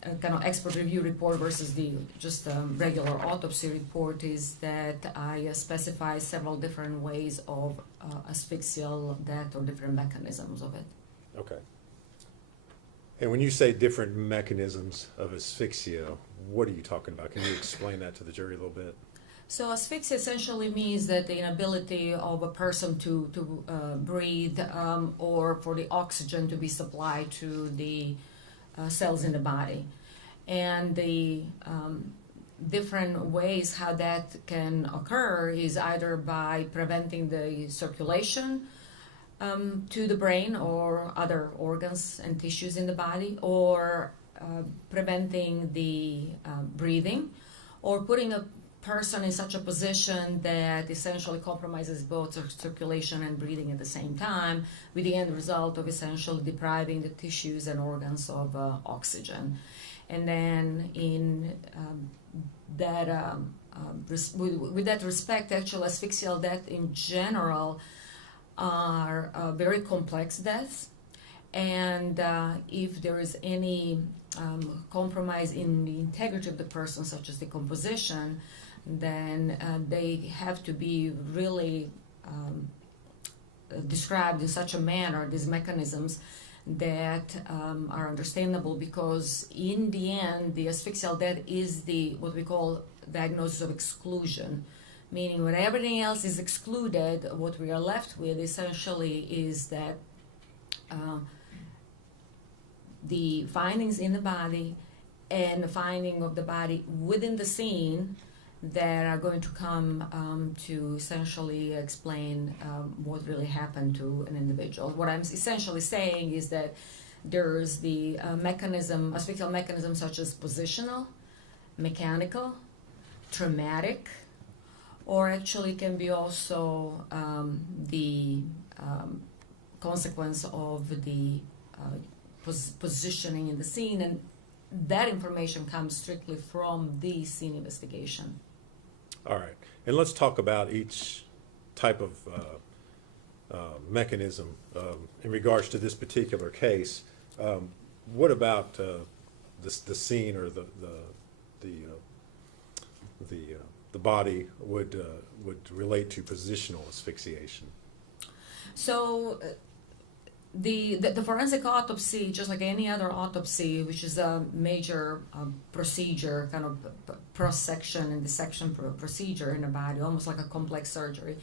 a kind of expert review report versus the just regular autopsy report, is that I specify several different ways of asphyxial death or different mechanisms of it. Okay. And when you say different mechanisms of asphyxia, what are you talking about? Can you explain that to the jury a little bit? So asphyxia essentially means that the inability of a person to breathe or for the oxygen to be supplied to the cells in the body. And the different ways how that can occur is either by preventing the circulation to the brain or other organs and tissues in the body, or preventing the breathing, or putting a person in such a position that essentially compromises both circulation and breathing at the same time, with the end result of essentially depriving the tissues and organs of oxygen. And then in with that respect, actual asphyxial death in general are very complex deaths, and if there is any compromise in the integrity of the person, such as decomposition, then they have to be really described in such a manner, these mechanisms, that are understandable, because in the end, the asphyxial death is the what we call diagnosis of exclusion, meaning when everything else is excluded, what we are left with essentially is that the findings in the body and the finding of the body within the scene that are going to come to essentially explain what really happened to an individual. What I'm essentially saying is that there's the asphyxial mechanism such as positional, mechanical, traumatic, or actually can be also the consequence of the positioning in the scene, and that information comes strictly from the scene investigation. All right. And let's talk about each type of mechanism in regards to this particular case. What about the scene or the body would relate to positional asphyxiation? So the forensic autopsy, just like any other autopsy, which is a major procedure, kind of cross-section and dissection procedure in the body, almost like a complex surgery,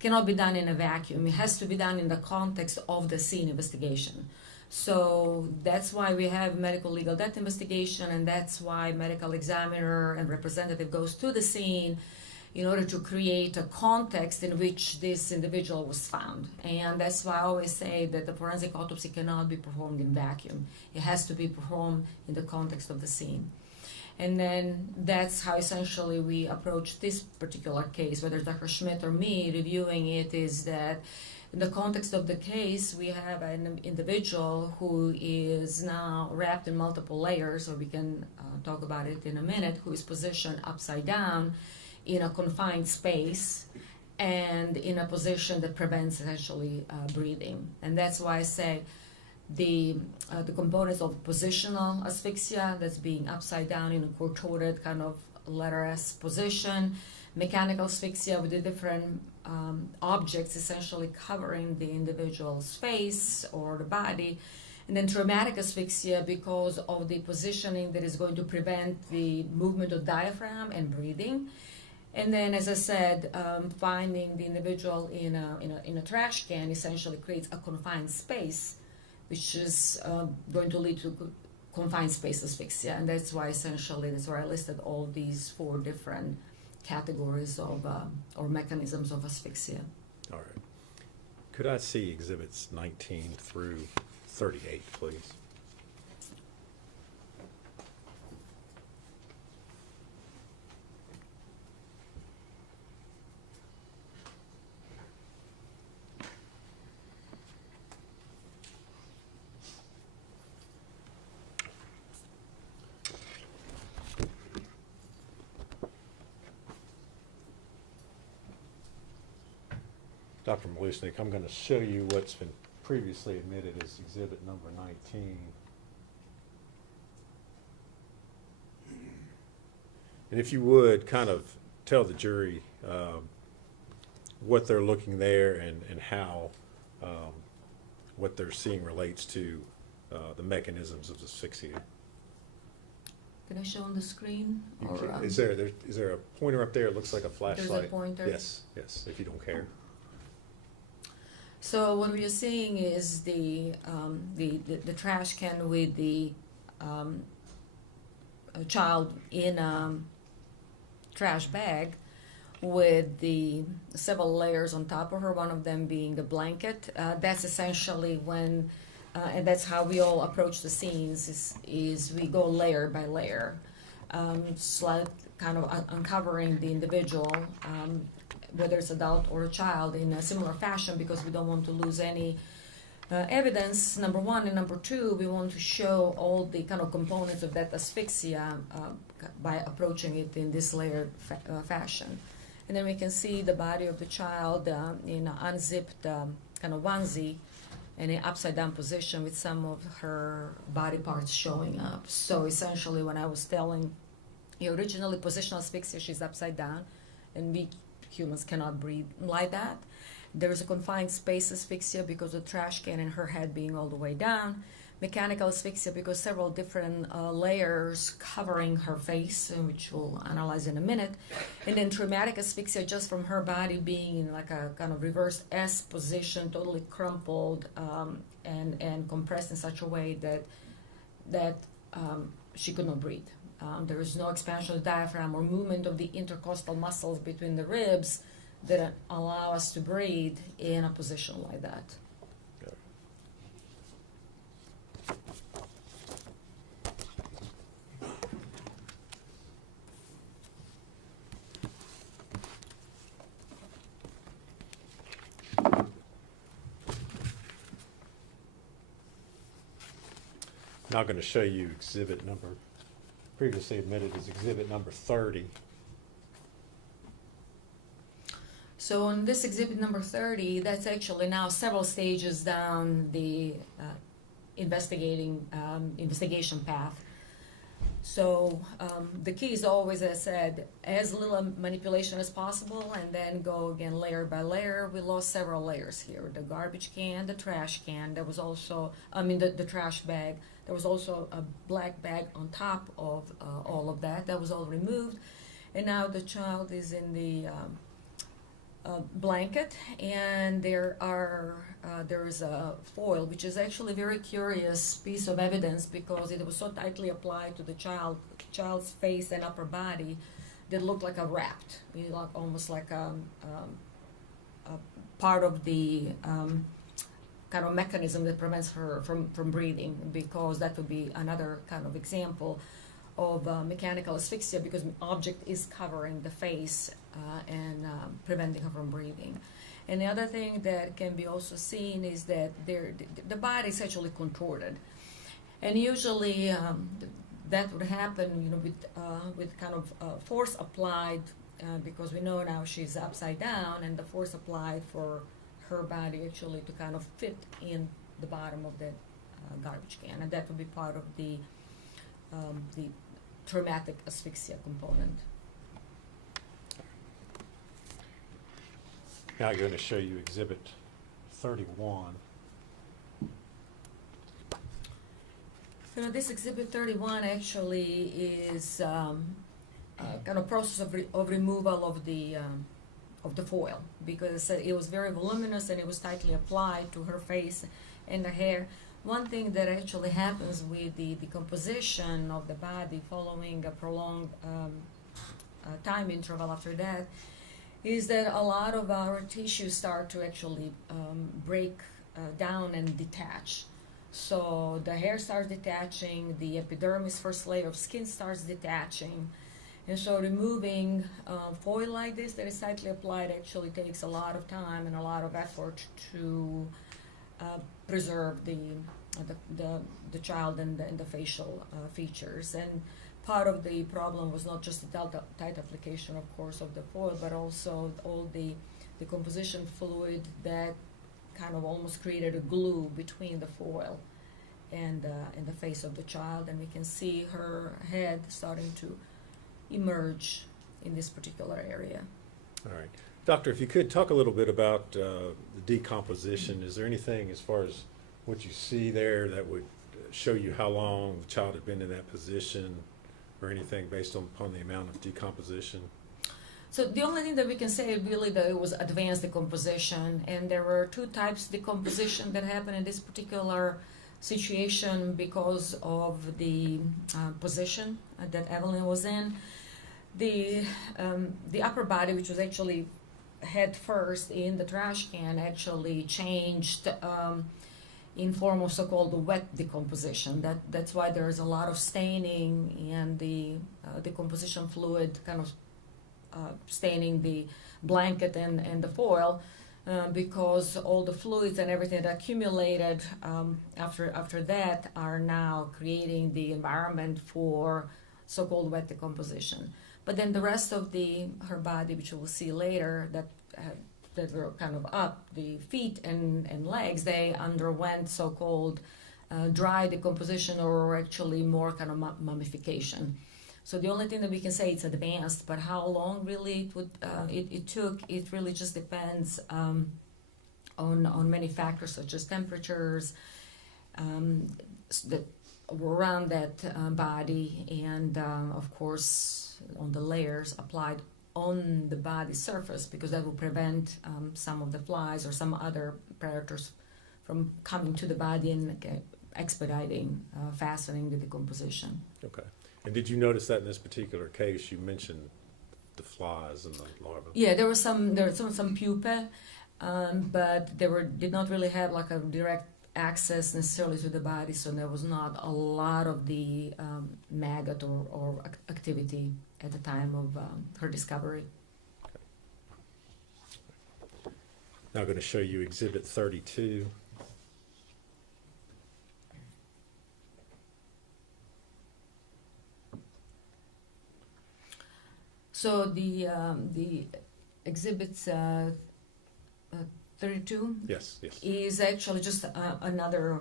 cannot be done in a vacuum. It has to be done in the context of the scene investigation. So that's why we have medical legal death investigation, and that's why medical examiner and representative goes to the scene in order to create a context in which this individual was found. And that's why I always say that the forensic autopsy cannot be performed in vacuum. It has to be performed in the context of the scene. And then that's how essentially we approach this particular case, whether it's Dr. Schmidt or me reviewing it, is that in the context of the case, we have an individual who is now wrapped in multiple layers, or we can talk about it in a minute, who is positioned upside down in a confined space and in a position that prevents essentially breathing. And that's why I say the components of positional asphyxia, that's being upside down in a contorted kind of letter S position, mechanical asphyxia with the different objects essentially covering the individual's face or the body, and then traumatic asphyxia because of the positioning that is going to prevent the movement of diaphragm and breathing. And then, as I said, finding the individual in a trash can essentially creates a confined space, which is going to lead to confined space asphyxia, and that's why I listed all these 4 different categories of or mechanisms of asphyxia. All right. Could I see exhibits 19 through 38, please? Dr. Malusnik, I'm going to show you what's been previously admitted as exhibit number 19. And if you would, kind of tell the jury what they're looking there and how what they're seeing relates to the mechanisms of asphyxia. Can I show on the screen? You Or, can- Is there a pointer up there? It looks like a flashlight. There's a pointer? Yes, if you don't care. So what we are seeing is the trash can with the a child in a trash bag with the several layers on top of her, one of them being the blanket. That's essentially when, and that's how we all approach the scenes, is we go layer by layer, slight kind of uncovering the individual, whether it's adult or a child, in a similar fashion, because we don't want to lose any evidence, number one. And number two, we want to show all the kind of components of that asphyxia by approaching it in this layered fashion. And then we can see the body of the child in an unzipped kind of onesie in an upside down position with some of her body parts showing up. So essentially, when I was telling you originally positional asphyxia, she's upside down, and we humans cannot breathe like that. There is a confined space asphyxia because of the trash can and her head being all the way down. Mechanical asphyxia because several different layers covering her face, which we'll analyze in a minute. And then traumatic asphyxia just from her body being in like a kind of reverse S position, totally crumpled and compressed in such a way that she could not breathe. There is no expansion of the diaphragm or movement of the intercostal muscles between the ribs that allow us to breathe in a position like that. Now I'm going to show you exhibit number, previously admitted as exhibit number 30. So on this exhibit number 30, that's actually now several stages down the investigation path. So the key is always, as I said, as little manipulation as possible, and then go again layer by layer. We lost several layers here: the garbage can, the trash can. There was also, the trash bag. There was also a black bag on top of all of that. That was all removed, and now the child is in the blanket, and there is a foil, which is actually a very curious piece of evidence because it was so tightly applied to the child's face and upper body that looked like a wrapped, almost like a part of the kind of mechanism that prevents her from breathing, because that would be another kind of example of mechanical asphyxia, because an object is covering the face and preventing her from breathing. And the other thing that can be also seen is that the body is actually contorted, and usually that would happen, with kind of force applied, because we know now she's upside down, and the force applied for her body actually to kind of fit in the bottom of that garbage can, and that would be part of the traumatic asphyxia component. Now I'm going to show you exhibit 31. This exhibit 31 actually is kind of process of removal of the foil, because it was very voluminous and it was tightly applied to her face and the hair. one thing that actually happens with the decomposition of the body following a prolonged time interval after that is that a lot of our tissues start to actually break down and detach. So the hair starts detaching, the epidermis, first layer of skin, starts detaching. And so removing foil like this that is tightly applied actually takes a lot of time and a lot of effort to preserve the child and the facial features. And part of the problem was not just the tight application, of course, of the foil, but also all the composition fluid that kind of almost created a glue between the foil and the face of the child. And we can see her head starting to emerge in this particular area. All right. Doctor, if you could talk a little bit about the decomposition. Is there anything as far as what you see there that would show you how long the child had been in that position, or anything based upon the amount of decomposition? So the only thing that we can say really that it was advanced decomposition, and there were two types of decomposition that happened in this particular situation because of the position that Evelyn was in. The upper body, which was actually head first in the trash can, actually changed in form of so-called wet decomposition. That's why there is a lot of staining and the decomposition fluid kind of staining the blanket and the foil, because all the fluids and everything that accumulated after that are now creating the environment for so-called wet decomposition. But then the rest of her body, which we'll see later, that were kind of up, the feet and legs, they underwent so-called dry decomposition, or actually more kind of mummification. So the only thing that we can say it's advanced, but how long really it took, it really just depends on many factors such as temperatures that were around that body, and of course on the layers applied on the body surface, because that will prevent some of the flies or some other predators from coming to the body and expediting, fastening the decomposition. Okay. And did you notice that in this particular case? You mentioned the flies and the larvae. Yeah, there were some pupae, but they did not really have like a direct access necessarily to the body, so there was not a lot of the maggot or activity at the time of her discovery. Now I'm going to show you Exhibit 32. So the exhibits 32 Yes. is actually just another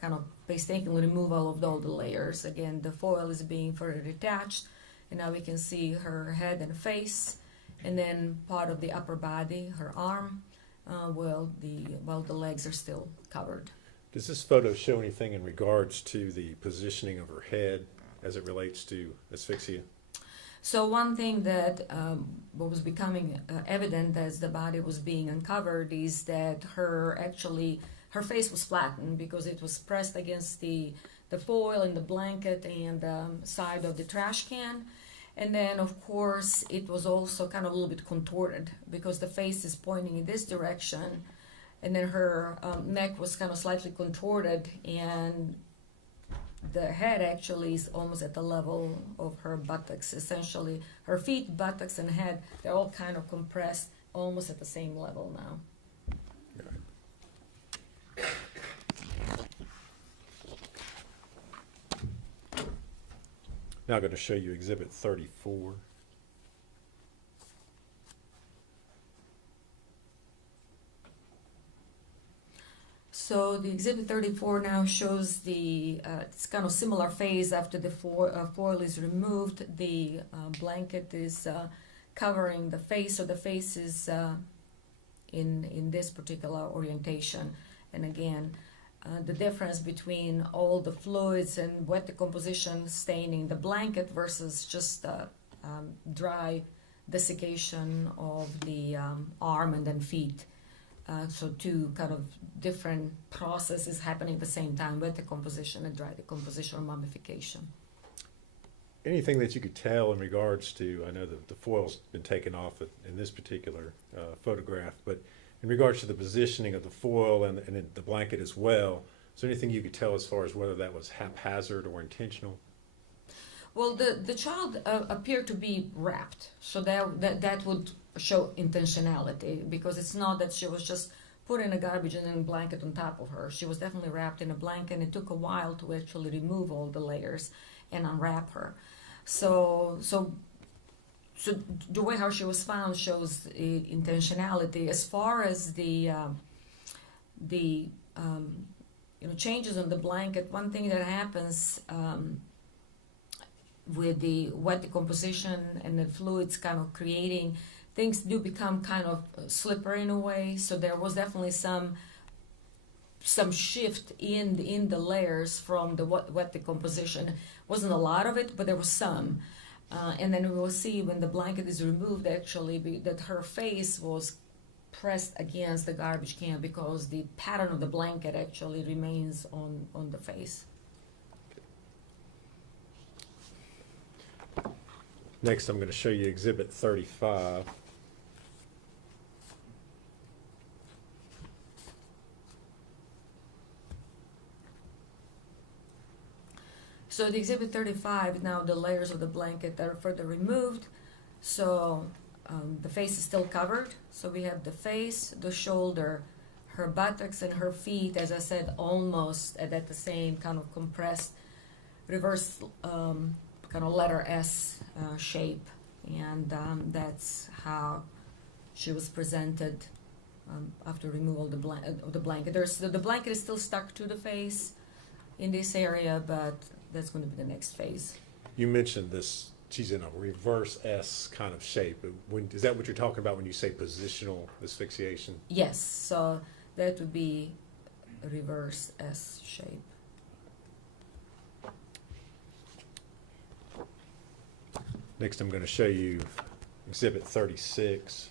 kind of painstakingly removal of all the layers. Again, the foil is being further detached, and now we can see her head and face, and then part of the upper body, her arm, while the legs are still covered. Does this photo show anything in regards to the positioning of her head as it relates to asphyxia? So one thing that was becoming evident as the body was being uncovered is that her face was flattened because it was pressed against the foil and the blanket and side of the trash can. And then, of course, it was also kind of a little bit contorted because the face is pointing in this direction, and then her neck was kind of slightly contorted, and the head actually is almost at the level of her buttocks. Essentially, her feet, buttocks, and head, they're all kind of compressed almost at the same level now. Now I'm going to show you Exhibit 34. So the Exhibit 34 now shows it's kind of similar phase after the foil is removed. The blanket is covering the face, so the face is in this particular orientation. And again, the difference between all the fluids and wet decomposition staining the blanket versus just dry desiccation of the arm and then feet So two kind of different processes happening at the same time: wet decomposition and dry decomposition or mummification. Anything that you could tell in regards to, I know that the foil's been taken off in this particular photograph, but in regards to the positioning of the foil and the blanket as well, is there anything you could tell as far as whether that was haphazard or intentional? Well, the child appeared to be wrapped, so that would show intentionality, because it's not that she was just put in a garbage and then a blanket on top of her. She was definitely wrapped in a blanket, and it took a while to actually remove all the layers and unwrap her. So the way how she was found shows intentionality. As far as the changes on the blanket, one thing that happens with the wet decomposition and the fluids kind of creating, things do become kind of slippery in a way. So there was definitely some shift in the layers from the wet decomposition. Wasn't a lot of it, but there was some. And then we will see when the blanket is removed, actually, that her face was pressed against the garbage can, because the pattern of the blanket actually remains on the face. Next, I'm going to show you Exhibit 35. So the Exhibit 35, now the layers of the blanket are further removed. So the face is still covered. So we have the face, the shoulder, her buttocks, and her feet, as I said, almost at the same kind of compressed, reverse kind of letter S shape. And that's how she was presented after removal of the blanket. The blanket is still stuck to the face in this area, but that's going to be the next phase. You mentioned this, she's in a reverse S kind of shape. Is that what you're talking about when you say positional asphyxiation? Yes, so that would be a reverse S shape. Next, I'm going to show you Exhibit 36.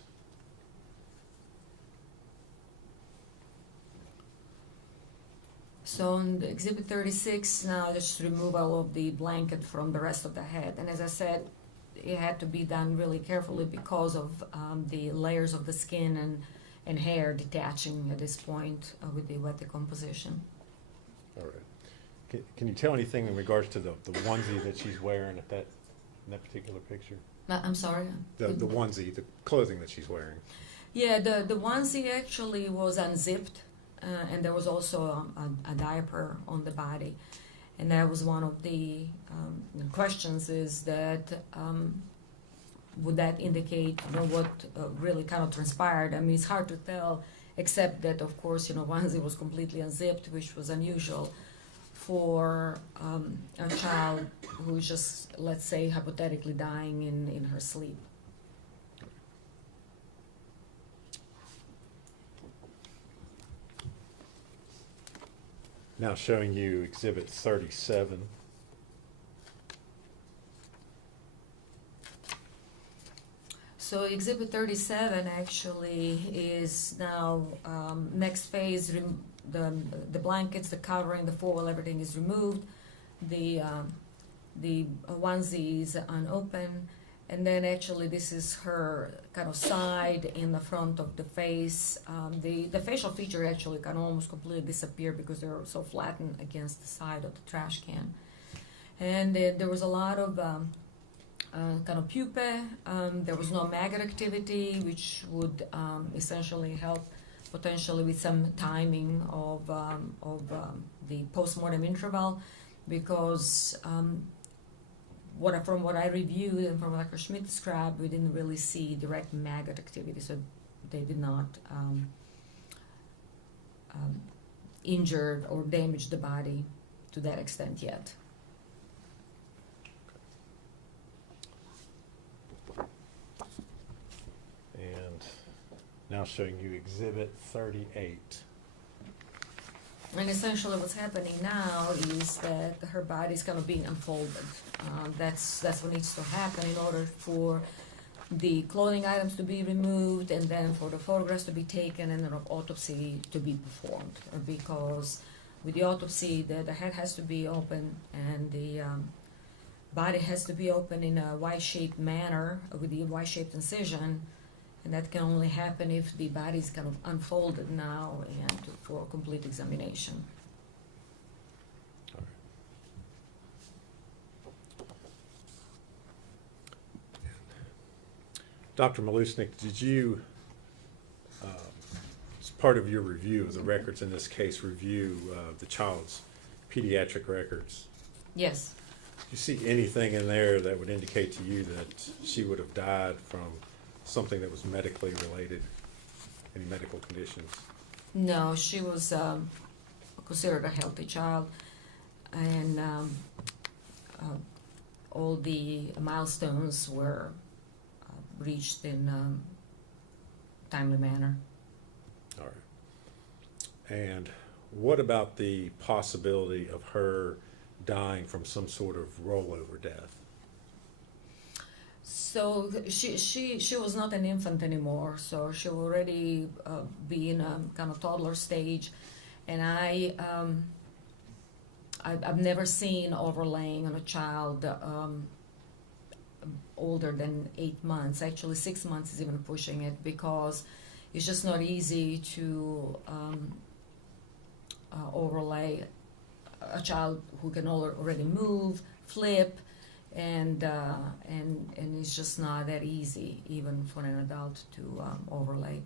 So on the Exhibit 36, now just removal of the blanket from the rest of the head. And as I said, it had to be done really carefully because of the layers of the skin and hair detaching at this point with the wet decomposition. All right. Can you tell anything in regards to the onesie that she's wearing in that particular picture? I'm sorry? The onesie, the clothing that she's wearing. Yeah, the onesie actually was unzipped. And there was also a diaper on the body. And that was one of the questions, is that would that indicate what really kind of transpired? I mean, it's hard to tell, except that, of course, onesie was completely unzipped, which was unusual for a child who's just, let's say, hypothetically dying in her sleep. Now showing you Exhibit 37. So Exhibit 37 actually is now next phase. The blankets, the covering, the foil, everything is removed. The onesie is unopened, and then actually this is her kind of side in the front of the face. The facial feature actually can almost completely disappear because they're so flattened against the side of the trash can. And there was a lot of kind of pupae. There was no maggot activity, which would essentially help potentially with some timing of the postmortem interval, because from what I reviewed and from what Dr. Schmidt described, we didn't really see direct maggot activity, so they did not injure or damage the body to that extent yet. And now showing you Exhibit 38. And essentially what's happening now is that her body is kind of being unfolded. That's what needs to happen in order for the clothing items to be removed, and then for the photographs to be taken and an autopsy to be performed. Because with the autopsy, the head has to be open and the body has to be open in a Y-shaped manner with the Y-shaped incision, and that can only happen if the body is kind of unfolded now and for complete examination. Dr. Malusnik, did you, as part of your review of the records in this case, review the child's pediatric records? Yes. Do you see anything in there that would indicate to you that she would have died from something that was medically related, any medical conditions? No, she was considered a healthy child, and all the milestones were reached in timely manner. All right. And what about the possibility of her dying from some sort of rollover death? So she was not an infant anymore, so she already be in a kind of toddler stage, and I've never seen overlaying on a child older than 8 months. Actually, 6 months is even pushing it, because it's just not easy to overlay a child who can already move, flip, and it's just not that easy, even for an adult, to overlay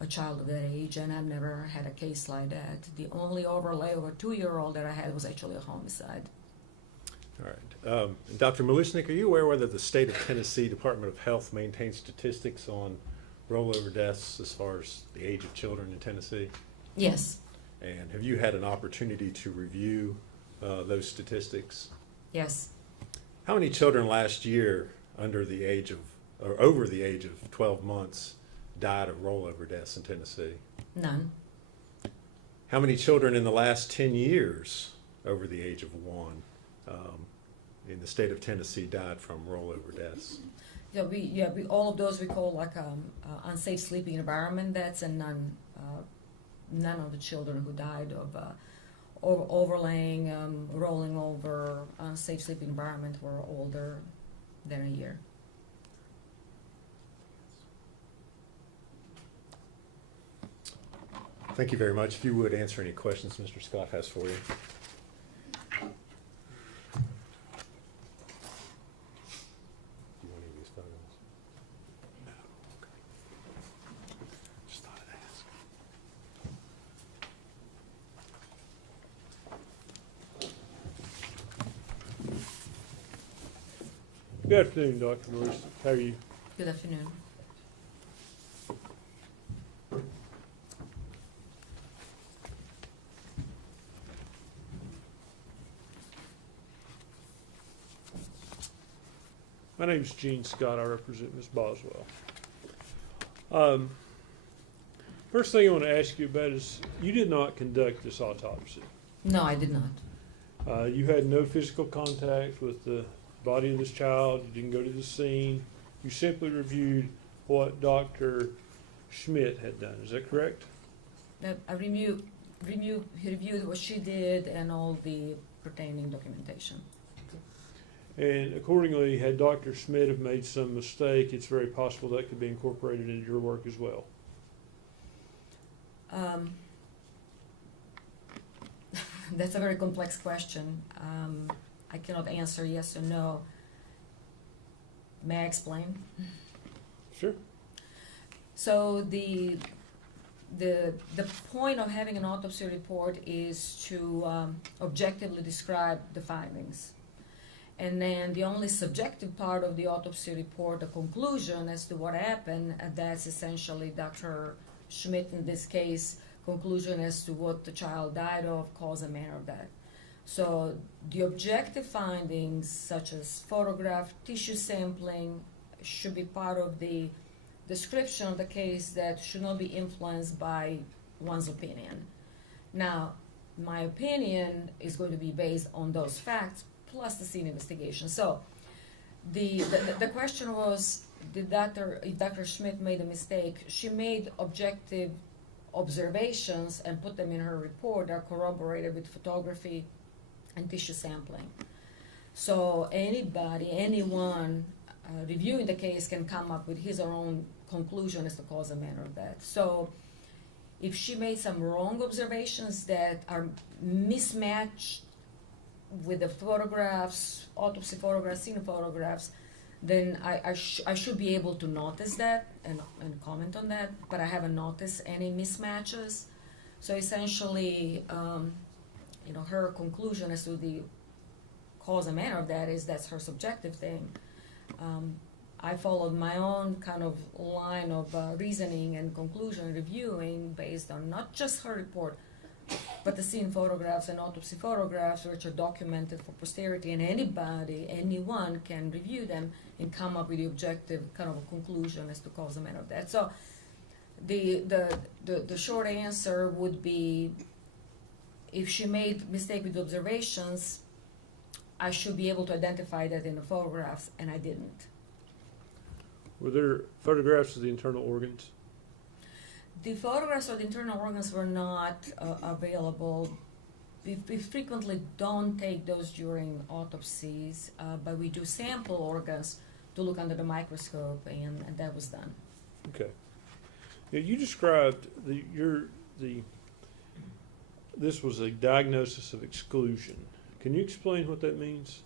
a child of that age. And I've never had a case like that. The only overlay of a 2-year-old that I had was actually a homicide. All right. Dr. Malusnik, are you aware whether the state of Tennessee Department of Health maintains statistics on rollover deaths as far as the age of children in Tennessee? Yes. And have you had an opportunity to review those statistics? Yes. How many children last year under the age of, or over the age of 12 months died of rollover deaths in Tennessee? None. How many children in the last 10 years over the age of 1 in the state of Tennessee died from rollover deaths? We all of those we call like unsafe sleeping environment. That's a none of the children who died of overlaying, rolling over, unsafe sleeping environment were older than a year. Thank you very much. If you would answer any questions Mr. Scott has for you. Do you want any of these photos? No. Okay. Just thought I'd ask. Good afternoon, Dr. Malusnik. How are you? Good afternoon. My name is Gene Scott. I represent Ms. Boswell. First thing I want to ask you about is you did not conduct this autopsy. No, I did not. You had no physical contact with the body of this child. You didn't go to the scene. You simply reviewed what Dr. Schmidt had done. Is that correct? I reviewed what she did and all the pertaining documentation. And accordingly, had Dr. Schmidt have made some mistake, it's very possible that could be incorporated into your work as well. That's a very complex question. I cannot answer yes or no. May I explain? Sure. So the point of having an autopsy report is to objectively describe the findings. And then the only subjective part of the autopsy report, the conclusion as to what happened, that's essentially Dr. Schmidt, in this case, conclusion as to what the child died of, cause and manner of death. So the objective findings, such as photograph, tissue sampling, should be part of the description of the case that should not be influenced by one's opinion. Now, my opinion is going to be based on those facts plus the scene investigation. So the question was, if Dr. Schmidt made a mistake, she made objective observations and put them in her report that are corroborated with photography and tissue sampling. So anyone reviewing the case can come up with his or her own conclusion as to cause and manner of death. So if she made some wrong observations that are mismatched with the photographs, autopsy photographs, scene photographs, then I should be able to notice that and comment on that, but I haven't noticed any mismatches. So essentially, her conclusion as to the cause and manner of that is that's her subjective thing. I followed my own kind of line of reasoning and conclusion reviewing based on not just her report, but the scene photographs and autopsy photographs, which are documented for posterity, and anyone can review them and come up with the objective kind of a conclusion as to cause and manner of that. So the short answer would be, if she made mistake with observations, I should be able to identify that in the photographs, and I didn't. Were there photographs of the internal organs? The photographs of the internal organs were not available. We frequently don't take those during autopsies, but we do sample organs to look under the microscope, and that was done. Okay. Now, you described this was a diagnosis of exclusion. Can you explain what that means?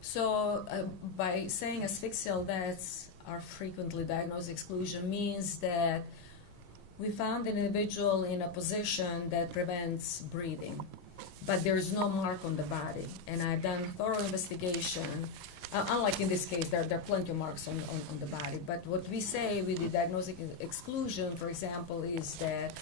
So by saying asphyxial deaths are frequently diagnosed exclusion means that we found an individual in a position that prevents breathing, but there is no mark on the body. And I've done thorough investigation. Unlike in this case, there are plenty of marks on the body. But what we say with the diagnostic exclusion, for example, is that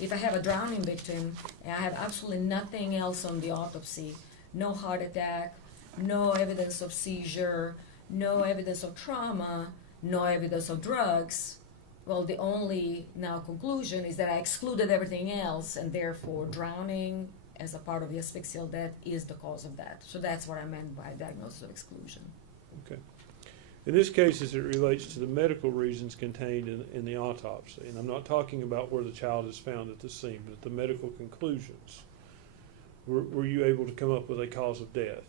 if I have a drowning victim and I have absolutely nothing else on the autopsy, no heart attack, no evidence of seizure, no evidence of trauma, no evidence of drugs, well, the only now conclusion is that I excluded everything else, and therefore drowning as a part of the asphyxial death is the cause of that. So that's what I meant by diagnosis of exclusion. Okay. In this case, as it relates to the medical reasons contained in the autopsy, and I'm not talking about where the child is found at the scene, but the medical conclusions, were you able to come up with a cause of death?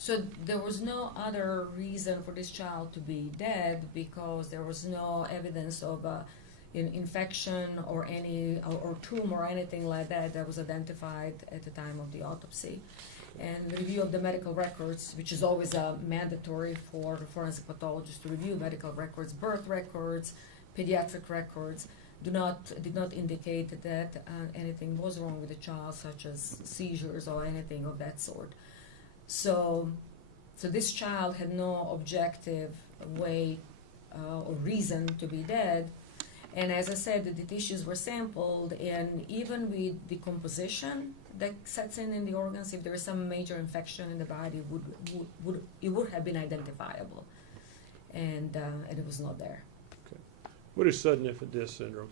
So there was no other reason for this child to be dead because there was no evidence of infection or or tumor or anything like that was identified at the time of the autopsy. And the review of the medical records, which is always mandatory for the forensic pathologist to review medical records, birth records, pediatric records, did not indicate that anything was wrong with the child, such as seizures or anything of that sort. So this child had no objective way or reason to be dead. And as I said, the tissues were sampled, and even with decomposition that sets in the organs, if there is some major infection in the body, it would have been identifiable, and it was not there. Okay. What is sudden infant death syndrome?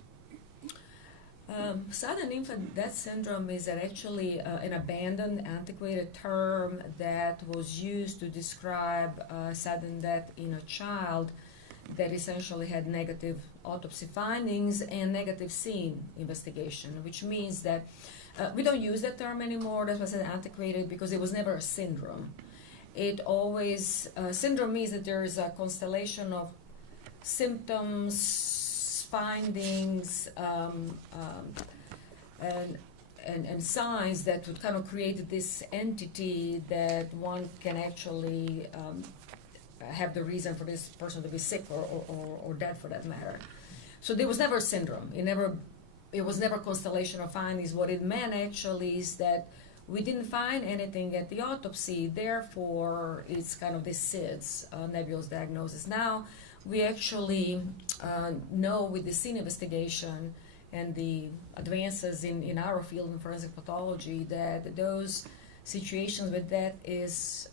Sudden infant death syndrome is actually an abandoned, antiquated term that was used to describe sudden death in a child that essentially had negative autopsy findings and negative scene investigation, which means that we don't use that term anymore. That's why I said antiquated, because it was never a syndrome. It always, syndrome means that there is a constellation of symptoms, findings, and signs that would kind of create this entity that one can actually have the reason for this person to be sick or dead, for that matter. So there was never a syndrome. It was never a constellation of findings. What it meant actually is that we didn't find anything at the autopsy, therefore it's kind of this SIDS, nebulous diagnosis. Now we actually know with the scene investigation and the advances in our field in forensic pathology that those situations with death is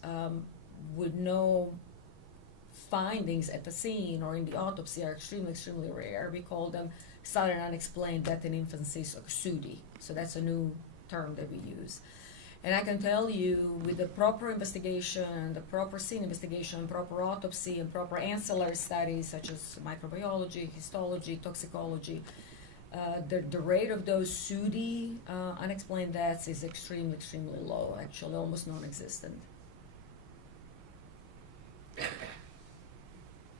with no findings at the scene or in the autopsy are extremely, extremely rare. We call them sudden unexplained death in infancy, so SUDI. So that's a new term that we use. And I can tell you, with the proper investigation, the proper scene investigation, proper autopsy, and proper ancillary studies such as microbiology, histology, toxicology, the rate of those SUDI, unexplained deaths, is extremely, extremely low, actually almost non-existent.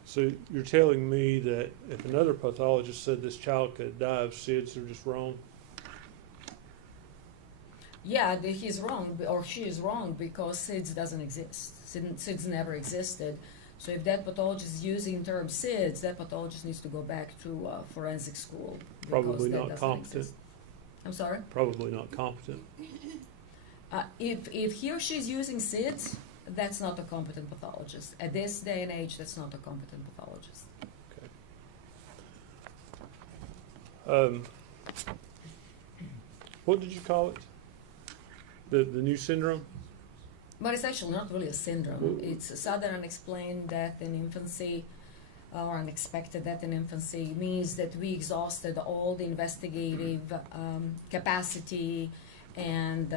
So you're telling me that if another pathologist said this child could die of SIDS, they're just wrong? Yeah, he's wrong, or she is wrong, because SIDS doesn't exist. SIDS never existed. So if that pathologist is using the term SIDS, that pathologist needs to go back to forensic school. because Probably that not doesn't competent. exist. I'm sorry? Probably not competent. If he or she is using SIDS, that's not a competent pathologist. At this day and age, that's not a competent pathologist. What did you call it? The new syndrome? But it's actually not really a syndrome. It's a sudden unexplained death in infancy, or unexpected death in infancy. It means that we exhausted all the investigative capacity and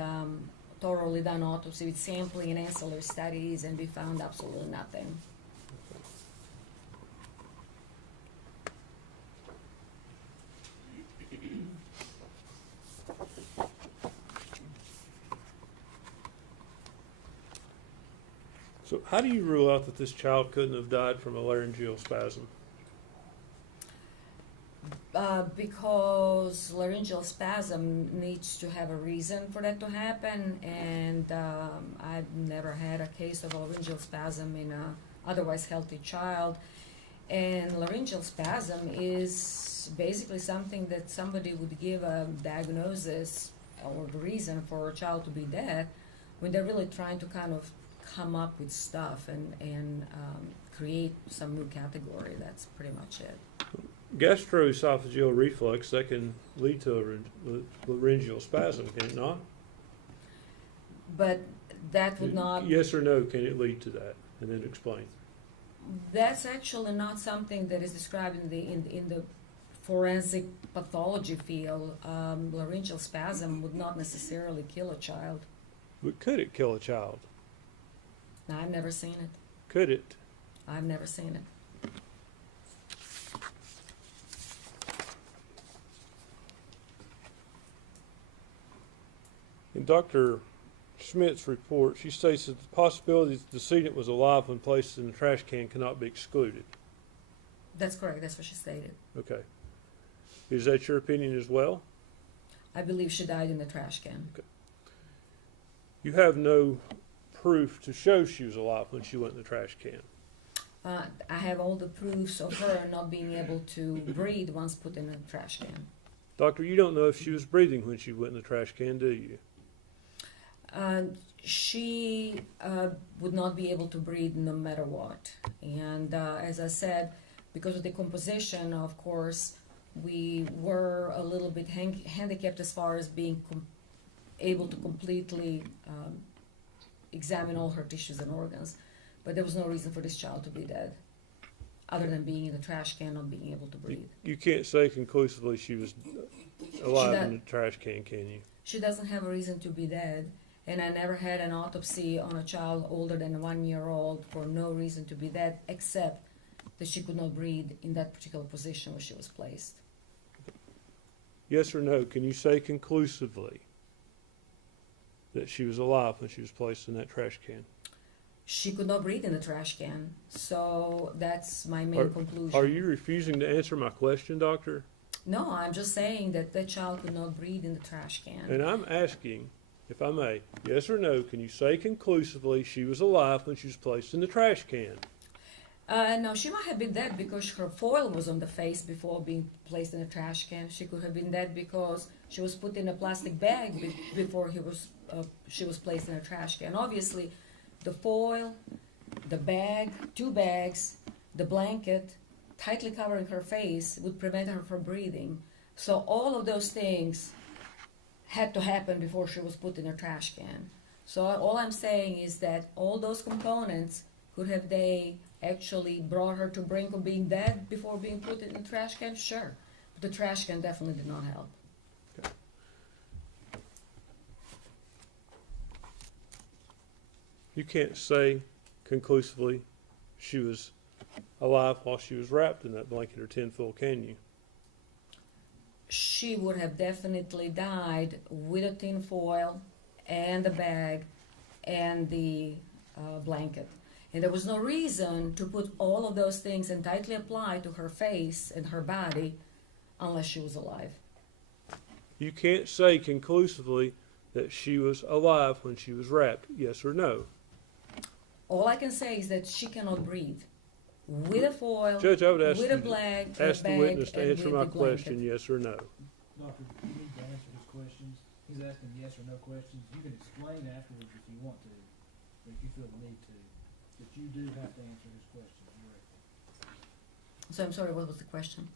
thoroughly done autopsy with sampling and ancillary studies, and we found absolutely nothing. So how do you rule out that this child couldn't have died from a laryngeal spasm? Because laryngeal spasm needs to have a reason for that to happen, and I've never had a case of a laryngeal spasm in a otherwise healthy child. And laryngeal spasm is basically something that somebody would give a diagnosis or the reason for a child to be dead when they're really trying to kind of come up with stuff and create some new category. That's pretty much it. Gastroesophageal reflux, that can lead to a laryngeal spasm, can it not? But that would not. Yes or no, can it lead to that? And then explain. That's actually not something that is described in the forensic pathology field. Laryngeal spasm would not necessarily kill a child. But could it kill a child? Now, I've never seen it. Could it? I've never seen it. In Dr. Schmidt's report, she states that the possibility that the decedent was alive when placed in the trash can cannot be excluded. That's correct. That's what she stated. Okay. Is that your opinion as well? I believe she died in the trash can. Okay. You have no proof to show she was alive when she went in the trash can. I have all the proofs of her not being able to breathe once put in a trash can. Doctor, you don't know if she was breathing when she went in the trash can, do you? She would not be able to breathe no matter what. And as I said, because of the composition, of course, we were a little bit handicapped as far as being able to completely examine all her tissues and organs. But there was no reason for this child to be dead, other than being in the trash can, not being able to breathe. You can't say conclusively she was alive in the trash can you? She doesn't have a reason to be dead, and I never had an autopsy on a child older than 1 year old for no reason to be dead, except that she could not breathe in that particular position where she was placed. Yes or no, can you say conclusively that she was alive when she was placed in that trash can? She could not breathe in the trash can, so that's my main conclusion. Are you refusing to answer my question, doctor? No, I'm just saying that that child could not breathe in the trash can. And I'm asking, if I may, yes or no, can you say conclusively she was alive when she was placed in the trash can? No, she might have been dead because her foil was on the face before being placed in a trash can. She could have been dead because she was put in a plastic bag before she was placed in a trash can. Obviously, the foil, the bag, 2 bags, the blanket, tightly covering her face would prevent her from breathing. So all of those things had to happen before she was put in a trash can. So all I'm saying is that all those components, could have they actually brought her to brink of being dead before being put in the trash can? Sure. But the trash can definitely did not help. You can't say conclusively she was alive while she was wrapped in that blanket or tinfoil, can you? She would have definitely died with a tin foil and the bag and the blanket. And there was no reason to put all of those things and tightly apply to her face and her body unless she was alive. You can't say conclusively that she was alive when she was wrapped, yes or no? All I can say is that she cannot breathe. With a foil, Judge, I would ask with you a to bag, ask the witness to and answer with my the blanket. question, yes or no. Doctor, you need to answer his questions. He's asking yes or no questions. You can explain afterwards if you want to, but if you feel the need to. But you do have to answer his questions directly. So I'm sorry, what was the question?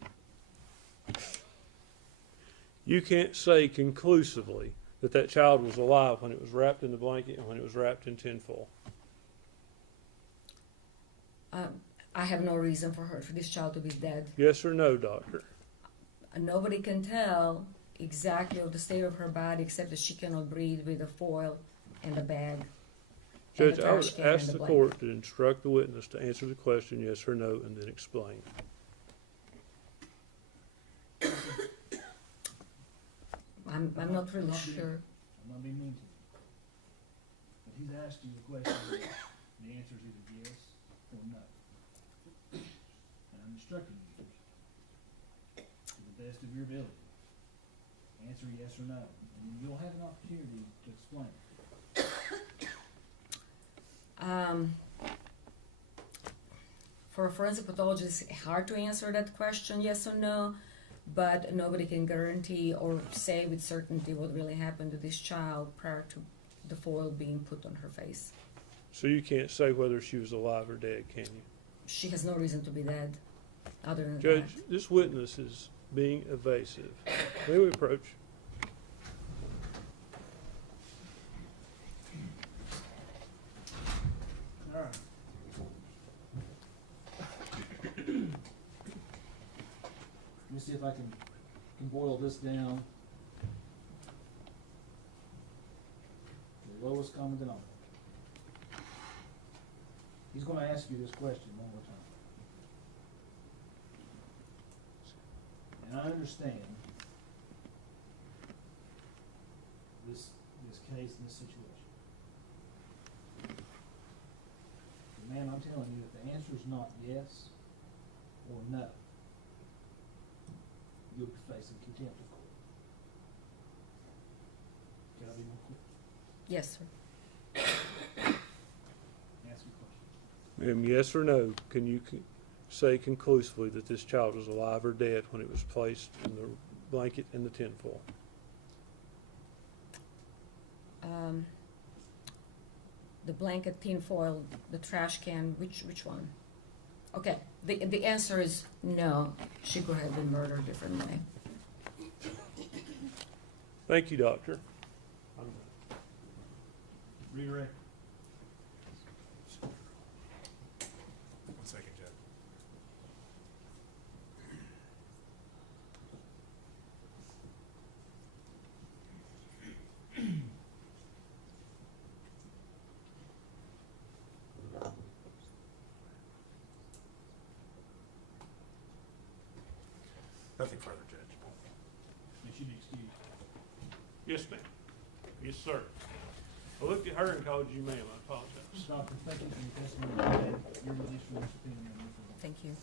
You can't say conclusively that that child was alive when it was wrapped in the blanket and when it was wrapped in tinfoil. I have no reason for this child to be dead. Yes or no, doctor? Nobody can tell exactly of the state of her body except that she cannot breathe with the foil and the bag. And Judge, the I would trash can ask and the blanket. court to instruct the witness to answer the question, yes or no, and then explain. I'm not really sure. I'm not being mean to you. But he's asked you the question, and the answer is either yes or no. And I'm instructing you to the best of your ability. Answer yes or no, and then you'll have an opportunity to explain. For a forensic pathologist, it's hard to answer that question, yes or no, but nobody can guarantee or say with certainty what really happened to this child prior to the foil being put on her face. So you can't say whether she was alive or dead, can you? She has no reason to be dead, other than Judge, that. this witness is being evasive. May we approach? All right. Let me see if I can boil this down to the lowest common denominator. He's gonna ask you this question one more time. And I understand this case and this situation. But ma'am, I'm telling you, if the answer is not yes or no, you'll be facing contempt of court. Can I be more clear? Yes, sir. Ask your question. Ma'am, yes or no, can you say conclusively that this child was alive or dead when it was placed in the blanket and the tinfoil? The blanket, tin foil, the trash can, which one? Okay, the answer is no. She could have been murdered differently. Thank you, doctor. Redirect. One second, Judge. Nothing further, Judge. You should be excused. Yes, ma'am. Yes, sir. I looked at her and called you ma'am. I apologize. Doctor, thank you for your testimony today. You're released from this opinion. Thank you.